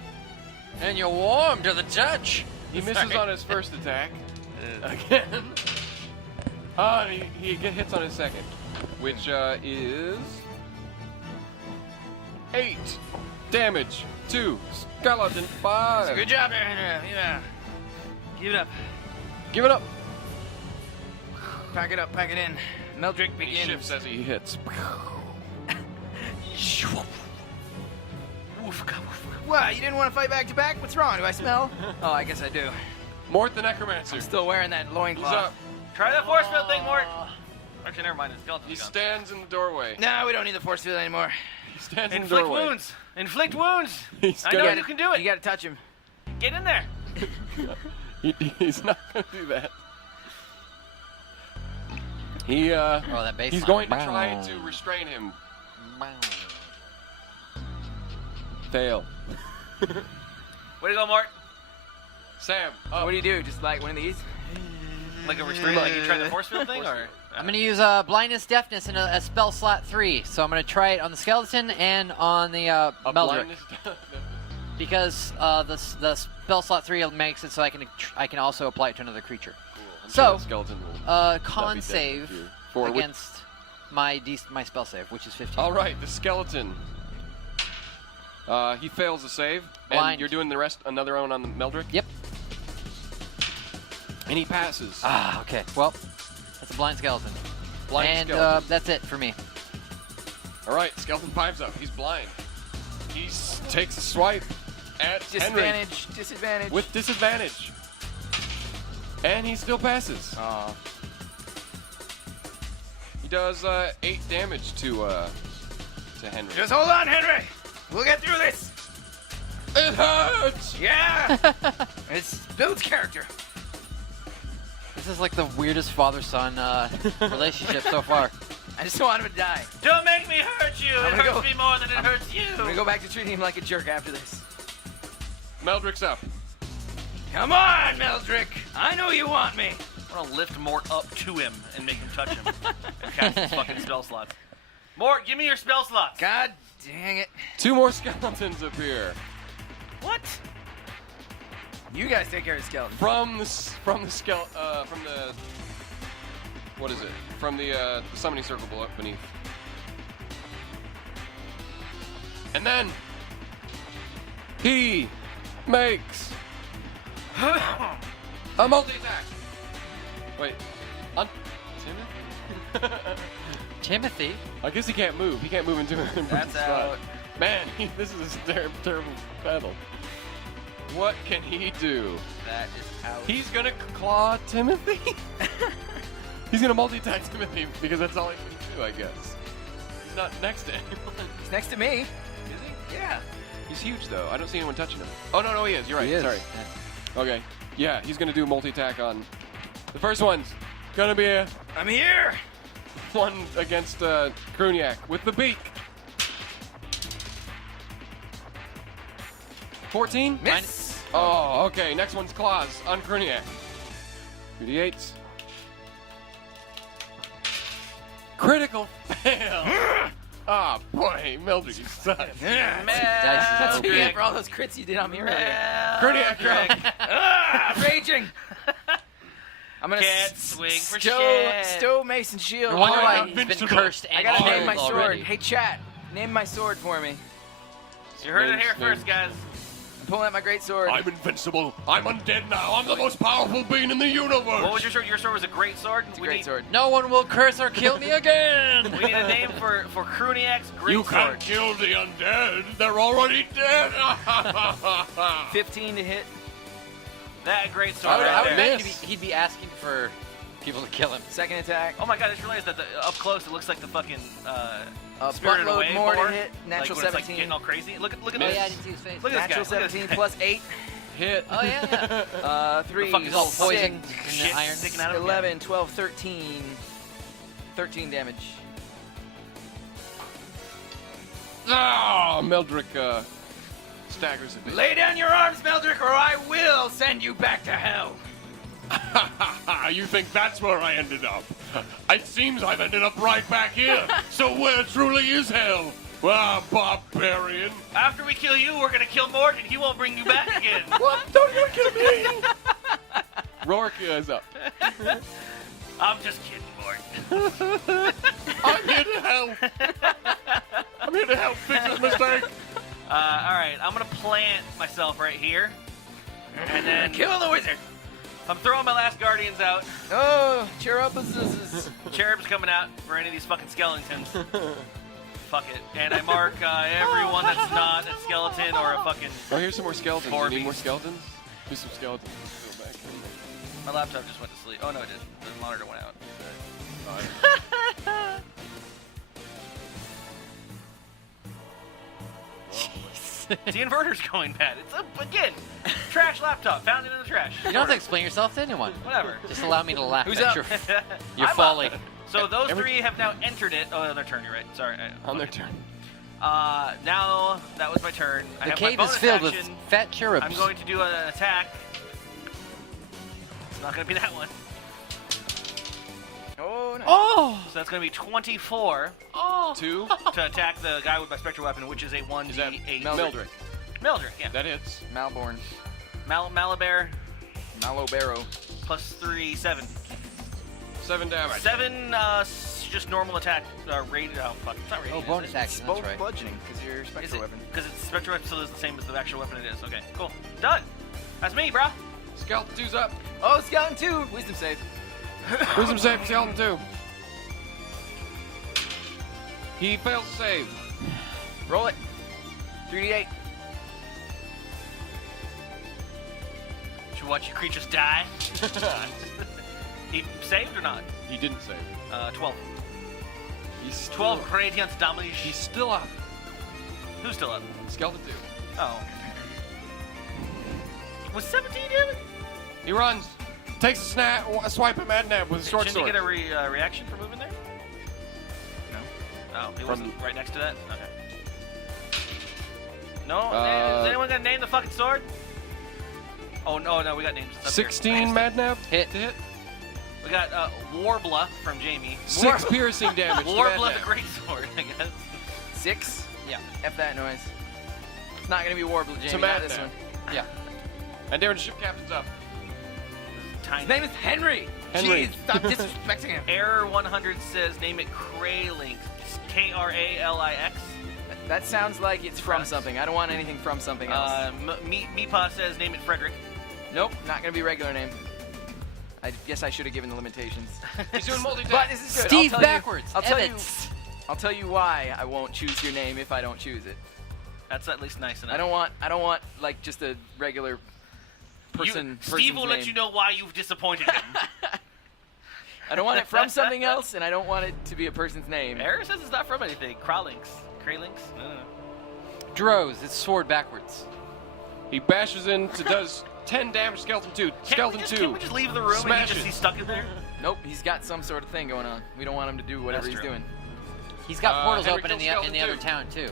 And you're warm to the touch. He misses Sorry. on his first attack. Again. He hits on his second, which is 8 damage to skeleton 5. Good job there, Henry. Yeah. Give it up. Give it up. Pack it up, pack it in. Meldrick He begins. shifts as he hits. What? You didn't want to fight back to back? What's wrong? Do I smell? Oh, I guess I do. Mort the Necromancer. I'm still wearing that He's loincloth. up. Try that force field thing, Mort. Actually, never mind. The skeleton's He gone. stands in the doorway. No, we don't need the force field anymore. stands in the Inflict doorway. wounds. Inflict wounds. He's I gonna- know you can do it. You gotta touch him. Get in there. He's not going to do that. He Oh, that bass he's line. going to try to restrain him. Fail. Way to go, Mort. Sam, What do you do? Just like one of these? Like a restraint, like you tried the force field thing, or? I'm going to use blindness, deafness in a spell slot 3. So I'm going to try it on the skeleton and on the a Meldrick. blindness. Because the spell slot 3 makes it so I can also apply it to another creature. I'm So, sure the skeleton will not be con dead save if you- for which- against my spell save, which is 15. All right, the skeleton. He fails the save, and Blind. you're doing the rest. Another one on the Meldrick. Yep. And he passes. Ah, okay. Well, that's a blind skeleton. Blind and skeleton. that's it for me. All right, skeleton pipes up. He's blind. He takes a swipe at Henry Disadvantage. with disadvantage, and he still passes. Aw. He does 8 damage to Henry. Just hold on, Henry. We'll get through this. It hurts. Yeah. It's builds character. This is like the weirdest father-son relationship so far. I just want him to die. Don't make me hurt you. It gonna hurts go- me more than it hurts you. I'm gonna go back to treating him like a jerk after this. Meldrick's up. Come on, Meldrick. I know you want me. I'm gonna lift Mort up to him and make him touch him and cast his fucking spell slots. Mort, give me your spell slots. God dang it. 2 more skeletons appear What? You guys take care of the skeleton. from the what is it? From the summoning circle below beneath. And then he makes a multi-attack. Wait, on Timothy? Timothy? I guess he can't move. He can't move into an That's out. Man, this is a terrible battle. What can he do? That is out. He's gonna claw Timothy? He's gonna multi-attack Timothy because that's all he can do, I guess. He's not next to anyone. He's next to me. Is he? Yeah. He's huge though. I don't see anyone touching him. Oh no, he is. You're right. He is. Sorry. Okay. Yeah, he's gonna do multi-attack on. The first one's gonna be a I'm here. one against Cruniac with the beak. 14? Miss. Oh, okay. Next one's claws on Cruniac. 2d8s. Critical fail. Ah, boy, Meldrick, you suck. That's what you Okay. get for all those crits you did on me earlier. Cruniac, you're up. Ah, raging. I'm gonna Can't swing for stow, shit. stow Mason Shield. No wonder Oh, why I'm he's been invincible. cursed I and gotta name killed my sword. already. Hey, chat, name my sword for me. You heard it Names, here names. first, guys. I'm pulling out my great sword. I'm invincible. I'm undead now. I'm the most powerful being in the universe. What was your sword? Your sword was a great sword. It's a great sword. No one will curse or kill me again! We need a name for Cruniac's great You sword. can't kill the undead. They're already dead. 15 to hit. That great sword I would right there. imagine he'd be asking for people to kill him. Second attack. Oh my god, I just realized that up close it looks like the fucking Spirited buttload Away more to board. hit. Natural like, when it's, like 17. getting all crazy. Look at Oh this. yeah, I didn't see his face. Look at Natural this guy. Look at 17 this plus 8. Hit. Oh yeah. 3, fuck is all poison 6, and the iron. sticking out of him. 11, 12, 13. 13 damage. Oh, Meldrick staggers a bit. Lay down your arms, Meldrick, or I will send you back to hell. You think that's where I ended up? It seems I've ended up right back here. So where truly is hell? Ah, barbarian. After we kill you, we're gonna kill Mort, and he won't bring you back again. What? Don't you kill me! Roark is up. I'm just kidding, Mort. I'm here to help. I'm here to help fix this mistake. All right, I'm gonna plant myself right here, and then Kill the wizard. I'm throwing my last guardians out. Oh, cheer up. Cherub's coming out for any of these fucking skeletons. Fuck it. And I mark everyone that's not a skeleton or a fucking... Oh, here's some more skeletons. You need more Corbies. skeletons? Here's some skeletons. Let's go back. My laptop just went to sleep. Oh, no, it didn't. The monitor went out. The inverter's going bad. It's again, trash laptop found it in the trash. You don't have to explain yourself to anyone. Whatever. Just allow me to laugh Who's at up? your I'm folly. up. So those three have now entered it. Oh, on their turn. You're right. Sorry. On their turn. Now that was my turn. I The have my cave is bonus filled action. with fat cherubs. I'm going to do an attack. It's not going to be that one. Oh, nice. Oh! So that's going to be 24 Oh! 2. to attack the guy with my spectral weapon, which is a 1d8. Is that Meldrick? Meldrick, yeah. That hits. Malborn. Malabar Malobero. plus 3, 7. 7 damage. 7, just normal attack. Rated. Oh, fuck. It's not rated. Oh, bonus action, that's right. Bludgeoning, because you're spectral weapon. Because it's spectral weapon, so it's the same as the actual weapon it is. Okay, cool. Done. That's me, bro. Skeleton 2's up. Oh, Skeleton 2! Wisdom save. Wisdom save, Skeleton 2. He fails to save. Roll it. 3d8. Should watch your creatures die. He saved or not? He didn't save. 12. He's still 12 radiant damage. He's still up. Who's still up? Skeleton 2. Oh. Was 17 damage? He runs. Takes a swipe at Madnab with a short Shouldn't sword. he get a reaction for moving there? No. Oh, he From- wasn't right next to that? Okay. No? Is anyone gonna name the fucking sword? Oh, no, we got names. It's up here. 16 Madnab Hit. to hit. We got Warbler from Jamie. 6 piercing damage to Warbler the Madnab. Great Sword, I guess. 6? Yeah. F that noise. It's not going to be Warbler, Jamie. To Not this Madnab. one. Yeah. And Darren, ship captain's up. Tiny. His name is Henry. Henry. Jeez, stop disrespecting him. Error 100 says name it Kralinx. Kralix. That sounds like it's from Kralix. something. I don't want anything from something else. Meepa says name it Frederick. Nope, not going to be regular name. I guess I should have given the limitations. He's doing multi But this is good. Steve I'll tell you- backwards. I'll tell you. Evans. I'll tell you why I won't choose your name if I don't choose it. That's at least nice enough. I don't want like just a regular person. Steve will let you know why you've disappointed him. I don't want it from something else, and I don't want it to be a person's name. Error says it's not from anything. Kralinx. No. Droz, it's sword backwards. He bashes into, does 10 damage, Skeleton 2. Skeleton 2. Can we just leave the room and Smash he's it. stuck in there? Nope, he's got some sort of thing going on. We don't want him to do whatever That's he's true. doing. He's got portals Henry open in kills the Skeleton other too. town, too.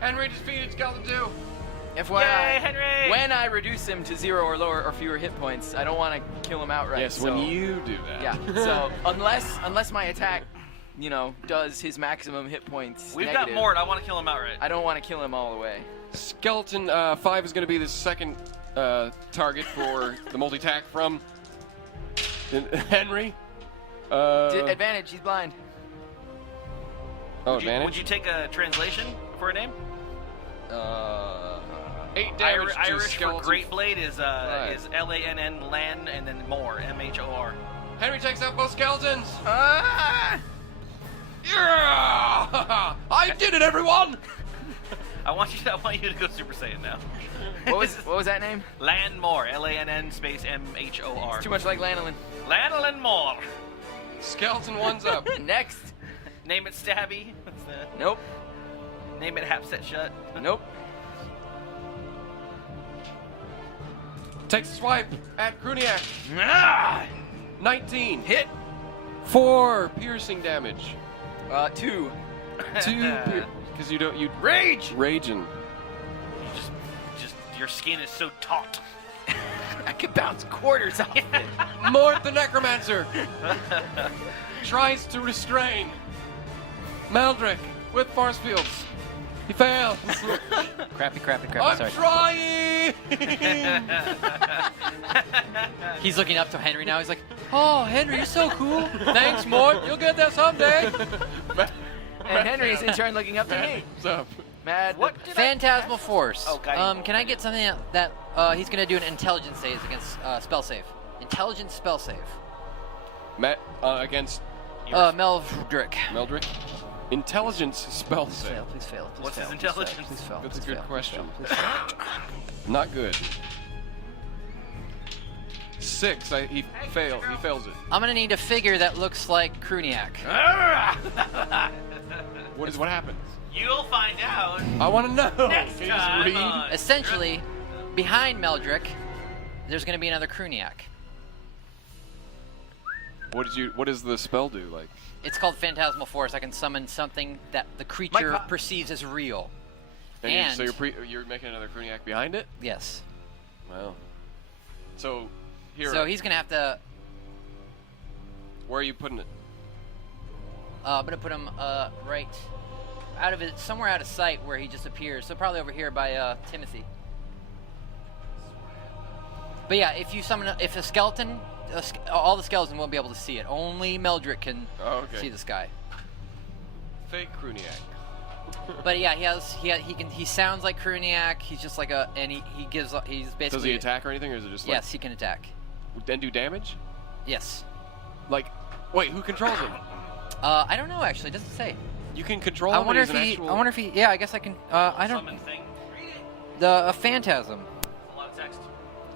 Henry defeated Skeleton 2. FYI, Yay, Henry! when I reduce him to 0 or lower or fewer hit points, I don't want to kill him outright. Yes, so, when you do that. Yeah. So unless my attack, does his maximum hit points. We've negative, got Mort. I want to kill him outright. I don't want to kill him all the way. Skeleton 5 is going to be the second target for the multi-attack from Henry. Advantage. He's blind. Oh, Would advantage? you take a translation for a name? 8 damage to Irish for Skeleton. Great Blade is Right. Lann, Lan, and then Mor, Mhor. Henry takes out both skeletons. Ah! Yeah! I did it, everyone! I want you to go Super Saiyan now. What was that name? Lan Mor, Lann space Mhor. Too much like Lanolin. Lanolin Mor. Skeleton 1's up. Next. Name it Stabby. Nope. Name it Hap Set Shut. Nope. Takes a swipe at Cruniac. Ah! 19. Hit. 4 piercing damage. 2. 2 because you Rage. raging. Just your skin is so taut. I could bounce quarters off it. Mort the Necromancer tries to restrain Maldrick with force fields. He fails. Crappy. I'm Sorry. trying. He's looking up to Henry now. He's like, "Oh, Henry, you're so cool. Thanks, Mort. You'll get there someday." And Henry's in turn looking up to me. What's up? Mad. What did Phantasmal Force. Oh, got it. Can I get something that he's gonna do an intelligence save against spell save? Intelligence spell save. Matt against Meldrick. Meldrick. Intelligence spell Please save. fail. Please fail. Please What's fail, his please fail, intelligence? Please fail. That's a please good fail, question. Please fail. Not good. 6. He failed. He fails it. I'm gonna need a figure that looks like Cruniac. What happens? You'll find out I want to know. next Can you just time read? on Essentially, behind Meldrick, there's going to be another Cruniac. What does the spell do? Like, It's called Phantasmal Force. I can summon something that the creature perceives as real. And so you're making another Cruniac behind it? yes. Wow. So here. So he's going to have to. Where are you putting it? I'm going to put him right out of it, somewhere out of sight where he just appears. So probably over here by Timothy. But yeah, if you summon, if a skeleton, all the skeletons won't be able to see it. Only Meldrick can see the sky. Fake Cruniac. But yeah, he sounds like Cruniac. He's just like he's basically. Does he attack or anything, or is it just like? Yes, he can attack. Then do damage? Yes. Like, wait, who controls him? I don't know actually. It doesn't say. You can control I him. wonder He's if an he. actual... I wonder if he. Yeah, I guess I can. I don't. Summon thing. Read it. The Phantasm. A lot of text.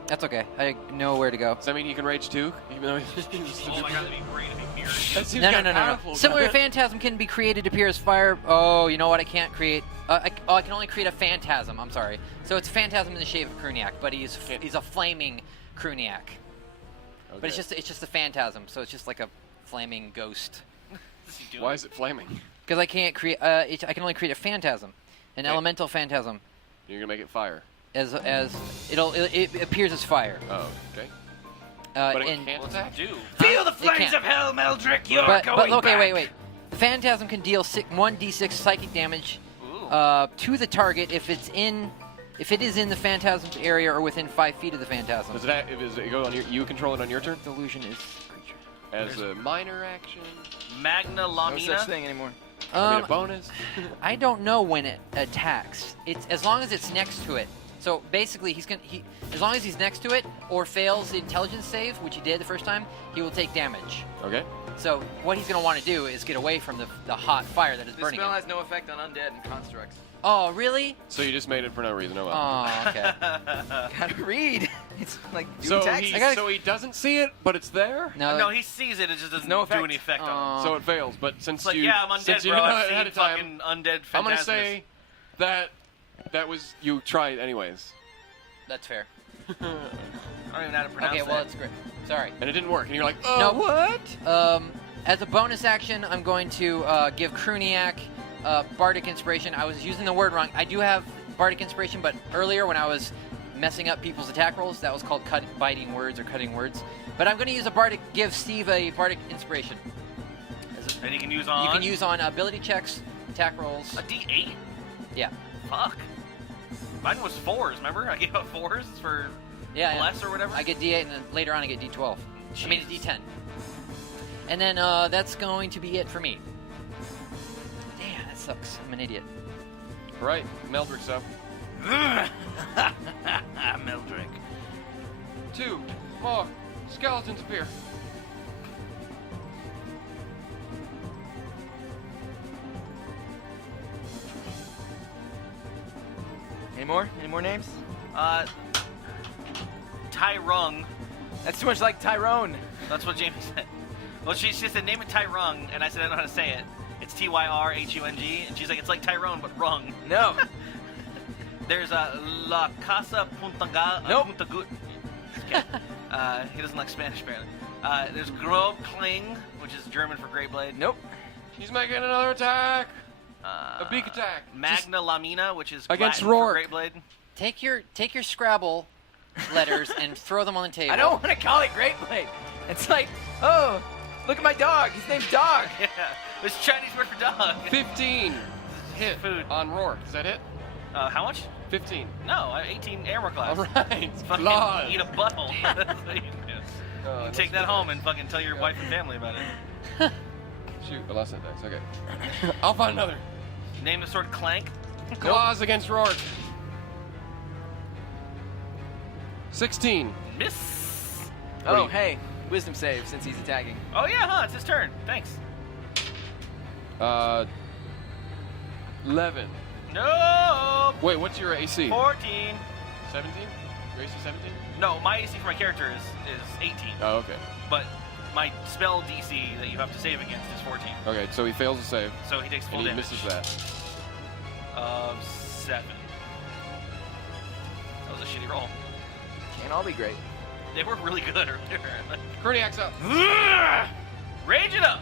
That's okay. I know where to go. Does that mean he can rage too? Even though he's Oh my god, that'd be great if he mirrored. that seems No. kinda powerful. Similar Phantasm can be created to appear as fire. Oh, you know what? I can't create. I can only create a Phantasm. I'm sorry. So it's Phantasm in the shape of Cruniac, but he's a flaming Cruniac. Okay. But it's just a Phantasm, so it's just like a flaming ghost. Why is it flaming? Because I can't create. I can only create a Phantasm, an elemental Phantasm, You're gonna make it fire. as it appears as fire. Oh, okay. But it can't attack? Feel the It flames can't. of hell, Meldrick. You're But going okay, back. wait. The Phantasm can deal 1d6 psychic damage to the target if it is in the Phantasm's area or within 5 feet of the Phantasm. Does it go on you control it on your turn? Delusion is creature. As a minor action? Magna No Lamina. such thing anymore. I mean, a bonus? I don't know when it attacks. It's as long as it's next to it. So basically, as long as he's next to it or fails the intelligence save, which he did the first time, he will take damage. Okay. So what he's going to want to do is get away from the hot fire that is This burning spell him. has no effect on undead and constructs. Oh, really? So you just made it for no reason. Oh well. Oh, okay. Gotta read. It's like So doing taxes. so he doesn't see it, but it's there? No, he sees it. It just doesn't No do effect. any effect on him. So it fails, but since It's like, you yeah, I'm undead, since you bro. know I've it ahead seen of time, fucking undead I'm gonna phantasms. say that was you try it anyways, That's fair. I don't even know how to pronounce Okay, that. well, it's great. Sorry. and it didn't work, and you're like, oh, No. what? As a bonus action, I'm going to give Cruniac Bardic Inspiration. I was using the word wrong. I do have Bardic Inspiration, but earlier when I was messing up people's attack rolls, that was called biting words or cutting words. But I'm going to use give Steve a Bardic Inspiration. That he can use on. You can use on ability checks, attack rolls. a D8. Yeah. Fuck. Mine was 4s. Remember, I gave up 4s for Yeah. bless or whatever. I get D8, and then later on I get D12. I mean, Jesus. D10. And then that's going to be it for me. Damn, that sucks. I'm an idiot. Right, Meldrick's up. Meldrick. 2 more skeletons appear. Any more? Any more names? Tyrung. That's too much like Tyrone. That's what Jamie said. Well, she said name it Tyrung, and I said I don't know how to say it. It's Tyrhung, and she's like, it's like Tyrone, but wrong. No. There's La Casa Puntaga. Nope. Puntagut. Okay. He doesn't like Spanish, apparently. There's Grob Kling, which is German for Great Blade. Nope. He's making another attack. A beak attack. Magna Lamina, which is Against Latin for Roark. Great Blade. Take your Scrabble letters and throw them on the table. I don't want to call it Great Blade. It's like, oh, look at my dog. His name's Dog. Yeah, it's Chinese word for dog. 15 hit Food. on Roark. Does that hit? How much? 15. No, 18 armor class. All right. Fucking Blood. eat a butthole. That's what you can do. Oh, Take that home and fucking tell your wife and family about it. Shoot, I lost that dice. Okay. I'll find another. Name the sword Clank. Claws against Roark. 16. Miss. Oh, hey, wisdom save since he's attacking. Oh yeah, huh? It's his turn. Thanks. 11. No. Wait, what's your AC? 14. 17? Your AC 17? No, my AC for my character is 18. Oh, okay. But my spell DC that you have to save against is 14. Okay, so he fails to save, So he takes full and he damage. misses that. of 7. That was a shitty roll. Can't all be great. They were really good earlier. Cruniac's up. Rage it up!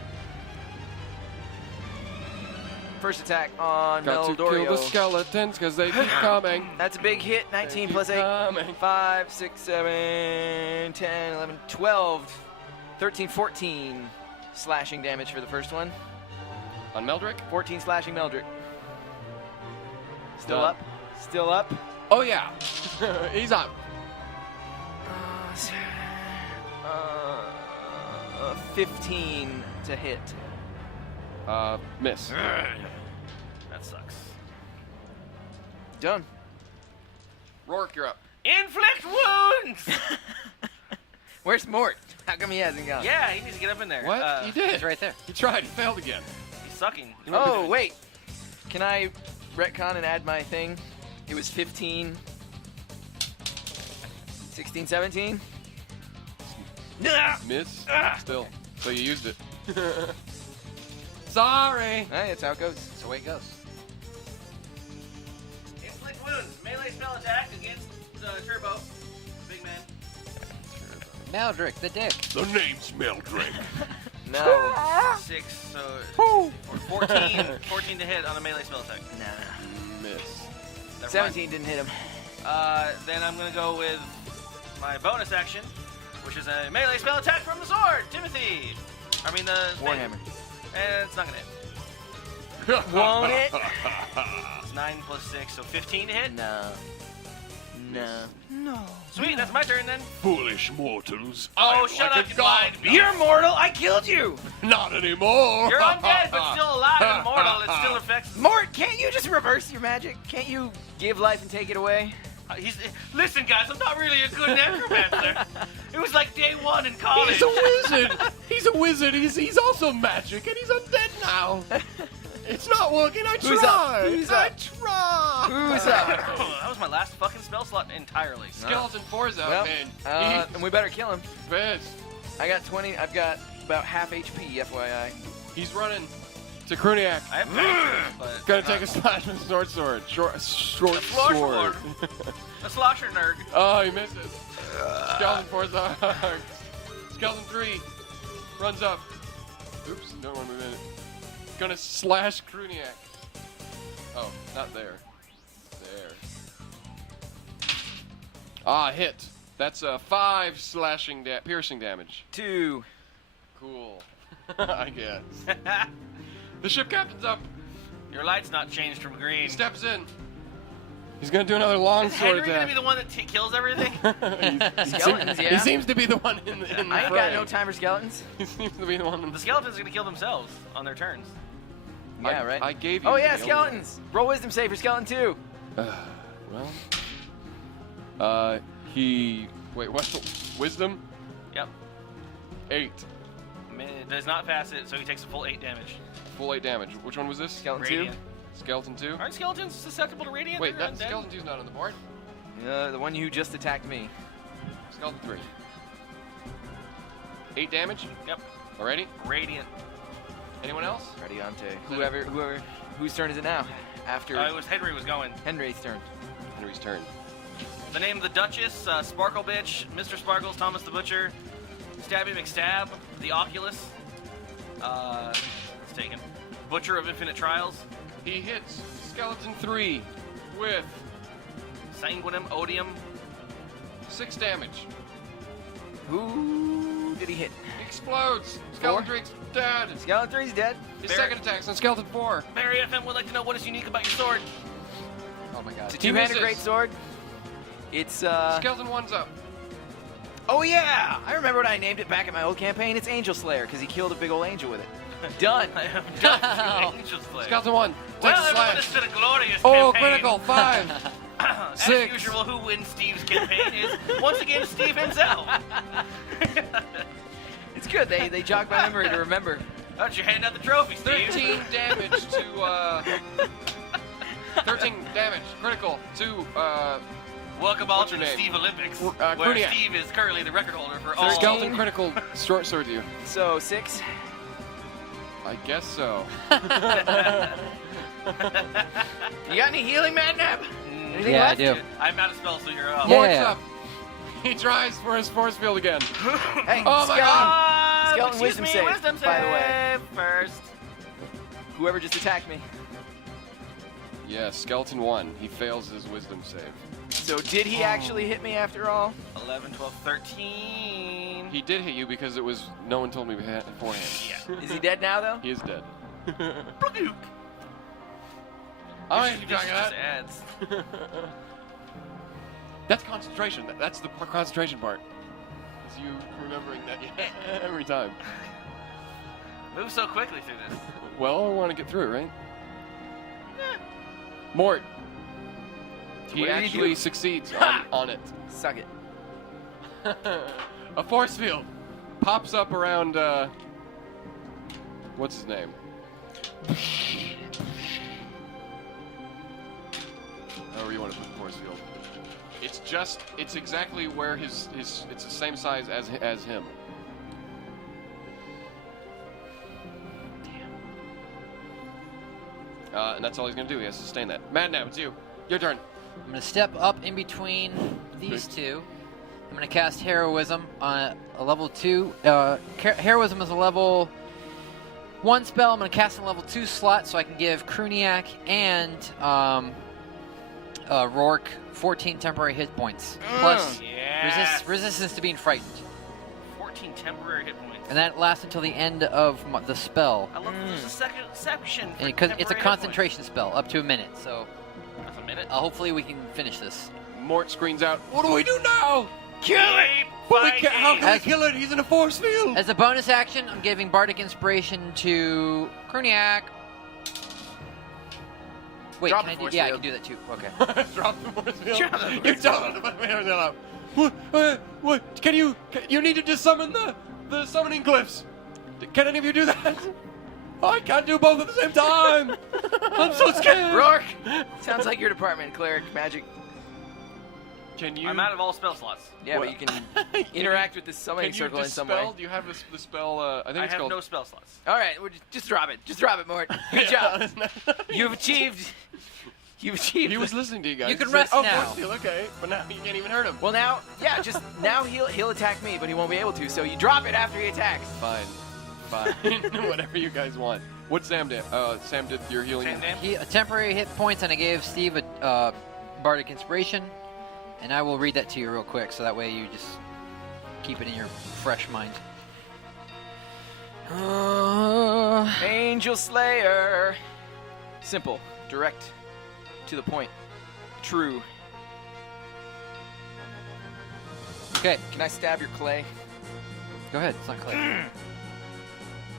First attack on Got to kill the Meldorio. skeletons because they keep coming. That's a big hit. 19 plus 8. Coming. 5, 6, 7, 10, 11, 12, 13, 14 slashing damage for the first one. On Meldrick? 14 slashing Meldrick. Still Done. up. Still up. Oh, yeah. He's up. 15 to hit. Miss. That sucks. Done. Roark, you're up. Inflict wounds! Where's Mort? How come he hasn't gone? Yeah, he needs to get up in there. What? He did. It's right there. He tried. He failed again. He's sucking. Oh, wait. Can I retcon and add my thing? It was 15, 16, 17? Miss. Still. So you used it. Sorry. Hey, that's how it goes. That's the way it goes. Inflict wounds. Melee spell attack against Turbo. Big man. Maldrick, the dick. The name's Meldrick. No. 6, so 14. 14 to hit on a melee spell attack. Nah. Miss. Never 17 didn't hit him. mind. Then I'm going to go with my bonus action, which is a melee spell attack from the sword. Timothy. I mean the Warhammer. And it's not going to hit. Won't it? It's 9 plus 6, so 15 to hit. No. No. Sweet, that's my turn then. Foolish mortals. Oh, I'm shut like up, a you god. blind beast. You're mortal. I killed you. Not anymore. You're undead, but still alive and immortal. It still affects. Mort, can't you just reverse your magic? Can't you give life and take it away? Listen, guys, I'm not really a good necromancer. It was like day 1 in college. He's a wizard. He's a wizard. He's also magic, and he's undead now. It's not working. I Who's up? tried. Who's I up? tried. Who's up? That was my last fucking spell slot entirely. Skeleton 4's out, Well, man. and we better kill him. He's pissed. I got 20. I've got about half HP, FYI. He's running to Cruniac. I have magic, but Gonna take a slash with the sword. Short sword. a slosher nerd. Oh, he misses. Skeleton 4's out. Skeleton 3 runs up. Oops, don't want to move in it. Gonna slash Cruniac. Oh, not there. There. Ah, hit. That's 5 slashing piercing damage. 2. Cool. I guess. The ship captain's up. Your light's not changed from green. He steps in. He's gonna do another long Is sword Henry gonna attack. be the one that kills everything? Skeletons, He yeah. seems to be the one in the I ain't got fray. no time for skeletons. He seems to be the one in The skeletons are gonna kill themselves on their turns. Yeah, right. I gave you. Oh yeah, the skeletons. Roll wisdom save for skeleton 2. Well. He. Wait, what? Wisdom? Yep. 8. It does not pass it, so he takes a full 8 damage. Full 8 damage. Which one was this? Skeleton Radiant. Skeleton 2? Aren't skeletons susceptible to radiant? Wait, They're that undead? Skeleton 2's not on the board. 2. The one who just attacked me. Skeleton 3. 8 damage? Yep. Already? Radiant. Anyone else? Ready on to whoever. Whose turn is it now? After It was Henry was going. Henry's turn. Henry's turn. The name of the Duchess, Sparkle Bitch, Mr. Sparkles, Thomas the Butcher, Stabby McStab, the Oculus. It's taken. Butcher of Infinite Trials, He hits Skeleton 3 with Sanguinum, Odium. 6 damage. Who did he hit? He explodes. Skeleton 3's dead. Skeleton 3's dead. His Barry- second attack's on Skeleton 4. Barry FM would like to know what is unique about your sword. Oh my god. It's a He two-handed misses. greatsword. It's Skeleton 1's up. Oh yeah, I remember what I named it back in my old campaign. It's Angel Slayer because he killed a big old angel with it. Done. I am done with Angel Slayer. Skeleton 1 takes Well, a everyone, it's slash. been a glorious Oh, campaign. critical. 5. As 6. usual, who wins Steve's campaign is once again Steve himself. It's good. They jog my memory to remember. Why don't you hand out the trophy, Steve? 13 damage to 13 damage critical to Welcome all What's to your the name? Steve Olympics, Cruniac. where Steve is currently the record holder for all. Skeleton critical short sword you. So 6. I guess so. You got any healing, Madnab? Anything Yeah, I left? do. I'm out of spells, so you're up. Yeah. Mort's up. He tries for his force field again. Hey, Oh my God. Skeleton wisdom save, Wisdom by the way. save first. Whoever just attacked me. Yeah, Skeleton 1. He fails his wisdom save. So did he actually hit me after all? 11, 12, 13. He did hit you because it was no one told me beforehand. Yeah. Is he dead now, though? He is dead. Bloop. All right, This keep just talking adds. that. That's concentration. That's the concentration part. Is you remembering that every time. Move so quickly through this. Well, I want to get through it, right? Mort. He What did he actually do? succeeds on it. Suck it. A force field pops up around, what's his name? However you want to put the force field. It's exactly where it's the same size as him. And that's all he's going to do. He has to sustain that. Madnab, it's you. Your turn. I'm going to step up in between these two. I'm going to cast Heroism on a level 2. Heroism is a level 1 spell. I'm going to cast in a level 2 slot so I can give Cruniac and Roark 14 temporary hit points. Plus Yes. resistance to being frightened. 14 temporary hit points. And that lasts until the end of the spell. I love that there's a second section. for Because it's a temporary hit concentration spell, up to a minute. So points. That's a minute. hopefully we can finish this. Mort screams out, "What do we do now? Kill it! But we can't, how can we As- kill it? He's in a force field!" As a bonus action, I'm giving Bardic Inspiration to Cruniac. Wait, Drop can I the do? force Yeah, I field. can do that too. Okay. Drop the force field. Drop the You force don't. What? Can you need to just summon the summoning glyphs. Can any of you do that? I can't do both at the same time. I'm so scared. Roark! Sounds like your department, cleric, magic. Can you? I'm out of all spell slots. Yeah, but you can interact with this summoning Can you circle in some way. Do you have the spell? I think I it's have called. no spell slots. All right, well, just drop it. Just drop it, Mort. Good job. You've achieved. You've achieved. He was listening to you guys. You can He said, rest oh, now." force field, okay, but now you can't even hurt him. Well, now, yeah, just now he'll attack me, but he won't be able to. So you drop it after he attacks. Fine. Whatever you guys want. What Sam did? Sam did your healing. Same name? He temporary hit points, and I gave Steve a Bardic Inspiration, and I will read that to you real quick, so that way you just keep it in your fresh mind. Angel Slayer. Simple, direct, to the point, true. Okay, Can I stab your clay? go ahead. It's not clear.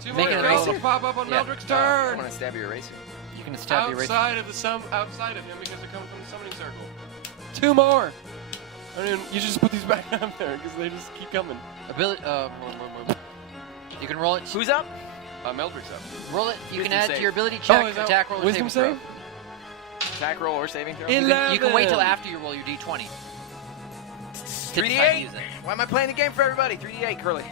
Two Make more it arrows eraser. pop up on Yeah. Meldrick's I turn. want to stab your eraser. You can stab the eraser. Outside of him because they're coming from the summoning circle. Two more. I mean, you just put these back up there because they just keep coming. Ability. You can roll it. Who's up? Meldrick's up. Roll it. You can Wisdom add save. to your ability check, is that attack roll, or wisdom saving save? Attack roll or saving throw? You can wait till 11. after you roll your d20. To decide to 3d8. use it. Why am I playing the game for everybody? 3d8, Curly.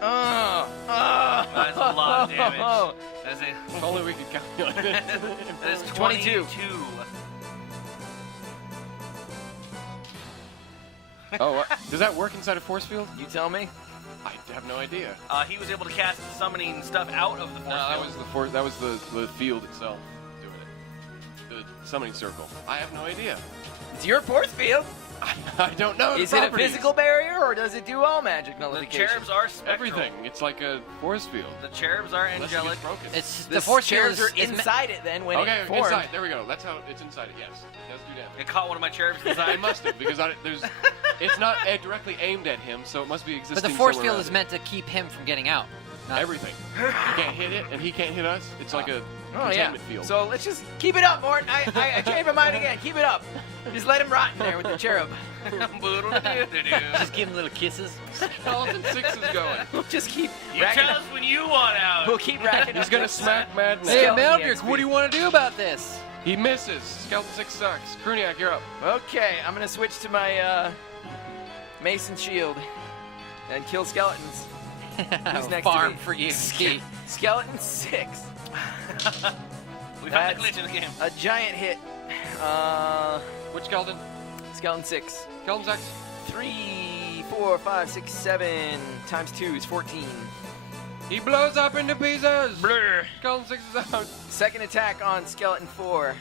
That's a lot of damage. That's If only we could calculate it. that is 22. 22. Oh, what? Does that work inside a force field? You tell me. I have no idea. He was able to cast summoning stuff out of the force No, that field. was the force. That was the field itself doing it. The summoning circle. I have no idea. It's your force field. I don't know. Is the it a properties. physical barrier or does it do all magic The nullification? cherubs are spectral. Everything. It's like a force field. The cherubs are Unless it angelic. gets broken. It's The the force field cherubs is, are is me- inside it then when Okay, it formed. inside. There we go. That's how it's inside it. Yes, it does do damage. It caught one of my cherubs I inside. must have because it's not directly aimed at him, so it must be existing. But the force somewhere field around is it. meant to keep him from getting out. Not- Everything. You can't hit it, and he can't hit us. It's like a Oh, yeah. containment field. So let's just keep it up, Mort. I changed my mind again. Keep it up. Just let him rot in there with the cherub. Just give him little kisses. Skeleton 6 is going. We'll just keep You racking tell up. us when you want out. We'll keep racking He's up gonna this. smack Madnab. Hey, Skeleton Meldrick, EXP. what do you want to do about this? He misses. Skeleton 6 sucks. Cruniac, you're up. Okay, I'm gonna switch to my Mason shield and kill skeletons. Who's next Farm to me? for you, Skeet. Skeleton 6. We found a That's glitch in the game. a giant hit. Which skeleton? Skeleton 6. Skeleton 6. 3, 4, 5, 6, 7 times 2 is 14. He blows up into pieces. Blur. Skeleton 6 is out. Second attack on Skeleton 4.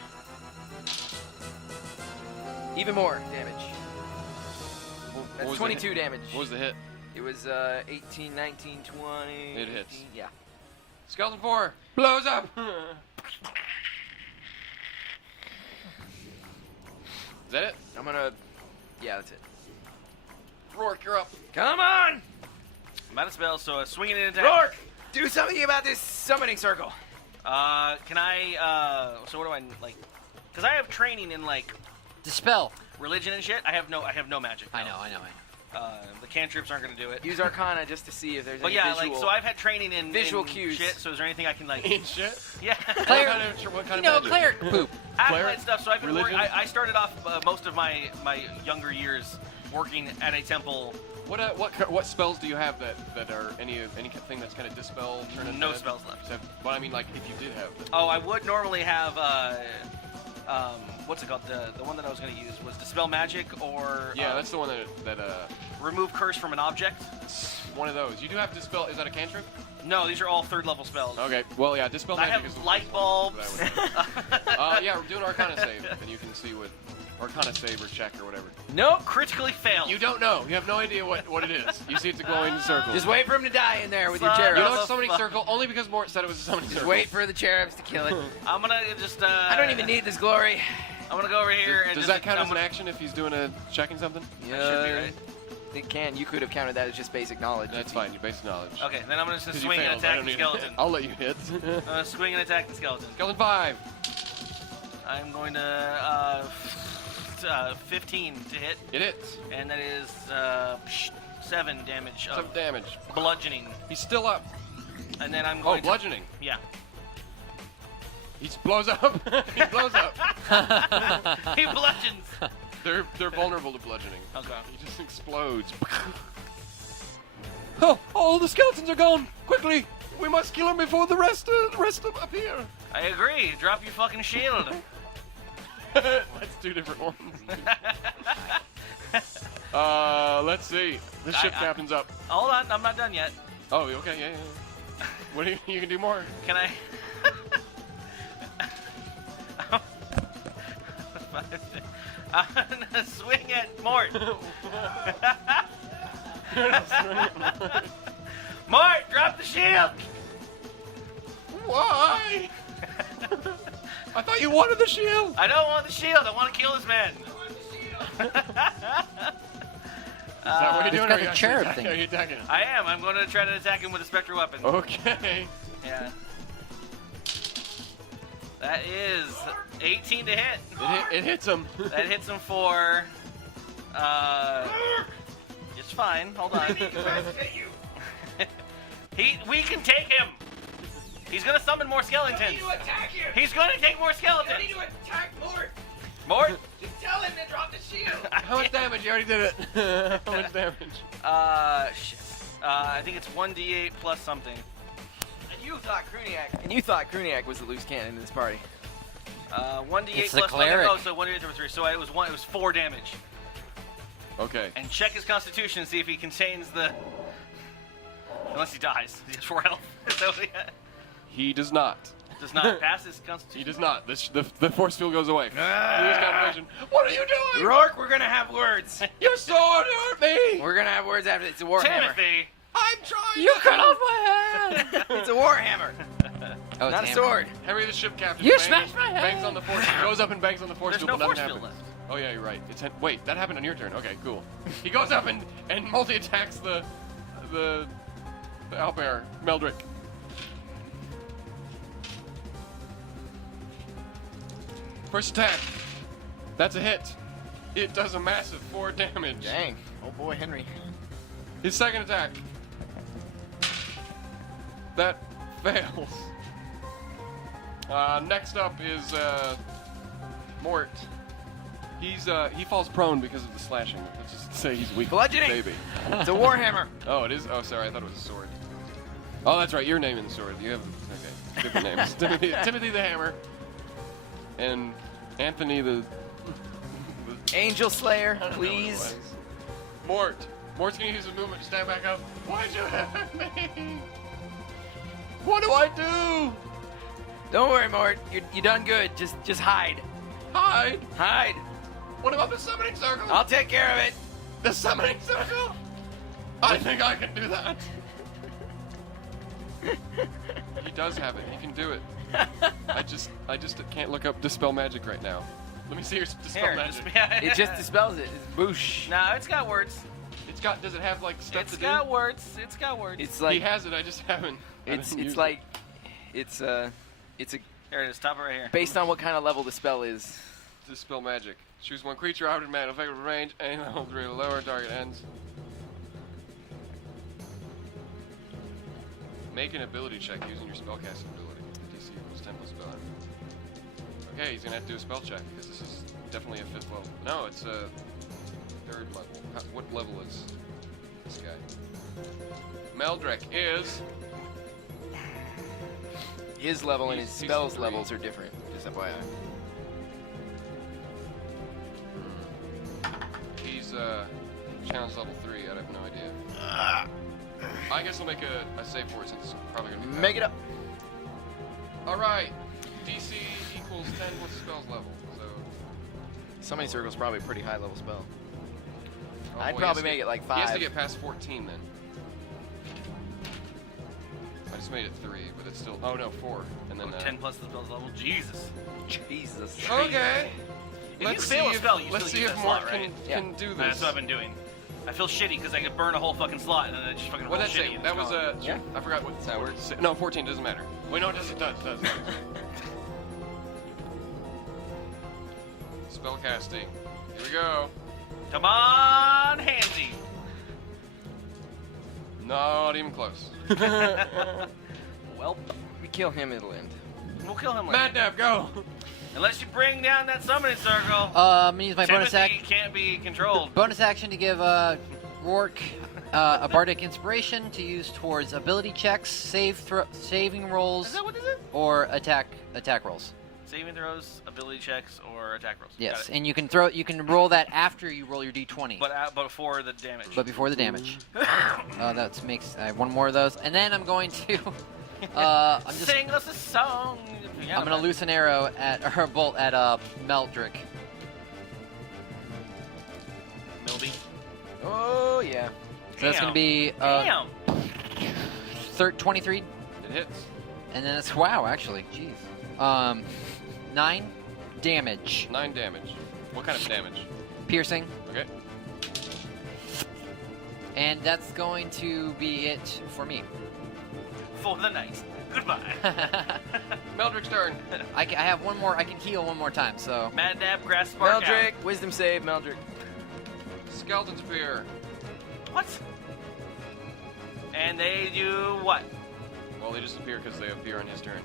Even more damage. What That's was the 22 hit? damage. What was the hit? It was 18, 19, 20. It hits. 18, yeah. Skeleton 4 blows up. Is that it? I'm gonna. Yeah, that's it. Roark, you're up. Come on! I'm out of spells, so a swinging in attack. Roark! Do something about this summoning circle. Can I, so what do I, like, because I have training in, like, Dispel. religion and shit. I have no magic. I no. know. The cantrips aren't going to do it. Use Arcana just to see if there's But any yeah, visual. like, so I've had training in visual in cues. shit, so is there anything I can, like, In shit? yeah. Cleric. What kind You of know, magic? cleric poop. Acolyte stuff, so I've been working, Religion? I started off most of my younger years working at a temple. What spells do you have that are anything that's kind of dispel? Turn into No dead? spells left. Except, well, I mean, like if you did have. Oh, I would normally have, what's it called? The one that I was going to use was Dispel Magic or Yeah, that's the one that Remove Curse from an Object. one of those. You do have dispel. Is that a cantrip? No, these are all 3rd level spells. Okay. Well, yeah, dispel I magic is have the light bulbs. Yeah, do an Arcana save, and you can see what Arcana save or check or whatever. Nope. Critically failed. You don't know. You have no idea what it is. You see it's a glowing circle. Just wait for him to die in there with your Son cherub. You know of it's a a summoning fuck. circle only because Mort said it was a summoning Just circle. wait for the cherubs to kill it. I'm gonna just. I don't even need this glory. I'm gonna go over here and Does just. that count I'm as an gonna- action if he's doing a checking something? Yeah, should be right. It can. You could have counted that as just basic knowledge. That's fine. Your basic knowledge. Okay, then I'm just gonna 'Cause you swing and failed, I attack don't the need- skeleton. I'll let you hit. I'm gonna swing and attack the skeleton. Skeleton 5. I'm going to 15 to hit, It hits. and that is 7 damage of Some damage. bludgeoning. He's still up. And then I'm Oh, going to... bludgeoning. Yeah. He blows up. He blows up. He bludgeons. They're vulnerable to bludgeoning. Okay. He just explodes. Oh, all the skeletons are gone! Quickly! We must kill him before the rest appear. I agree. Drop your fucking shield. That's 2 different ones. Let's see. The ship captain's up. Hold on, I'm not done yet. Oh, okay, yeah. What do you can do more? Can I? I'm gonna swing at Mort. Mort, drop the shield. Why? I thought you wanted the shield. I don't want the shield. I want to kill this man. Is that what you're doing? got or the are you cherub actually thing. Are you attacking him? I am. I'm going to try to attack him with a spectral weapon. Okay. Yeah. That is 18 to hit. It hits him. That hits him for. It's fine. Hold on. We can take him. He's gonna summon more skeletons. He's gonna take more skeletons. to attack Mort! More? Just tell him to drop the shield! How much damage? You already did it. How much damage? Shit. I think it's 1d8 plus something. And you thought Cruniac was the loose cannon in this party. 1d8 It's the plus cleric. Oh, so 1d8 over 3. So it was 4 damage. Okay. And check his constitution and see if he contains the. Unless he dies. He has 4 health. So He does not. does not pass his constitution. He does not. The force field goes away. Lose concentration. What are you doing? Roark, we're gonna have words. Your sword hurt me. We're gonna have words after this. It's a warhammer. Timothy! I'm trying. You cut off my head! It's a warhammer, Oh, not a damn. sword. Henry, the ship captain. You bangs- smashed my head. Bangs on the force. Goes up and bangs on the force There's field, no but force nothing field happens. left. Oh yeah, you're right. Wait, that happened on your turn. Okay, cool. He goes up and multi attacks the owlbear Meldrick. First attack. That's a hit. It does a massive 4 damage. Dang. Oh boy, Henry. His second attack. That fails. Next up is Mort. He falls prone because of the slashing. Let's just say he's weak. Bludgeoning. Baby. It's a warhammer. Oh, it is. Oh, sorry. I thought it was a sword. Oh, that's right. You're naming the sword. You have different names. Timothy the Hammer, and Anthony the Angel Slayer, I don't know please. what it was. Mort's gonna use his movement to stand back up. Why'd you hurt me? What do I do? Don't worry, Mort. You done good. Just hide. Hide. Hide. What about the summoning circle? I'll take care of it. The summoning circle? I think I can do that. He does have it. He can do it. I just can't look up Dispel Magic right now. Let me see your Dispel Here, Magic. It just dispels it. It's boosh. No, it's got words. It's got. Does it have like stuff It's to got do? words. It's got words. It's like He has it. I just haven't. it's used like it's a Here it is. Stop it right here. based on what kind of level the spell is. it. Dispel Magic. Choose one creature out of man effective range. Aim level 3 or lower. Target ends. Make an ability check using your spellcasting ability. DC equals 10 plus spell. Okay, he's gonna have to do a spell check because this is definitely a 5th level. No, it's a 3rd level. What level is this guy? Meldrick is. His level and his He's spells 3. levels are different. Just FYI. He's challenge level 3. I have no idea. I guess I'll make a save for it since it's probably gonna be. Make it up. All right. DC equals 10 plus spells level. So. Summoning Circle's probably a pretty high level spell. Oh, I'd boy, probably he has make to it like He has 5. to get past 14 then. I just made it 3, but it's still. Oh no, 4. And then. 10 plus the spell's level. Jesus. Jesus. Okay. If you fail a spell, you let's still see use if that Mark slot, right? can do this. That's what I've been doing. I feel shitty because I could burn a whole fucking slot and then I just fucking roll What did that shitty. say? and That it's was gone. Yeah. I forgot what. That's how it works. No, 14 doesn't matter. Wait, no, it does. It does. It does. Spellcasting. Here we go. Come on, handsy. Not even close. Well, We kill him, it'll end. we'll kill him later. Madnab, go. Unless you bring down that summoning circle. I'm gonna use my bonus Timothy action. can't be controlled. Bonus action to give Roark a bardic inspiration to use towards ability checks, saving rolls, Is that what this is? or attack rolls. Saving throws, ability checks, or attack rolls. Got Yes, it. and you can roll that after you roll your d20, But before the damage. but before the damage. That makes I have one more of those, and then I'm going to Sing us a song. Yeah, I'm gonna loose an arrow or a bolt at Meldrick. Milby. Oh, yeah. So that's gonna be Damn. 23, It hits. and then it's wow, actually, jeez, 9 damage, 9 damage. What kind of damage? piercing, Okay. and that's going to be it for me. For the night. Goodbye. Meldrick's turn. I have one more. I can heal one more time. So Madnab, grass spark Meldrick, wisdom save, Meldrick. Skeleton Spear. out. What? And they do what? Well, they just appear because they appear on his turn.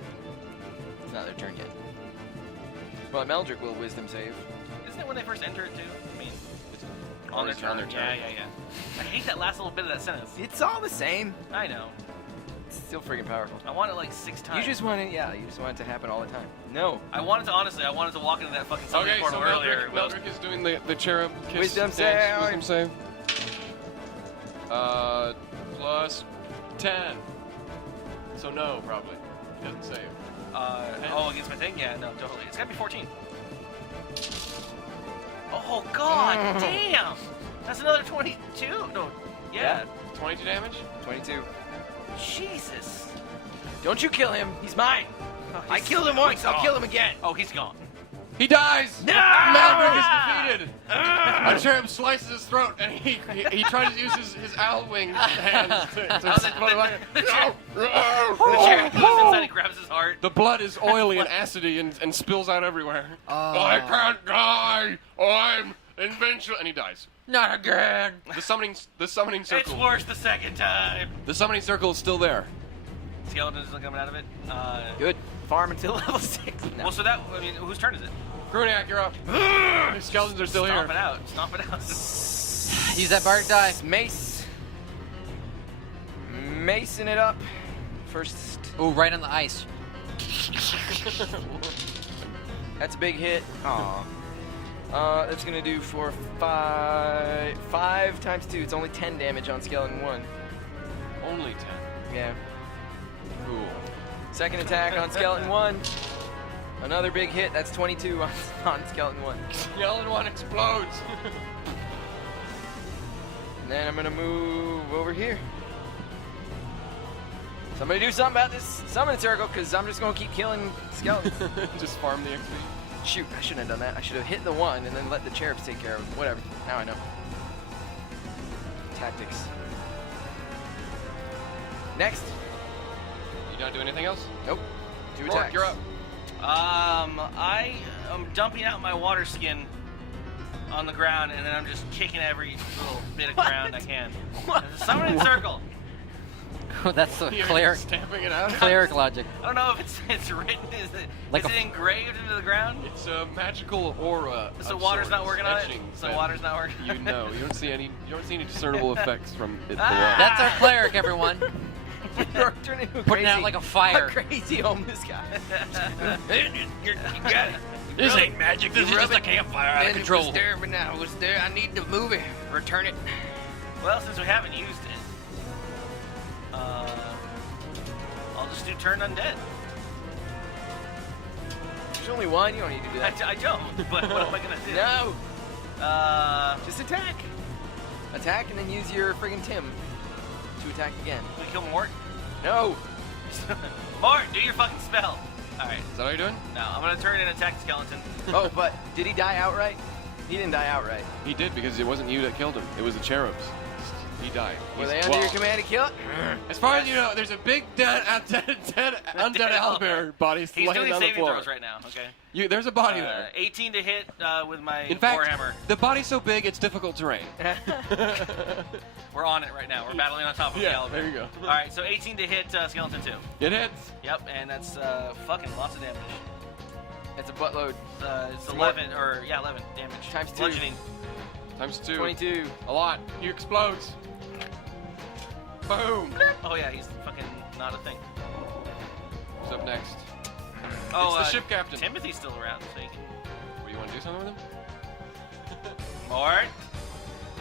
It's not their turn yet. Well, Meldrick will wisdom save. Isn't it when they first enter it too? I mean, It's on their it's turn. on their turn. Yeah. I hate that last little bit of that sentence. It's all the same. I know. It's still freaking powerful. I want it like 6 times. You just want it, you just want it to happen all the time. No. I wanted to walk into that fucking summoning Okay, so portal earlier. Meldrick is doing the cherub kiss Wisdom dance. save. Wisdom save. Plus 10. So no, probably. He doesn't save. Against my thing? Yeah, no, totally. It's gotta be 14. Oh, God damn! That's another 22? No, yeah. 22 damage? 22. Jesus. Don't you kill him. He's mine. Oh, I killed him once. I'll kill him again. Oh, he's gone. He dies! No! Meldrick is defeated! A cherub slices his throat, and he tries to use his owl wing hands to The cherub goes inside and grabs his heart. The blood is oily and acidy and spills out everywhere. Oh. I can't die! I'm invincible! And he dies. not again. The summoning It's circle. worse the second time. The summoning circle is still there. Skeleton isn't coming out of it. Good. Farm until level 6. No. Well, so that, I mean, whose turn is it? Cruniac, you're up. The skeletons are still Stomp here. it out. Stomp it out. Use that bardic die. Mace. Macing it up. First, Oh, right on the ice. that's a big hit. Aw. That's gonna do for 5 times 2. It's only 10 damage on Skeleton 1. Only 10. Yeah. Cool. Second attack on Skeleton 1. Another big hit. That's 22 on Skeleton 1. Skeleton 1 explodes. And then I'm gonna move over here. Somebody do something about this summon circle, because I'm just gonna keep killing skeletons. Just farm the XP. Shoot, I shouldn't have done that. I should have hit the 1 and then let the cherubs take care of it. Whatever. Now I know. Tactics. Next. You not do anything else? Nope. 2 Roark, attacks. you're up. I am dumping out my water skin on the ground, and then I'm just kicking every little bit of ground I can. What? There's a summoning circle. That's the You're cleric stamping it out. logic. I don't know if it's written. Is Like it engraved into the ground? It's a magical aura. So of water's not sorts, working on it. etching So that water's not working. You know, you don't see any discernible effects from it. The water. That's our cleric, everyone. Roark turned into a Putting crazy, out like a fire. a crazy homeless guy. You got it. This ain't magic. This is just a campfire out of It control. was there, but now it was there. I need to move it. Return it. Well, since we haven't used it, I'll just do turn undead. There's only 1. You don't need to do that. I don't. But what am I gonna do? No. Just Just attack. Attack and then use your friggin' Tim to attack again. we kill Mort. No. Mort, do your fucking spell. All right. Is that what you're doing? No, I'm gonna turn and attack the skeleton. Oh, but did he die outright? He didn't die outright. He did, because it wasn't you that killed him. It was the cherubs. He died. Were He's- they under your well, command to kill it? As far as you know, there's a big undead owlbear body He's laying doing on the saving floor. throws right now. Okay. There's a body there. 18 to hit with my In fact, warhammer. the body's so big it's difficult terrain. We're on it right now. We're battling on top of the Yeah, elevator. there you go. All right, so 18 to hit skeleton 2. It hits. Yep, and that's fucking lots of damage. That's a buttload. It's 11 11 damage. Times 2. Bludgeoning. Times 2. 22. A lot. He explodes. Boom. Oh yeah, he's fucking not a thing. Who's up next? Oh, It's the ship captain. Timothy's still around, so you can. What, you want to do something with him? Mort,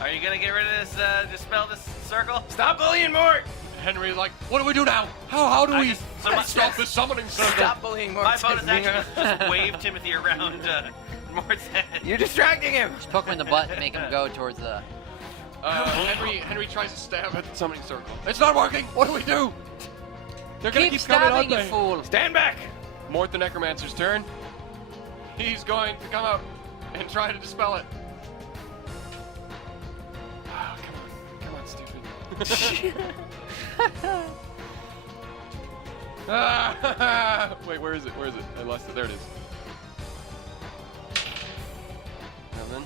are you gonna get rid of this? Dispel this circle? Stop bullying Mort! Henry's like, what do we do now? How do we stop the summoning circle? Stop bullying Mort. My bonus action is just wave Timothy around Mort's head. You're distracting him! Just poke him in the butt and make him go towards the... Henry tries to stab at the summoning circle. It's not working. What do we do? They're gonna keep coming, stabbing, aren't you they? fool. Stand back. Mort the Necromancer's turn. He's going to come up and try to dispel it. Oh, come on, stupid. Wait, where is it? Where is it? I lost it. There it is. And then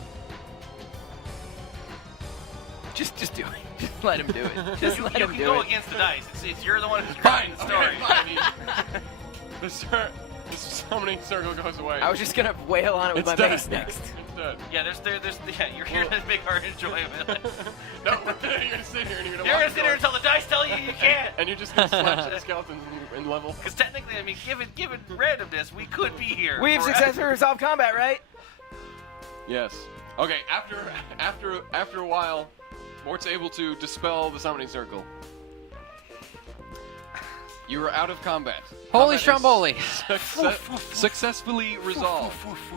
Just do it. Just let him do it. Just let You him can do go it. against the dice. It's you're the one who's fine. driving the story. Okay, fine. The summoning circle goes away. I was just gonna wail on it with It's my dead. mace next. It's dead. Yeah, you're here to make our enjoyment. No, you're gonna sit here and you're gonna. You're watch gonna sit here until the dice tell you you can't. and you're just gonna slash the skeletons in level. Because technically, I mean, given randomness, we could be here. We've forever. successfully resolved combat, right? Yes. Okay. After a while, Mort's able to dispel the summoning circle. You are out of combat. Holy Combat is Stromboli. successfully resolved.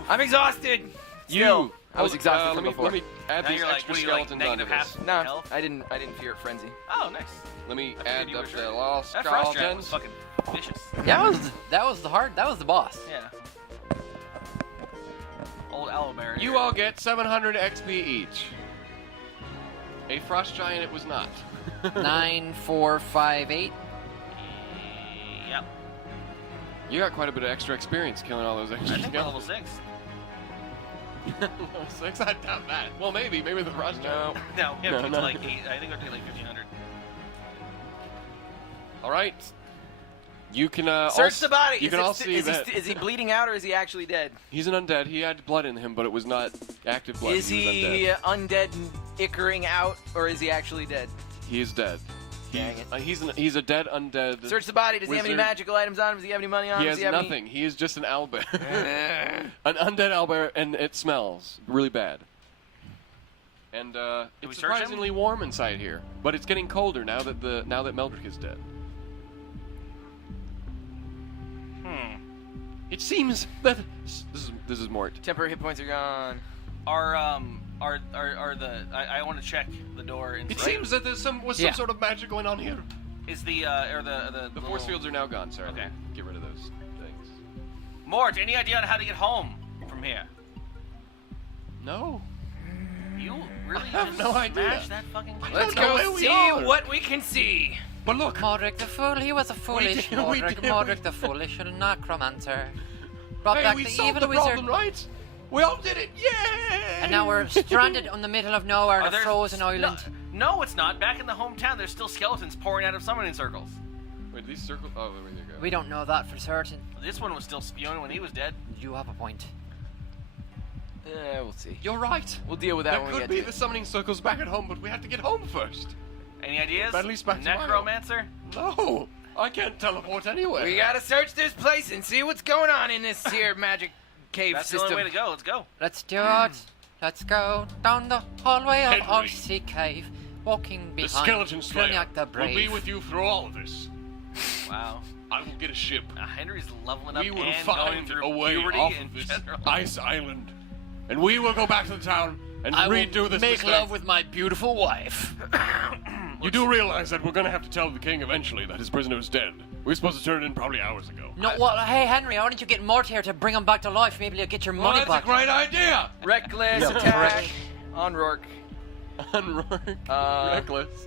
I'm exhausted. You. I was exhausted from let me before. add Now these you're like, extra what are you, like, skeletons onto negative this. half? No, Health? I didn't fear Frenzy. Oh, nice. Let me I figured add you up were the sure. lost That frost dragon was skeletons. fucking vicious. That was the boss. Yeah. Old owlbear. You all get 700 XP each. A frost giant it was not. 9, 4, 5, 8. Yep. You got quite a bit of extra experience killing all those extra I think we're level skeletons. 6. Level 6? I doubt that. Well, maybe the frost giant. No, we have to No, get no. to like 8. I think we're to like 1500. All right. You can Search the body. You can all see that Is he bleeding out or is he actually dead? he's an undead. He had blood in him, but it was not active blood. Is he was he undead. undead ickering out or is he actually dead? He is dead. Dang it. He's a dead undead. Search the body. Does he have any wizard. magical items on him? Does he have any money on him? He Does has have nothing. He is just an owlbear. An undead owlbear, and it smells really bad. And we it's search him? surprisingly warm inside here, but it's getting colder now that Meldrick is dead. It seems that this is Mort. Temporary hit points are gone. I want to check the door. It inside. seems that there's some sort of magic going on here. Is the Force fields are now gone. Sorry. Okay. Get rid of those things. Mort, any idea on how to get home from here? No. You really have just no idea. smashed that fucking place? Let's know go where we see are. what we can see. But look. Modric the Fool, he was a foolish we Modric. did. Modric the foolish necromancer. Brought Hey, back we the solved evil the wizard. problem, right? We all did it. Yay! And now we're stranded in the middle of nowhere on Are a there- frozen island. No, it's not. Back in the hometown, there's still skeletons pouring out of summoning circles. Wait, these circles. Oh, there you go. We don't know that for certain. This one was still spewing when he was dead. You have a point. Yeah, we'll see. You're right. We'll deal with that There when we could get be to the it. summoning circles back at home, but we have to get home first. Any ideas? At least back to my home. Necromancer? No, I can't teleport anywhere. We gotta search this place and see what's going on in this here magic cave That's system. the only way to go. Let's go. Let's do it. Let's go down the hallway of Henry. Icy Cave, walking The behind skeleton slayer Cruniac the will Brave. be with you through all of this. Wow. I will get a ship. Henry's leveling up We will and going find through a way puberty off in of this general. ice island, and we will go back to the town and I redo will this make mistake. love with my beautiful wife. You do realize that we're gonna have to tell the king eventually that his prisoner is dead. We were supposed to turn it in probably hours ago. No, well, hey Henry, why don't you get Mort here to bring him back to life? Maybe you'll get your Well, money that's back. a great idea. Reckless Yeah, attack on Roark. On Roark. Reckless.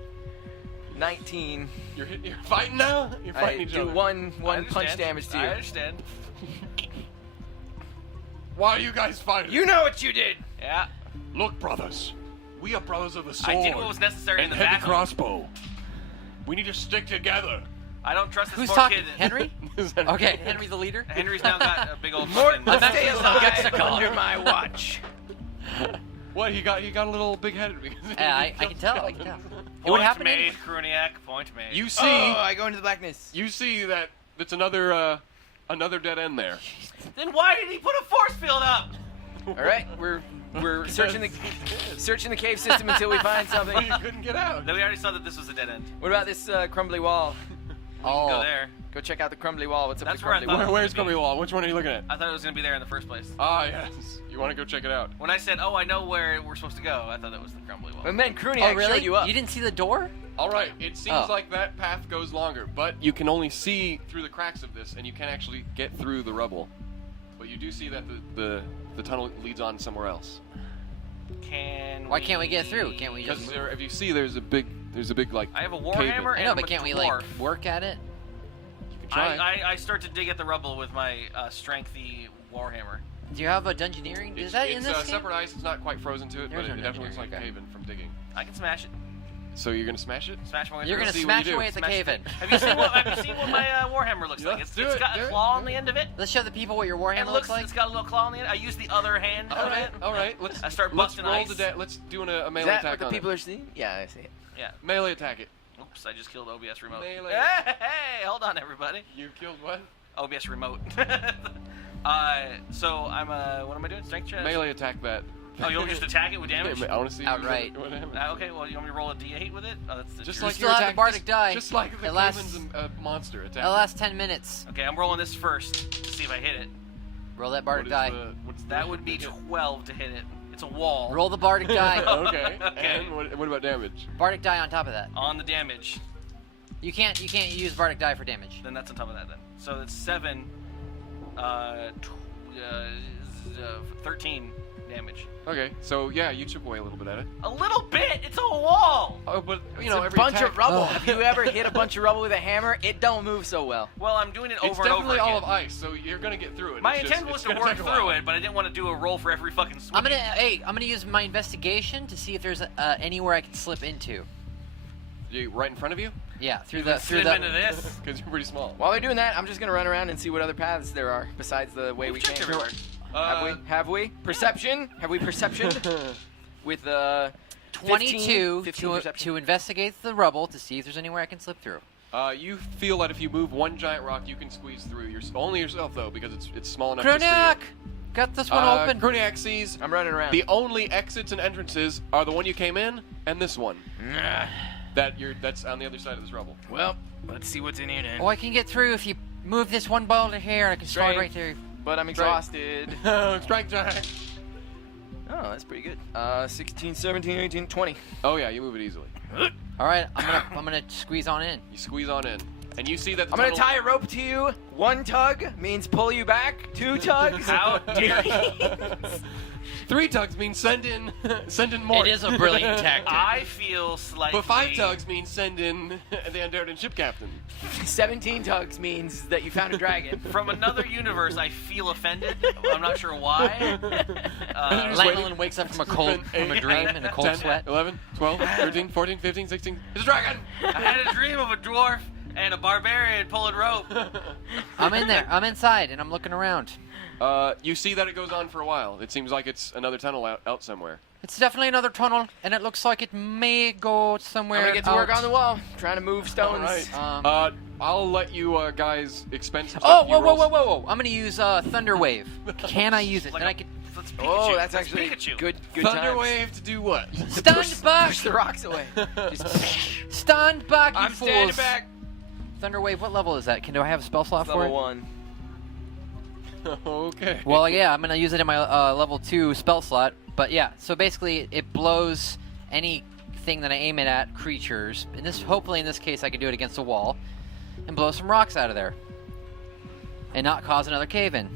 19. You're fighting now. You're fighting I each do other. one I punch understand. damage to I you. understand. Why are you guys fighting? You know what you did. Yeah. Look, brothers. We are brothers of the sword. I did what was necessary in and the heavy battle. crossbow. We need to stick together. I don't trust this Who's poor talking? kid. Henry? Is that- Okay, Henry's the leader. Henry's now got a big old Mort fucking... will I'm stay actually alive under my watch. What? He got a little big-headed because. Yeah, I can tell. I can tell. What Point happened? made, Anyway? Cruniac. Point made. You see, Oh, I go into the blackness. you see that it's another dead end there. Then why did he put a force field up? All right, we're searching the cave system until we find something. You couldn't get out. Then we already saw that this was a dead end. What about this crumbly wall? Oh, Go there. Go check out the crumbly wall. What's up That's with where I the crumbly thought- wall? Where's Gummy Wall? Which one are you looking at? I thought it was going to be there in the first place. Ah, yes. You want to go check it out? When I said, oh, I know where we're supposed to go, I thought that was the crumbly wall. And then Cruniac oh, really? showed you up. You didn't see the door? All right. It seems Oh. like that path goes longer, but you can only see through the cracks of this, and you can't actually get through the rubble. But you do see that the tunnel leads on somewhere else. Why can't we get through? Can't we Because just? if you see, there's a big like. I have a cave warhammer in. I and know, I'm but a can't we dwarf. like work at it? You can try. I start to dig at the rubble with my strengthy warhammer. Do you have a dungeoneering? Is that in this game? separate ice. It's not quite frozen to it, There's but no it definitely looks like okay. caving from digging. I can smash it. So you're gonna smash it? Smash my way You're through. gonna see what you smash do. away at the Smash cave the in. thing. Have you seen what my warhammer looks like? Let's It's do got it, a do claw it. on the end of it. Let's show the people what your warhammer And looks like. it's got a little claw on the end. I use the other hand All of right, it. all right. Let's I start let's busting roll ice. Let's do a Is melee that attack what the on people it. are seeing? Yeah, I see it. Yeah. Melee attack it. Oops, I just killed OBS remote. Melee. Hey, hold on, everybody. You killed what? OBS remote. So I'm what am I doing? Strength check? Melee attack that. Oh, you'll just attack it with damage? I want to see Outright. What happens. Okay, well, you want me to roll a d8 with it? Oh, that's the Just truth. like still your have the attack, bardic die. Just like the It lasts- Caveman's monster attack. The last 10 minutes. Okay, I'm rolling this first to see if I hit it. Roll that What bardic is die. what's the- That would be 12 to hit it. It's a wall. Roll the bardic die. Okay. Okay. And what about damage? Bardic die on top of that. On the damage. You can't use bardic die for damage. Then that's on top of that then. So it's 7, 13 damage. Okay, so yeah, you chip away a little bit at it. A little bit! It's a wall! Oh, but you It's know, a every bunch attack, of rubble. Have you ever hit a bunch of rubble with a hammer? It don't move so well. Well, I'm doing it It's over and over definitely again. all of ice, so you're gonna get through it. My It's just- intent was it's to gonna work take a through while. it, but I didn't want to do a roll for every fucking swing. I'm gonna use my investigation to see if there's anywhere I can slip into. You right in front of you? Yeah, through Slip the. into this. Because you're pretty small. While they're doing that, I'm just gonna run around and see what other paths there are besides the way we We've checked came. everywhere. Have we? Perception? Have we perception? With 22 15 perception. to investigate the rubble to see if there's anywhere I can slip through. You feel that if you move one giant rock, you can squeeze through. Only yourself, though, because it's small enough Cruniac! just for you. Got this one open. Cruniac sees I'm running around. the only exits and entrances are the one you came in and this one. That's on the other side of this rubble. Well, let's see what's in here then. Oh, I can get through if you move this one boulder here. I can slide Strength. right through. But I'm exhausted. Strike Jack. Oh, that's pretty good. 16, 17, 18, 20. Oh yeah, you move it easily. All right, I'm gonna squeeze on in. You squeeze on in, and you see that. The I'm gonna tunnel- tie a rope to you. 1 tug means pull you back. 2 tugs. How dare you? 3 tugs means send in more. It is a brilliant tactic. I feel slightly. But 5 tugs means send in the Undared ship captain. 17 tugs means that you found a dragon. From another universe, I feel offended. I'm not sure why. Langland wakes up from a dream in a cold 10, sweat. 11, 12, 13, 14, 15, 16. It's a dragon! I had a dream of a dwarf and a barbarian pulling rope. I'm in there. I'm inside, and I'm looking around. You see that it goes on for a while. It seems like it's another tunnel out somewhere. It's definitely another tunnel, and it looks like it may go somewhere I'm gonna get to work out. on the wall, trying to move stones. Alright. I'll let you guys expend some Oh, stuff. whoa! I'm gonna use Thunder Wave. Can I use it? Like then a- I can Let's Pikachu. Oh, that's Let's actually Pikachu. good Thunder times. wave to do what? stand back. Push the rocks away. Just Stand back, you I'm fools! standing back. Thunder Wave. What level is that? Do I have a spell slot for Level it? 1. Okay. Well, yeah, I'm gonna use it in my level 2 spell slot. But yeah, so basically it blows anything that I aim it at creatures. And this, hopefully in this case, I can do it against a wall and blow some rocks out of there, and not cause another cave-in.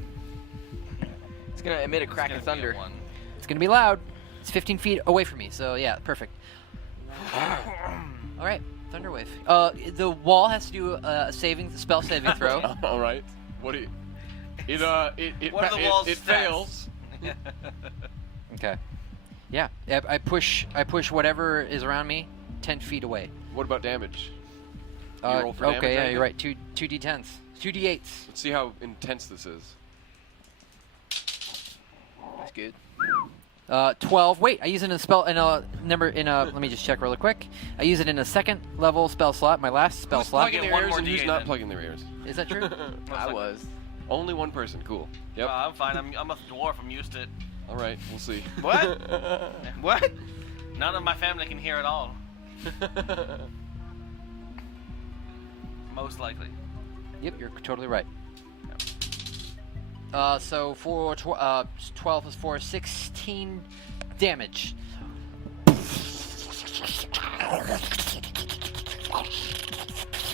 It's gonna emit a crack It's of gonna be a thunder. one. It's gonna be loud. It's 15 feet away from me, so yeah, perfect. All right, Thunder Wave. The wall has to do a spell saving throw. All right. What do you? It What are the wall's it stats? fails. Okay. Yeah, I push whatever is around me 10 feet away. What about damage? You roll for damage okay, or yeah, anything? you're right. 2 d10s, 2 d8s. Let's see how intense this is. That's good. 12. Wait, I use it in a spell let me just check really quick. I use it in a second level spell slot, my last spell Who's slot. plugging Get their one ears more and who's D8 not then. plugging their ears? Is that true? I was. Only one person. Cool. Yep. I'm fine. I'm a dwarf. I'm used to it. All right. We'll see. What? What? None of my family can hear at all. Most likely. Yep, you're totally right. So for 12 plus 4, 16 damage.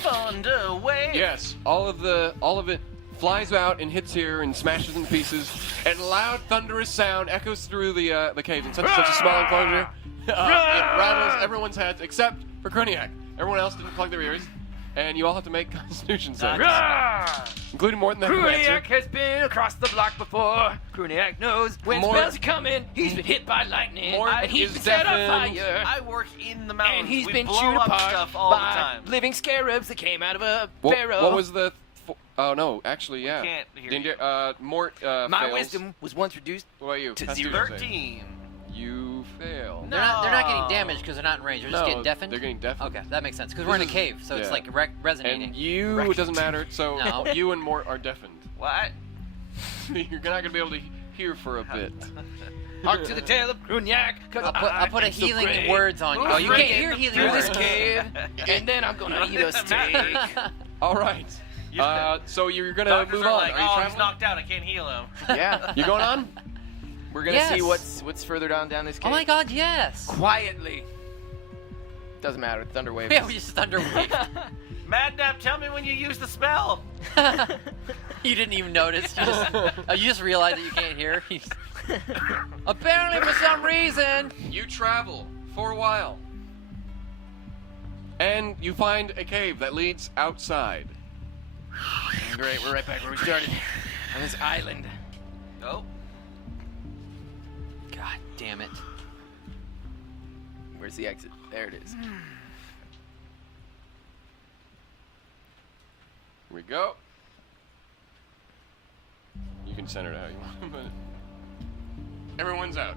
Thunder wave. Yes. All of it flies out and hits here and smashes in pieces, and loud thunderous sound echoes through the cave. In such a small enclosure, it rattles everyone's heads except for Cruniac. Everyone else didn't plug their ears, and you all have to make Constitution saves, including more than that. Cruniac has been across the block before. Cruniac knows when Mort- spells are coming. He's been hit by lightning. Mort and he's is been set on deafened. fire. I work in the mountains. And he's we been blow chewed up apart stuff all the by time. living scarabs that came out of a What, barrel. what was the? Oh no, actually, yeah. Can't hear Mort My fails. wisdom was once reduced. What about you? to Constitution save. 13. You fail. No. They're not getting damaged because they're not in range. They're just No, getting deafened. they're getting deafened. Okay, that makes sense because we're in a cave, so it's yeah. like resonating. And you, it doesn't matter. So No. you and Mort are deafened. What? You're not gonna be able to hear for a bit. Hark to the tale of Cruniac. I'll put a healing words on you. Oh, you can't hear healing through this words. cave, and then I'm gonna eat a steak. All right. So you're gonna Doctors move are on. like, Are you oh, he's traveling? knocked out. I can't heal him. Yeah. You going on? We're gonna see Yes. what's further down this cave. Oh my God, yes. Quietly. Doesn't matter. Thunder wave. Yeah, we just thunder wave. Madnab, tell me when you use the spell. You didn't even notice. You just realized that you can't hear. Apparently, for some reason. You travel for a while, and you find a cave that leads outside. Great, we're right back where we started. On this island. Oh. God damn it. Where's the exit? There it is. Here we go. You can center it how you want, but everyone's out.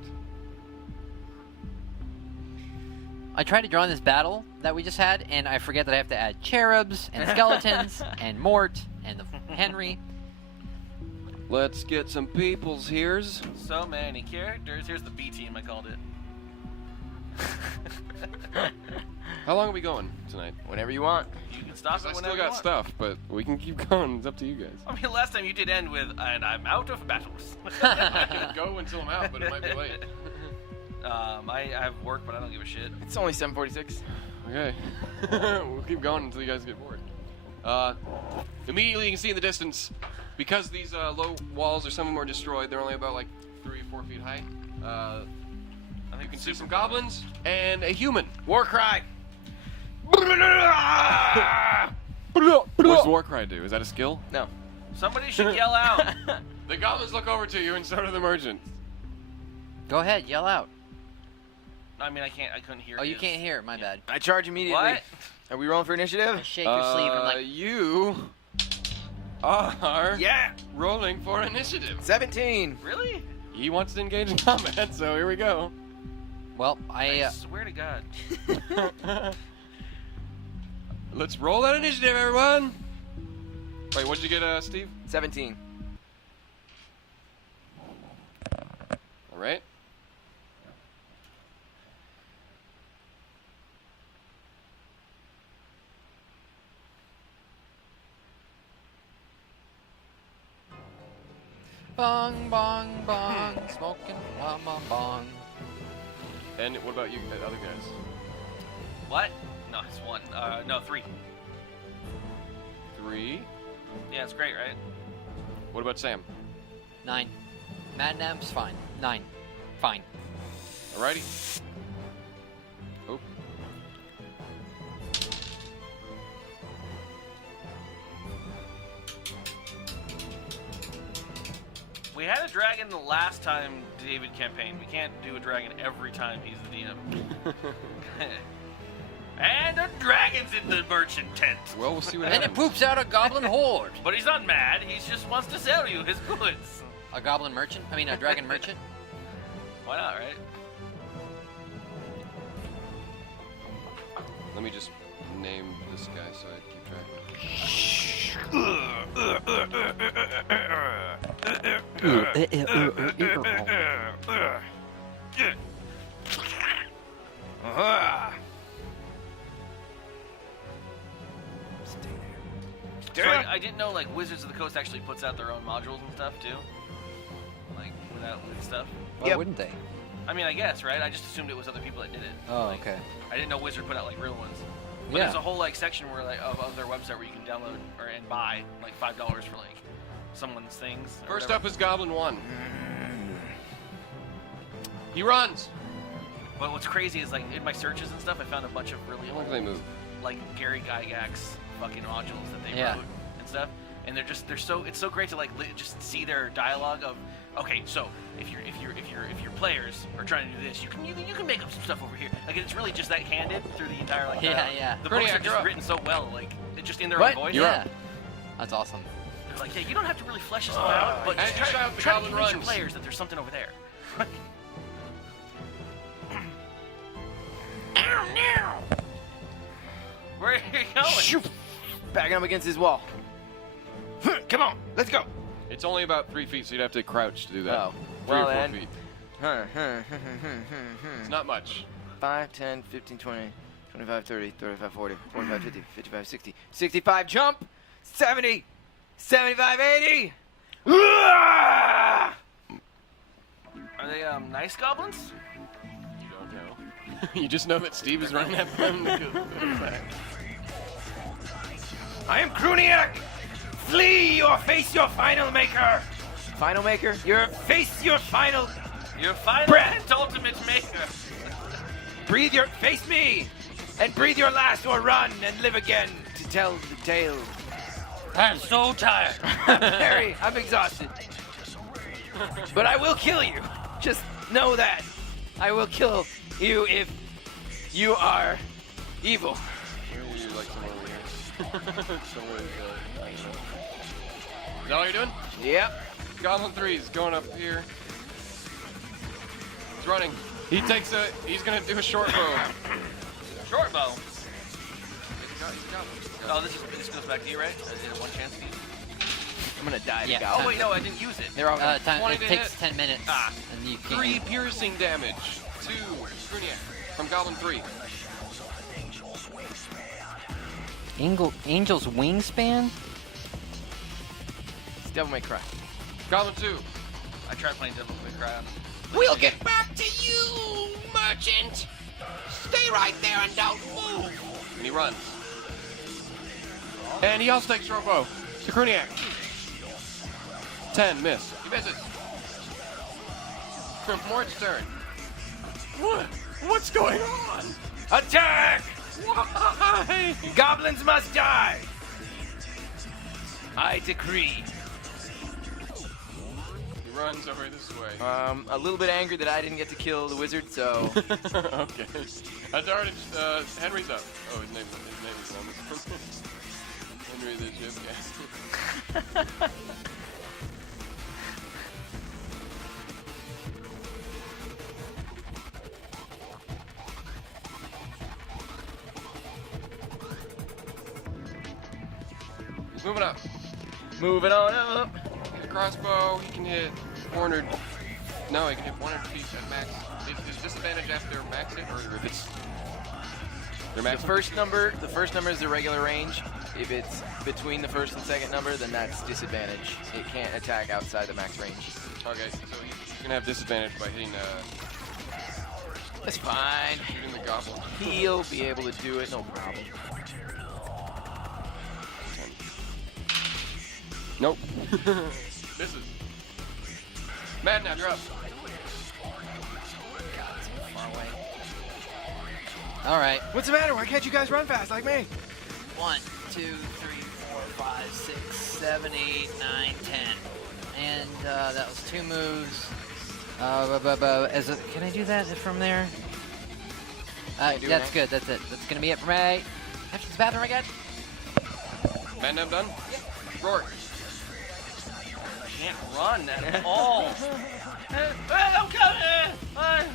I tried to draw in this battle that we just had, and I forget that I have to add cherubs and skeletons and Mort and the Henry. Let's get some peoples here's. So many characters. Here's the B team, I called it. How long are we going tonight? Whenever you want. You can stop it I whenever still you got want. stuff, but we can keep going. It's up to you guys. I mean, last time you did end with, and I'm out of battles. I can go until I'm out, but it might be late. I have work, but I don't give a shit. It's only 7:46. Okay. We'll keep going until you guys get bored. Immediately you can see in the distance, because these low walls or some of them are destroyed, they're only about like 3 or 4 feet high. I think you can see some goblins and a human. War cry. What does War Cry do? Is that a skill? No. Somebody should yell out. The goblins look over to you and so do the merchants. Go ahead, yell out. I mean, I couldn't hear. Oh, you his. can't hear. My bad. I charge immediately. What? Are we rolling for initiative? I shake your sleeve and I'm like, You are Yeah. rolling for initiative. 17. Really? He wants to engage in combat, so here we go. well, I swear to God. Let's roll that initiative, everyone. Wait, what did you get, Steve? 17. All right. bong, bong, bong, smoking, bong, bong, bong. And what about you, other guys? What? No, it's 1. No, 3. 3. Yeah, it's great, right? What about Sam? 9. Madnab's fine. 9. Fine. Alrighty. Oh. We had a dragon the last time David campaigned. We can't do a dragon every time he's the DM. And a dragon's in the merchant tent. Well, we'll see what And it happens. poops out a goblin horde. But he's not mad. He just wants to sell you his goods. A goblin merchant? I mean, a dragon merchant? Why not, right? Let me just name this guy so I keep track So I didn't know like Wizards of the Coast actually puts out their own modules and stuff too. Like with stuff. Why Yep. wouldn't they? I mean, I guess, right? I just assumed it was other people that did it. Oh, Like, okay. I didn't know Wizard put out like real ones. But Yeah. there's a whole like section where like of their website where you can download and buy like $5 for like someone's things. or First whatever. up is Goblin 1. He runs. But what's crazy is like in my searches and stuff, I found a bunch of really How long old, can they move? like Gary Gygax fucking modules that they Yeah. wrote and stuff. And they're so it's so great to like just see their dialogue of okay, so if your players are trying to do this, you can make up some stuff over here. Like it's really just that candid through the entire like Yeah, dialogue. yeah. The books Cruniac, are you're just up. written so well, like it's just in their What? own voice. Yeah. That's awesome. They're like, yeah, you don't have to really flesh this one out, but As just you try, shout, the try to goblin convince your runs. players that there's something over there. Where are you going? Shoot. Backing up against his wall. Come on, let's go. It's only about 3 feet, so you'd have to crouch to do that. Oh, 3 well or 4 then. feet. It's It's not much. 5, 10, 15, 20, 25, 30, 35, 40, 45, 50, 55, 60, 65, jump, 70, 75, 80. Are they nice goblins? You don't know. You just know that Steve is running at them. I am Cruniac! Flee or face your final maker! Final maker? Face your final... Your final Breath. and ultimate maker. Face me! And breathe your last or run and live again to tell the tale. I'm so tired. Harry, I'm exhausted. But I will kill you. Just know that. I will kill you if you are evil. Is that all you're doing? Yep. Goblin 3's going up here. He's running. He's gonna do a short bow. Short bow. Oh, this goes back to you, right? I did 1 chance to use. I'm gonna die to Yeah. Gabi. Oh wait, no, I didn't use it. They're all gonna... Time, 20 it to takes hit. 10 minutes. Ah. And you can't. 3 piercing damage to Cruniac from Goblin 3. Angel's wingspan? It's Devil May Cry. Goblin 2. I tried playing Devil May Cry on. We'll get back to you, merchant. Stay right there and don't move. And he runs. And he also takes short bow to Cruniac. 10, miss. He misses. Mort's turn. What's going on? Attack! Why? Goblins must die! I decree. He runs over this way. A little bit angry that I didn't get to kill the wizard, so... Okay. Henry's up. Oh, his name is on this one. Henry the Ship, yeah. He's moving up. Moving on up. His crossbow, he can hit 400. No, he can hit 400 feet at max. Is disadvantage after max hit, or if it's their max? The first number is the regular range. If it's between the first and second number, then that's disadvantage. It can't attack outside the max range. Okay, so he's gonna have disadvantage by hitting That's fine. shooting the goblin. He'll be able to do it, no problem. Nope. Misses. Madnab, you're up. All right. What's the matter? Why can't you guys run fast like me? 1, 2, 3, 4, 5, 6, 7, 8, 9, 10. And that was 2 moves. Can I do that from there? That's good. That's it. That's gonna be it for me. After this bathroom again. Madnab done? Roark. I can't run at all. I'm coming! 1, 2,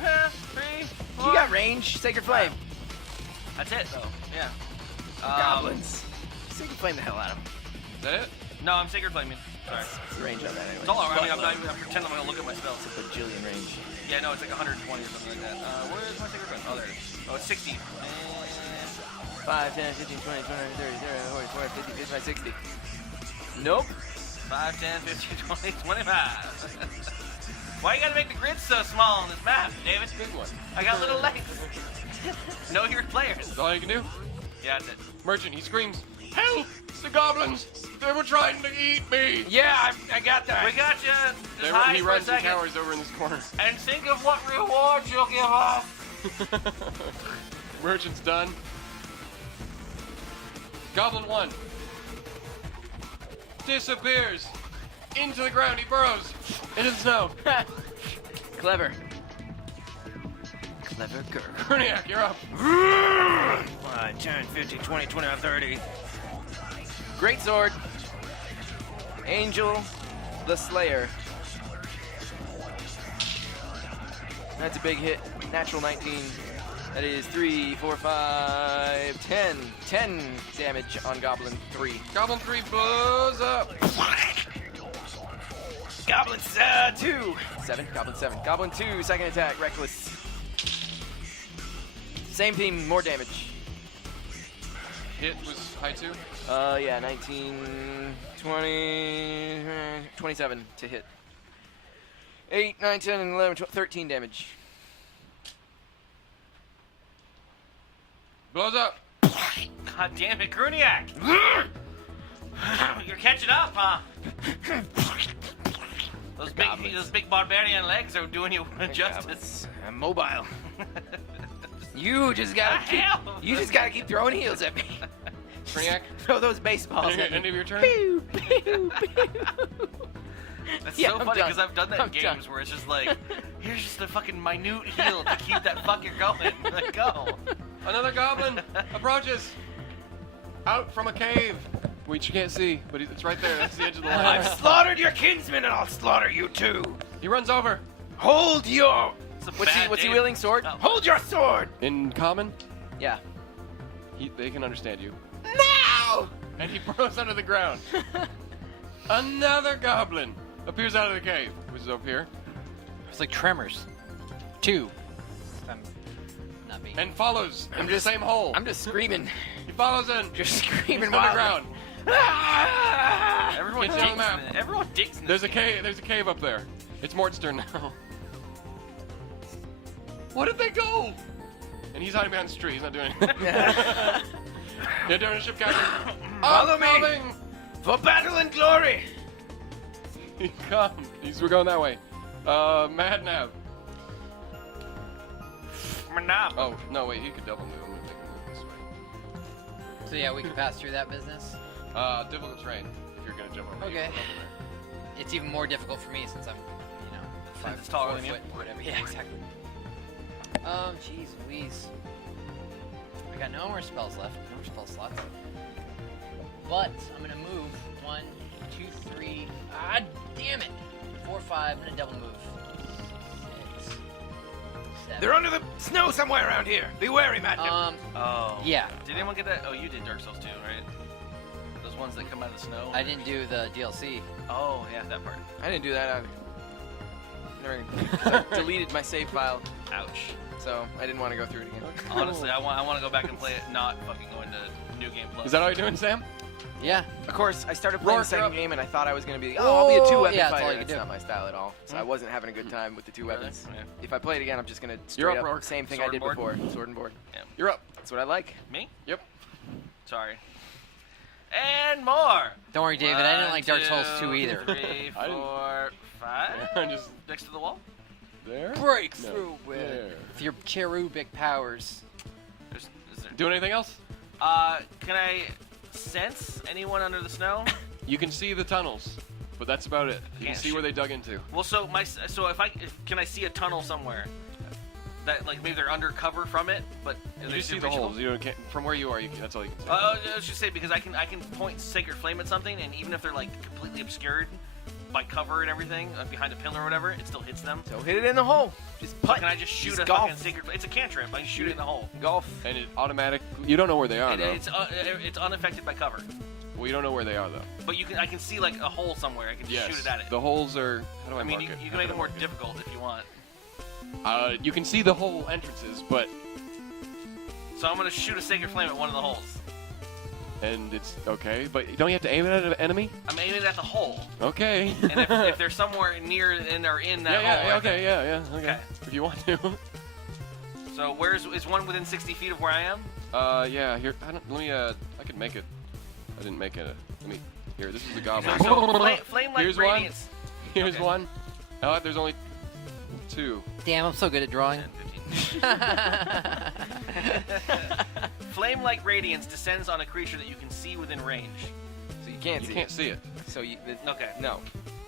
3, 4. You got range, Sacred Flame. That's it, though. Yeah. Goblins. Sacred Flame the hell out of them. Is that it? No, I'm Sacred Flaming. Sorry. It's the range on that anyway. It's all I mean, I'm pretending I'm gonna look at my spells. It's a bajillion range. Yeah, no, it's like 120 or something like that. Where is my Sacred Flame? Oh, there it is. Oh, it's 60. 5, 10, 15, 20, 25, 30, 40, 40, 50, 55, 60. Nope. 5, 10, 15, 20, 25. Why you gotta make the grid so small on this map, David? Big one. I got little legs. Know your players. That's all you can do. Yeah, that's it. Merchant, he screams, "Help! It's the goblins! They were trying to eat me!" Yeah, I got that. We got you. Just hide He for a runs and second. cowers over in this corner. And think of what reward you'll give us. Merchant's done. Goblin 1 disappears into the ground. He burrows into the snow. Clever. Clever girl. Cruniac, you're up. 1, 10, 15, 20, 25, 30. Great sword. Angel the Slayer. That's a big hit. Natural 19. That is 3, 4, 5, 10. 10 damage on Goblin 3. Goblin 3 blows up. Goblin 2. 7. Goblin 7. Goblin 2, second attack. Reckless. Same theme, more damage. Hit was high 2. Yeah, 19, 20, 27 to hit. 8, 9, 10, and 11, 12, 13 damage. Blows up. God damn it, Cruniac! You're catching up, huh? Those big barbarian legs are doing you justice. I'm mobile. You just gotta keep throwing heels at me. Cruniac, Throw those baseballs at end me. of your turn. Pew, pew, pew. That's Yeah, so I'm funny done. because I've done that I'm in games done. where it's just like, here's just a fucking minute heal to keep that fucker going. Like, go. Another goblin approaches out from a cave, which you can't see, but it's right there. That's the edge of the line. I've slaughtered your kinsmen and I'll slaughter you too. He runs over. Hold your... It's a What's bad he day. wielding? Sword? Oh. Hold your sword! In common, Yeah. they can understand you. No! And he burrows under the ground. Another goblin appears out of the cave, which is up here, It's like Tremors. 2. I'm not being. and follows in the same hole. I'm just screaming. He follows in. Just screaming underground. Everyone Get down digs. the map. Everyone digs. In There's this a cave. There's a cave up there. It's Mort's turn now. What did they go? And he's hiding behind this tree. He's not doing anything. They're doing a ship captain. Follow me. Coming. For battle and glory! He comes. We're going that way. Madnab. Madnab. Oh no, wait. He could double move. I'm gonna make him move this way. So yeah, we can pass through that business. Difficult terrain. If you're gonna jump over. Okay. It's even more difficult for me since I'm, Since it's taller 4 than you. foot, whatever. Yeah, exactly. Jeez Louise. I got no more spells left. No more spell slots. But I'm gonna move 1, 2, 3. Ah, damn it! 4, 5. I'm gonna double move. 6, 7. They're under the snow somewhere around here. Be wary, Madnab. Oh. Yeah. Did anyone get that? Oh, you did Dark Souls 2, right? Those ones that come out of the snow. I didn't do the DLC. Oh, yeah, that part. I didn't do that either. Never I deleted my save file, Ouch. so I didn't want to go through it again. Honestly, I want to go back and play it, not fucking going to New Game Plus. Is that all you're doing, Sam? Yeah. Of course, I started playing Roark, the second you're up. game, and I thought I was going to be, I'll be a two-weapon yeah, that's all fighter. you can That's do. not my style at all. So I wasn't having a good time with the two weapons. Yeah. If I play it again, I'm just going to You're straight up, up Roark. same thing Sword I did and board? before. Sword and board. You're up. That's what I like. Me? Yep. Sorry. And more. Don't worry, David. I didn't like Dark Souls 2 2, either. 3, I didn't- 4, 5. Just Next to the wall. there. Break No. through There. with your cherubic powers. Is there? Doing anything else? Can I sense anyone under the snow? You can see the tunnels, but that's about it. You can Can't see where they dug into. Well, so can I see a tunnel somewhere? That like maybe they're under cover from it, but You just see the holes. You can't, from where you are, that's all you can see. I was just say because I can point Sacred Flame at something, and even if they're like completely obscured by cover and everything, behind a pillar or whatever, it still hits them. So hit it in the hole. Just So putt. can I just shoot Just a golf. fucking Sacred Flame? It's a cantrip. I can shoot it in the hole. Golf. And it automatic. You don't know where they are, And though. it's unaffected by cover. Well, you don't know where they are, though. But I can see like a hole somewhere. I can just Yes. shoot it at it. The holes are. How do I, I mean, mark it? you How can make do I it more mark difficult if you want. You can see the hole entrances, but So I'm gonna shoot a Sacred Flame at one of the holes. and it's okay. But don't you have to aim it at an enemy? I'm aiming at the hole, Okay. and if they're somewhere near in or in that hole. yeah. I Okay. Yeah. Okay. Okay. If you want to. So is one within 60 feet of where I am? Yeah. Here. Let me. I could make it. I didn't make it. Let me. Here. This is the goblin. So flame like Here's one. radiance. Here's Okay. one. Oh, there's only 2. Damn, I'm so good at drawing. 10, 15. Flame-like radiance descends on a creature that you can see within range. So you can't You see can't it. see it. So you. Okay. No.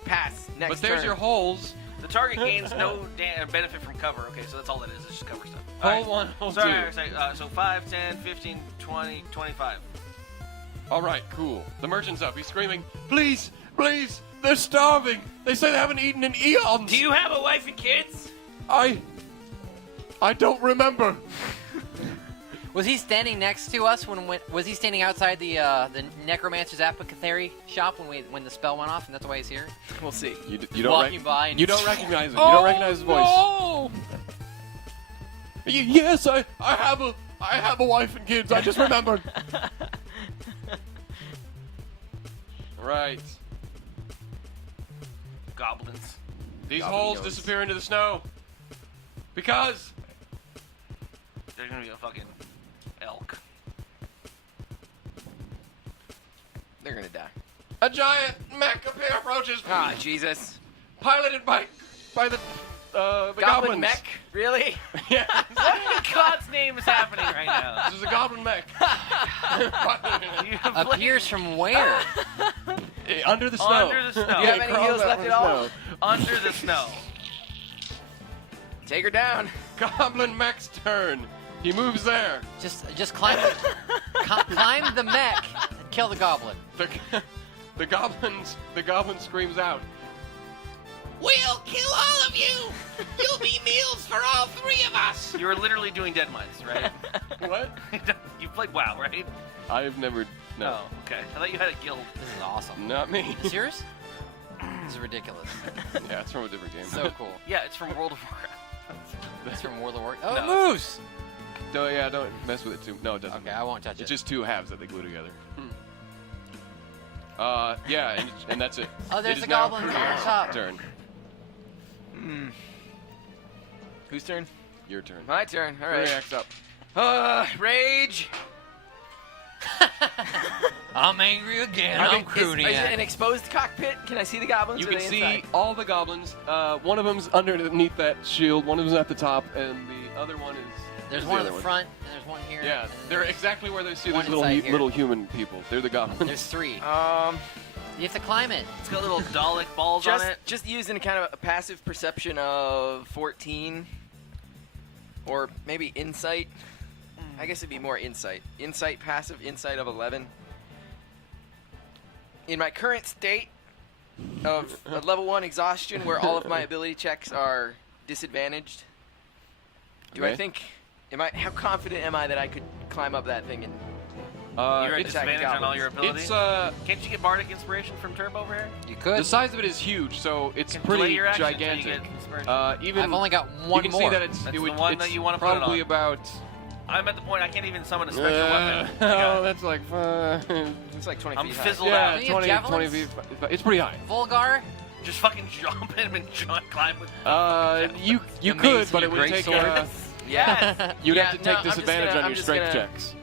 Pass. Next But there's turn. your holes. The target gains no benefit from cover. Okay, so that's all that is. It's just cover stuff. Hole Alright. 1, hole 2. Sorry, so 5, 10, 15, 20, 25. All right, cool. The merchant's up. He's screaming, "Please, please! They're starving. They say they haven't eaten in eons." Do you have a wife and kids? I don't remember. Was he standing next to us was he standing outside the necromancer's apothecary shop when the spell went off, and that's why he's here? We'll see. You don't Walking by and you don't recognize him. You don't recognize his voice. No! Yes, I have a wife and kids. I just remembered. Right. Goblins. These Goblin holes goes. disappear into the snow because There's gonna be a fucking elk. They're gonna die. a giant mech approaches, Ah, Jesus. piloted by the Goblin goblins. mech? Really? Yeah. What in God's name is happening right now? This is a goblin mech. You have Appears from where? Under the snow. Under the snow. Do you have any Crawls heals out left in at the all? snow. Under the snow. Take her down. Goblin mech's turn. He moves there. Just climb climb the mech and kill the goblin. The goblin screams out. We'll kill all of you! You'll be meals for all 3 of us! You were literally doing dead mines, right? What? You played WoW, right? I've never. No. Oh, okay. I thought you had a guild. This is awesome. Not me. Serious? This is ridiculous. Yeah, it's from a different game. So cool. Yeah, it's from World of Warcraft. It's from World of Warcraft. Oh, No, moose! No, yeah, don't mess with it too. No, it doesn't. Okay, I won't touch it. It's just two halves that they glue together. Yeah, and that's it. Oh, there's It is the now goblins on Cruniac's the top. Turn. Whose turn? Your turn. My turn. All right. Cruniac's up. Rage. I'm angry again. Are I'm they- is it an Cruniac. exposed cockpit? Can I see the goblins? You or can are they see inside? all the goblins. One of them's underneath that shield. One of them's at the top, and the other one is. There's is one the in the other front, and there's one here. Yeah, and then they're there's- exactly where they see one those little inside here. little human people. They're the goblins. There's 3. You have to climb it. It's got little Dalek balls on it. Just using kind of a passive perception of 14, or maybe insight. I guess it'd be more insight. Insight passive, insight of 11. In my current state of level 1 exhaustion, where all of my ability checks are disadvantaged, do I Okay. think? How confident am I that I could climb up that thing and? You're at it's disadvantage on all your abilities. Can't you get Bardic Inspiration from Turbo over here? You could. the size of it is huge, so it's Can delay pretty your action until you gigantic. get inspiration. Even I've only got one you can more. see that it's That's it the would, one it's that you wanna put it probably on. about. I'm at the point I can't even summon a special weapon. Oh, that's like. It's like 20 I'm feet high. fizzled Yeah, out. Don't you have 20 javelins? feet. It's pretty high. Volgar? Just fucking jump him and climb with. You The could, mace but and it your would take. greatsword. Yes. You'd Yeah, have to no, take I'm just disadvantage gonna- on I'm your just strength gonna- checks.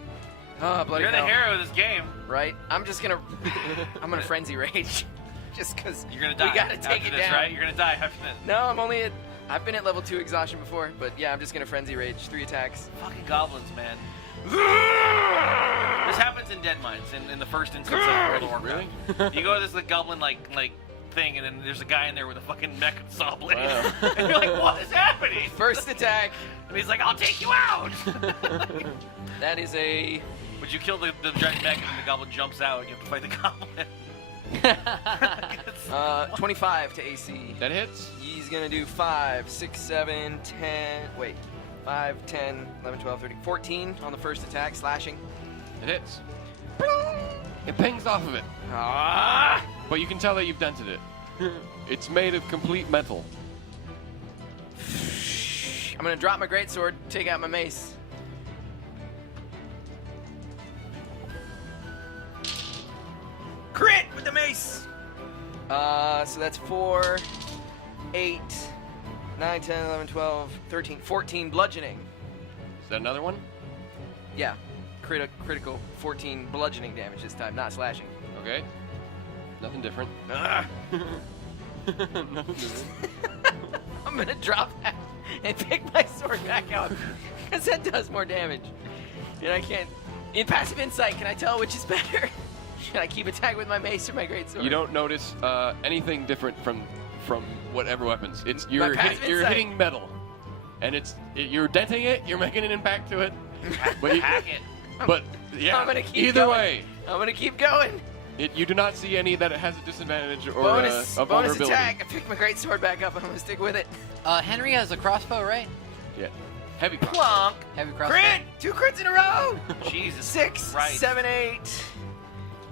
Oh, bloody You're the hell. hero of this game. Right? I'm just gonna. I'm gonna frenzy rage. Just because. You're gonna die. We gotta after take it this, down. right? You're gonna die after this. No, I'm only at. I've been at level 2 exhaustion before, but yeah, I'm just gonna frenzy rage. 3 attacks. Fucking goblins, man. This happens in Dead Mines in the first instance of World of Warcraft. Really? You go to this like, goblin like thing, and then there's a guy in there with a fucking mech saw blade, Wow. and you're like, "What is happening?" First attack. And he's like, "I'll take you out." That is a. But you kill the giant mech, and the goblin jumps out. And you have to fight the goblin. 25 to AC. That hits. He's gonna do 5, 6, 7, 10. Wait. 5, 10, 11, 12, 13, 14 on the first attack, slashing. It hits. It pings off of it. Ah! But you can tell that you've dented it. It's made of complete metal. I'm gonna drop my greatsword, take out my mace. Crit with the mace! So that's 4, 8, 9, 10, 11, 12, 13, 14 bludgeoning. Is that another one? Yeah. Critical 14 bludgeoning damage this time, not slashing. Okay. Nothing different. Ah! Nothing different. I'm gonna drop that and pick my sword back up, because that does more damage. And I can't. In passive insight, can I tell which is better? Should I keep attack with my mace or my greatsword? You don't notice anything different from whatever weapons. It's My you're passive you're insight. hitting metal, and you're denting it. You're making an impact to it. But you, Hack it. but yeah, I'm gonna keep either going. way, I'm gonna keep going. you do not see any that it has a disadvantage or Bonus a vulnerability. attack. I pick my greatsword back up and I'm gonna stick with it. Henry has a crossbow, right? Yeah, heavy. Plonk. Heavy crossbow. Crit! 2 crits in a row! Jesus 6, Christ. 7, 8.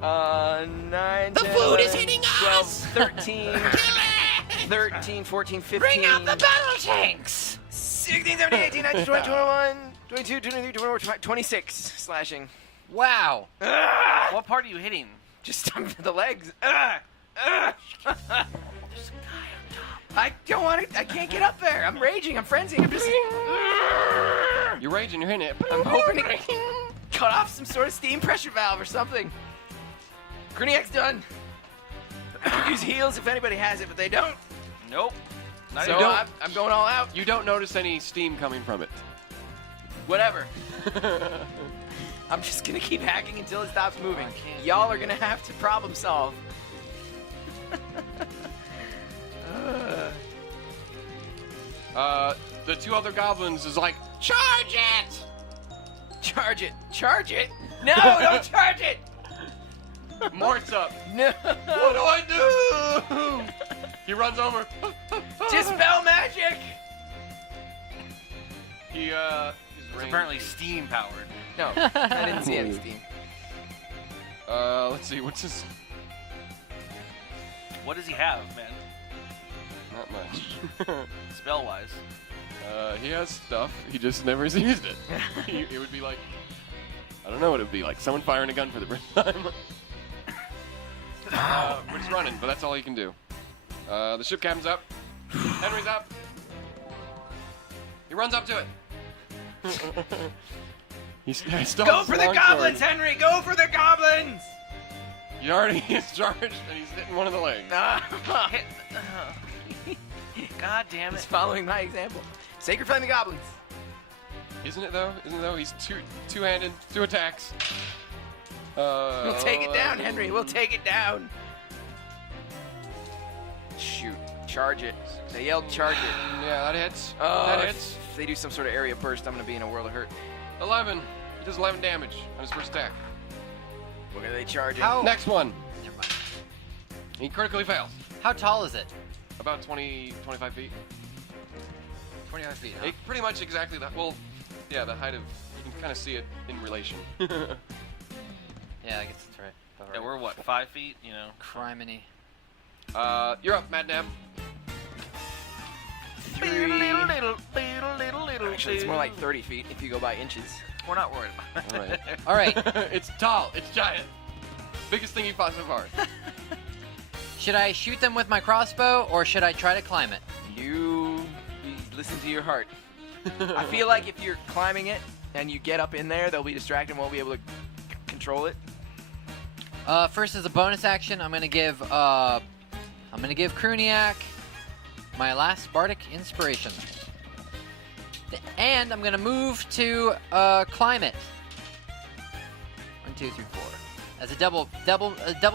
9, The 10, food 11, is hitting 12, us! 13, 13, 14, 15. Bring out the battle tanks! 16, 17, 18, 19, 20, 21, 22, 23, 24, 25, 26 slashing. Wow. What part are you hitting? Just the legs. I don't want to. I can't get up there. I'm raging. I'm frenzying. I'm just. You're raging. You're hitting it. I'm hoping to cut off some sort of steam pressure valve or something. Cruniac's done. Use heals if anybody has it, but they don't. Nope. Not So even. I'm going all out. You don't notice any steam coming from it. Whatever. I'm just gonna keep hacking until it stops moving. I can't Y'all do are gonna have to problem solve. The two other goblins is like, charge it! Charge it. Charge it. No, don't charge it. Mort's up. No. What do I do? He runs over. Dispel magic. He It's apparently steam powered. No, I didn't see any steam. Let's see. What's his? What does he have, man? Not much. Spell-wise. He has stuff. He just never has used it. It would be like, I don't know what it would be like. Someone firing a gun for the first time. We're just running, but that's all he can do. The ship captain's up. Henry's up. He runs up to it. He's Go for the goblins, Henry! Go for the goblins! He already is charged, and he's hitting one of the legs. God damn He's it. following my example. Sacred Flame the goblins. Isn't it though? He's two-handed, 2 attacks. We'll take it down, Henry. We'll take it down. Shoot. Charge it. They yelled charge it. Yeah, that hits. Oh, That hits. if they do some sort of area burst, I'm going to be in a world of hurt. 11. He does 11 damage on his first attack. What are they charging? How? Next one. Never mind. He critically fails. How tall is it? About 25 feet. 25 feet. Huh? Pretty much exactly that. Well, yeah, the height of. You can kind of see it in relation. Yeah, I guess that's right. About Yeah, right. we're what, 5 feet? You know. Criminy. You're up, Madnab. Actually, it's more like 30 feet if you go by inches. We're not worried about All right. All right. It's tall. It's giant. Biggest thing you fought so far. Should I shoot them with my crossbow or should I try to climb it? You listen to your heart. I feel like if you're climbing it and you get up in there, they'll be distracted and won't be able to control it. First, as a bonus action, I'm gonna give Cruniac my last bardic inspiration, and I'm gonna move to climb it. 1, 2, 3, 4. As a double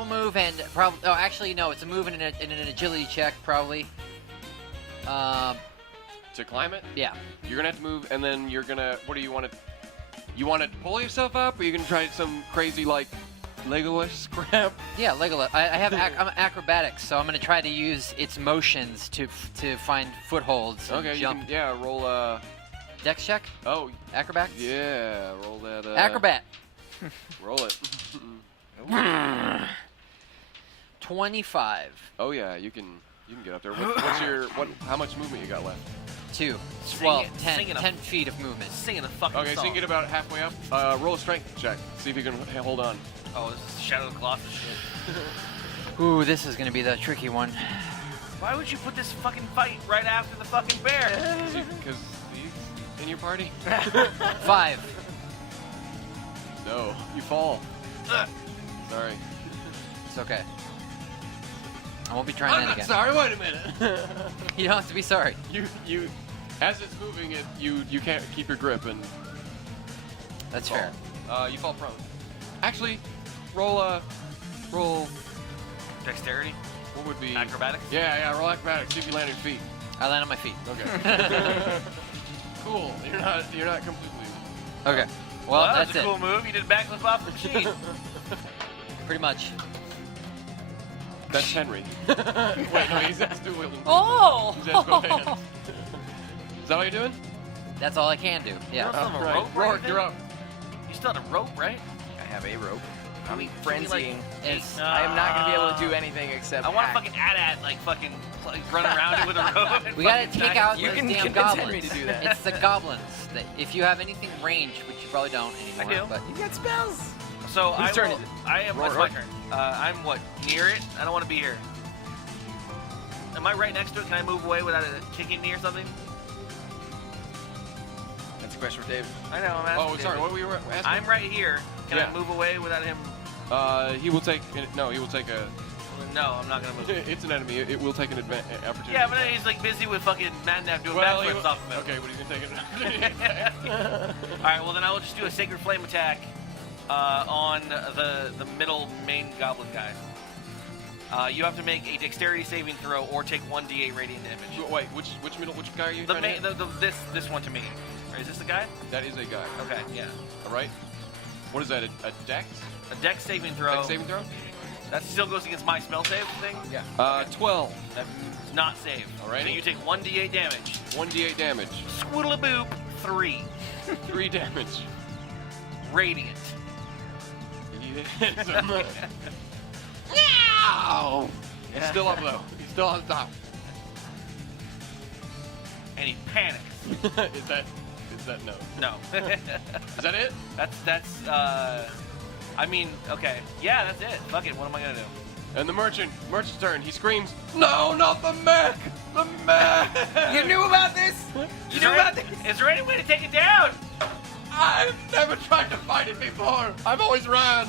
move, and probably. Oh, actually, no. It's a move and an agility check, probably. To climb it, Yeah. you're gonna have to move, and then you're gonna. What do you want to? You want to pull yourself up, or you gonna try some crazy like Legolas crap? Yeah, Legolas. I have I'm acrobatics, so I'm gonna try to use its motions to find footholds and Okay, you jump. can. Yeah, roll. Dex check. Oh, Acrobatics. yeah, roll that. Acrobat. Roll it. 25. Oh yeah, you can get up there. What's your How much movement you got left? 2. Sing Well, it, 10, sing it up. 10 feet of movement. Singing the fucking Okay, so song. you can get about halfway up. Roll a strength check. See if you can hold on. Oh, this is Shadow of the Colossus shit. Ooh, this is gonna be the tricky one. Why would you put this fucking fight right after the fucking bear? Because he's in your party. 5. No, you fall. Sorry. It's okay. I won't be trying I'm that not again. sorry. Wait a minute. You don't have to be sorry. You, as it's moving, you can't keep your grip and That's fall. fair. You fall prone. Actually, roll. Dexterity? What would be? Acrobatics? Yeah. Roll acrobatics. See if you land on your feet. I land on my feet. Okay. Cool. You're not completely. Okay. Well, that that's was a it. cool move. You did a backflip off the machine. Pretty much. That's Henry. Wait, no, he's dual wielding. Oh! He's has both hands. Is that what you're doing? That's all I can do. You Yeah. don't have a rope or Roark, anything? you're up. You still have a rope, right? I have a rope. I I'm mean, frenzying. It's, I am not going to be able to do anything except I want to hack. fucking AT-AT, like fucking run around it with a rope. And we gotta fucking take attack out it. You those can damn convince goblins. Henry to do that. It's the goblins. That if you have anything ranged, which you probably don't anymore. I do. But He's got spells. So Whose turn is it? I am. Roark. It's my turn. I'm what, near it? I don't want to be here. Am I right next to it? Can I move away without it kicking me or something? That's a question for David. I know. I'm asking. Oh, sorry. David. What were you asking? I'm right here. Can Yeah. I move away without him? He will take. No, he will take a. No, I'm not gonna move. It's an enemy. It will take an opportunity. Yeah, but then he's like busy with fucking Madnab doing backflips off of him. Okay, but he's gonna take it. All right, well then I will just do a Sacred Flame attack on the middle main goblin guy. You have to make a Dexterity saving throw or take 1d8 radiant damage. Wait, which guy are you? The trying main, to hit? this one to me. Right, is this the guy? That is a guy. Okay, yeah. All right. What is that? A dex? A Dex saving throw. Dex saving throw? That still goes against my spell save thing. Yeah. 12. That does not save. Alrighty. So you take 1d8 damage. 1d8 damage. Squiddle-a-boop, 3. 3 damage. radiant. He hits him. No! He's still up though. He's still on top. And he panics. Is that no? No. Is that it? That's I mean, okay. Yeah, that's it. Fuck it, what am I gonna do? And the merchant's turn. He screams, "No, not the mech! The mech!" You knew about this? You knew about this? Is there any way to take it down? I've never tried to fight it before. I've always run.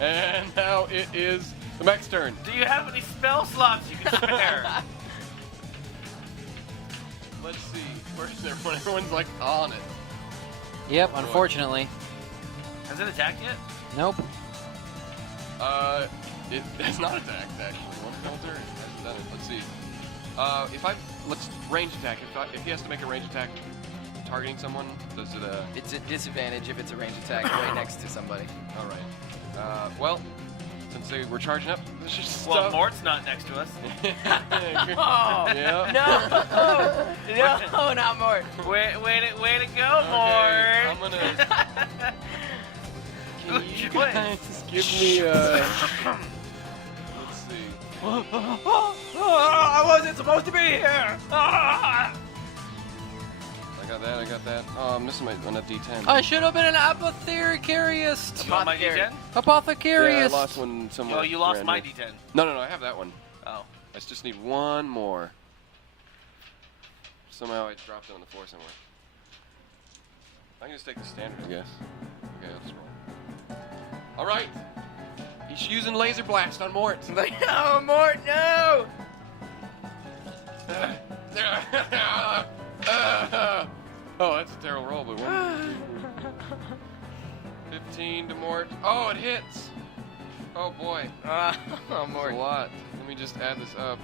And now it is the mech's turn. Do you have any spell slots you can spare? Let's see. Where's everyone? Everyone's like on it. Yep, unfortunately. Has it attacked yet? Nope. It has not attacked actually. One filter hasn't done it. Let's see. Let's range attack. If he has to make a range attack targeting someone, does it It's a disadvantage if it's a range attack right next to somebody. all right. Well, since they were charging up, this is Well, Mort's not next to us. Oh, yeah. no, not more. Way to go, Okay, Mort. I'm gonna. Can Good you choice. guys give me let's see. I wasn't supposed to be here. I got that. Oh, I'm missing on a D10. I should have been an apothecarius. You want my D10? Yeah, I Apothecarius. lost one somewhere. Oh, you lost random. my D10. No, I have that one. Oh. I just need one more. Somehow I dropped it on the floor somewhere. I can just take the standard, I guess. Okay, I'll just roll. All right. He's using laser blast on Mort. Oh, Mort, no. Oh, that's a terrible roll, but 15 to Mort. Oh, it hits. Oh boy. Oh, That's Mort. a lot. Let me just add this up.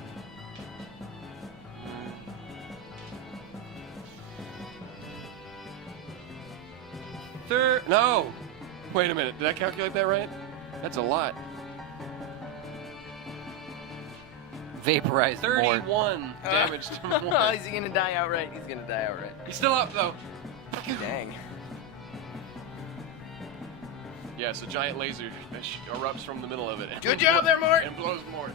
No. Wait a minute. Did I calculate that right? That's a lot. Vaporized Mort. 31 damage to Oh, Mort. is he gonna die outright? He's gonna die outright. He's still up though. Dang. Yes, a giant laser erupts from the middle of it. Good job there, Mort. And blows Mort.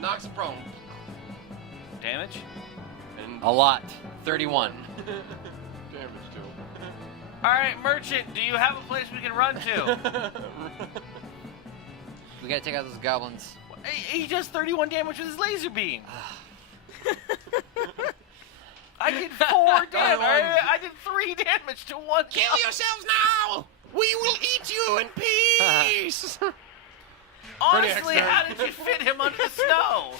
Knocks him prone. Damage? And A lot. 31. damage to him. All right, Merchant, do you have a place we can run to? We gotta take out those goblins. He does 31 damage with his laser beam. I did 4 damage. I did 3 damage to one. Kill yourselves now! We will eat you in peace! Honestly, Cruniac's how turn. did you fit him under the snow?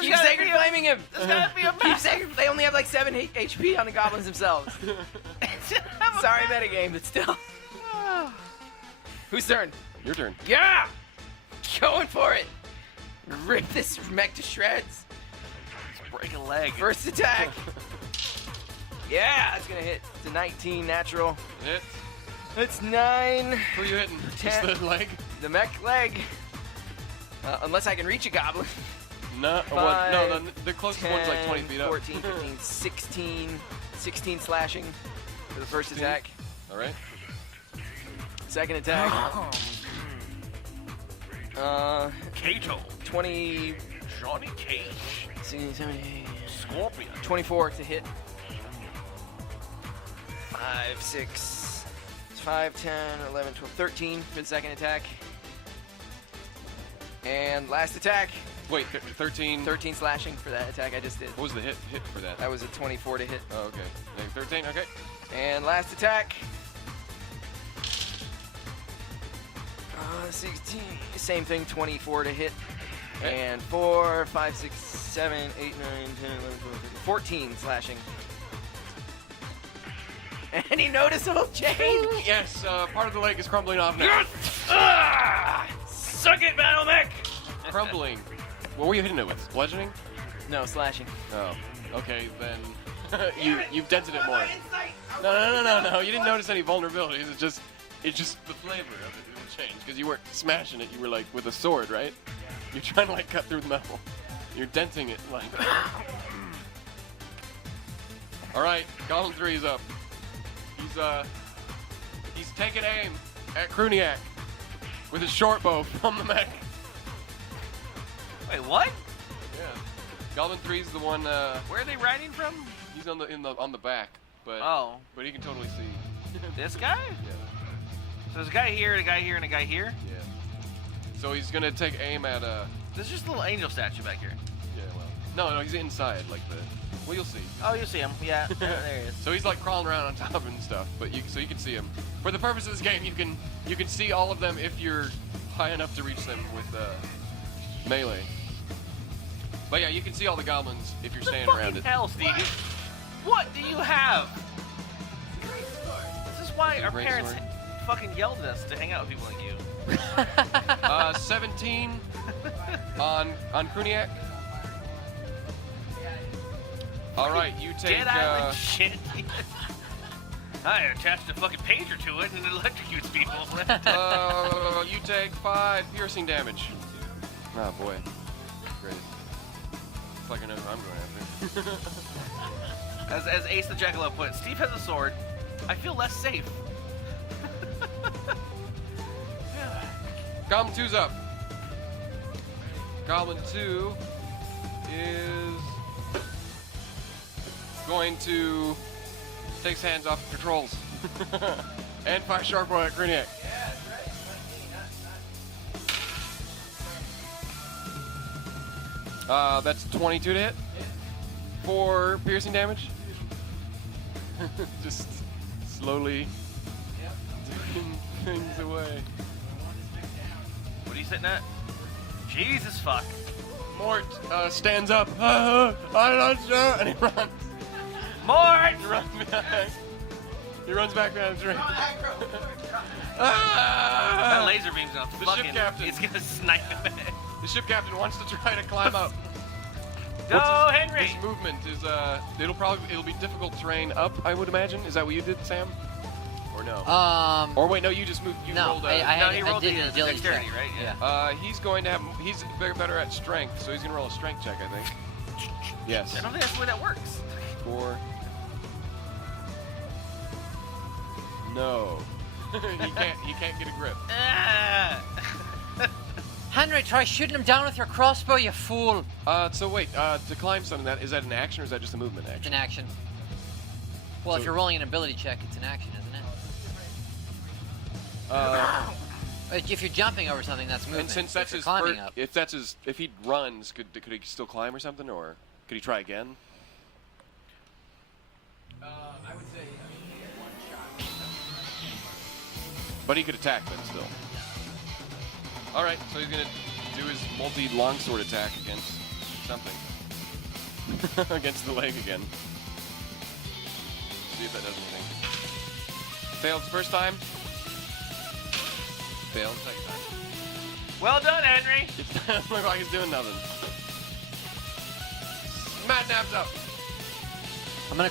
Keep sacred flaming him. There's gotta be a Keep map. sacred. They only have like 7 HP on the goblins themselves. Sorry, metagame, but still. Whose turn? Your turn. Yeah! Going for it. Rip this mech to shreds. Break a leg. First attack. Yeah, that's gonna hit. It's a 19 natural. Hit. It's 9. Who are you hitting? Just 10. the leg? The mech leg. Unless I can reach a goblin. No, no, the closest 10, one's like 20 feet up. 14, 15, 16 slashing for the first attack. All right. Second attack. Kato. 20, Johnny Cage. 16, 17, Scorpion. 24 to hit. 5, 6, 5, 10, 11, 12, 13 for the second attack. And last attack, Wait, 13. 13 slashing for that attack I just did. What was the hit for that? That was a 24 to hit. Oh, okay. Negative 13, okay. And last attack. 16, same thing, 24 to hit. Okay. And 4, 5, 6, 7, 8, 9, 10, 11, 12, 13, 14 slashing. Any noticeable change? Yes, part of the leg is crumbling off now. Suck it, Battle Mech! Crumbling. What were you hitting it with? Bludgeoning? No, slashing. Oh, okay, then you've dented it more. No. You didn't notice any vulnerabilities. It's just the flavor of it didn't change because you weren't smashing it. You were like with a sword, right? You're trying to like cut through the metal. You're denting it like. All right, Goblin 3 is up. He's taking aim at Cruniac with his short bow from the mech. Wait, what? Yeah. Goblin 3 is the one. Where are they riding from? He's on the back, but but he can totally see. This guy? Yeah. So there's a guy here, a guy here, and a guy here? Yeah. So he's gonna take aim at There's just a little angel statue back here. Yeah. Well. No, he's inside like the. Well, you'll see. Oh, you see him. Yeah. There he is. So he's like crawling around on top and stuff, but you can see him. For the purpose of this game, you can see all of them if you're high enough to reach them with melee. But yeah, you can see all the goblins if you're standing around it. Hell, Steve. What do you have? This is why our Great parents sword. fucking yelled at us to hang out with people like you. 17 on Cruniac. All right, you take. Dead Island shit. I attached a fucking pager to it and it electrocutes people. You take 5 piercing damage. Oh boy, great. Fucking know who I'm going after. As Ace the Jackalope put, Steve has a sword. I feel less safe. Goblin 2's up. Goblin 2 is going to take his hands off the controls and fire sharp boy at Cruniac. That's 22 to hit. 4 piercing damage. Just slowly taking things away. What are you sitting at? Jesus fuck. Mort stands up. I'm not sure. And he runs. Mort! He runs behind. He runs back behind the tree. That laser beam's gonna The fucking. ship captain. It's gonna snipe him. The ship captain wants to try to climb up. Go, What's Henry! His movement is it'll be difficult terrain up, I would imagine. Is that what you did, Sam? Or no? Or wait, no, you just moved. You no, rolled. he rolled did the an agility dexterity, check. right? Yeah. He's going to have. He's better at strength, so he's gonna roll a strength check, I think. Yes. I don't think that's the way that works. 4. No. he can't get a grip. Henry, try shooting him down with your crossbow, you fool. So wait, to climb something, is that an action or is that just a movement It's action? an action. Well, So- if you're rolling an ability check, it's an action, isn't it? If you're jumping over something, that's movement. And since If that's you're his climbing up. if he runs, could he still climb or something, or could he try again? I would say one shot. But he could attack then still. All right, so he's gonna do his multi-longsword attack against something. Against the leg again. See if that does anything. Failed the first time. Failed the second time. Well done, Henry. It doesn't look like he's doing nothing. Madnab's up. I'm gonna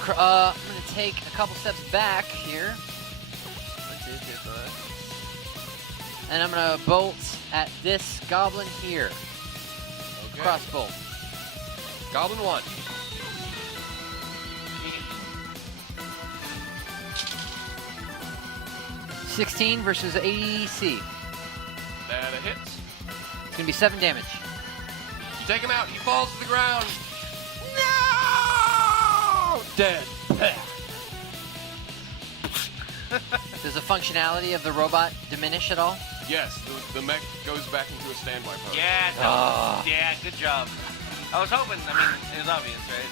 take a couple steps back here, and I'm gonna bolt at this goblin here. Okay. Crossbow. Goblin 1. $16 versus AC. That hits. It's gonna be 7 damage. You take him out. He falls to the ground. No! Dead. Does the functionality of the robot diminish at all? Yes, the mech goes back into a standby pose. Yeah, no. Ah. Yeah, good job. I was hoping. I mean, it was obvious, right?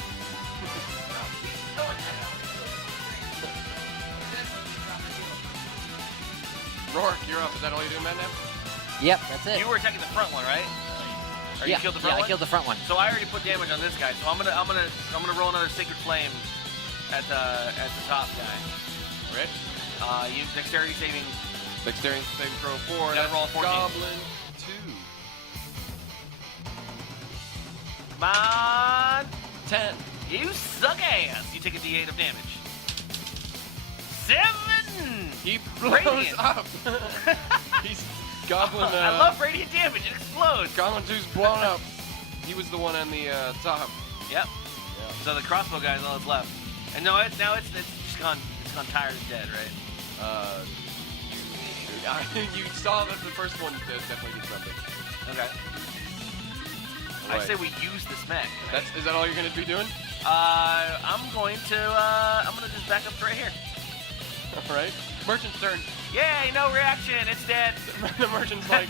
Roark, you're up. Is that all you do, Madnab? Yep, that's it. You were attacking the front one, right? Or yeah, you killed the front I one? killed the front one. So I already put damage on this guy. So I'm gonna roll another Sacred Flame at the top guy. Right? Use Dexterity saving. Dexterity saving throw 4. Yeah, That's roll 14. Goblin 2. Come on. 10. You suck ass. You take a D8 of damage. 7. He blows Radiant. up. He's Goblin. I love radiant damage. It explodes. Goblin 2's blown up. He was the one on the top. Yep. So the crossbow guy is all that's left. And no, now it's just gone. It's gone tired and dead, right? You saw that the first one definitely did something. Okay. Right. I say we use this mech. Is that all you're gonna be doing? I'm gonna just back up to right here. All right. Merchant's turn. Yay! No reaction. It's dead. The merchant's like.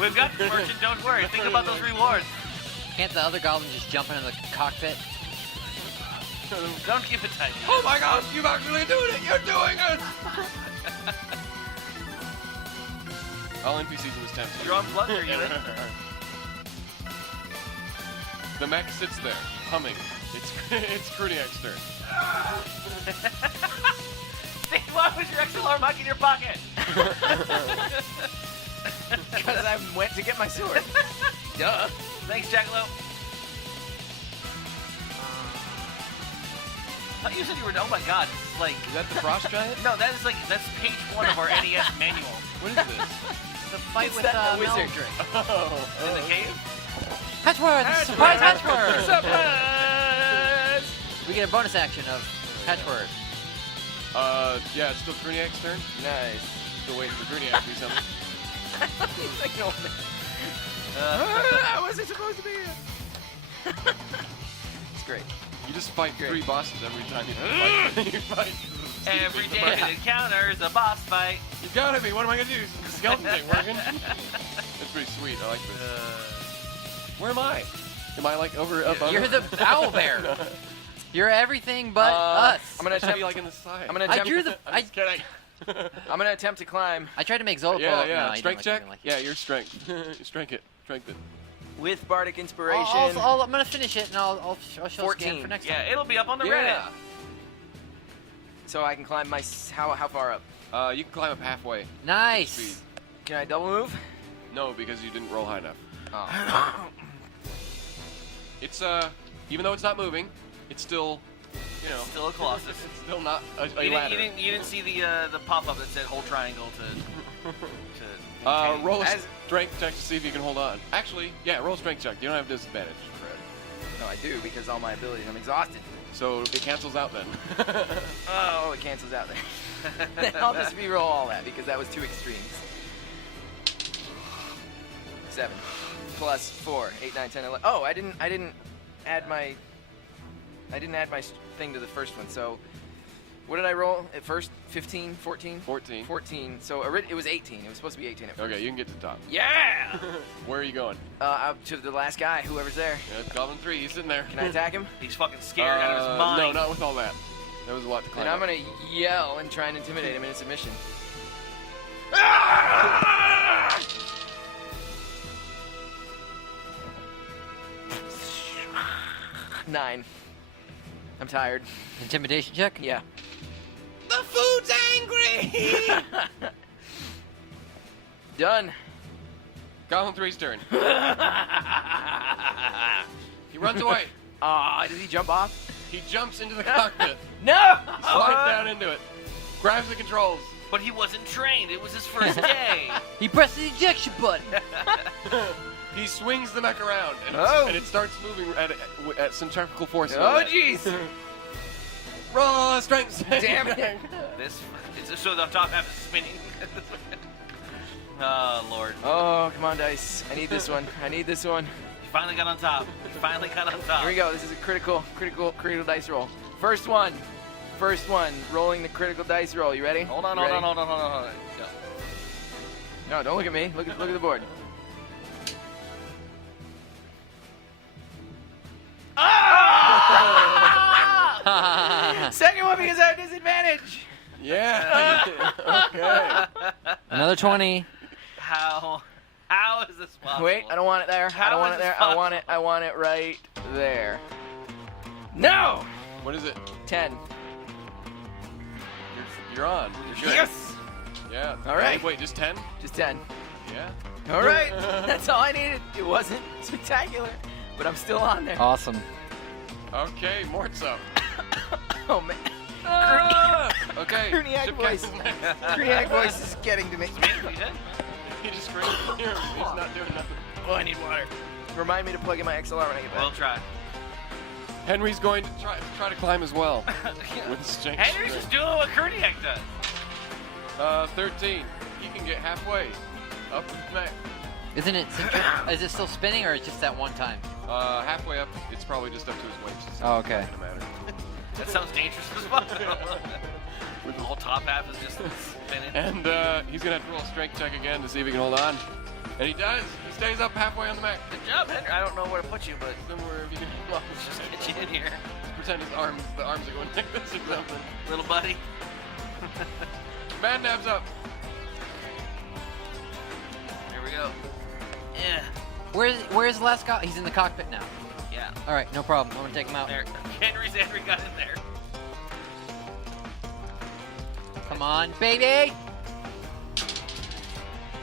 We've got the merchant. Don't worry. Think about those rewards. Can't the other goblin just jump into the cockpit? Don't give it time. Oh my gosh, you're actually doing it! You're doing it! All NPCs in this town. You're on blood here, unit. The mech sits there, humming. It's Cruniac's turn. Steve, why was your XLR mic in your pocket? Because I went to get my sword. Duh. Thanks, Jackalope. I thought you said you were. Oh my God! Like Is that the frost giant? no, that's page 1 of our NES manual. What is this? The fight It's with that the wizard. Meldrick. Oh. In the cave. Patchwork! Surprise Patchwork! Surprise! We get a bonus action of Patchwork. Yeah, it's still Cruniac's turn. Nice. Still waiting for Cruniac to do something. He's like, no, I wasn't supposed to be here. It's great. You just fight Great. 3 bosses every time you fight. Every day it encounters a boss fight. You gotta be. What am I gonna do? Is the skeleton thing working? That's pretty sweet. I like this. Where am I? Am I like over up under? You're the owl bear. You're everything but us. I'm gonna I should attempt. be like in the side. I'm gonna I attempt. drew the. I'm just kidding. I'm gonna attempt to climb I tried to make Zola pull Yeah, up. yeah. No, Strength check? Like Yeah, your strength. Strength it. Strength it. with bardic inspiration. I'm gonna finish it and I'll show a scan 14. for next Yeah, time. it'll be up on the Yeah. So I can climb my. How far up? You can climb up halfway. Nice. Speed. Can I double move? No, because you didn't roll high enough. Oh. It's even though it's not moving, it's still, you know, Reddit. Still a Colossus. it's still not a You ladder. didn't see the pop-up that said hold triangle to Roll a As- strength check to see if you can hold on. Actually, yeah, roll a strength check. You don't have disadvantage. No, I do because all my abilities. I'm exhausted. So it cancels out then. Oh, it cancels out there. Then I'll just re-roll all that because that was 2 extremes. 7 plus 4, 8, 9, 10, 11. Oh, I didn't add my thing to the first one. So what did I roll at first? 15, 14? 14. 14. So it was 18. It was supposed to be 18 at first. Okay, you can get to the top. Yeah! Where are you going? Up to the last guy, whoever's there. Yeah, it's Goblin 3. He's sitting there. Can I attack him? He's fucking scared out of his mind. No, not with all that. That was a lot to climb. Then I'm up. gonna yell and try and intimidate him in a submission. 9. I'm tired. Intimidation check? Yeah. The food's angry! Done. Goblin 3's turn. He runs away. Did he jump off? He jumps into the cockpit. No! Slides down into it. Grabs the controls. But he wasn't trained. It was his first day. He pressed the ejection button. He swings the mech around, and, and it starts moving at centrifugal force. Oh, jeez. Roll a strength. Damn it. So the top half is spinning. Oh, Lord. Oh, come on, dice. I need this one. I need this one. You finally got on top. You finally got on top. Here we go. This is a critical dice roll. First one. Rolling the critical dice roll. You ready? Hold on. Go. No, don't look at me. Look at the board. Second one because I have disadvantage. Yeah. Okay. Another 20. How is this possible? Wait, I don't want it there. I How don't want is it there. this I want it right there. No! What is it? 10. You're on. You're good. Yes! Yeah. All right. Wait, just 10? Just 10. Yeah. All right. That's all I needed. It wasn't spectacular, but I'm still on there. Awesome. Okay, Mortso. Oh, man. Okay. Cruniac ship voice. captain. Cruniac voice is getting to me. He just screamed. He's not doing nothing. Oh, I need water. Remind me to plug in my XLR when I get back. We'll try. Henry's going to try to climb as well. With his strength. Henry's just doing what Cruniac does. 13. He can get halfway up the mech. Isn't it? Is it still spinning, or it's just that one time? Halfway up, it's probably just up to his waist. So Oh, okay. It doesn't matter. That sounds dangerous as well. The whole top half is just spinning. And he's gonna have to roll a strength check again to see if he can hold on. And he does. He stays up halfway on the mech. Good job, Henry. I don't know where to put you, but Somewhere if you can. Well, let's just get you in here, pretend the arms are going like this or something. little buddy. Madnab's up. Here we go. Yeah. Where's the last guy? He's in the cockpit now. Yeah. All right, no problem. I'm gonna take him out. There. Henry got in there. Come on, baby.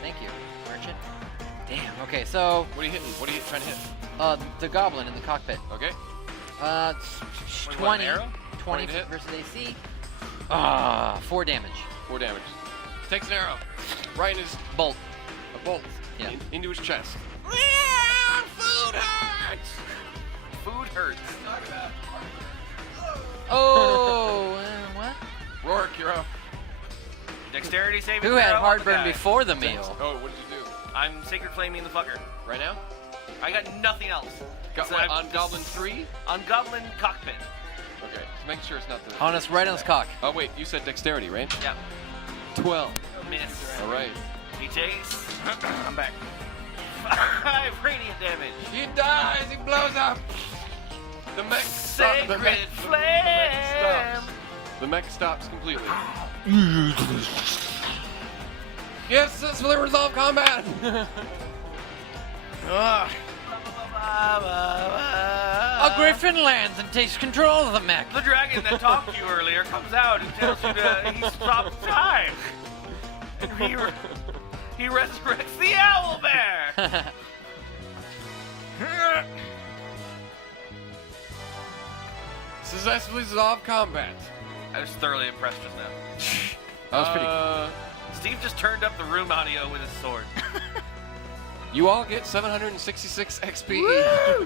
Thank you, merchant. Damn. Okay, so What are you hitting? What are you trying to hit? the goblin in the cockpit. Okay. What, 20. an arrow? 20 to hit? versus AC. 4 damage. 4 damage. Takes an arrow. Right in his Bolt. a bolt. Yeah. Into his chest. Food hurts. Food hurts. Oh, what? Roark, you're up. Dexterity saving Who throw had on the heartburn guy. before the meal? Oh, what did you do? I'm sacred flaming the fucker. Right now? I got nothing else. Got So what, I've on just- Goblin 3? On Goblin cockpit. Okay, so make sure it's not the... On us, right on his cock. Oh, wait, you said dexterity, right? Yeah. 12. Miss. All right. He takes I'm back. 5 radiant damage. He dies, he blows up. The mech stops. Sacred The mech flame. stops. The mech stops completely. Yes, successfully resolve combat. Ugh. A griffin lands and takes control of the mech. The dragon that talked to you earlier comes out and tells you to he stopped time. And he resurrects the owl bear. Successfully resolve combat. I was thoroughly impressed just now. That was pretty. Steve just turned up the room audio with his sword. You all get 766 XP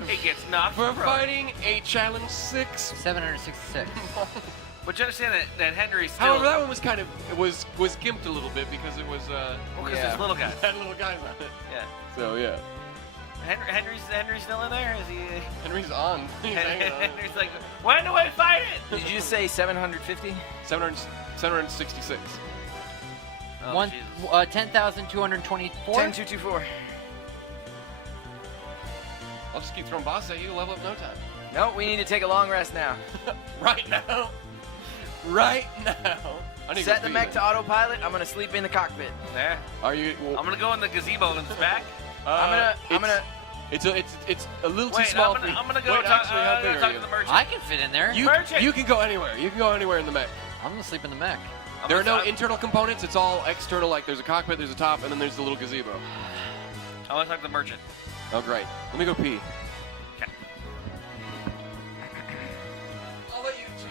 It gets knocked for from. fighting a challenge 6. 766. But you understand that Henry's still. However, that one was kind of was gimped a little bit because it was because there's little guys. had little guys on it. Yeah. So yeah, Henry's still in there? Is he? Henry's on. He's hanging on. Henry's like, when do I fight it? Did you just say 750? 766. Oh, Jesus. 10,224. 10224. I'll just keep throwing bosses at you. Level up no time. No, we need to take a long rest now. Right now. Right now. I need to Set go the pee, mech man. to autopilot. I'm gonna sleep in the cockpit. There. Are you? Well, I'm gonna go in the gazebo in the back. I'm gonna. It's a little too Wait, small I'm for you. gonna go Wait, talk, actually, how I'm big gonna are talk you? to the merchant. I can fit in there. Merchant. You can go anywhere. You can go anywhere in the mech. I'm gonna sleep in the mech. There are no I'm- internal components. It's all external. Like there's a cockpit, there's a top, and then there's the little gazebo. I want to talk to the merchant. Oh great. Let me go pee. Okay. I'll let you choose.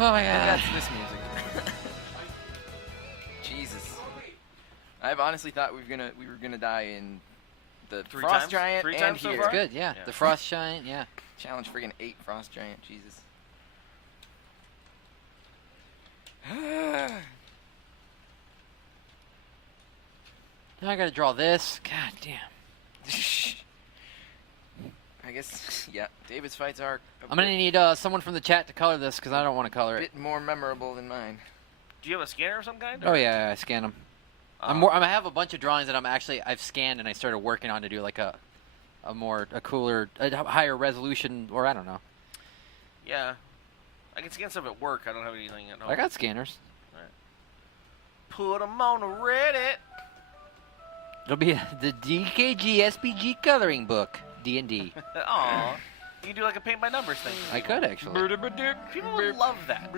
Oh my god. That's this music. Jesus. I've honestly thought we were gonna die in the 3 Frost times? Giant 3 and times so here. far? Good, yeah. Yeah. The frost giant, yeah. Challenge friggin' 8 Frost Giant. Jesus. Now I gotta draw this. God damn. I guess, yeah, David's fights are a I'm gonna bit, need someone from the chat to color this because I don't want to color it. bit more memorable than mine. Do you have a scanner of some kind? Oh yeah, I scan them. I have a bunch of drawings that I've scanned and I started working on to do like a cooler, a higher resolution, or I don't know. Yeah. I can scan stuff at work. I don't have anything at home. I got scanners. Put them on Reddit. It'll be the DKGSPG coloring book, D&D. Aw. You can do like a paint by numbers thing. I could actually. People would love that.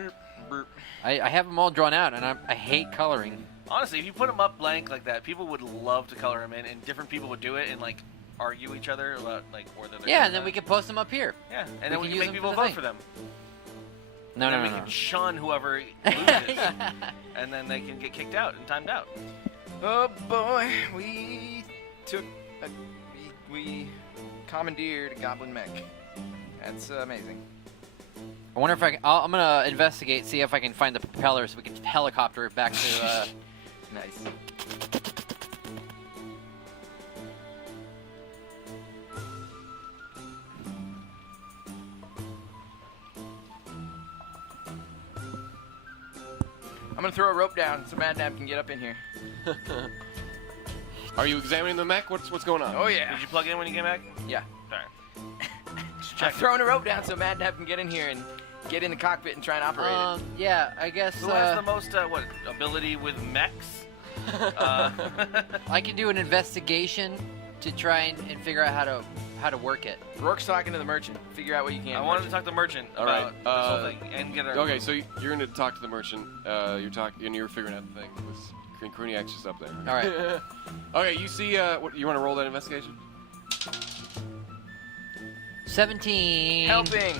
I have them all drawn out, and I hate coloring. Honestly, if you put them up blank like that, people would love to color them in, and different people would do it and like argue each other about like whether they're Yeah, doing and then that. we can post them up here. Yeah, and we then we can can use make them people for the vote thing. for them. No, And no, then no, we no. can shun whoever loses, and then they can get kicked out and timed out. Oh boy, we took a, we commandeered a goblin mech. That's amazing. I wonder if I can. I'm gonna investigate, see if I can find the propeller so we can helicopter it back to. Nice. I'm gonna throw a rope down so Madnab can get up in here. Are you examining the mech? What's going on? Oh yeah. Did you plug in when you came back? Yeah. Alright. I'm throwing a rope down so Madnab can get in here and get in the cockpit and try and operate it. Yeah, I guess. Who has the most, ability with mechs? I can do an investigation to try and figure out how to work it. Rourke's talking to the merchant. Figure out what you can. I wanted to talk to the merchant All right, about this whole thing and get her. Okay, so you're going to talk to the merchant. You're figuring out the thing. Cruniac's just up there. All right. Okay, you see. What you want to roll that investigation? 17. Helping.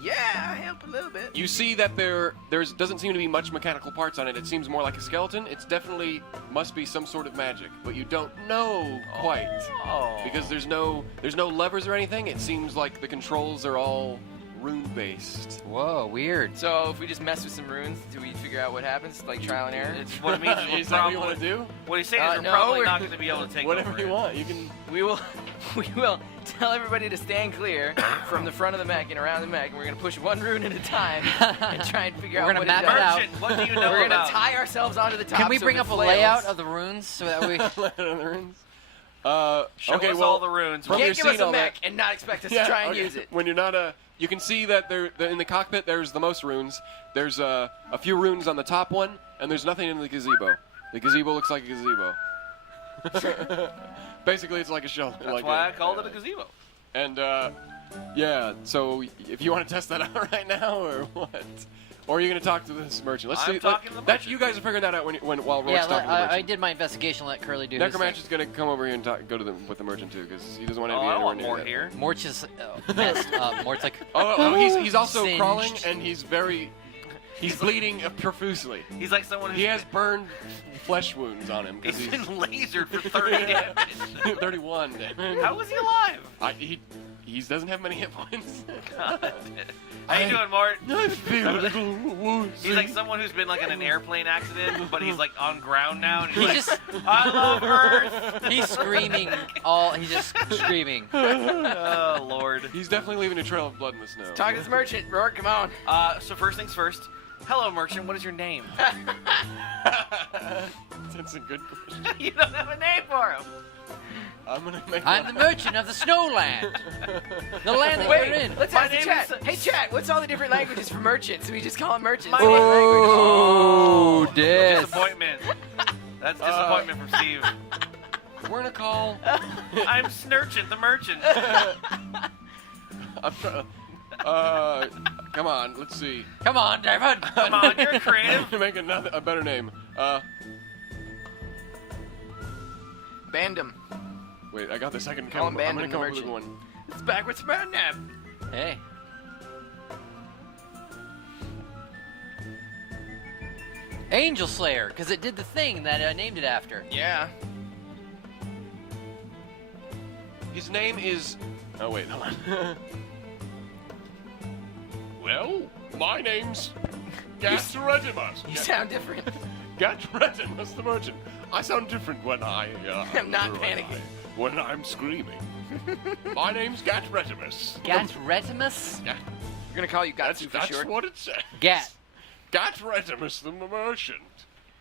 Yeah, I help a little bit. You see that there doesn't seem to be much mechanical parts on it. It seems more like a skeleton. It's definitely must be some sort of magic, but you don't know quite because there's no levers or anything. It seems like the controls are all rune-based. Whoa, weird. So if we just mess with some runes, do we figure out what happens? Like trial and error? It's what it means is Is that what you want to do? What he's saying is we're no, probably we're- not going to be able to take Whatever over you it. want. You can. We will tell everybody to stand clear from the front of the mech and around the mech, and we're gonna push one rune at a time and try and figure We're out gonna what map it it does. out. Merchant, what do you know We're gonna about? tie ourselves onto the top. Can we so bring if up it a flails- layout of the runes so that we? Show okay, us well, all the runes. from You your can't give us scene a all mech that- and not expect us Yeah, to try and okay. use it. When you're not you can see that in the cockpit there's the most runes. There's a few runes on the top one, and there's nothing in the gazebo. The gazebo looks like a gazebo. Basically, it's like a shell. That's why I called it a gazebo. And yeah, so if you want to test that out right now, or what? Or are you going to talk to this merchant? Let's I'm see. talking to the That merchant. you guys are figuring that out while Rourke's Yeah, talking to the I merchant. did my investigation. Let Curly do his Necromancer's going to come over here and go with the merchant too, because he doesn't want to Oh, be I anywhere want near more that. here. thing. Mort's just messed up. Mort's like, He's also Singed. crawling, and he's bleeding profusely. He's like someone who's He has burned flesh wounds on him because he's he's been lasered for 30 damage. 31. How is he alive? He doesn't have many hit points. How you doing, Mort? I feel a little woozy. He's like someone who's been like in an airplane accident, but he's like on ground now, and he's He's like, just- I love Earth. he's screaming. He's just screaming. Oh Lord. He's definitely leaving a trail of blood in the snow. Talk to this merchant, Rourke. Come on. So first things first. Hello, merchant. What is your name? That's a good question. You don't have a name for him. I'm gonna make. I'm the merchant of the Snowland, the land that we're in. Let's My ask the name chat. is- Hey, chat. What's all the different languages for merchants? We just call them merchants. My What name- language? Oh, this. Disappointment. That's disappointment from Steve. We're gonna call. I'm Snurchant, the merchant. I'm trying. Come on. Let's see. Come on, David. Come on, you're creative. To make a better name. Bandem. Wait, I got the second. Call him I'm gonna Bandem, come the up with a merchant. one. It's backwards Madnab. Hey. Angel Slayer, because it did the thing that I named it after. Yeah. His name is. Oh wait, hold on. Well, my name's Gastretimus. You sound different. Gastretimus the merchant. I sound different when I. I'm not panicking. When I'm screaming. My name's Gastretimus. Gatretimus? We're gonna call you That's Gatsu for short. what it says. Gat. Gatretimus the merchant.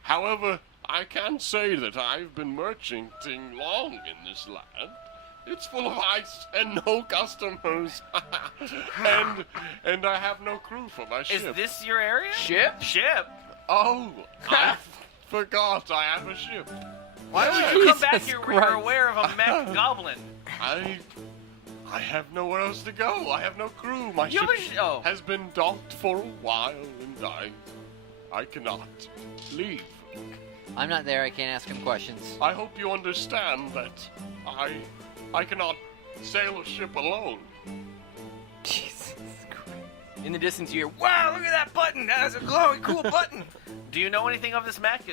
However, I can say that I've been merchanting long in this land. It's full of ice and no customers. and I have no crew for my Is ship. this your area? Ship? Ship? Oh, I forgot I have a ship. Why would you come back Jesus here when you're Christ. aware of a mech goblin? I have nowhere else to go. I have no crew. My You ship have a oh. has been docked for a while, and I cannot leave. I'm not there. I can't ask him questions. I hope you understand that I cannot sail a ship alone. Jesus Christ. In the distance, you hear, "Wow, look at that button! That's a glowing, cool button." Do you know anything of this mech?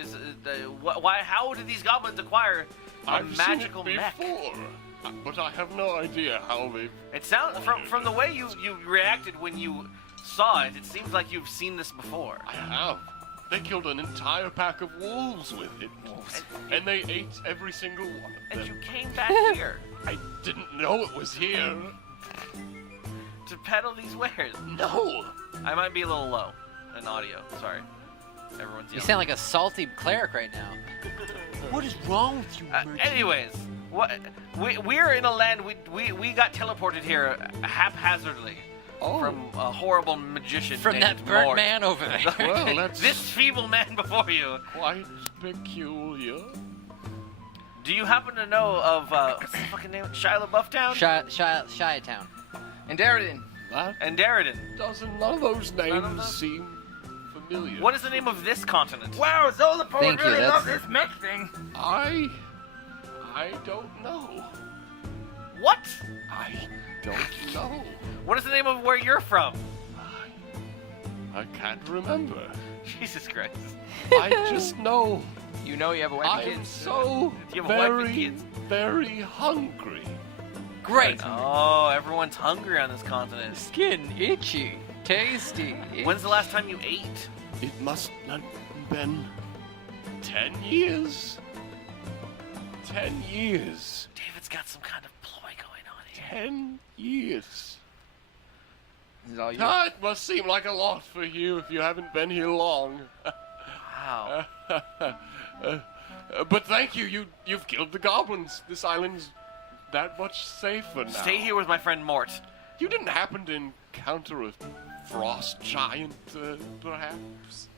Why? How did these goblins acquire a I've magical seen it mech? before. But I have no idea how they... It sounds from the way you reacted when you saw it. It seems like you've seen this before. I have. They killed an entire pack of wolves with it. And they ate every single one of them. And you came back here I didn't know it was here. to peddle these wares. No. I might be a little low in audio. Sorry. Everyone's You yelling. sound like a salty cleric right now. What is wrong with you, Anyways, we're in a land we got teleported here haphazardly from a horrible magician From named that burnt Mort. man over there. Well, that's This feeble man before you. quite peculiar. Do you happen to know of what's the fucking name? Shia LaBeouf Town? Shy Town. And Darren. That And Darridon. none of those names of those? seem familiar. What is the name of this continent? Wow, Zolaport Thank you, really that's- loves this mech thing. I don't know. What? I don't know. What is the name of where you're from? I can't remember. Jesus Christ. I just know You know you have a wife and I'm kids. so You have a wife and very, kids. very hungry. Great. Oh, everyone's hungry on this continent. Skin itchy. Tasty. When's the last time you ate? It must not have been 10 years. 10 years. David's got some kind of ploy going on here. 10 years. This is all you. Ah, it must seem like a lot for you if you haven't been here long. Wow. But thank you. You've killed the goblins. This island's that much safer now. Stay here with my friend Mort. You didn't happen to encounter a frost giant, perhaps?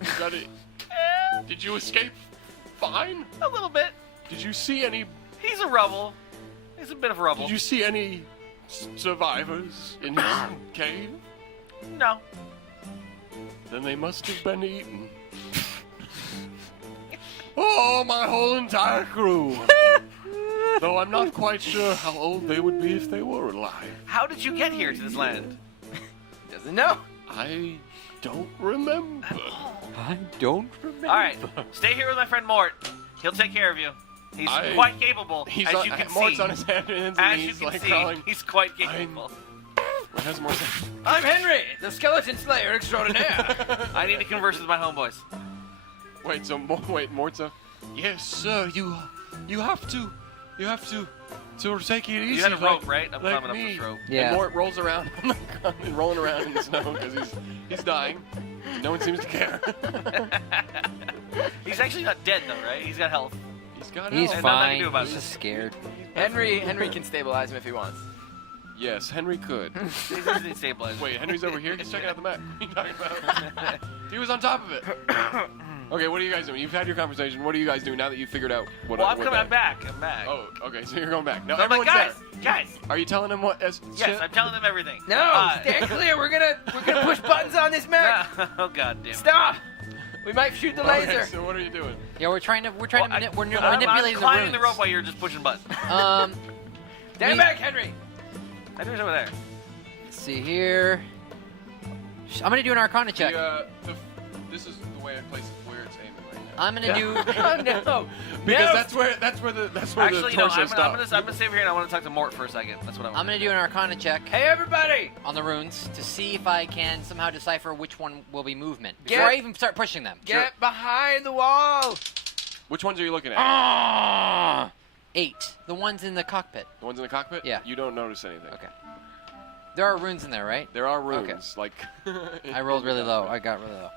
Is that it? Did you escape fine? A little bit. Did you see any? He's a rubble. He's a bit of a rubble. Did you see any survivors in his cave? No. Then they must have been eaten. Oh, my whole entire crew. Though I'm not quite sure how old they would be if they were alive. How did you get here to this land? Doesn't know. I don't remember. I don't remember. All right. Stay here with my friend Mort. He'll take care of you. He's I- quite capable, He's as on, you can Mort's see. on his hands and As you he's can like see, crawling. he's quite capable. What has Mort? I'm Henry, the skeleton slayer extraordinaire. I need to converse with my homeboys. Wait, so Mort's a... Yes, sir. You have to take it easy. You had a like- rope, right? I'm like climbing up me. this rope. Yeah. And Mort rolls around on the gun and rolling around in the snow because he's dying. No one seems to care. He's actually not dead though, right? He's got health. He's got He's help. And nothing I can fine. do about He's it. just scared. Henry can stabilize him if he wants. Yes, Henry could. He's easily stabilized. Wait, Henry's over here. He's checking out the map. What are you talking about? He was on top of it. Okay, what are you guys doing? You've had your conversation. What are you guys doing now that you figured out what? Well, I'm what coming. that- I'm back. I'm back. Oh, okay. So you're going back. No, So I'm like, everyone's guys. there. Are you telling him what? Yes, I'm telling them everything. No, stand clear. We're gonna push buttons on this mech. Oh god damn. Stop. We might shoot the Okay, laser. so what are you doing? Yeah, we're trying to I'm manipulating climbing the the rope while you're just pushing buttons. runes. Stand back, Henry. Henry's over there. Let's see here. I'm gonna do an Arcana check. This is the way I place it where it's aiming right now. I'm gonna do. Oh no. Because No. that's where the Actually, no. torso I'm stops. gonna stay over here and I want to talk to Mort for a second. That's what I want. I'm gonna do an Arcana check Hey everybody. on the runes to see if I can somehow decipher which one will be movement Get- before I even start pushing them. Get behind the wall. Which ones are you looking at? Ah. 8. The ones in the cockpit. The ones in the cockpit? Yeah. You don't notice anything. Okay. There are runes in there, right? There are runes. Like. I rolled really low. I got really low.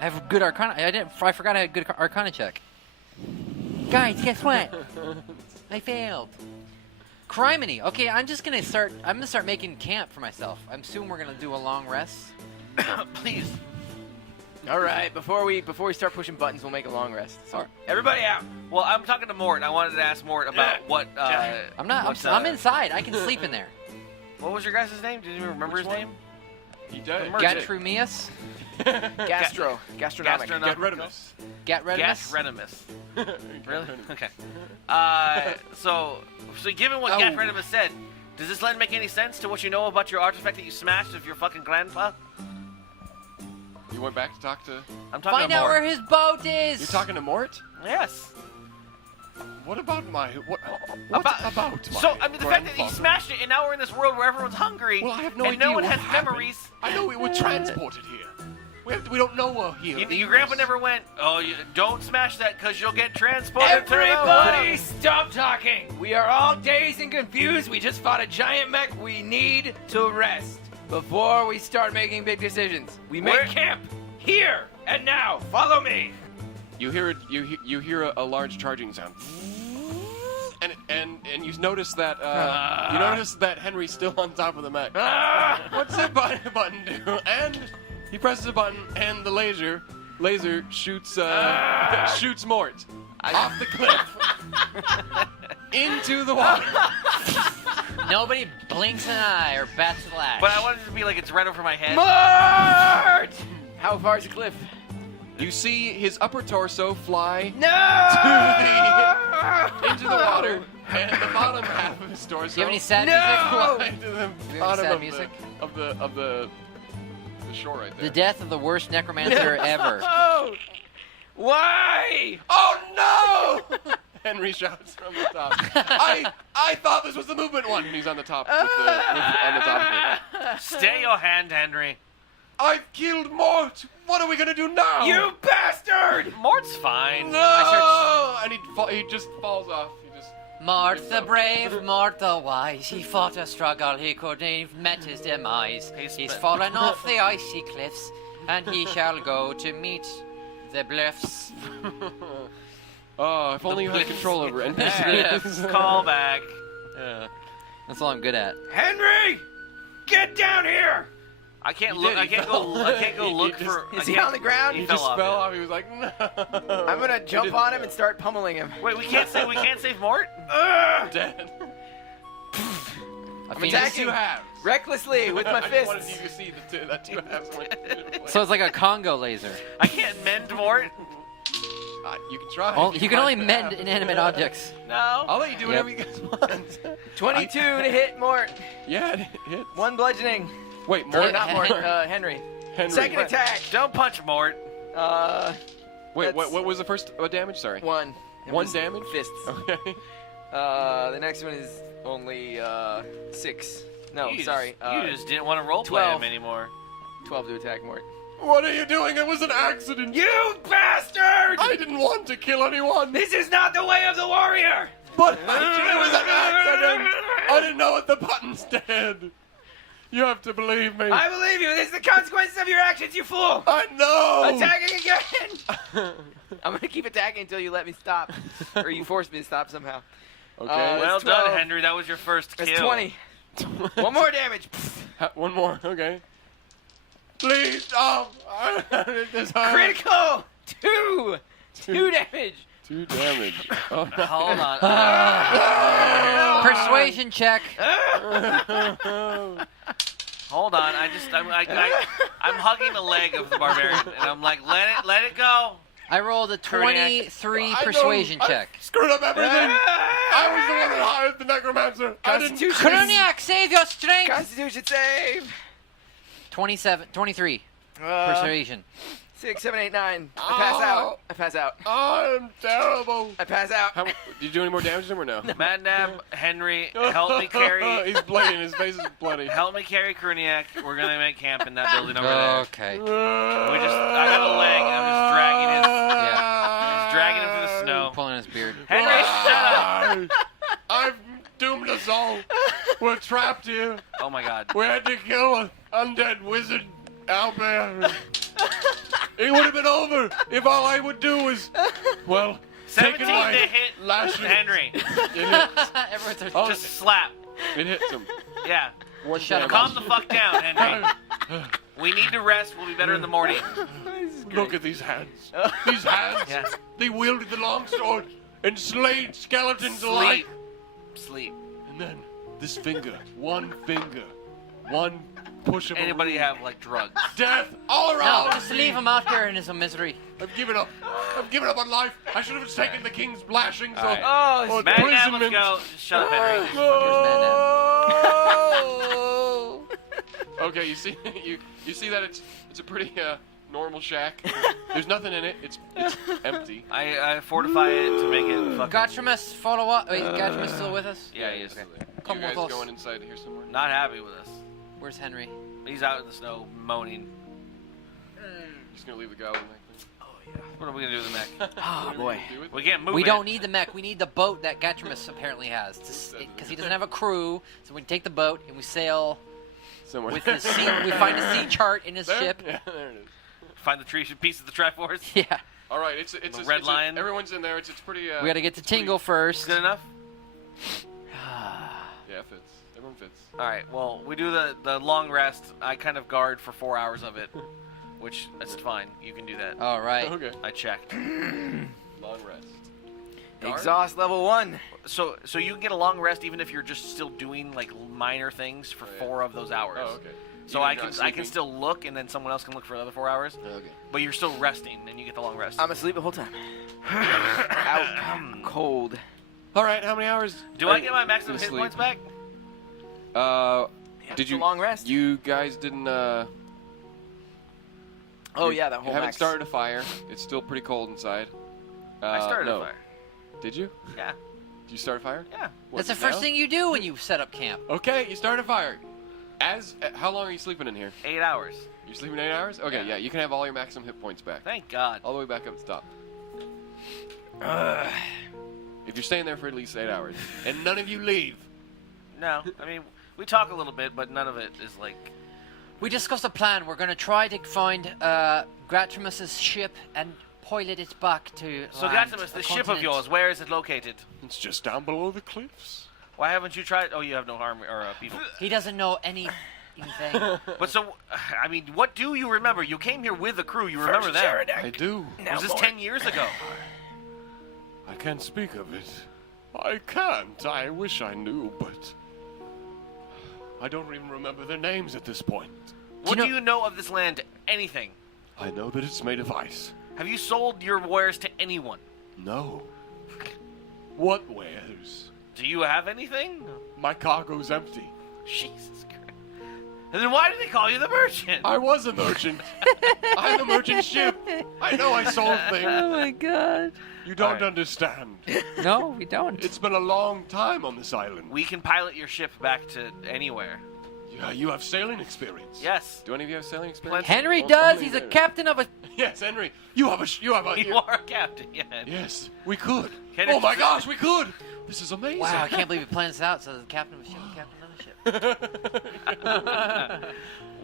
I have a good Arcana. I forgot I had a good Arcana check. Guys, guess what? I failed. Criminy. Okay, I'm gonna start making camp for myself. I'm assuming we're gonna do a long rest. Please. All right, before we start pushing buttons, we'll make a long rest. So, Everybody out. Well, I'm talking to Mort. I wanted to ask Mort about what. I'm not. what, I'm inside. I can sleep in there. What was your guys' name? Did you remember Which his one? name? He does. Gatrumius. gastronomic. Get rid of us. Gatredimus. Gatredimus. Really? Okay. So given what Oh. Gatredimus said, does this land make any sense to what you know about your artifact that you smashed of your fucking grandpa? You went back to talk to. I'm talking Find to out Mort. where his boat is. You're talking to Mort? Yes. What about my what about my So I mean, the fact that he grandfather? smashed it, and now we're in this world where everyone's hungry, Well, I have no and idea no one what has happened. memories. I know we were transported here. We don't know here. Your grandpa never went, oh, don't smash that because you'll get transported. Everybody, stop talking! We are all dazed and confused. We just fought a giant mech. We need to rest before we start making big decisions. We make camp here and now. Follow me. You hear it. You hear a large charging sound, and you notice that Henry's still on top of the mech. What's the button do? And he presses a button, and the laser shoots shoots Mort off the cliff into the water. Nobody blinks an eye or bats a lash. But I wanted it to be like it's right over my head. Mort! How far is the cliff? You see his upper torso fly No! into the water, and the bottom half of his torso Do you have any sad No! fly to the Do you have bottom sad of music? the shore right there. The death of the worst necromancer ever. Oh! Why? Oh no! Henry shouts from the top. I thought this was the movement one, and he's on the top on the top of it. Stay your hand, Henry. I've killed Mort. What are we gonna do now? You bastard! Mort's fine. No! And he just falls off. He just Mort the brave, Mort the wise, he fought a struggle he couldn't have met his demise. He's fallen off the icy cliffs, and he shall go to meet the bluffs. Oh, if only you had control over it. Call back. That's all I'm good at. Henry! Get down here! I can't He look. did, I he can't fell. go. I can't go He look just- for. Is he on the ground? He He fell just off. fell yeah. off. He was like, no. I'm gonna jump on him and start pummeling him. Wait, we can't save Mort. Dead. A I'm phoenix? attacking Two halves. recklessly with my I just wanted fists. you to see that two halves went into play. So it's like a Congo laser. I can't mend Mort. You can try. Oh, you can only find mend half. inanimate objects. No. I'll let you do whatever you guys want. 22 to hit Mort. Yeah, it hits. One bludgeoning. Wait, Or Mort? not Mort, Henry. Henry. Second attack. Don't punch Mort. Wait, that's- what was the first damage? Sorry. One. It One was damage? Fists. Okay. The next one is only 6. No, You sorry. you just didn't want to roleplay 12. him anymore. 12 to attack Mort. What are you doing? It was an accident. You bastard! I didn't want to kill anyone. This is not the way of the warrior! But it was an accident. I didn't know what the buttons did. You have to believe me. I believe you. This is the consequences of your actions, you fool! I know. Attacking again! I'm gonna keep attacking until you let me stop. Or you force me to stop somehow. Okay. Well That's done, 12. Henry. That was your first That's kill. 20. One more damage. One more. Okay. Please stop. This hard. Critical! 2! 2 damage. 2 damage. Oh, no. Hold on. Persuasion check. Hold on. I'm hugging the leg of the barbarian, and I'm like, let it go. I rolled a 23 I persuasion know, check. I screwed up everything. I was the one that hired the necromancer. I didn't. Constitution. Cruniac, save your strength! Constitution save. 23 persuasion. 6, 7, 8, 9. I pass out. I pass out. I'm terrible. I pass out. Did you do any more damage to him or no? Madnab, Henry, help me carry. He's bleeding. His face is bloody. Help me carry Cruniac. We're gonna make camp in that building over there. Okay. I got a leg, and I'm just dragging him through the snow. Pulling his beard. Henry, shut up! I've doomed us all. We're trapped here. Oh my God. We had to kill an undead wizard out there. It would have been over if all I would do was, well, 17 taking my to hit lashing. Henry. It hits. Everyone's Oh, Just slap. it hits him. Yeah. One Shut damage. up. Calm the fuck down, Henry. We need to rest. We'll be better in the morning. Look at these hands. These hands. Yeah. They wielded the longsword and slayed skeletons alike. Sleep. And then this finger, one push of Anybody a have like drugs? death all No, around. just leave him out there in his misery. I've given up. I've given up on life. I should have taken the king's lashings All right. Oh, or Madnab, let's imprisonment. go. Just shut up, Henry. Okay, you see, you see that it's a pretty normal shack. There's nothing in it. It's empty. I fortify it to make it fucking... Gatrimus, follow up. Wait, Gatrimus still with us? Yeah, he is. Okay. You Come guys with us. going inside here somewhere? Not happy with us. Where's Henry? He's out in the snow moaning. Just gonna leave the goblin back What are we gonna do with the mech? there. Oh, What are boy. we gonna do with We it? can't move We it. don't need the mech. We need the boat that Gatrimus apparently has. Because he doesn't have a crew. So we take the boat and we sail Somewhere. with the sea. We find a sea chart in his There? ship. Yeah, there it is. Find the tree piece of the Triforce. Yeah. All right, it's The a, red it's lion. Everyone's in there. It's pretty. We gotta get to it's pretty- Tingle first. Good enough? Yeah, it fits. Everyone fits. Alright, well, we do the long rest. I kind of guard for 4 hours of it. Which, that's fine. You can do that. All right. Okay. I checked. Long rest. Guard? Exhaust level 1. So you can get a long rest even if you're just still doing like minor things for Oh, yeah. 4 of those hours. Oh, okay. So Even I not can sleeping? still look and then someone else can look for another 4 hours. Okay. But you're still resting and you get the long rest. I'm asleep the whole time. Out. I'm cold. All right. How many hours? Do are I get my maximum you hit asleep? points back? Yeah, Did it's you a long rest? You guys didn't. Oh you- yeah, that You whole haven't max. started a fire. It's still pretty cold inside. I started no. a fire. Did you? Yeah. Did you start a fire? Yeah. What, That's the first now? thing you do when you set up camp. Okay, you start a fire. How long are you sleeping in here? 8 hours. You're sleeping 8 hours? Okay, Yeah. yeah, you can have all your maximum hit points back. Thank God. All the way back up to top. If you're staying there for at least 8 hours. And none of you leave. No, I mean, we talk a little bit, but none of it is like... We discussed a plan. We're gonna try to find Gatrimus's ship and pilot it back to So land, Gatimus, a this ship of continent. yours, where is it located? It's just down below the cliffs. Why haven't you tried... Oh, you have no army or people. He doesn't know anything. But so, I mean, what do you remember? You came here with the crew. You remember that? I do. Was this 10 years ago? I can't speak of it. I can't. I wish I knew, but... I don't even remember their names at this point. What do you know of this land? Anything? I know that it's made of ice. Have you sold your wares to anyone? No. What wares? Do you have anything? My cargo's empty. Jesus Christ. And then why do they call you the merchant? I was a merchant. I'm a merchant ship. I know I sold things. my god. You don't Alright. understand. No, we don't. It's been a long time on this island. We can pilot your ship back to anywhere. Yeah, you have sailing experience. Yes. Do any of you have sailing experience? Henry Well, does. only He's a there. captain of a. Yes, Henry. You have a. You are a captain, yeah. Yes, we could. Can Oh it- my gosh, we could. This is amazing. Wow, I can't believe he planned this out. So the captain of a ship, the captain of a ship.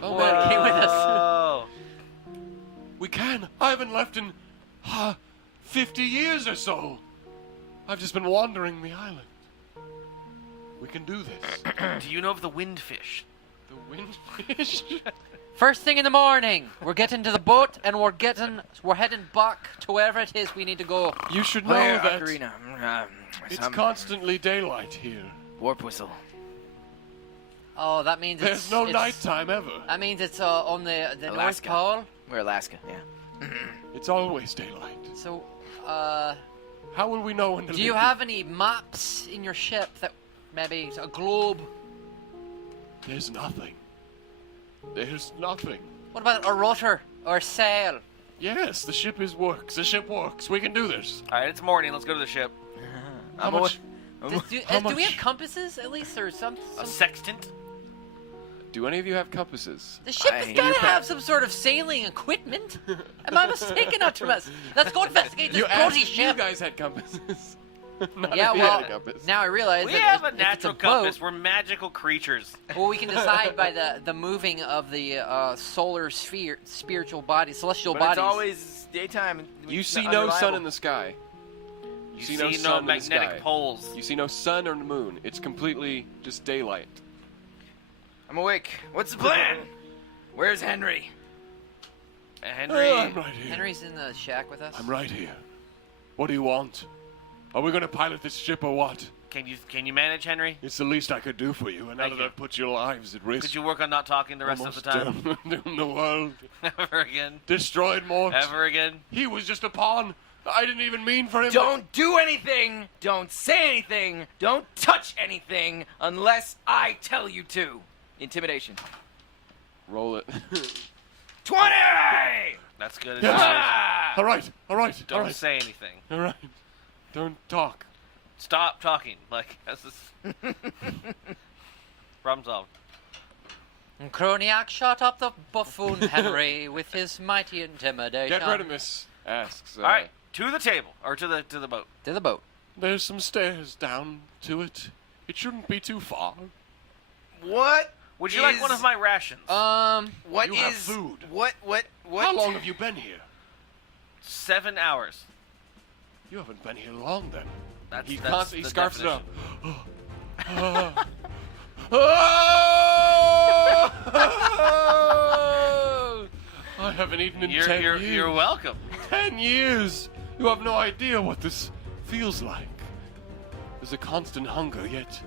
Oh Well, man, came with us. Oh. we can. I haven't left in 50 years or so. I've just been wandering the island. We can do this. Do you know of the windfish? The windfish. First thing in the morning, we're getting to the boat and we're heading back to wherever it is we need to go. You should know Where, that Ocarina? it's Some constantly daylight here. warp whistle. Oh, that means There's it's no it's, nighttime ever. That means it's on the North Alaska. Pole. We're Alaska, yeah. It's always daylight. So, How will we know when to do you leave? have any maps in your ship that maybe a globe? There's nothing. There's nothing. What about a rudder or a sail? Yes, the ship works. The ship works. We can do this. Alright, it's morning. Let's go to the ship. How much? Do How we have much? compasses at least, or some? A sextant? Do any of you have compasses? The ship has I- got to have some sort of sailing equipment. Am I mistaken, Optimus? Let's go investigate this bloody You ship. guys had compasses. Not Yeah, if you well, had a compass. now I realize We that have a if it's natural boat, compass. We're magical creatures. well, we can decide by the moving of the solar sphere, spiritual bodies, celestial But bodies. it's always daytime. You It's see not no unreliable. sun in the sky. You see see no no sun in the magnetic sky. poles. You see no sun or moon. It's completely just daylight. I'm awake. What's the plan? Where's Henry? Henry, I'm right here. Henry's in the shack with us. I'm right here. What do you want? Are we going to pilot this ship or what? can you manage Henry? It's the least I could do for you, and now Thank that you. I've put your lives at risk. Could you work on not talking the rest of the time? Doomed the world. Ever again? Destroyed Mort. Ever again? He was just a pawn. I didn't even mean for him. Don't do anything. Don't say anything. Don't touch anything unless I tell you to. Intimidation. Roll it. 20! That's good. Yes. All right. Don't say anything. All right. Don't talk. Stop talking. Like, that's this. Problem solved. Cruniac shot up the buffoon Henry with his mighty intimidation. Get rid of Miss asks. All right, to the table or to the boat. To the boat. There's some stairs down to it. It shouldn't be too far. What? Would you like one of my rations? What You is have food. What? How long have you been here? 7 hours. You haven't been here long then. That's He the scarfs it up. definition. I haven't eaten in 10 years. You're welcome. 10 years! You have no idea what this feels like. There's a constant hunger, yet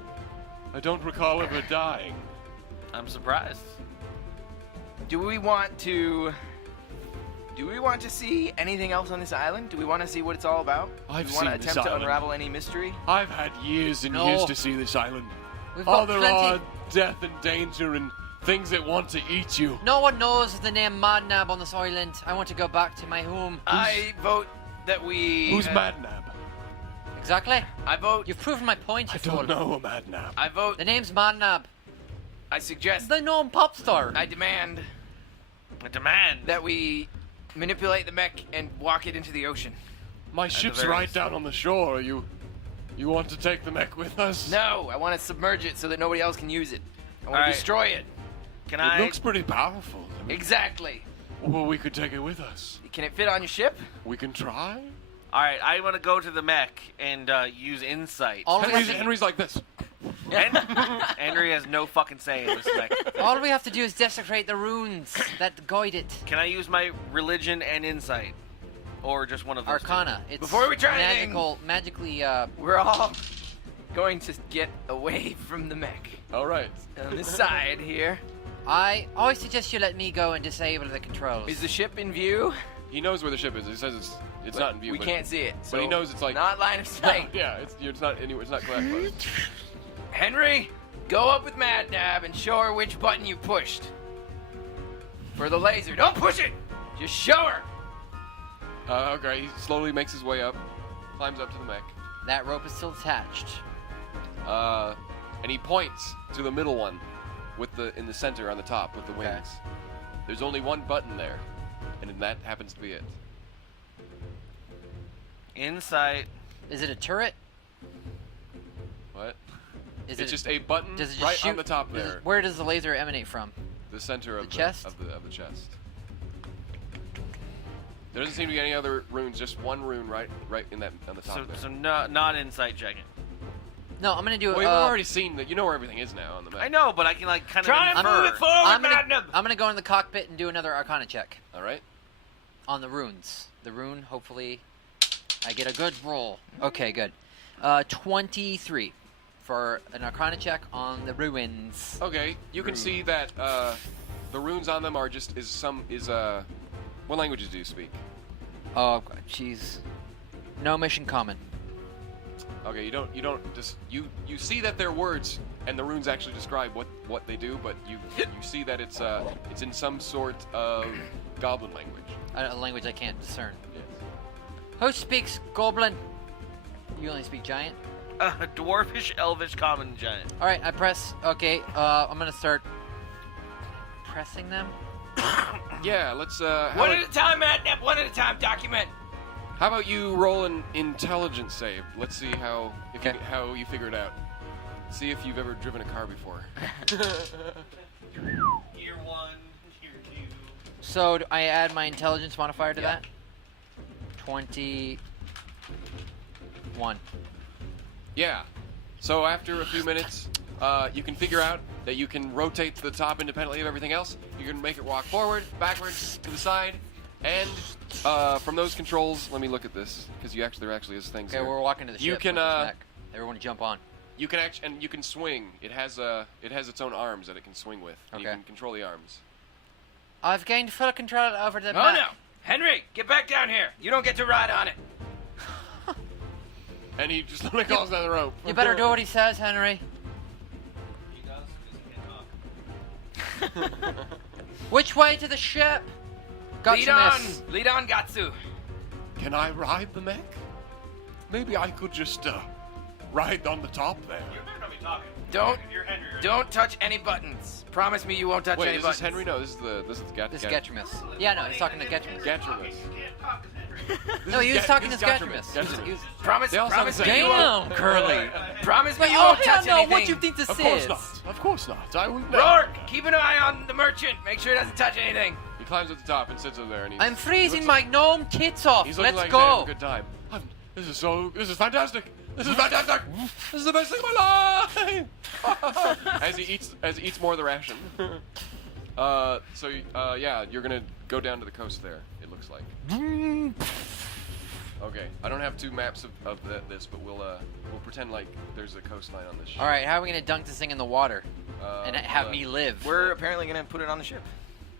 I don't recall ever dying. I'm surprised. Do we want to see anything else on this island? Do we want to see what it's all about? I've Do we want to seen this attempt to island. unravel any mystery? I've had years and years to see this island. We've All got there plenty. are death and danger and things that want to eat you. No one knows the name Madnab on this island. I want to go back to my home. I vote that we. Who's Madnab? Exactly. I vote. You've proven my point, I you don't fool. know a Madnab. I vote. The name's Madnab. I suggest. The known pop star. I demand A demand. that we manipulate the mech and walk it into the ocean. My ship's very right least. down on the shore. You want to take the mech with us? No, I want to submerge it so that nobody else can use it. I want All to right. destroy it. Can It I? looks pretty powerful. I mean, Exactly. well, we could take it with us. Can it fit on your ship? We can try. All right, I want to go to the mech and use insight. All we, have to, Henry's like this. Henry has no fucking say in this mech. all we have to do is desecrate the runes that guide it. Can I use my religion and insight, or just one of those? Arcana. It's Before we try anything- magically. We're all going to get away from the mech. All right. On this side here. I always suggest you let me go and disable the controls. Is the ship in view? He knows where the ship is. He says it's not in view. We but, can't see it. But he so knows it's like not line of sight. Yeah, it's not anywhere. It's not classified. Henry, go up with Madnab and show her which button you pushed. For the laser. Don't push it! Just show her! Okay, he slowly makes his way up, climbs up to the mech, That rope is still attached. and he points to the middle one, in the center on the top with the Okay. wings. There's only one button there, and that happens to be it. Insight. Is it a turret? What? Is It's it just a button does it just right shoot? on the top does there, it- where does the laser emanate from? the center of The chest? of the chest. There doesn't seem to be any other runes, just one rune right in that on the top So, there. so not insight checking. No, I'm gonna do. Well, we've already seen that. You know where everything is now on the mech. I know, but I can like kind Try of and infer. move it forward, I'm Madnab. gonna go in the cockpit and do another Arcana check All right. on the runes. The rune, hopefully, I get a good roll. Okay, good. 23 for an Arcana check on the ruins. Okay, you can see that the runes on them are just what languages do you speak? Oh, jeez. No mission common. Okay, you don't just you see that they're words and the runes actually describe what they do, but you see that it's in some sort of goblin language. A language I can't discern. Yes. Who speaks Goblin? You only speak Giant? Dwarfish, Elvish, Common, Giant. Alright, I press. Okay, I'm gonna start pressing them. Yeah, let's One at a time, Madnab. One at a time. Document. how about you roll an intelligence save? Let's see how Okay. how you figure it out. See if you've ever driven a car before. Year 1, year 2. So do I add my intelligence modifier to Yeah. that? 21. Yeah. So after a few minutes, you can figure out that you can rotate to the top independently of everything else. You can make it walk forward, backwards, to the side, and from those controls, let me look at this because there actually is things. Okay, here. we're walking to the ship. You can, with this mech. Everyone jump on. You can and you can swing. It has its own arms that it can swing with. And you Okay. can control the arms. I've gained full control over the Oh mech. no, Henry, get back down here. You don't get to ride on it. And he just calls down the rope. You better do what he says, Henry. He does, because he can't talk. Which way to the ship? Gotcha, miss. Lead on, Gatsu. Can I ride the mech? Maybe I could just ride on the top there. Don't touch any buttons. Promise me you won't touch Wait, any is buttons. this Henry? No, this is This is Getchamus. Yeah, no, he's talking to Getchamus. Gatchamus. No, he was talking to Gatchamus. Getchamus. He was... Promise They all sound me the same. you won't. Damn, Curly. Promise me you Oh, won't hell touch no, anything. what you think this Of is? course not. Of course not. I would not. Roark, keep an eye on the merchant. Make sure he doesn't touch anything. He climbs at the top and sits over there, and I'm freezing my gnome tits off. He's looking Let's like he's having go. a good time. This is fantastic. This is fantastic. This is the best thing of my life. as he eats more of the ration. Yeah, you're gonna go down to the coast there. It looks like. Okay, I don't have 2 maps of this, but we'll pretend like there's a coastline on this ship. All right, how are we gonna dunk this thing in the water and have me live? We're apparently gonna put it on the ship.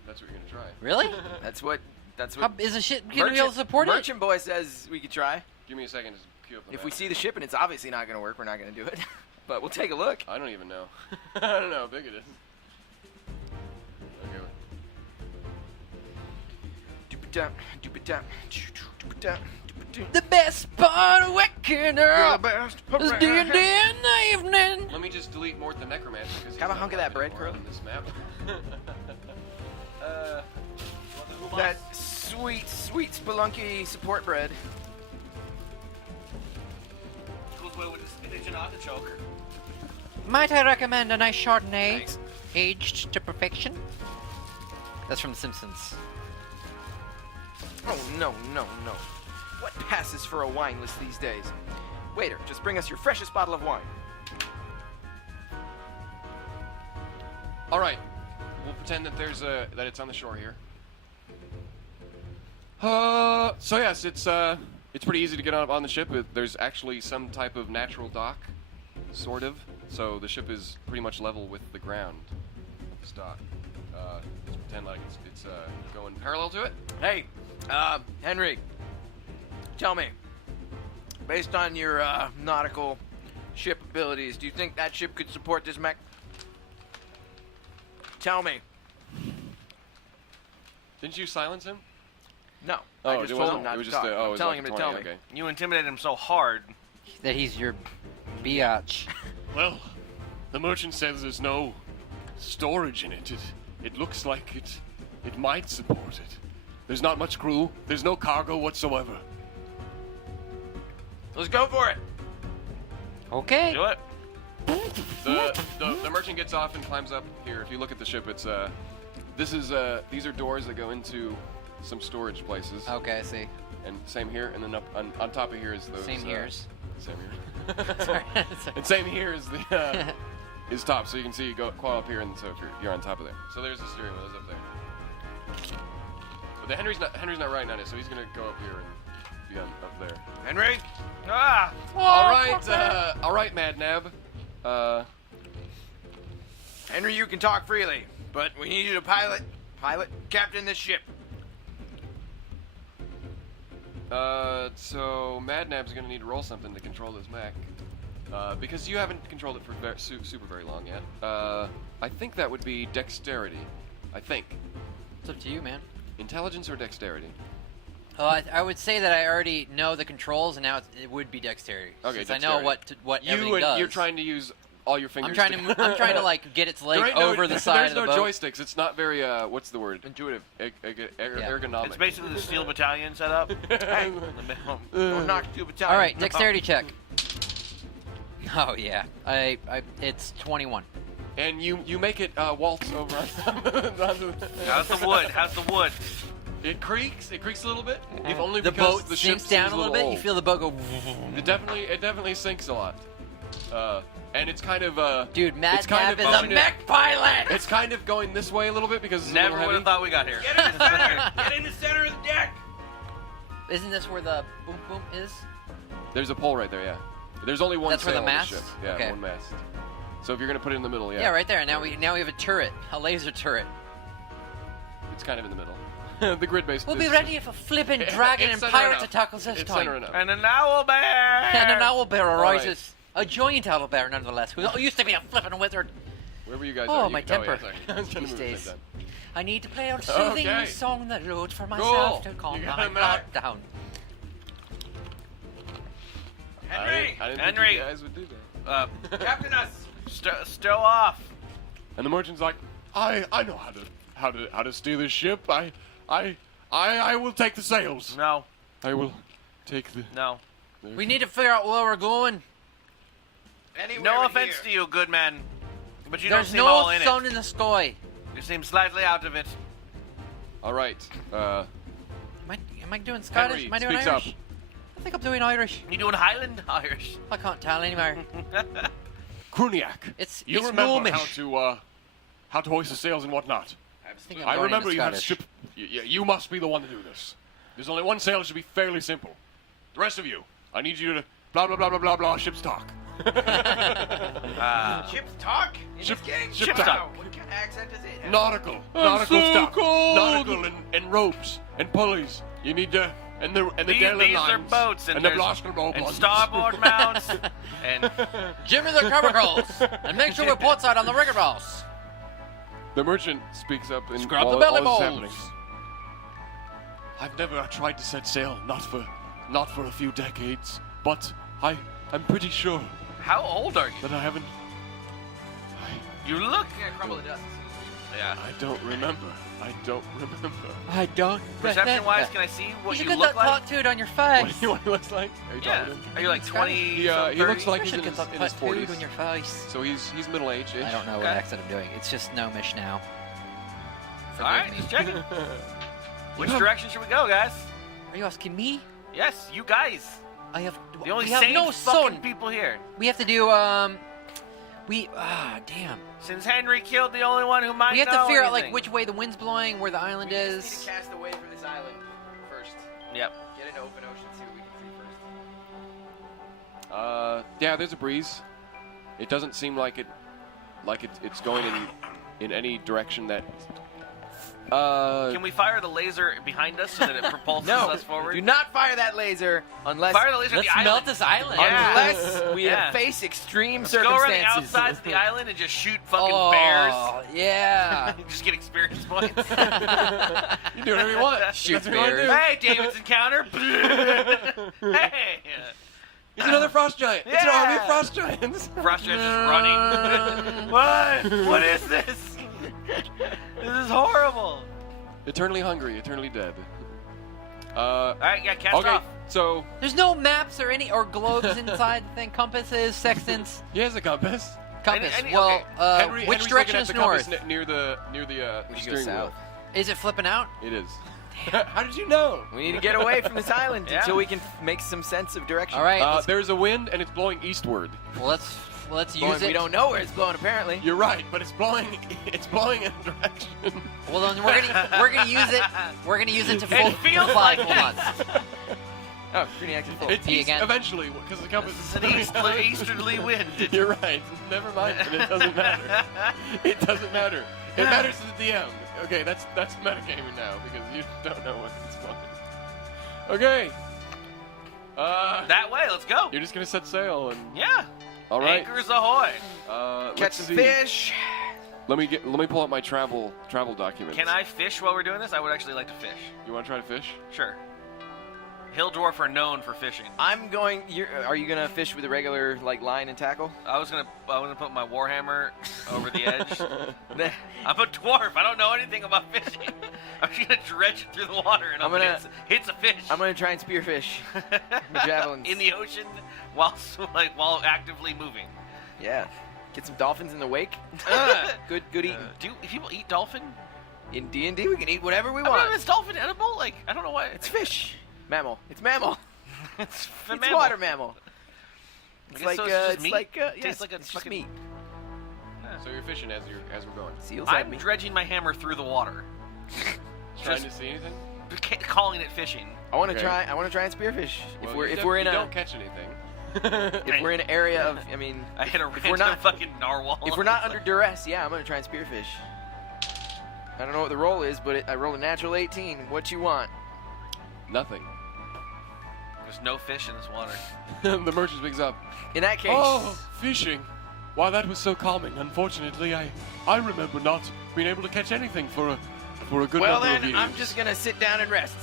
That's what you're gonna try. Really? That's what. How, is the ship gonna be able to support it? Merchant boy says we could try. Give me a second to queue up the If map. we see the ship and it's obviously not gonna work, we're not gonna do it. But we'll take a look. I don't even know. I don't know how big it is. Okay. The best part of waking up is D&D in the evening. Let me just delete Mort the Necromancer because Have a hunk of that bread, Curly. on this map. That sweet, sweet spelunky support bread. Goes well with the spinach and artichoke. Might I recommend a nice Chardonnay, Thanks. aged to perfection? That's from The Simpsons. Oh, no. What passes for a wine list these days? Waiter, just bring us your freshest bottle of wine. All right, we'll pretend that that it's on the shore here. So yes, it's pretty easy to get on the ship. There's actually some type of natural dock, sort of. So the ship is pretty much level with the ground. Stock. Let's pretend like it's going parallel to it. Hey, Henry, tell me, based on your nautical ship abilities, do you think that ship could support this mech? Tell me. Didn't you silence him? No. Oh, I just it told wasn't- him not it was to just talk. it I'm was telling like him to 20, tell me. okay. You intimidated him so hard. That he's your biatch. Well, the merchant says there's no storage in it. It looks like it might support it. There's not much crew. There's no cargo whatsoever. Let's go for it. Okay. Do it. The merchant gets off and climbs up here. If you look at the ship, it's these are doors that go into some storage places. Okay, I see. And same here, and then up on top of here is those. Same here's. Same here. Sorry. And same here is the is top, so you can see you go up here, and so if you're on top of there. So there's the steering wheel is up there. But the Henry's not riding on it, so he's gonna go up here and be up there. Henry? Ah! All right, Madnab. Henry, you can talk freely, but we need you to pilot, captain this ship. So Madnab's gonna need to roll something to control this mech. Because you haven't controlled it for super very long yet. I think that would be dexterity. I think. It's up to you, man. Intelligence or dexterity? I would say that I already know the controls, and now it would be dexterity. Okay, since dexterity. I know what everything does. You're trying to use all your fingers. I'm trying to like get its leg over the side of the There's no boat. joysticks. It's not very what's the word? Intuitive. Ergonomic. It's basically the steel battalion setup. Hey, Don't knock the battalion. All right, dexterity check. Oh yeah, it's 21. And you make it waltz over onto How's the wood? How's the wood? It creaks a little bit. If only The because boat the ship sinks down seems a little bit. old. You feel the boat go. It definitely sinks a lot. And it's kind of Dude, it's kind Madnab of is a bumping it. mech pilot. It's kind of going this way a little bit because it's Never a would little have thought we got here. Get in the center. Get in the center of the deck. Isn't this where the boom boom is? There's a pole right there, yeah. There's only one That's where sail the on mast? ship. Yeah, Okay. one mast. So if you're gonna put it in the middle, yeah. Yeah, right there. And now we have a turret, a laser turret. It's kind of in the middle. The grid base. We'll be is- ready for flipping dragon it's and center pirate enough. tentacles this It's time. center enough. And an owl bear. And an owl bear All right. arises. A giant owl bear, nonetheless, who used to be a flippin' wizard. Wherever you guys Oh, are. my Yeah, temper. sorry. I was trying to These move at the days. same time. I need to play a soothing Okay. song that loads for myself Cool. to calm You got my him blood back. down. Henry! I didn't Henry! think you guys would do that. Captain us! Stow off! And the merchant's like, I know how to steer this ship. I will take the sails. No, I will take the. no. We need to figure out where we're going. Anywhere No but offense here. to you, good man. But you There's don't seem all no in sun it. in the sky. You seem slightly out of it. All right. Am I doing Scottish? Henry Am I doing speaks Irish? up. I think I'm doing Irish. You doing Highland Irish? I can't tell anymore. Cruniac. It's You it's remember gnomish. how to hoist the sails and whatnot. I think I'm I going remember into you have Scottish. ship. You must be the one to do this. There's only one sail. It should be fairly simple. The rest of you, I need you to blah blah blah blah blah blah ship's talk. Ship's talk in Ship- this game? ship Wow. talk. What kind of accent does it have? Nautical so stuff. cold. Nautical and ropes and pulleys. You need to and the These Dalen are lines boats and the there's- Blaster bow and ones. starboard mounts and Jimmy the Covercalls, and make sure we port side on the rigger boss. The merchant speaks up and Scrub while the belly all this is balls. happening. I've never tried to set sail, not for a few decades, but I'm pretty sure how old are you? that I haven't. You look. Crumble the dust. Yeah. I don't remember. I don't remember. I don't. Perception-wise, can I see You what should you get look that like? tattooed on your What face. do you want to look like? Are you Yeah. talking to him? Are you like 20? He looks like You he's should in get his, that in his tattooed 40s. on your face. So he's middle-aged. I don't know what Okay. accent I'm doing. It's just gnomish now. All right, Forgive me. just checking. Which direction should we go, guys? Are you asking me? Yes, you guys. I have. The only we have sane no fucking sun. people here. We have to do damn. Since Henry killed the only one who might We have to know figure out like anything. which way the wind's blowing, where the island We is. just need to cast away from this island first. Yep. Get into open ocean, see what we can see first. Yeah, there's a breeze. It doesn't seem like it's going in any direction that. Can we fire the laser behind us so that it propulses No, us forward? do not fire that laser unless Fire the laser at Let's the melt island. this island. Yeah. unless we Yeah. face extreme Let's go around the circumstances. outsides of the island and just shoot fucking Oh, bears. yeah. Just get experience points. You do whatever you want. Shoot That's what you wanna bears. do. Hey, David's encounter. Hey. It's another frost giant. It's an Yeah. army of frost giants. Frost Giant's just running. What? What is this? This is horrible. Eternally hungry, eternally dead. All right, yeah, cast Okay, off. so There's no maps or globes inside the thing. Compasses, sextants. he has a compass. Compass. Any- well, okay. Henry's which looking direction at is the north? compass near the We should go steering wheel. south. Is it flipping out? It is. How did you know? We need to get away from this island Yeah. until we can make some sense of direction. All right. There's a wind and it's blowing eastward. Let's Blowing- use it. we don't know where it's blowing apparently. You're right, but it's blowing. It's blowing in a direction. Well, then we're gonna use it. We're gonna use it to It feels fly. like Hold on. Oh, Cruniac is full. It's See east again? eventually because the compass It's is an easterly wind. You're right. Never mind. But it doesn't matter. It doesn't matter. It matters to the DM. Okay, that's metagaming now because you don't know what it's blowing. Okay. That way, let's go. You're just gonna set sail and. Yeah. All right. Anchors ahoy. Catch Let's some see. fish. Let me pull up my travel documents. Can I fish while we're doing this? I would actually like to fish. You want to try to fish? Sure. Hill dwarf are known for fishing. I'm going. Are you gonna fish with a regular like line and tackle? I was gonna put my warhammer over the edge. I'm a dwarf. I don't know anything about fishing. I'm just gonna dredge it through the water and I'm gonna- hits a fish. I'm gonna try and spearfish. My javelins. in the ocean while actively moving. Yeah. Get some dolphins in the wake. Good eating. Do people eat dolphin? In D&D, we can eat whatever we I want. mean, is dolphin edible? Like, I don't know why. It's fish. Mammal. It's mammal. It's It's water mammal. It's guess like so it's just it's meat? like yeah, Tastes it's, like a it's just fucking- meat. So you're fishing as we're going. Seals have I'm meat. dredging my hammer through the water, Trying to see anything? calling it fishing. I want to Okay. try. I want to try and spearfish. Well, if we're in you a don't catch anything. if we're in an area of I mean I hit a if random we're not fucking narwhal. if we're not under duress, yeah, I'm gonna try and spearfish. I don't know what the roll is, but I rolled a natural 18. What you want? Nothing. There's no fish in this water. The merchant picks up. In that case, Oh, fishing. Why, that was so calming. Unfortunately, I remember not being able to catch anything for for a good Well, number of then, years. I'm just gonna sit down and rest.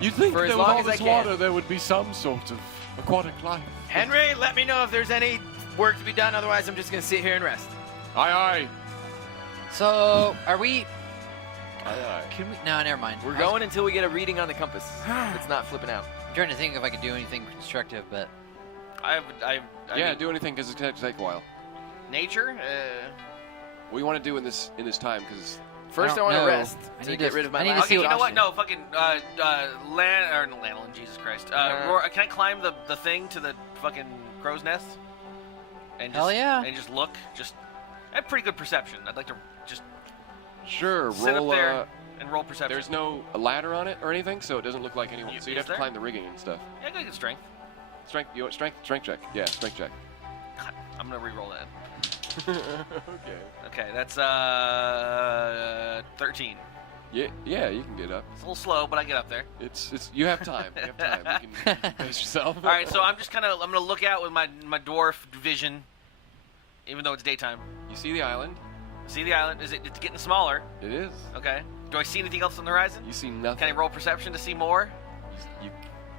You'd think for as there with long all as I this can. water there would be some sort of aquatic life. Henry, let me know if there's any work to be done. Otherwise, I'm just gonna sit here and rest. Aye, aye. So, are we... Aye, aye. Can we... No, never mind. We're going until we get a reading on the compass. It's not flipping out. I'm trying to think if I could do anything constructive, but... I Yeah, mean, do anything because it's going to take a while. nature. What do you want to do in this time? Because First, I don't want to know. rest I to need get to- rid of my I need to last Okay, you know what? exhaustion. No, fucking Lanolin, Jesus Christ. Roar, can I climb the thing to the fucking crow's nest? And just, Hell yeah. And just look. I have pretty good perception. I'd like to just sure, sit roll. up there and roll perception. There's no ladder on it or anything, so it doesn't look like anyone. So you'd Is have to there? climb the rigging and stuff. Yeah, I got good strength. Strength. You want strength check. Yeah, strength check. God, I'm gonna re-roll that. Okay. Okay, that's 13. Yeah, you can get up. It's a little slow, but I get up there. It's you have time. You have time. You can pace yourself. All right, so I'm gonna look out with my dwarf vision, even though it's daytime. You see the island? See the island? It's getting smaller? It is. Okay. Do I see anything else on the horizon? You see nothing. Can I roll perception to see more? You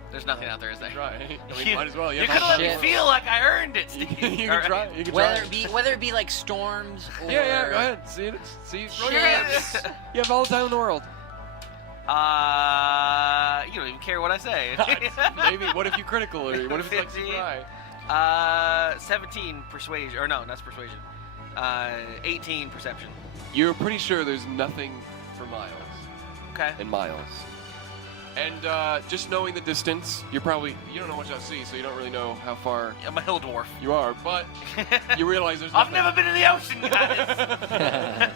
There's nothing out there, is there? try. I mean, might as well. You have could let me shit. feel like I earned it, You Steve. can, you All can right. try. You can Whether try. it be like storms or... Yeah, go ahead. See it. See. Roll your Ships. dice. You have all the time in the world. You don't even care what I say. Maybe. What if you critical or what if it's like 15? right? 17 persuasion, or no, that's persuasion. 18 perception. You're pretty sure there's nothing for miles Okay. and miles. And just knowing the distance, you don't know much out to sea, so you don't really know how far I'm a hill dwarf. you are. But you realize there's I've nothing. never been in the ocean, guys.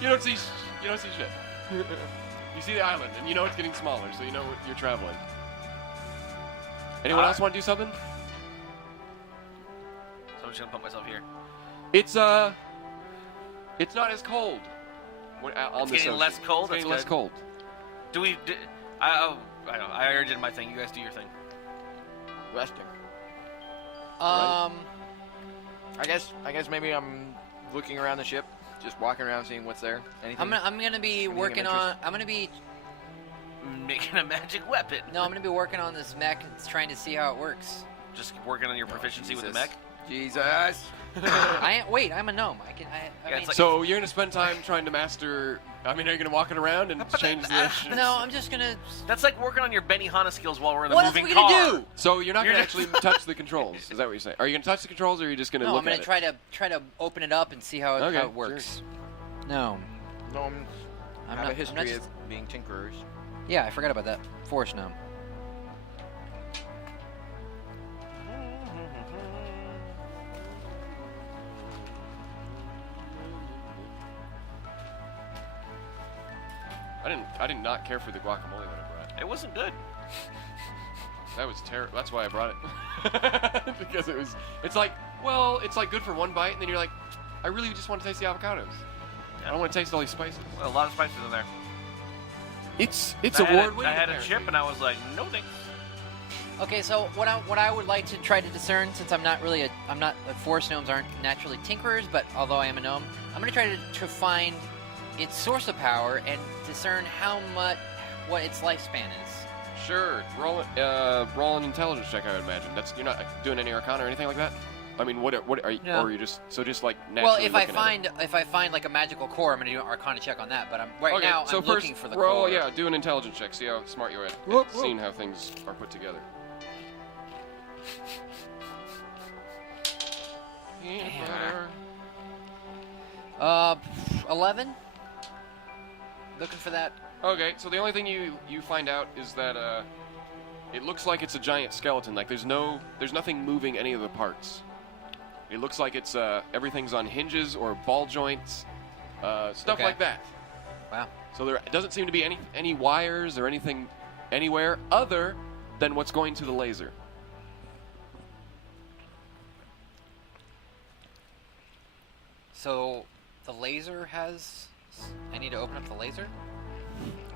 You don't see shit. You see the island, and you know it's getting smaller, so you know you're traveling. Anyone else want to do something? So I'm just gonna put myself here. It's not as cold. On It's this getting ocean. less cold? It's getting That's less good. cold. I don't know. I already did my thing. You guys do your thing. Resting. Um... I guess maybe I'm looking around the ship, just walking around, seeing what's there. Anything? I'm gonna be Anything of working interest? on... I'm gonna be... Making a magic weapon. No, I'm gonna be working on this mech and trying to see how it works. Just working on your proficiency with the Jesus. mech. Jesus. I'm a gnome. I Yeah, mean, it's like- So you're gonna spend time trying to master. I mean, are you gonna walk it around and change the? no, I'm just gonna... That's like working on your Benihana skills while we're in a What else moving are we gonna car. do? So you're not You're gonna just- actually touch the controls. Is that what you're saying? Are you gonna touch the controls, or are you just gonna No, look I'm gonna at it? try to open it up and see how it, Okay, how it works. No, Gnomes I'm have not. a history I'm not just, of being tinkerers. yeah, I forgot about that. Forest gnome. I did not care for the guacamole that I brought. It wasn't good. That was terrible. That's why I brought it. Because it's like good for one bite, and then you're like, I really just want to taste the avocados. I don't want to taste all these spices. Well, a lot of spices in there. It's I had award winning. I had a chip and I was like, no thanks. Okay, so what I would like to try to discern, since I'm not forest gnomes aren't naturally tinkerers, but although I am a gnome, I'm gonna try to find its source of power and discern what its lifespan is. Sure. Roll an intelligence check. I would imagine. You're not doing any Arcana or anything like that. I mean, what are you? No. Or are you just like naturally Well, if I looking at it? find like a magical core, I'm gonna do an Arcana check on that. But I'm Okay, now so I'm first looking for the roll, core. yeah, do an intelligence check. See how smart you are at Whoop, whoop. seeing how things are put together. 11. Looking for that. Okay, so the only thing you find out is that it looks like it's a giant skeleton. Like there's nothing moving any of the parts. It looks like it's everything's on hinges or ball joints, stuff Okay. like that. Wow. So there doesn't seem to be any wires or anything anywhere other than what's going to the laser. So the laser has. I need to open up the laser.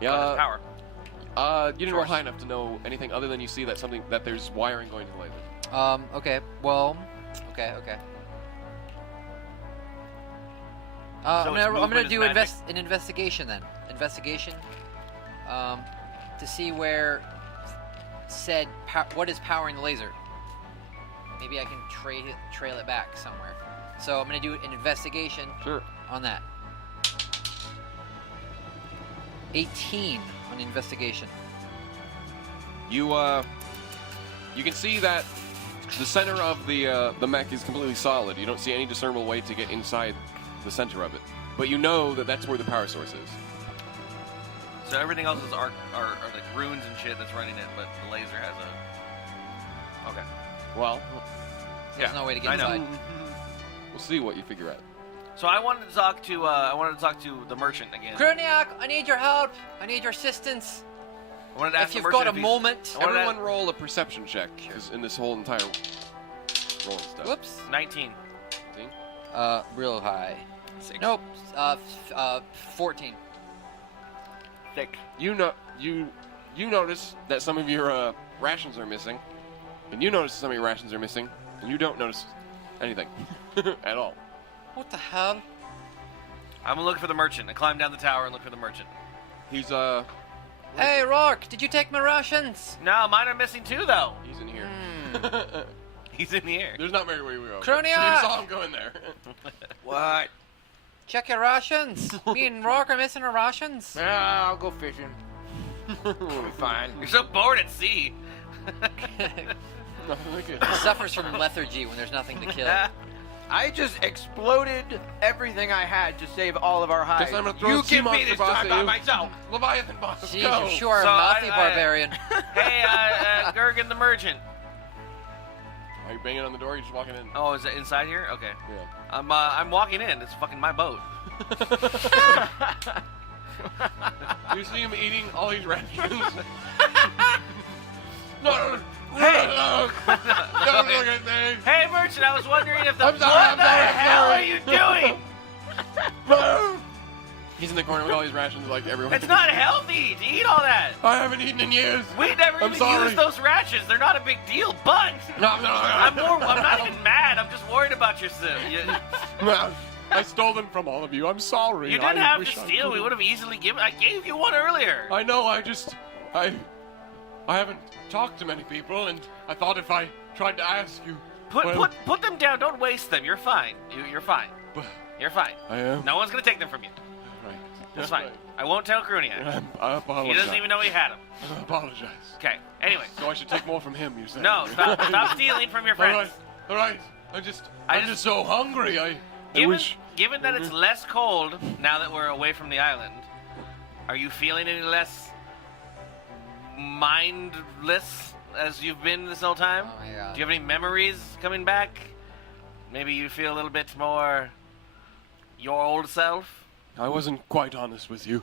Yeah. Power. You didn't roll high enough to know anything other than you see that there's wiring going to the laser. Okay. Well. Okay. I'm its gonna movement do is magic? an investigation then. Investigation. To see where said what is powering the laser. Maybe I can trail it back somewhere. So I'm gonna do an investigation. Sure. On that. 18 on investigation. You can see that the center of the mech is completely solid. You don't see any discernible way to get inside the center of it, but you know that that's where the power source is. So everything else is are like runes and shit that's running it, but the laser has a. Okay. Well, There's no way to get I know. inside. we'll see what you figure out. So I wanted to talk to the merchant again. Cruniac, I need your help. I need your assistance. I wanted to ask If the you've merchant got a if he's- moment. I wanted to Everyone roll a perception check, because in this whole entire rolling stuff. Whoops. 19. Real high. 6. Nope. 14. Thick. You notice that some of your rations are missing, and you notice some of your rations are missing, and you don't notice anything at all. What the hell? I'm gonna look for the merchant. I climb down the tower and look for the merchant. He's Hey, Roark, did you take my rations? No, mine are missing too, though. he's in here. He's in here. There's not very way we go. Cruniac! You saw him go in there. What? Check your rations. Me and Roark are missing our rations. I'll go fishing. We'll be fine. You're so bored at sea. Suffers from lethargy when there's nothing to kill. I just exploded everything I had to save all of our hides. I'm gonna throw You a sea give me monster this boss time at by you. myself. Leviathan boss, Jeez, go. you sure are a So mouthy I- barbarian. Hey, Gergen the merchant. Are you banging on the door? Or you just walking in? Oh, is it inside here? Okay. Yeah. I'm walking in. It's fucking my boat. You see him eating all these rations? No. Hey! Don't look at me. Hey, merchant, I was wondering if the I'm sorry, what I'm the sorry, I'm hell sorry. are you doing? No. He's in the corner with all these rations like everyone. It's not healthy to eat all that. I haven't eaten in years. We never I'm even sorry. used those rations. They're not a big deal, but I'm not even mad. I'm just worried about your sim. No, I stole them from all of you. I'm sorry. You didn't I have wish to I steal. We could. would have easily given. I gave you one earlier. I know. I haven't talked to many people, and I thought if I tried to ask you, Put them down. Don't waste them. You're fine. You're fine. You're fine. I am. No one's gonna take them from you. Right. It's fine. I won't tell Cruniac. I apologize. He doesn't even know he had them. I apologize. Okay. Anyway. So I should take more from him, you say? No. Stop stealing from your friends. All right. I'm just so hungry. I wish. Given that it's less cold now that we're away from the island, are you feeling any less mindless as you've been this whole time? Oh my God. Do you have any memories coming back? Maybe you feel a little bit more your old self? I wasn't quite honest with you.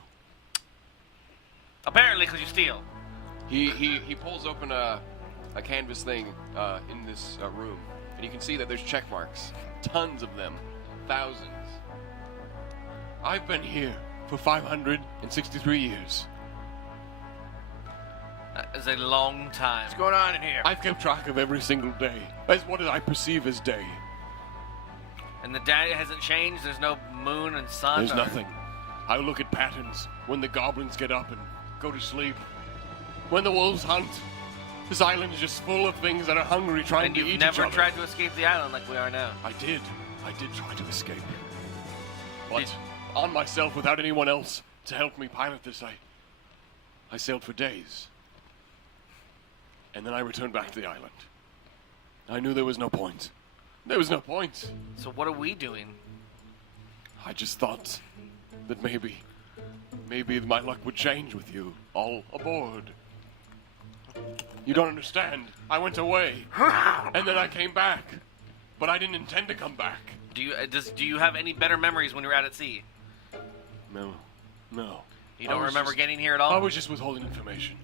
Apparently, because you steal. He pulls open a canvas thing in this room, and you can see that there's check marks, tons of them, thousands. I've been here for 563 years. That is a long time. What's going on in here? I've kept track of every single day, as what I perceive as day. And the day hasn't changed? There's no moon and sun? There's nothing. I look at patterns when the goblins get up and go to sleep. When the wolves hunt. This island is just full of things that are hungry trying And to eat you've each never other. tried to escape the island like we are now. I did try to escape. But on myself, without anyone else to help me pilot this, I sailed for days. And then I returned back to the island. I knew there was no point. There was no point. So what are we doing? I just thought that maybe my luck would change with you all aboard. You don't understand. I went away, and then I came back, but I didn't intend to come back. Do you have any better memories when you were out at sea? No. You don't I was remember just- getting here at all? I was just withholding information.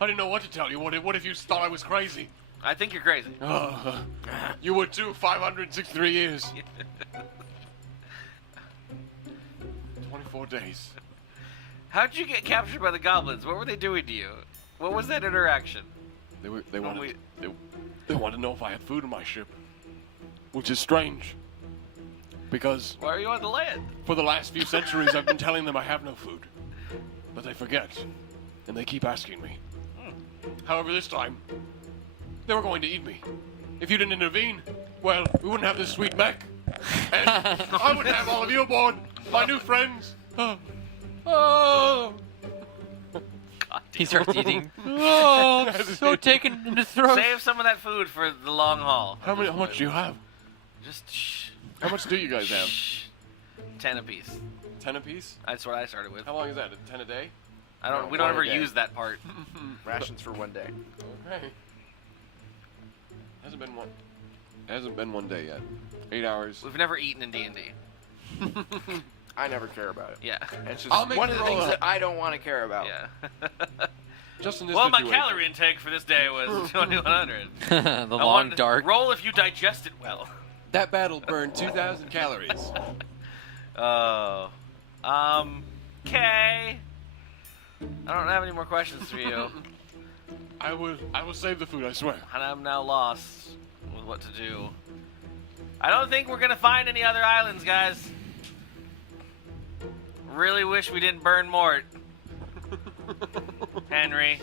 I didn't know what to tell you. What if you thought I was crazy? I think you're crazy. You were too. 563 years. 24 days. How'd you get captured by the goblins? What were they doing to you? What was that interaction? They wanted to know if I had food in my ship, which is strange. Because Why are you on the land? for the last few centuries I've been telling them I have no food. But they forget. And they keep asking me. However, this time, they were going to eat me. If you didn't intervene, well, we wouldn't have this sweet mech. And I wouldn't have all of you aboard, my new friends. Oh. He starts eating. Oh, so taken in the throat. Save some of that food for the long haul. How much do you have? Just shh. How much do you guys have? Shh. 10 apiece. 10 apiece? That's what I started with. How long is that? 10 a day? We don't one ever a day. use that part. Rations for one day. Okay. Hasn't been one day yet. 8 hours. We've never eaten in D&D. I never care about it. Yeah. It's just I'll make one you of the roll things up. that I don't want to care about. Yeah. Just in this Well, my situation. calorie intake for this day was 2100. The long dark. Roll if you digest it well. That battle burned 2,000 calories. Oh. Okay. I don't have any more questions for you. I will save the food, I swear. And I'm now lost with what to do. I don't think we're gonna find any other islands, guys. Really wish we didn't burn Mort. Henry.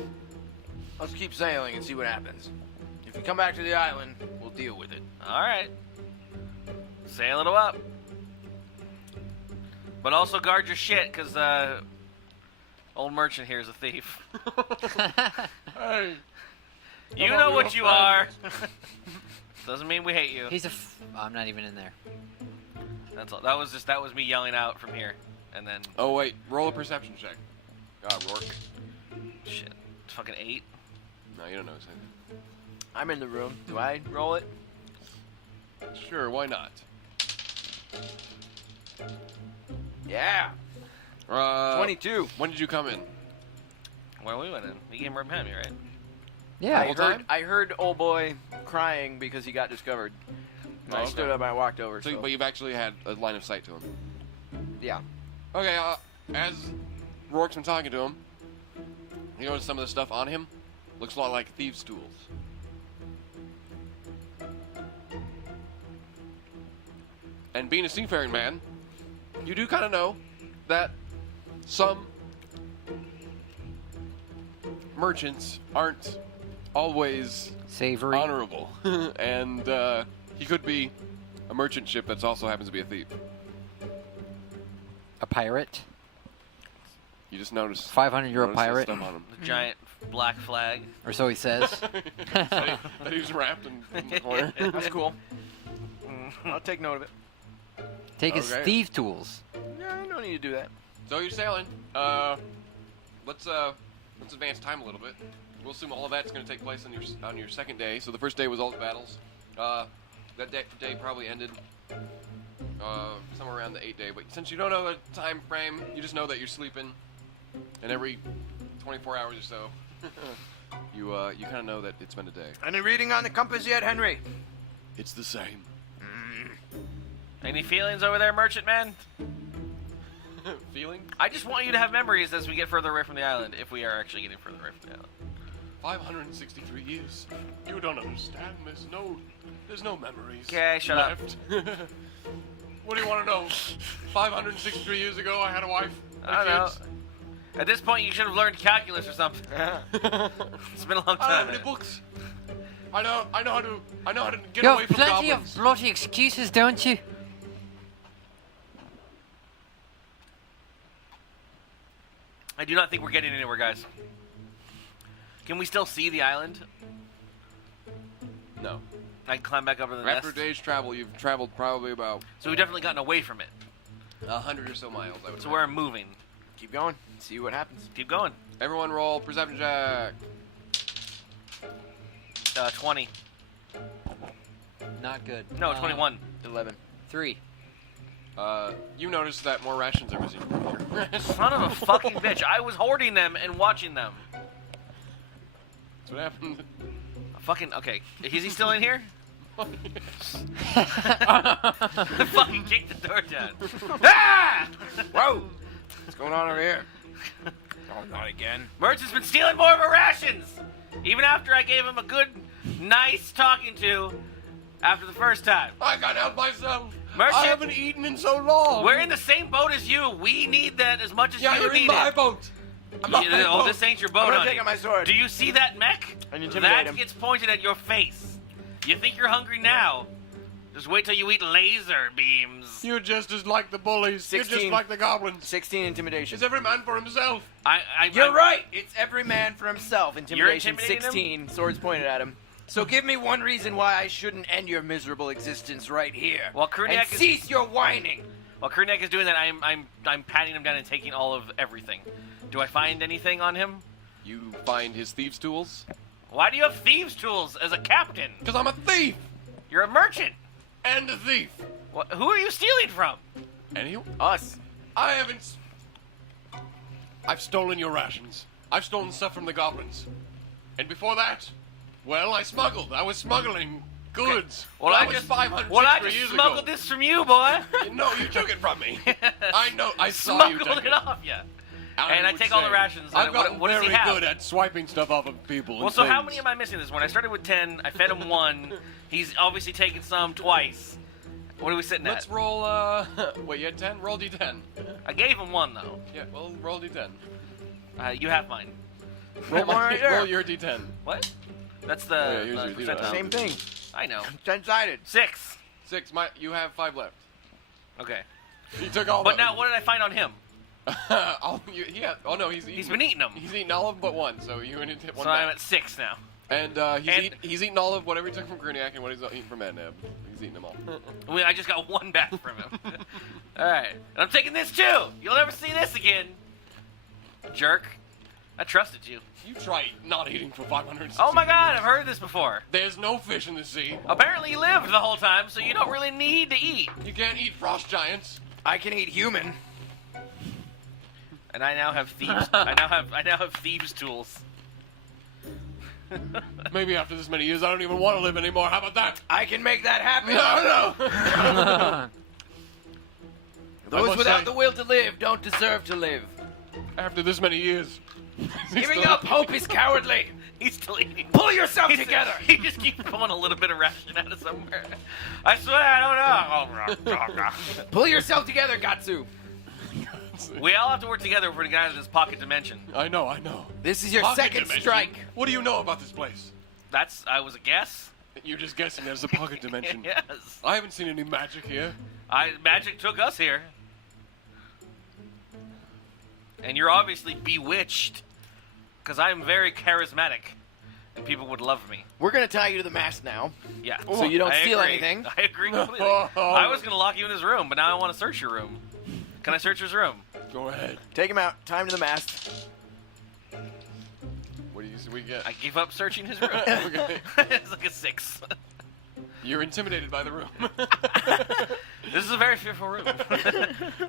Let's keep sailing and see what happens. If we come back to the island, we'll deal with it. Alright. Sail it up. But also guard your shit, because old merchant here is a thief. Hey. You Come know on, what we're you all are. friends. Doesn't mean we hate you. He's I'm not even in there. That's all. That was me yelling out from here. And then Oh, wait. Roll a perception check. Roark. shit. It's fucking 8. No, you don't know anything. I'm in the room. Do I roll it? Sure, why not? Yeah. 22. When did you come in? Where we went in. You came right behind me, right? Yeah. I heard old boy crying because he got discovered. And I okay. stood up and I walked over. So, So, but you've actually had a line of sight to him. yeah. Okay, as Rourke's been talking to him, you notice some of the stuff on him looks a lot like thieves' tools. And being a seafaring man, you do kind of know that some merchants aren't always Savory. honorable. And he could be a merchant ship that also happens to be a thief. A pirate. You just notice. 500 euro notice that pirate. stuff on him. The giant black flag. Or so he says. that he was wrapped in the corner. That's cool. I'll take note of it. Take his Okay. thief tools. Yeah, no need to do that. So you're sailing. Let's advance time a little bit. We'll assume all of that's going to take place on your second day. So the first day was all the battles. That day probably ended somewhere around the 8th day. But since you don't know the time frame, you just know that you're sleeping, and every 24 hours or so, you kind of know that it's been a day. Any reading on the compass yet, Henry? It's the same. Any feelings over there, merchant man? Feeling? I just want you to have memories as we get further away from the island, if we are actually getting further away from the island. 563 years. You don't understand. There's no memories. Okay, shut up. left. What do you want to know? 563 years ago, I had a wife. I don't know. kids. At this point, you should have learned calculus or something. It's been a long I don't have time. any books. I know how to get You away have from plenty goblins. of bloody excuses, don't you? I do not think we're getting anywhere, guys. Can we still see the island? No. I can climb back over the After a nest. day's travel, you've traveled probably about So we've definitely gotten away from it. 100 or so miles. I would So imagine. we're moving. Keep going. See what happens. Keep going. Everyone roll perception check. 20. Not good. No, 21. 11. 3. You notice that more rations are missing from here. Son of a fucking bitch. I was hoarding them and watching them. That's what happened. Fucking, okay. Is he still in here? Fucking kick the door down. Ah! Whoa! What's going on over here? Oh, not again. Merchant's been stealing more of our rations! Even after I gave him a good, nice talking to after the first time. I can't help myself. Merchant, I haven't eaten in so long. we're in the same boat as you. We need that as much as Yeah, you you're need in my it. boat. I'm not my Oh, boat. this ain't your boat, I'm gonna honey. take out my sword. Do you see that mech? And intimidate That him. gets pointed at your face. You think you're hungry now? Just wait till you eat laser beams. You're just as like the bullies. You're 16. just like the goblins. 16 intimidation. It's every man for himself. You're right. It's every man for himself. Intimidation intimidating 16. Swords pointed at him. So give me one reason why I shouldn't end your miserable existence right here. While Cruniac and is- cease your whining. While Cruniac is doing that, I'm patting him down and taking all of everything. Do I find anything on him? You find his thieves' tools. Why do you have thieves' tools as a captain? Because I'm a thief You're a merchant. and a thief. Who are you stealing from? Anyone? Us. I haven't. I've stolen your rations. I've stolen stuff from the goblins. And before that, well, I smuggled. I was smuggling goods. Well, that I was just 560 years smuggled ago. this from you, boy. No, you took it from me. I know. I saw you Smuggled take it off you. And I would take all the say, rations. I've And gotten what does he very have? good at swiping stuff off of people. Well, and so how things. many am I missing this one? I started with 10. I fed him 1. He's obviously taken some twice. What are we sitting Let's at? roll. Wait, you had 10. Roll d10. I gave him 1 though. Yeah, well, roll d10. You have mine. Roll one right there. Roll your d10. What? That's the, Oh, yeah, here's your percentile. D10. Same thing. I know. 10-sided. 6. 6. You have 5 left. Okay. He took all But of now, it. what did I find on him? Oh no, he's eaten. He's been eating them. He's eaten all of them but 1, so you only hit 1 So I'm back. at 6 now. And And- he's eaten all of whatever he took from Cruniac and what he's eaten from Madnab. He's eaten them all. I mean, I just got 1 back from him. Alright. And I'm taking this too! You'll never see this again! Jerk. I trusted you. You tried not eating for 560 Oh my god, years. I've heard this before. There's no fish in the sea. Apparently you lived the whole time, so you don't really need to eat. You can't eat frost giants. I can eat human. And I now have thieves. I now have thieves' tools. Maybe after this many years, I don't even want to live anymore. How about that? I can make that happen. No. I Those must without say- the will to live don't deserve to live. After this many years. Giving up hope is cowardly. He's still eating. Pull yourself He's- together. He just keeps pulling a little bit of ration out of somewhere. I swear I don't know. Pull yourself together, Gatsu. We all have to work together if we're to get out of this pocket dimension. I know. This is your Pocket second dimension. strike. What do you know about this place? I was a guess. You're just guessing there's a pocket dimension. Yes. I haven't seen any magic here. Magic took us here. And you're obviously bewitched. Because I'm very charismatic. And people would love me. We're gonna tie you to the mast now, Yeah. so you don't I steal agree. anything. I agree completely. I was going to lock you in his room, but now I want to search your room. Can I search his room? Go ahead. Take him out. Tie him to the mast. What do we get? I give up searching his room. Okay. It's like a 6. You're intimidated by the room. This is a very fearful room.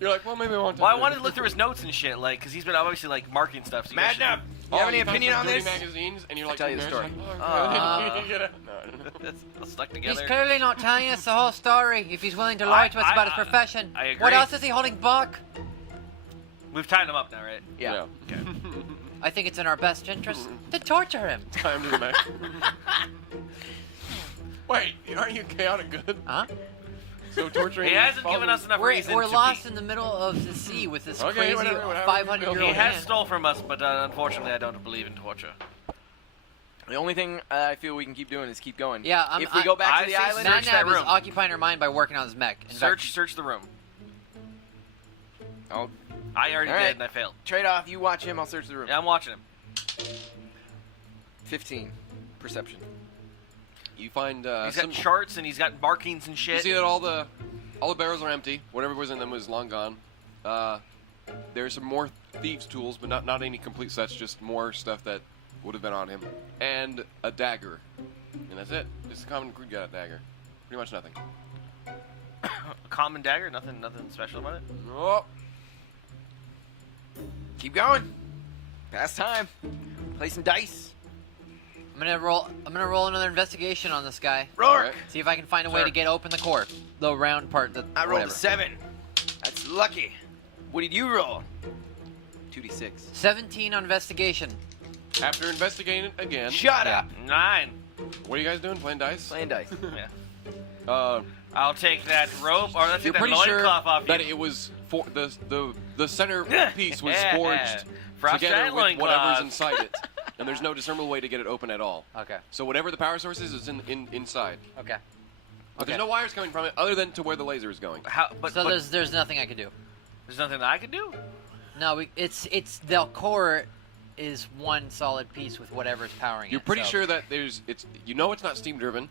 You're like, well, maybe I won't. Well, I wanted to look through his notes and shit, like, because he's been obviously, like, marking stuff. So you guys Madnab, you have any you found opinion some on dirty this? magazines, and you're like, tell you the "There's story. like, oh, okay." Get it? No. should- That's stuck He's together. clearly not telling us the whole story if he's willing to lie to us about his profession. I agree. What else is he holding back? We've tied him up now, right? Yeah. I think it's in our best interest to torture him. Time to the mech. Wait, aren't you chaotic good? Huh? So torturing. He hasn't given us enough reason We're to lost be. in the middle of the sea with this Okay, crazy whatever, 500-year-old He has man. stole from us, but unfortunately I don't believe in torture. The only thing I feel we can keep doing is keep going. Yeah, if we go back to the I island, search that Madnab is room. occupying her mind by working on his mech. In fact, Search the room. I'll I already All right. did and I failed. trade off. You watch him. I'll search the room. Yeah, I'm watching him. 15 perception. You find He's got some. charts and he's got markings and You shit. see that all the barrels are empty. Whatever was in them was long gone. There's some more thieves' tools, but not any complete sets. Just more stuff that would have been on him, and a dagger, and that's it. Just a common crude dagger. Pretty much nothing. A common dagger, nothing special about it. Oh, Keep going. Past time. Play some dice. I'm gonna roll another investigation on this guy. Roark. Alright. See if I can find a way Sure. to get open the core, the round part. I rolled whatever. a 7. That's lucky. What did you roll? 2d6. 17 on investigation. after investigating it again, Shut up. 9. what are you guys doing? Playing dice? Playing dice. Yeah. I'll take that rope, or let's You're take that pretty sure loincloth off that you. it was for the center piece was forged Frost together giant with loincloth. whatever's inside it, and there's no discernible way to get it open at all. Okay. So whatever the power source is inside. Okay. But there's no wires coming from it other than to where the laser is going. So there's nothing I can do. There's nothing that I can do? No, it's the core is one solid piece with whatever's powering it. You're pretty so- sure that it's not steam driven,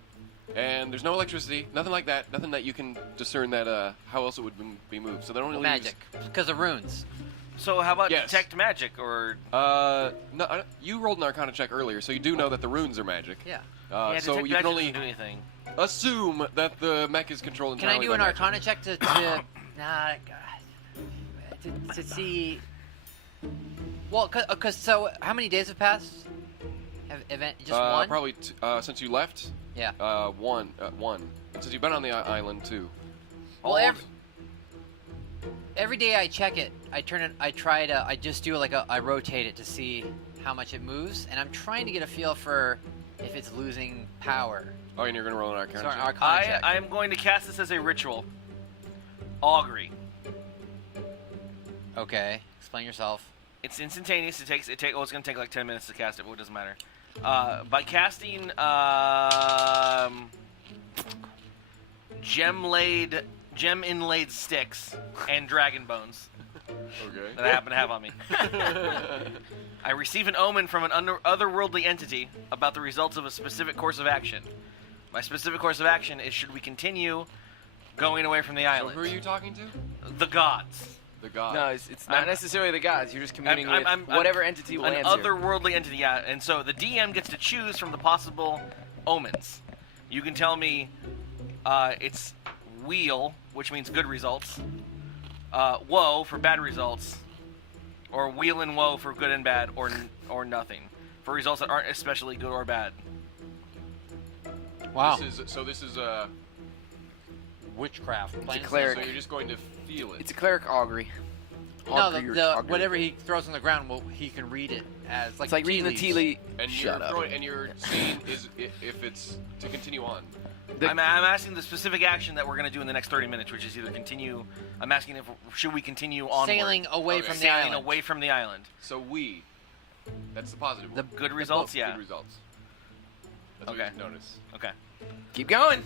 and there's no electricity, nothing like that, nothing that you can discern that how else it would be moved. So they don't really magic because of runes. So how about Yes. detect magic or? No, you rolled an Arcana check earlier, so you do know that the runes are magic. Yeah. Yeah, so detect you can magic only doesn't do anything. assume that the mech is controlled Can I entirely do an by magic. Arcana check to to see? Well, cause so how many days have passed? Have event just one? Probably since you left. Yeah. One. And since you've been on the island too. Well, every day I check it, I turn it, I just do I rotate it to see how much it moves, and I'm trying to get a feel for if it's losing power. Oh, and you're gonna roll an Arcana So an check. Arcana check. I am going to cast this as a ritual. Augury. Okay, explain yourself. It's instantaneous. It's going to take like 10 minutes to cast it, but it doesn't matter. By casting gem inlaid sticks and dragon bones Okay. that I happen to have on me. I receive an omen from an otherworldly entity about the results of a specific course of action. My specific course of action is should we continue going away from the So island. who are you talking to? The gods. The god. No, it's not necessarily the gods. You're just communing I'm- with whatever entity an lands here. otherworldly entity, yeah. And so the DM gets to choose from the possible omens. You can tell me it's wheel, which means good results, woe for bad results, or wheel and woe for good and bad, or nothing for results that aren't especially good or bad. Wow. This is Witchcraft. It's a cleric. So you're just going to feel it. It's a cleric augury. No, Augury. whatever he throws on the ground, he can read it as It's like reading the tea leaf. and Shut up. and you're seeing is if it's to continue on. I'm asking the specific action that we're going to do in the next 30 minutes, which is either continue. I'm asking if should we continue onward. Sailing away Okay. from the Sailing island. away from the island. So that's the positive. The one. Good results, yeah. Good results. That's Okay. what you notice. Okay. Keep going.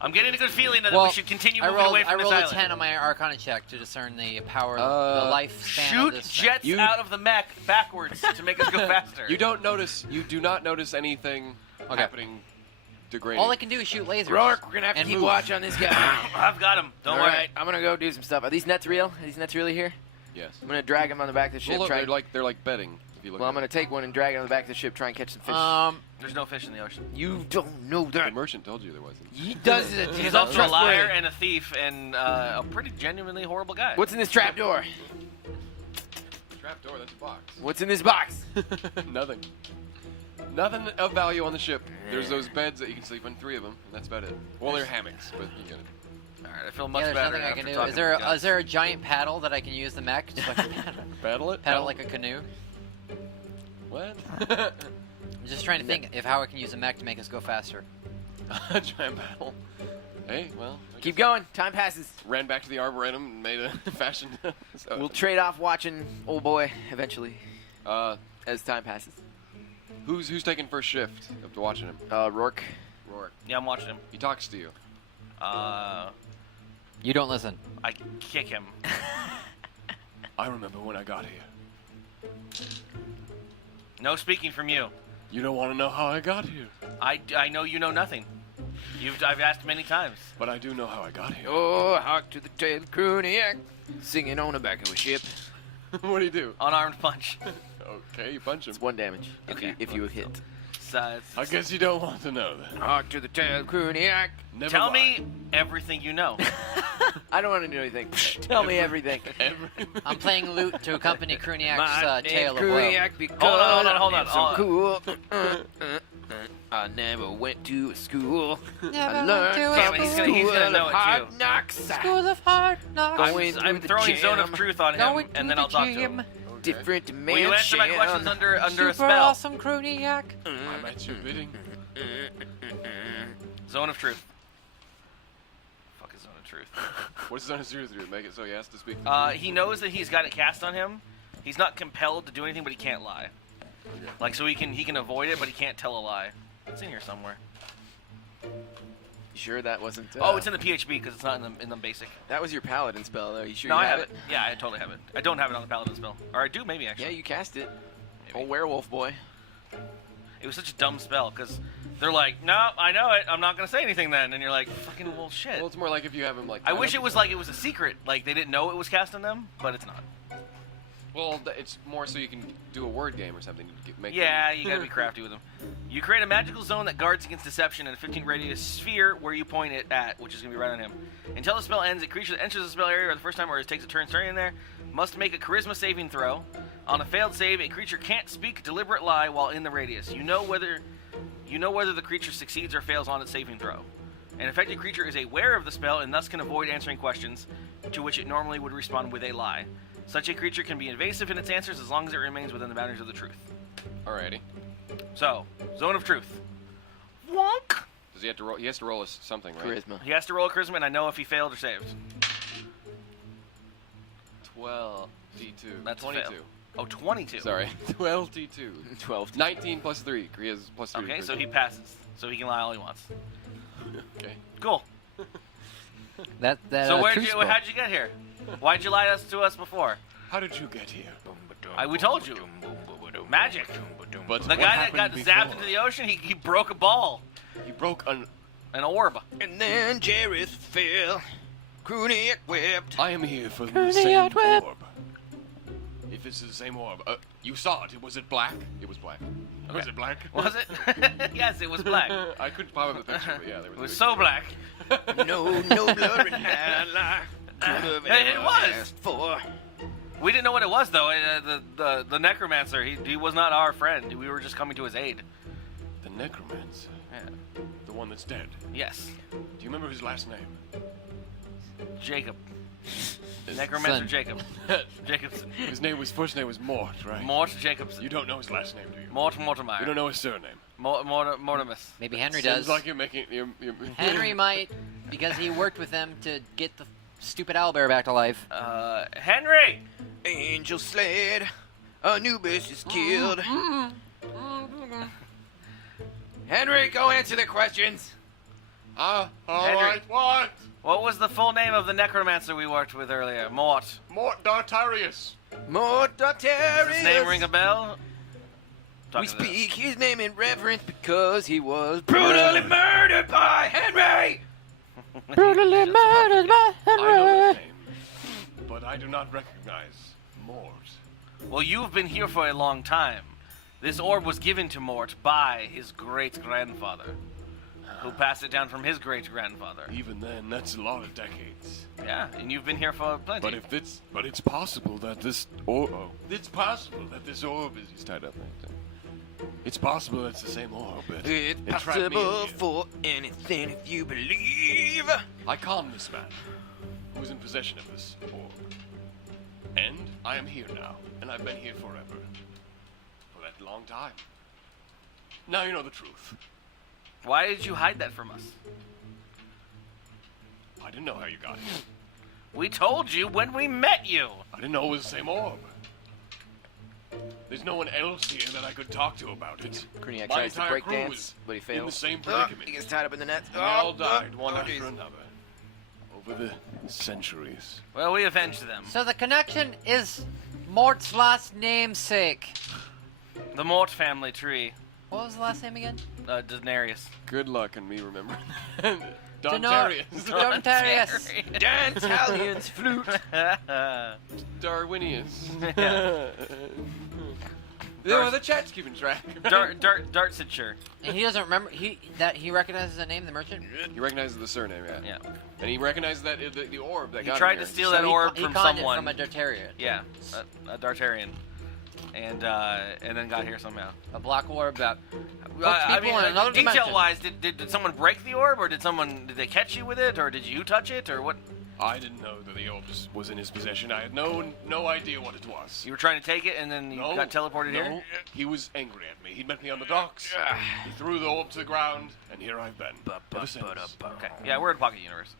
I'm getting a good feeling that Well, we should continue I moving rolled, away I from this rolled a island. 10 on my Arcana check to discern the power, the lifespan of Shoot this jets You- out of the mech backwards to make us go faster. You do not notice anything happening degrading. All I can do is shoot lasers. Roark, we're gonna have to And keep move. watch on this guy. I've got him. Don't All worry. right, I'm gonna go do some stuff. Are these nets real? Are these nets really here? Yes. I'm gonna drag them on the back of the ship. Well, look, try they're like bedding. If you look well, at I'm gonna take one and drag it on the back of the ship. Try and catch some fish. There's no fish in the ocean. You don't know The that. merchant told you there wasn't. He does it. He's also a liar and a thief and a pretty genuinely horrible guy. What's in this trap door? Trap door. That's a box. What's in this box? Nothing. Nothing of value on the ship. There's those beds that you can sleep in, 3 of them, and that's about it. Well, they're hammocks, but you get it. All right, I feel much Yeah, there's better nothing I after can do. talking Is there to guys. is there a giant paddle that I can use the mech? Just like Paddle it? paddle like a canoe? What? I'm just trying to think if how I can use a mech to make us go faster. A giant paddle. Hey, well. I Keep guess going. Time passes. Ran back to the Arboretum and made a fashion. So, We'll trade off watching old boy eventually as time passes. who's taking first shift after watching him? Roark. Roark. Yeah, I'm watching him. He talks to you. You don't listen. I kick him. I remember when I got here. No speaking from you. You don't want to know how I got here, I know you know nothing. I've asked many times. but I do know how I got here. Oh, hark to the tail Cruniac, singing on the back of a ship. What do you do? Unarmed punch. Okay, you punch him. It's 1 damage Okay. if you hit. I guess you don't want to know that. Hark to the tail Cruniac. Never Tell mind. me everything you know. I don't want to know anything. Tell me everything. I'm playing lute to accompany Cruniac's My tale name's of woe. Cruniac because Hold on. I'm so cool. I never went to school. I learned Damn it, he's gonna know it too. hard knocks. School of hard knocks. Going I'm through throwing the Zone of gym. Truth on him, Going and to then the I'll talk to gym. him. Different Will you answer my questions under a Super spell? awesome Cruniac. I'm at your bidding. Zone of Truth. truth. What is Zone of Truth do? Make it so he has to speak. He knows that he's got it cast on him. He's not compelled to do anything, but he can't lie. Okay. Like, so he can avoid it, but he can't tell a lie. It's in here somewhere. You sure that wasn't? Oh, it's in the PHB because it's not in the basic. That was your paladin spell, though. You sure No, you I have it. Yeah, I totally have it. I don't have it on the paladin spell, or I do maybe actually. Yeah, you cast it. Maybe. Old werewolf boy. It was such a dumb spell because they're like, no, I know it. I'm not gonna say anything then, and you're like, fucking well, shit. Well, it's more like if you have him like. I wish it was like it was a secret, like they didn't know it was cast on them, but it's not. Well, it's more so you can do a word game or something. Make Yeah, you gotta be crafty with them. You create a magical zone that guards against deception in a 15 radius sphere where you point it at, which is gonna be right on him. Until the spell ends, a creature that enters the spell area for the first time or takes a turn starting in there must make a charisma saving throw. On a failed save, a creature can't speak a deliberate lie while in the radius. You know whether the creature succeeds or fails on its saving throw. An affected creature is aware of the spell and thus can avoid answering questions to which it normally would respond with a lie. Such a creature can be evasive in its answers as long as it remains within the boundaries of the truth. Alrighty. So, Zone of Truth. Wonk! Does he have to roll? He has to roll something, right? Charisma. He has to roll a charisma, and I know if he failed or saved. 12 D2. That's a 22. fail. Oh, 22. Sorry. 12 D2. 12. 19 plus 3. He has plus 3. Okay, so he passes. So he can lie all he wants. Okay. Cool. That So how'd truth you spell. get here? Why'd you lie to us before? How did you get here? We told you. Magic. But The what guy that happened got before? zapped into the ocean, he broke a ball. He broke an... An orb. And then Jareth fell. Cruniac wept. I am here for the same orb. If this is the same orb, you saw it. Was it black? It was black. Was it black? Was it? Yes, it was black. I couldn't pop up the picture, but yeah, there was. It was so black. No blood ran ally. It was. Asked for. We didn't know what it was, though. The necromancer, he was not our friend. We were just coming to his aid. The necromancer. Yeah. The one that's dead. Yes. Do you remember his last name? Jacob. Necromancer Son. Jacob. Jacobson. His first name was Mort, right? Mort Jacobson. You don't know his last name, do you? Mort Mortimer. You don't know his surname. Mortimus. Maybe Henry Seems does. like you're making. You're Henry might, because he worked with them to get the stupid owlbear back to life. Henry! Angel slayed. Anubis is killed. Henry, go answer the questions. all Henry. right. What? What was the full name of the necromancer we worked with earlier? Mort. Mort Dartarius. Mort Does his name ring Dartarius. a bell? We Talking to them. speak his name in reverence because he was brutally murdered by Henry. Brutally murdered by I know that name, but I do not recognize Mort. Well, you've been here for a long time. This orb was given to Mort by his great-grandfather, who passed it down from his great-grandfather. Even then, that's a lot of decades. Yeah, and you've been here for plenty. But it's possible that this orb. Oh, it's possible that this orb is. He's tied up. It's possible that's the same orb. But It's it trapped me in possible here. for anything if you believe. I calmed this man, who was in possession of this orb, and I am here now, and I've been here forever, for that long time. Now you know the truth. Why did you hide that from us? I didn't know how you got here. We told you when we met you. I didn't know it was the same orb. There's no one else here that I could talk to about it. Cruniac My tries to entire break crew dance, is but he in the fails. same Oh, predicament. he gets tied up in the nets. And they all Oh, died, one oh, after geez. another, over the centuries. Well, we avenged them. So the connection is Mort's last namesake. The Mort family tree. What was the last name again? Daenerys. Good luck in me remembering. Donarius. Dontarius. Donarius. Dance Hallion's flute. Darwinius. Yeah. Yeah, the chat's keeping track. Dartsidshire. And he doesn't remember he recognizes the name, the merchant. He recognizes the surname, yeah. Yeah. And he recognizes that the orb that He got tried him to here. steal So that orb he from conned someone. it from a Dartarian. Yeah, a Dartarian. And then got here somehow. A black orb that I people in another dimension. detail-wise, did someone break the orb, or did they catch you with it, or did you touch it, or what? I didn't know that the orb was in his possession. I had no idea what it was. You were trying to take it, and then you got teleported here? He was angry at me. He met me on the docks. He threw the orb to the ground, and here I've been. Ever since. Okay, yeah, we're in Pocket Universe.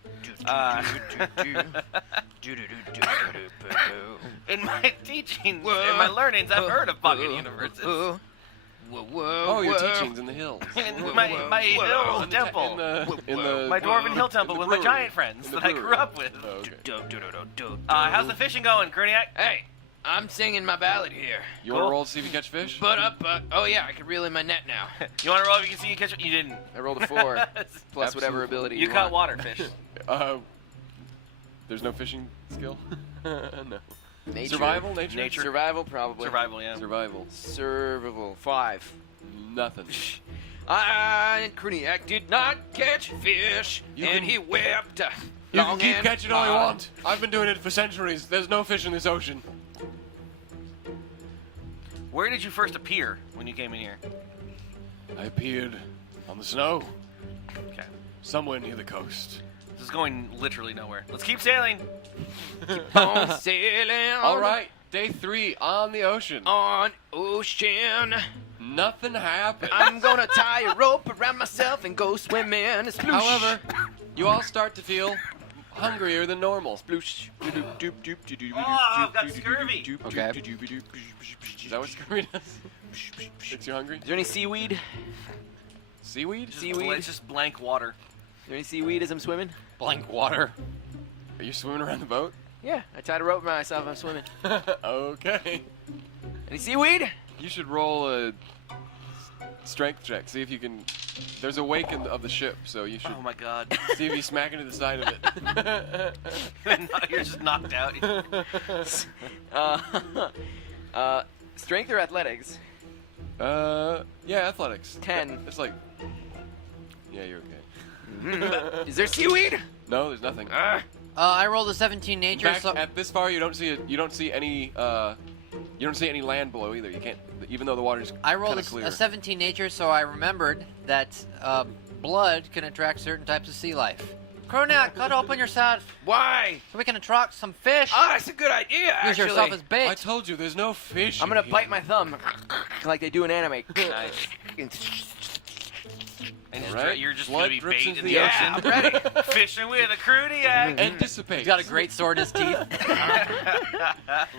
In my teachings, in my learnings, I've heard of Pocket Universes. Oh, your teachings in the hills. In my hill temple. My dwarven hill temple with my giant friends that I grew up with. Oh, okay. How's the fishing going, Cruniac? Hey, I'm singing my ballad here. You want to roll to see if you catch fish? Oh yeah, I can reel in my net now. You want to roll if you can see you catch it? You didn't. I rolled a 4 plus whatever ability You caught water fish. There's no fishing skill? No. Nature. Survival? Nature? Survival, probably. Survival, yeah. Survival. Survival. 5. Nothing. Cruniac did not catch fish, and he wept. You can keep catching all you want. I've been doing it for centuries. There's no fish in this ocean. Where did you first appear when you came in here? I appeared on the snow, Okay. somewhere near the coast. This is going literally nowhere. Let's keep sailing. On sailing All right, day 3 on the ocean. on ocean. Nothing happened. I'm gonna tie a rope around myself and go swimming. Sploosh. However, you all start to feel hungrier than normal. Oh, I've got scurvy. Okay. Is that what scurvy does? Makes you hungry? Is there any seaweed? Seaweed? It's just blank water. Is there any seaweed as I'm swimming? Blank water. Are you swimming around the boat? Yeah, I tied a rope around myself. I'm swimming. Okay. Any seaweed? You should roll a strength check. See if you can. There's a wake of the ship, so you should Oh my god. see if you smack into the side of it. You're just knocked out. Strength or athletics? Yeah, athletics. 10. It's like. Yeah, you're okay. Is there seaweed? No, there's nothing. I rolled a 17 In nature, fact, so at this far, you don't see it. You don't see any. You don't see any land below either. You can't, even though the water's I rolled kind of clear. a 17 nature, so I remembered that blood can attract certain types of sea life. Cruniac, cut open yourself Why? so we can attract some fish. That's a good idea, Use actually. yourself as bait. I told you, there's no fish. I'm in gonna here. bite my thumb like they do in anime. And Right. you're just Blood gonna be drips bait into in the the ocean. ocean. Ready? Fishing with a Cruniac. Anticipate. He's got a great sword in his teeth.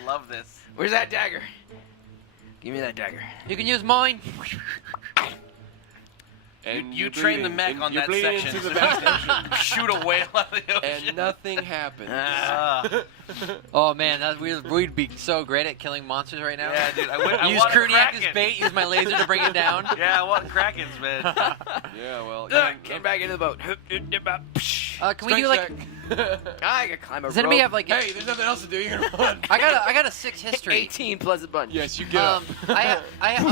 Love this. Where's that dagger? Give me that dagger. You can use mine. And You you're train the bleeding, mech and on you're that bleeding section. into the vast ocean, Shoot a whale out of the ocean. and nothing happens. Oh man, we'd be so great at killing monsters right now. Yeah, dude. I Use want a Cruniac as Kraken. bait. Use my laser to bring it down. Yeah, I want Krakens, man. Yeah, well. Get back into the boat. Can we do like? I can climb a Does anybody rope. have like? Hey, there's nothing else to do. You're gonna run. I got a 6 history. 18 plus a bunch. Yes, you get up.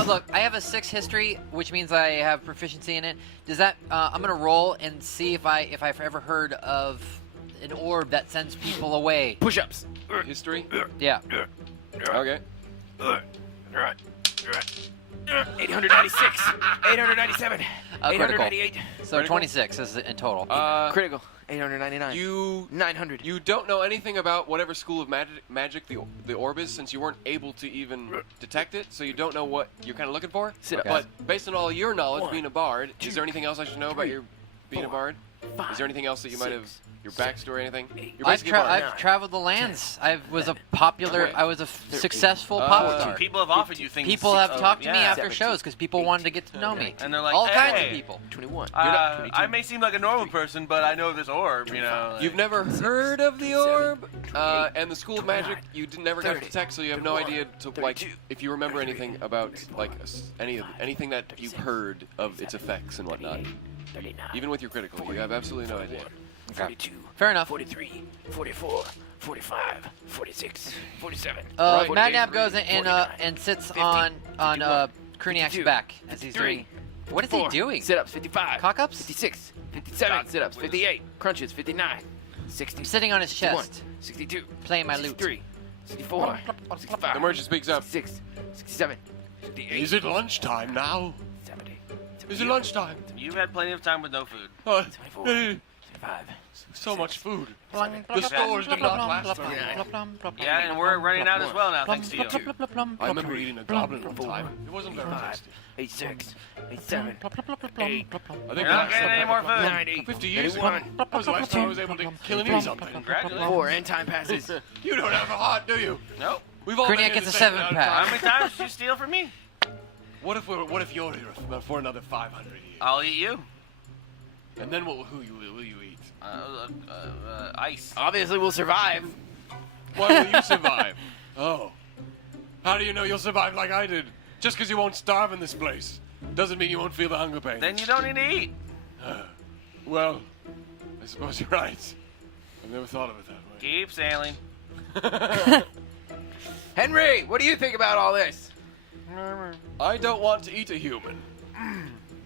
Look, I have a 6 history, which means I have proficiency in it. Does that? I'm gonna roll and see if I've ever heard of an orb that sends people away. Push-ups. History? Yeah. Okay. 896. 897. Critical. 898. So 26 is in total. Critical. 899. You 900. you don't know anything about whatever school of magic the orb is, since you weren't able to even detect it, so you don't know what you're kind of looking for. Sit up. But based on all your knowledge, 1, being a bard, 2, is there anything else I should know about your being a 4, bard? 5, Is there anything else that you might have, your backstory, anything? You're I've, basically a bard. I've traveled the lands. I was a popular. I was a successful pop star. People have offered you things. People have talked to me yeah. after shows because people wanted to get to know me. And they're like, all kinds hey, of people. 21. I may seem like a normal person, but I know this orb, you know. Like, You've never heard of the orb, and the school of magic you never got to 30, detect, so you have no idea to like if you remember anything about like anything that you've heard of its effects and whatnot. 39. Even with your critical, you have absolutely no idea. 42. Fair enough. 43. 44. 45. 46. 47. Right. Madnab goes in 49, and sits 50, on 51, Cruniac's 52, back as he's 53, doing. What is he 54, doing? Sit-ups. 55. Cock-ups? 56. 57. Sit-ups. 58. Crunches. 59. 60. I'm sitting on his 61, chest, 62. playing my lute. 63. 64. 65. The merchant speaks up. 66. 67. 68. Is it lunchtime now? 70. Is it lunchtime? You've had plenty of time with no food. 24. 25. So much food. The The stores did not last very long. Yeah, and we're running out as well now, thanks to you. I remember eating a goblin one time. It wasn't very tasty. 86, 87, 8, I think You're not getting any more food. 90, 50 years ago, that was the last time I was able to kill and eat something. Congratulations. 4, and time passes. You don't have a heart, do you? Nope. We've all been Cruniac here gets the a same 7 amount of pack. How time. many times did you steal from me? What if you're here for another 500 years? I'll eat you. And then who will you eat? Ice. Obviously, we'll survive. Why will you survive? Oh. How do you know you'll survive like I did? Just because you won't starve in this place doesn't mean you won't feel the hunger pain. Then you don't need to eat. Well, I suppose you're right. I've never thought of it that way. Keep sailing. Henry, what do you think about all this? I don't want to eat a human.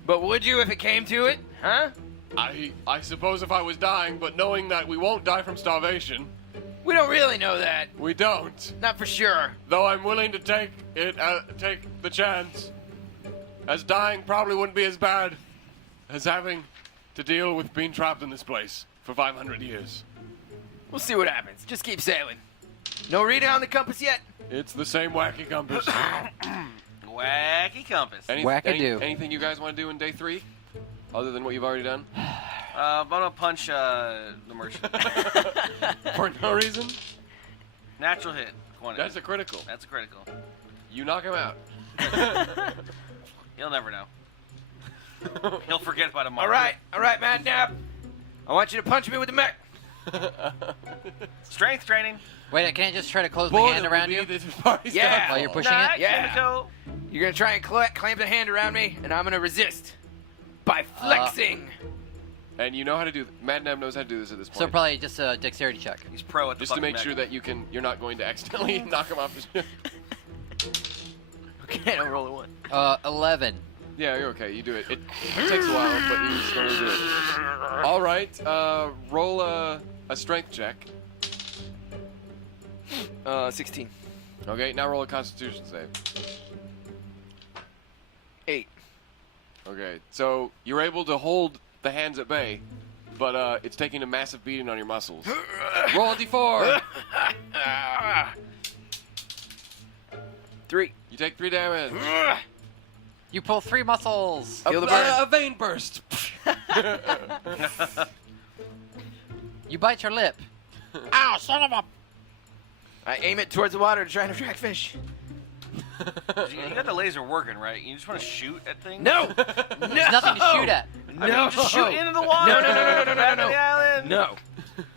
But would you if it came to it? Huh? I suppose if I was dying, but knowing that we won't die from starvation, We don't really know that. we don't. Not for sure. Though I'm willing to take the chance, as dying probably wouldn't be as bad as having to deal with being trapped in this place for 500 years. We'll see what happens. Just keep sailing. No reading on the compass yet? It's the same wacky compass. Wacky compass. Wackadoo. Anything you guys want to do in day 3, other than what you've already done? I'm gonna punch the merchant. For no reason? Natural hit. Quantity. That's a critical. That's a critical. You knock him out. He'll never know. He'll forget by tomorrow. All right, Madnab. I want you to punch me with the mech. Strength training. Wait, can I just try to close my hand around you Yeah. while you're pushing Nah, it? Yeah. Kimiko. You're gonna try and clamp the hand around me, and I'm gonna resist by flexing. And you know how to do. Madnab knows how to do this at this point. So probably just a dexterity check. He's pro at the just to fucking make sure mech. that you're not going to accidentally knock him off the ship. Okay, I'll roll a 1. 11. Yeah, you're okay. You do it. It takes a while, but you're just going to do it. All right. Roll a strength check. 16. Okay. Now roll a Constitution save. 8. Okay. So you're able to hold the hands at bay, but it's taking a massive beating on your muscles. Roll a d4. 3. You take 3 damage. You pull 3 muscles. Feel the burn. A vein burst. You bite your lip. Ow, son of a... I aim it towards the water to try and attract fish. You got the laser working, right? You just want to shoot at things? No, There's nothing to shoot at. I mean, just shoot into the water. No. Back to the island. No.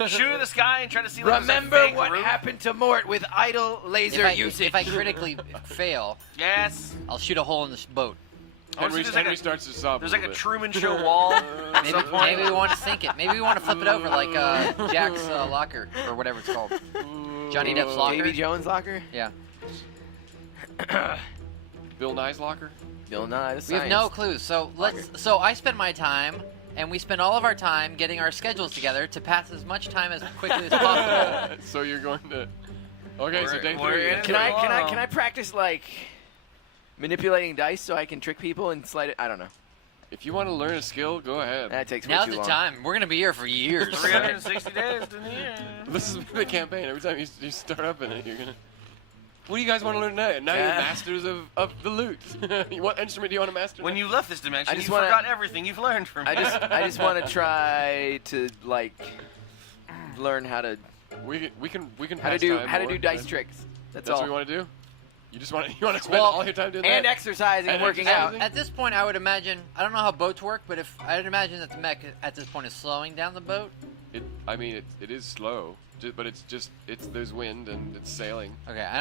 Shoot at the sky and try to see like Remember there's a fake what roof. happened to Mort with idle laser usage. If I critically fail, Yes. I'll shoot a hole in this boat. Henry, there's like Henry a- starts to sob. There's a like a little Truman Show wall. at some point. Maybe we want to sink it. Maybe we want to flip it over like Jack's locker or whatever it's called. Johnny Depp's locker. Davy Jones' locker? Yeah. Bill Nye's locker. Bill Nye, the We have no clues. So So I spend my time, and we spend all of our time getting our schedules together to pass as much time as quickly as possible. So you're going to. Okay, so day We're 3. in Can I practice like manipulating dice so I can trick people and slide it? I don't know. If you want to learn a skill, go ahead. That takes way Now's too the long. time. We're gonna be here for years. 360 days in the year. This is the campaign. Every time you start up in it, you're gonna. What do you guys want to learn today? Now you're masters of the loot. What instrument do you want to master? When you left this dimension, I just you wanna- forgot everything you've learned from me. I just want to try to like learn how to we can how to pass do time how to more. do dice tricks. That's That's all. what you want to do. You want to spend Well, all your time doing And that. exercising and And working exercising. out. At this point, I would imagine. I don't know how boats work, but I'd imagine that the mech at this point is slowing down the boat. I mean, it is slow, but there's wind and it's sailing. Okay, I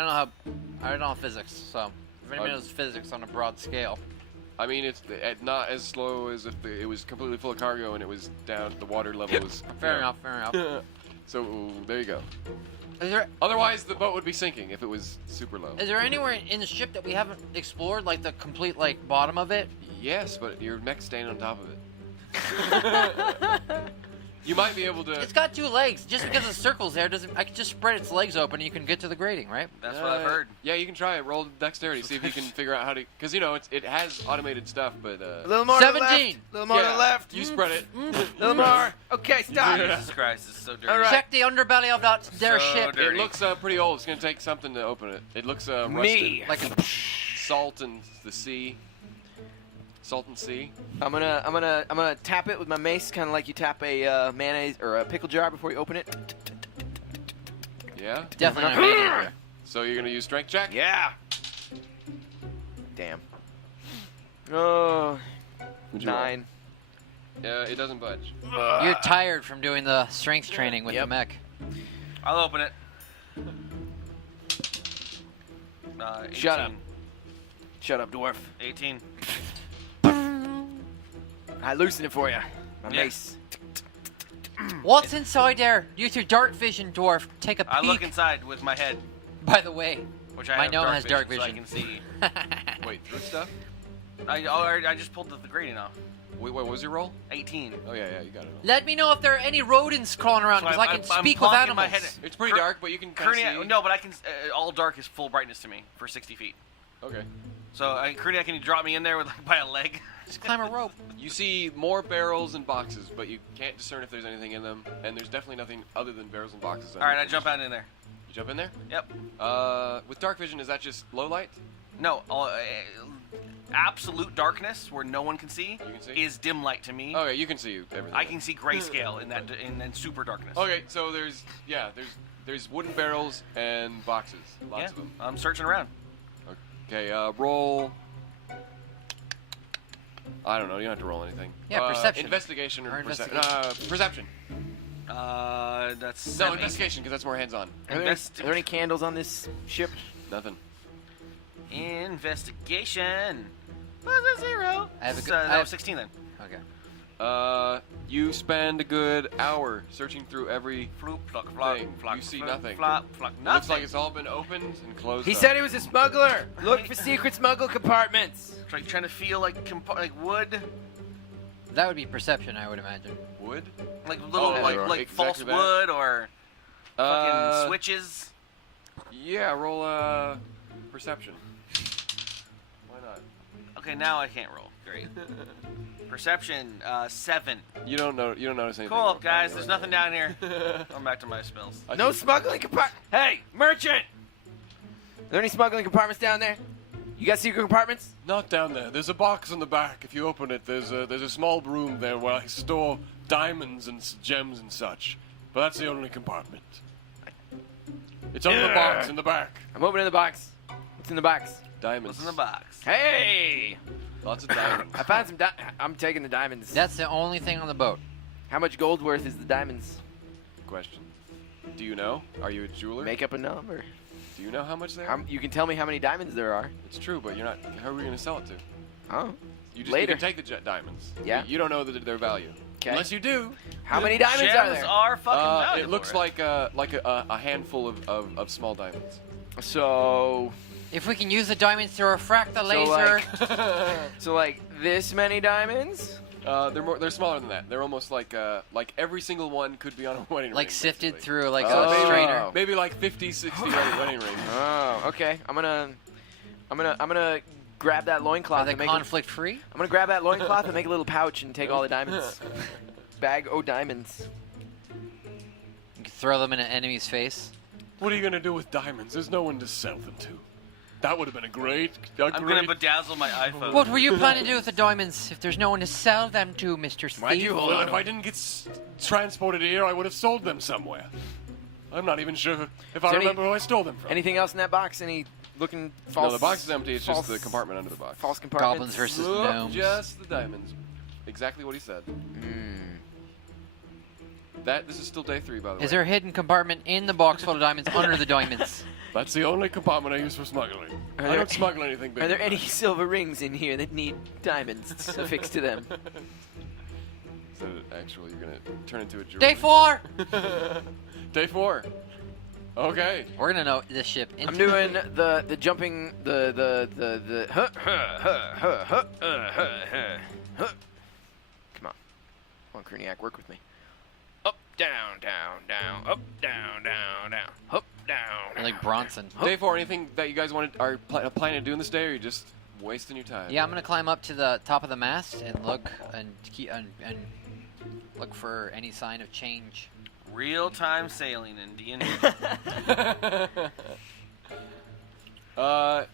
don't know physics, so if anybody knows physics on a broad scale. I mean, it's not as slow as if it was completely full of cargo and it was down. The water level was. Fair enough. So there you go. Is there Otherwise, the boat would be sinking if it was super low. is there anywhere in the ship that we haven't explored, like the complete bottom of it? Yes, but your mech's staying on top of it. You might be able to. It's got 2 legs. Just because the circle's there doesn't. I can just spread its legs open and you can get to the grating, right? That's what I've heard. Yeah, you can try it. Roll dexterity. See if you can figure out how to. Because it has automated stuff, but. A little more to the 17. left. A little more to the left. You spread it. A little more. Okay, stop. Jesus Christ, this is so dirty. All right. Check the underbelly of that their So ship. dirty. It looks pretty old. It's gonna take something to open it. It looks rusted. Me. Like a Salt and the sea. Salt and sea. I'm gonna tap it with my mace, kind of like you tap a mayonnaise or a pickle jar before you open it. Yeah. definitely not manager. So you're gonna use strength check. Yeah. Damn. Oh, Would you roll? 9. It doesn't budge. You're tired from doing the strength training with Yep. the mech. I'll open it. 18. Shut up. Shut up, dwarf. 18. I loosen it for you. My Yeah. mace. What's inside there? Use your dark vision, dwarf. Take a I look peek. inside with my head, By the way, which I my have gnome dark has dark so I vision. can see. Wait, through stuff. I just pulled the grating off. Wait, what was your roll? 18. Oh yeah, you got it. let me know if there are any rodents crawling around, So because I can I'm speak with plonking animals. my head It's pretty Cur- dark, but you can kind of see. Cruniac, no, but I can. All dark is full brightness to me for 60 feet. Okay. So, Cruniac, can you drop me in there with by a leg? Just climb a rope. You see more barrels and boxes, but you can't discern if there's anything in them, and there's definitely nothing other than barrels and boxes. All right, I jump out in there. You jump in there? Yep. With dark vision, is that just low light? No, absolute darkness where no one can see, You can see? is dim light to me. Okay, you can see everything. I can see grayscale in that in super darkness. Okay, so there's wooden barrels and boxes, lots Yeah, of them. I'm searching around. Okay, roll. I don't know. You don't have to roll anything. Yeah, perception. Investigation or Or perception. That's No, 70. investigation because that's more hands-on. Are there any candles on this ship? Nothing. Investigation. Was a 0? I have a good- That I have- was 16 then. Okay. You spend a good hour searching through every. Floop, flock, flock, Thing. flock, You see floop, nothing. Flop, flock, It nothing. looks like it's all been opened and closed. He up. said he was a smuggler. Look for secret smuggle compartments. It's like trying to feel like wood, That would be perception, I would imagine. wood. like little Oh, like exactly false that. wood or fucking Uh, switches. Yeah, roll perception. Why not? Okay, now I can't roll. Great. Perception 7. You don't notice anything. Cool, guys. There's nothing down here. I'm back to my spells. No smuggling compartment. Hey, merchant. Are there any smuggling compartments down there? You got secret compartments? Not down there. There's a box in the back. If you open it, there's a small room there where I store diamonds and gems and such. But that's the only compartment. It's under the box in the back. I'm opening the box. What's in the box? Diamonds. What's in the box? Hey, Lots of diamonds. I found some. I'm taking the diamonds. That's the only thing on the boat. How much gold worth is the diamonds? Question. Do you know? Are you a jeweler? Make up a number. Do you know how much they are? You can tell me how many diamonds there are. It's true, but you're not. How are we going to sell it to? Oh, You just Later. You can take the diamonds. Yeah. You don't know their value. 'kay. Unless you do. How many diamonds are Gems there? are fucking valuable. It looks right? like a handful of small diamonds. So, If we can use the diamonds to refract the laser. so like this many diamonds? They're smaller than that. They're almost like every single one could be on a wedding ring. like sifted basically. through like Oh. a strainer. Maybe like 50, 60 wedding rings. Oh, okay. I'm gonna grab that loincloth Are they and make. conflict free? I'm gonna grab that loincloth and make a little pouch and take all the diamonds. Bag o' diamonds. You can throw them in an enemy's face. What are you gonna do with diamonds? There's no one to sell them to. That would have been a great. I'm gonna bedazzle my iPhone. What were you planning to do with the diamonds if there's no one to sell them to, Mr. Thief? Why'd you hold Well, on? if I didn't get transported here, I would have sold them somewhere. I'm not even sure if I there any- remember who I stole them from. Anything else in that box? Any looking false? No, the box is empty. It's just false- the compartment under the box. False compartments. Goblins versus Look, gnomes. just the diamonds. Exactly what he said. This is still day 3, by the way. Is there a hidden compartment in the box full of diamonds under the diamonds? That's the only compartment I use for smuggling. I there- don't smuggle anything big. Are there any silver rings in here that need diamonds affixed to them? So actually, you're gonna turn into a jeweler. Day 4! Day 4. Okay. We're gonna know this ship. I'm doing the jumping the Come on, Cruniac, work with me. down, down, down, up, down, down, down, up, down. You're like Bronson. Day 4, anything that you guys are planning to do in this day, or are you just wasting your time? Yeah, I'm gonna climb up to the top of the mast and look and look for any sign of change. Real-time sailing in D&D.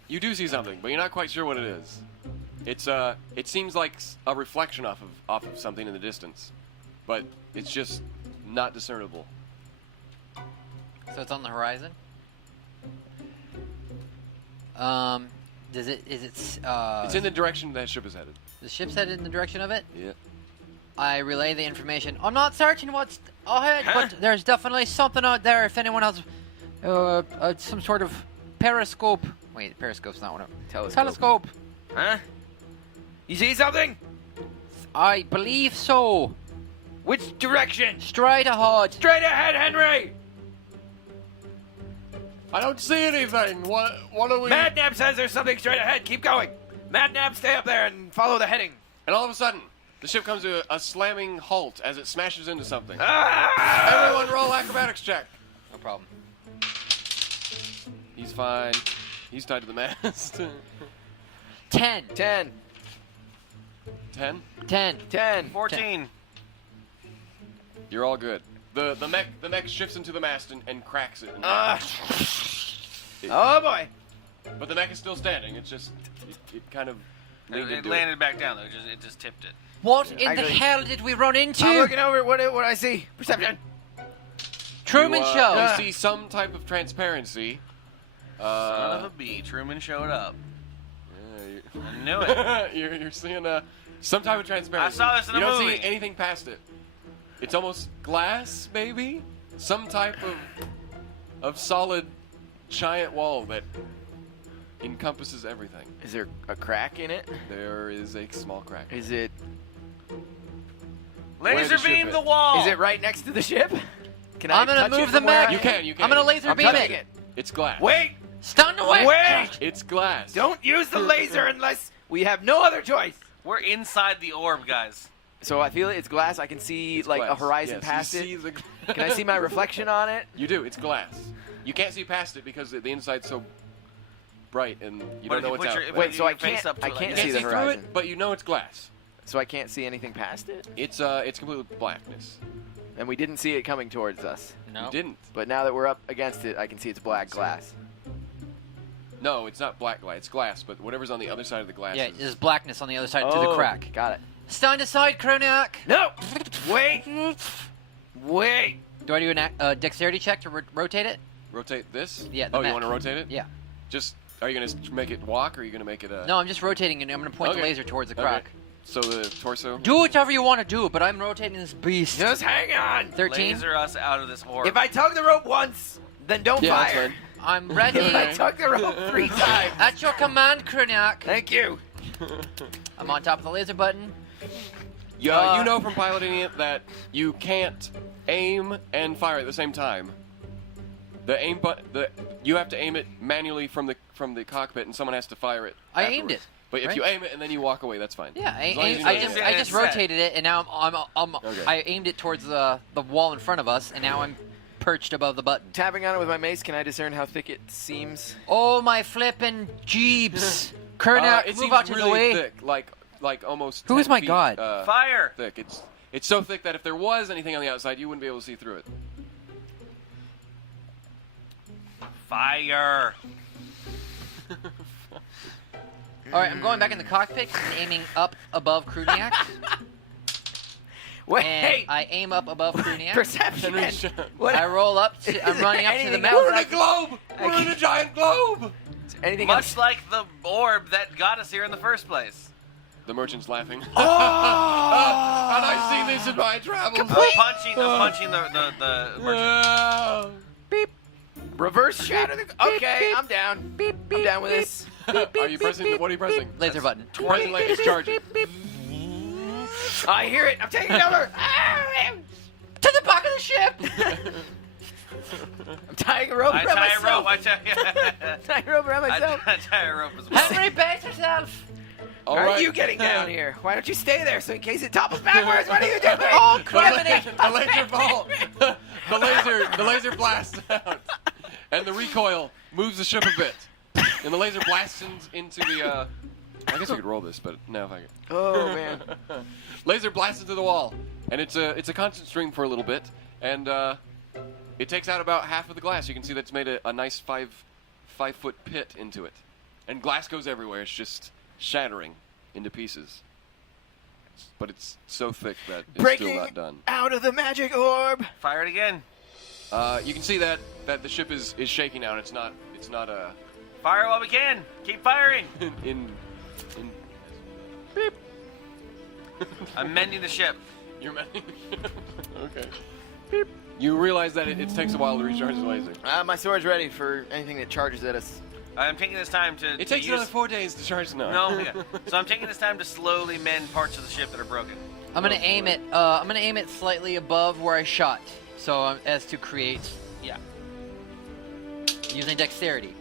You do see something, but you're not quite sure what it is. It seems like a reflection off of something in the distance, but it's just not discernible. So it's on the horizon. Is it? It's in the direction that ship is headed. The ship's headed in the direction of it. Yeah. I relay the information. I'm not certain what's ahead, but there's definitely something out there. If anyone has some sort of periscope. Wait, periscope's not one of them. Telescope. Huh? You see something? I believe so. Which direction? Straight ahead. Straight ahead, Henry! I don't see anything. What are we? Madnab says there's something straight ahead. Keep going. Madnab, stay up there and follow the heading. And all of a sudden, the ship comes to a slamming halt as it smashes into something. Ah! Everyone roll acrobatics check. No problem. He's fine. He's tied to the mast. 10. 10. 10? 10. 10. 14. You're all good. The mech shifts into the mast and cracks it. Oh boy. But the mech is still standing. It's just it kind of It landed back down, though. It just tipped it. What in the Actually- hell did we run into? I'm looking over what I see. Perception. Truman you, Show. You see some type of transparency. Son of a bee. Truman showed up. Yeah, I knew it. you're seeing some type of transparency. I saw this in you a don't movie. see anything past it. It's almost glass, maybe? Some type of solid giant wall that encompasses everything. Is there a crack in it? There is a small crack. Is it? Laser the ship beam is. the wall. Is it right next to the ship? Can I'm gonna touch it move the from where mech. I You am? can. I'm gonna laser I'm beam touching it. it. It's glass. Wait. Stand away. Wait. It's glass. Don't use the laser unless we have no other choice. We're inside the orb, guys. So I feel it's glass. I can see It's like glass. a horizon Yes, past you it. see the- Can I see my reflection on it? You do. It's glass. You can't see past it because the inside's so bright and you don't know what's out. Wait, so I face can't- up to I it, can't You see can't the see through horizon. it, but you know it's glass. So I can't see anything past it. It's completely blackness. And we didn't see it coming towards us. No. You didn't. But now that we're up against it, I can see it's black glass. No, it's not black glass. It's glass, but whatever's on the other side of the glass. Yeah, is... there's blackness on the other side to the crack. Got it. Stand aside, Cruniac. No. Wait. Wait. Do I do a dexterity check to rotate it? Rotate this? Yeah, the Oh, you mech. want to rotate it? Yeah. Just, are you going to make it walk, or are you going to make it a... No, I'm just rotating and I'm gonna point the Okay. laser towards the Okay. crack. So the torso? Do whatever you want to do, but I'm rotating this beast. Just hang on. 13. Laser us out of this orb. If I tug the rope once, then don't Yeah, that's fire. fine. I'm ready. If I tug the rope 3 times. At your command, Cruniac. Thank you. I'm on top of the laser button. Yeah, you know from piloting it that you can't aim and fire at the same time. The aim you have to aim it manually from the cockpit, and someone has to fire it. I aimed afterwards. it, But if right? you aim it and then you walk away, that's fine. Yeah, As long as you know I it's just there. I just Set. rotated it, and now Okay. I aimed it towards the wall in front of us, and now I'm perched above the button. Tapping on it with my mace, can I discern how thick it seems? Oh my flippin' jeebs! Cruniac, it move seems out of really the way. thick, like almost. Who 10 is my feet, god? Fire! Thick. It's so thick that if there was anything on the outside, you wouldn't be able to see through it. Fire! All right, I'm going back in the cockpit and aiming up above Cruniac. Wait, And I aim up above Cruniac. Perception. What? I roll up. I'm running up to the anything mountain. We're in a globe! We're in a giant globe! anything Much else? like the orb that got us here in the first place. The merchant's laughing. Oh! And I see this in my travels. Punching the merchant. Reverse shatter. Okay, I'm down. I'm down with this. Are you pressing? What are you pressing? Laser button. Pressing like it's charging. I hear it. I'm taking over. To the back of the ship. I'm tying a rope I around tie a myself. rope. Tying a rope around myself. I tie a rope as well. Henry, base yourself. All Why are right. you getting down here? Why don't you stay there so in case it topples backwards? What are you doing? Oh, The crap. laser ball, the laser blasts out, and the recoil moves the ship a bit, and the laser blasts into the. I guess we could roll this, but no, if I could. Oh, man. Laser blasts into the wall, and it's a constant stream for a little bit, and it takes out about half of the glass. You can see that's made a nice 5-foot pit into it, and glass goes everywhere. It's just shattering into pieces. But it's so thick that it's Breaking still not done. out of the magic orb. Fire it again. You can see that the ship is shaking now. And it's not Fire while we can. Keep firing. in. I'm mending the ship. You're mending. Okay. Beep. You realize that it takes a while to recharge the laser. My sword's ready for anything that charges at us. I'm taking this time to. It takes use... another 4 days to charge. No. No, yeah. So I'm taking this time to slowly mend parts of the ship that are broken. I'm gonna aim it. I'm gonna aim it slightly above where I shot, so as to create. Yeah. Using dexterity.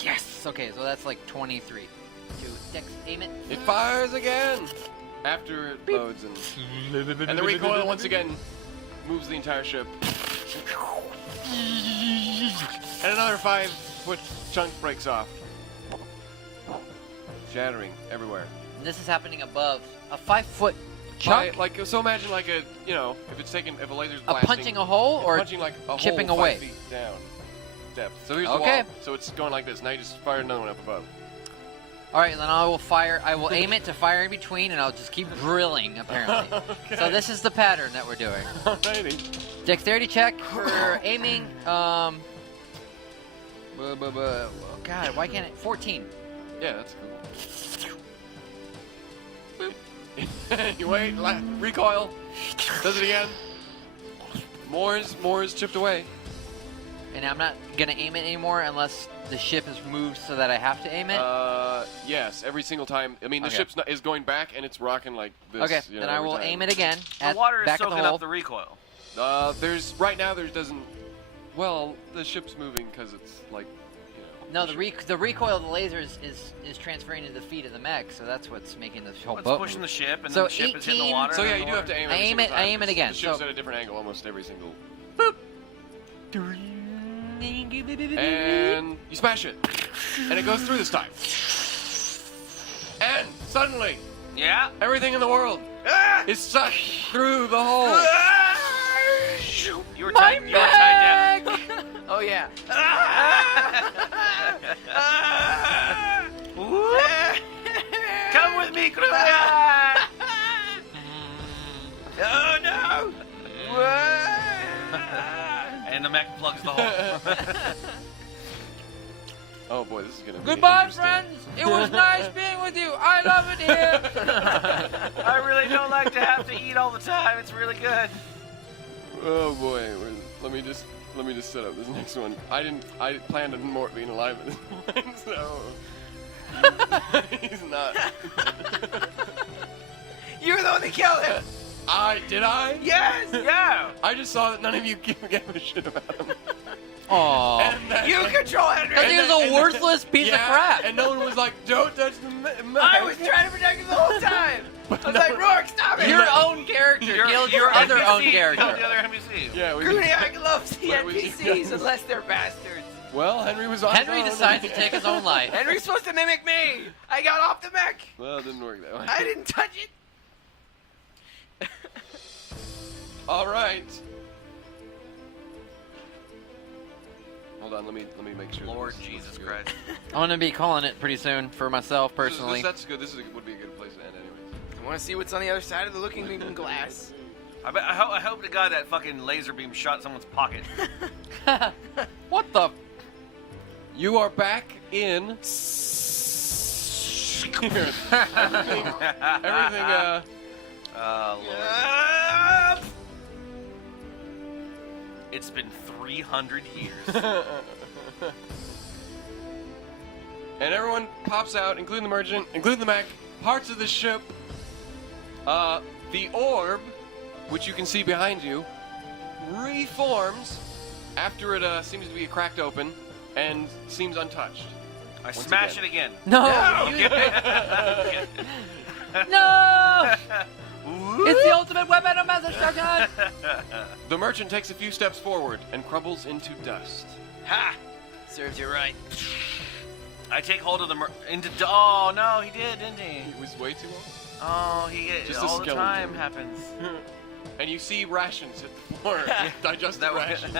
Yes. Okay, so that's like 23. Aim it. It fires again after it loads, and the recoil once again moves the entire ship. And another 5-foot chunk breaks off, shattering everywhere. And this is happening above a 5-foot chunk. So imagine like if a laser's A blasting, punching a hole or punching like a chipping hole away? 5 feet down depth. So here's the Okay. wall. So it's going like this. Now you just fired another one up above. All right, then I will fire. I will aim it to fire in between, and I'll just keep drilling. Apparently. Okay. So this is the pattern that we're doing. Alrighty. Dexterity check for aiming. God, why can't it? 14. Yeah, that's cool. You wait, recoil, does it again. More is chipped away. And I'm not gonna aim it anymore unless the ship is moved so that I have to aim it. Yes, every single time. I mean, the Okay. ship's is going back and it's rocking like this. Okay, you know, then I every will time. aim it again. The water is back at the soaking hole. up the recoil. Right now there doesn't. Well, the ship's moving because it's like, you know. No, the recoil of the laser is transferring to the feet of the mech, so that's what's making the whole It's boat pushing the move. ship, and So then the ship is hitting the 18 water. So yeah, and you the do have to water- aim. I Every aim single it- time, I aim it 'cause again, The ship's so- at a different angle almost every single. And you smash it, and it goes through this time. And suddenly, Yeah. everything in the world is sucked through the hole. You were tied down. Oh, yeah. Come with me, Cruniac. Oh, no. And the mech plugs the hole. Oh boy, this is gonna be Goodbye, interesting. friends. It was nice being with you. I love it here. I really don't like to have to eat all the time. It's really good. Oh boy, let me just set up this next one. I planned on Mort being alive at this point, so he's not. You're the one that killed him. Did I? Yes. Yeah. I just saw that none of you gave a shit about him. Aww. And that, You control Henry. Because he was a worthless piece of crap. And no one was like, "Don't touch the mech." I was trying to protect him the whole time. I was like, Roark, stop it. Your own character killed your other NPC own killed character. the other NPC. Yeah, we Cruniac loves the But we- NPCs unless they're bastards. Well, Henry was on. Henry his own. decides to take his own life. Henry's supposed to mimic me. I got off the mech. Well, it didn't work that way. I didn't touch it. All right. Hold on, let me make sure. that Lord this Jesus looks good. Christ. I'm gonna be calling it pretty soon for myself personally. That's good. This would be a good place to end, anyways. I want to see what's on the other side of the looking glass. I hope to God that fucking laser beam shot someone's pocket. What the? You are back in. everything. Lord. It's been 300 years. And everyone pops out, including the merchant, including the mech, parts of the ship. The orb, which you can see behind you, reforms after it seems to be cracked open and seems untouched. I smash it again. No! No! It's the ultimate weapon of mass destruction! The merchant takes a few steps forward and crumbles into dust. Ha! Serves you right. I take hold of the oh no, he did, didn't he? It was way too long. Oh, Just a all the skeleton. time happens. And you see rations hit the floor. Digested That was rations.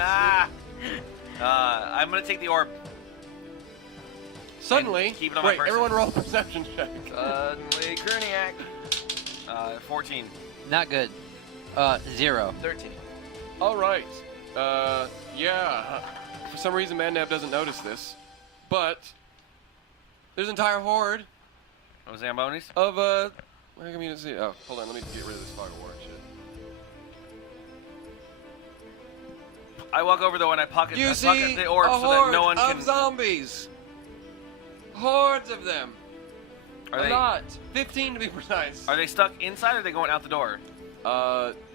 I'm gonna take the orb. Suddenly, keep it on my wait, person. everyone roll a perception check. Suddenly, Cruniac. 14. Not good. 0. 13. All right. Yeah. For some reason, Madnab doesn't notice this, but there's an entire horde Oh, Zambonis? of Where can you see? Oh, hold on. Let me get rid of this fog of war shit. I walk over though and I pocket You I see pocket the orb a so that horde no one of can. zombies. Hordes of them. Are a they? lot. 15 to be precise. Are they stuck inside or are they going out the door?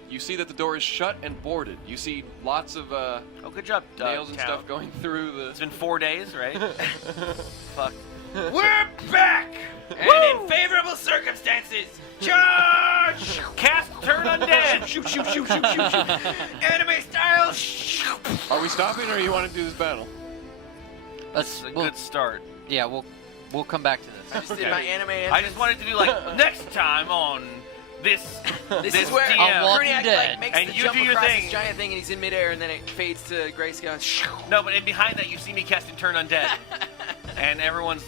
You see that the door is shut and boarded. You see lots of Oh, good job. nails and Town. stuff going through the. It's been 4 days, right? Fuck. We're back! And in favorable circumstances, charge! Cast turn undead. Shoot, shoot, shoot, shoot, shoot, shoot. Anime style, shoot! Are we stopping, or you want to do this battle? Let's. It's a We'll, good start. yeah, we'll come back to this. I just did my anime entrance. I just wanted to do like next time on this. This is where DM. Walking Cruniac Dead. like, makes And the you jump do your across thing. this giant thing and he's in midair and then it fades to grayscale. No, but and behind that you see me casting turn undead, and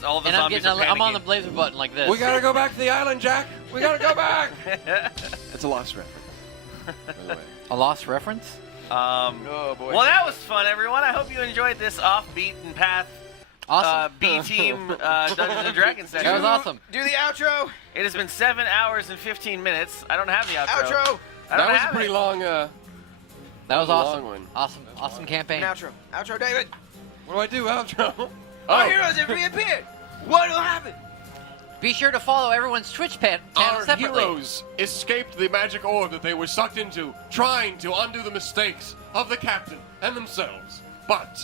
all the And I'm zombies getting. are I'm on the panicking. blazer button like this. We gotta go back to the island, Jack. We gotta go back. It's a lost reference. By the way. A lost reference? Oh boy. Well, that was fun, everyone. I hope you enjoyed this off-beaten path Awesome. B-Team Dungeons and Dragons session. That was awesome. Do the outro. It has been 7 hours and 15 minutes. I don't have the outro. Outro. I don't That was a have pretty it. long. That was a awesome. long one. Awesome. Awesome campaign. An outro. Outro, David. What do I do? Outro. Our heroes have reappeared. What will happen? Be sure to follow everyone's Twitch channel Our separately. heroes escaped the magic orb that they were sucked into, trying to undo the mistakes of the captain and themselves. But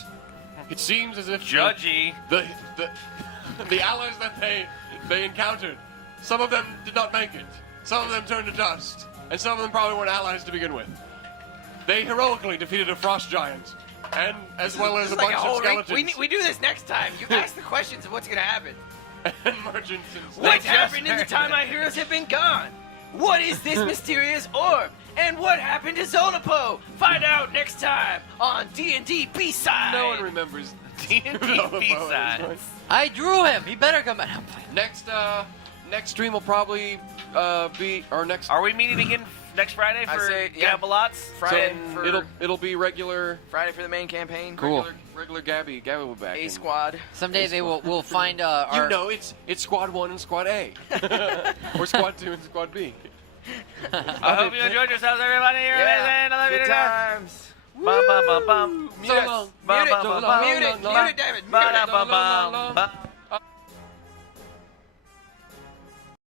it seems as if Judgy. the allies that they encountered, some of them did not make it. Some of them turned to dust, and some of them probably weren't allies to begin with. They heroically defeated a frost giant, and as well as a bunch of skeletons We do this next time. You ask the questions of what's gonna happen. and merchants and stuff. What's happened in the time our heroes have been gone? What is this mysterious orb? And what happened to Zolapo? Find out next time on D&D B-Side. No one remembers D&D B-Sides. I drew him. He better come out. Next stream will probably be our next. Are we meeting again next Friday I for say, yeah. Gabalots? Friday So for it'll be regular the main campaign. Cool. regular Gabi. Gabi will be back. A and- squad. Someday we'll find our. You know, it's Squad 1 and Squad A. or Squad 2 and Squad B. I hope you enjoyed yourselves, everybody. You're amazing. I love you Good to death. times. Bum, bum, bum, bum. So long. Bum, Mute it. bum, bum, bum. Mute it. Mute it, David. Mute it. Ba-da-bum-bum. Bum.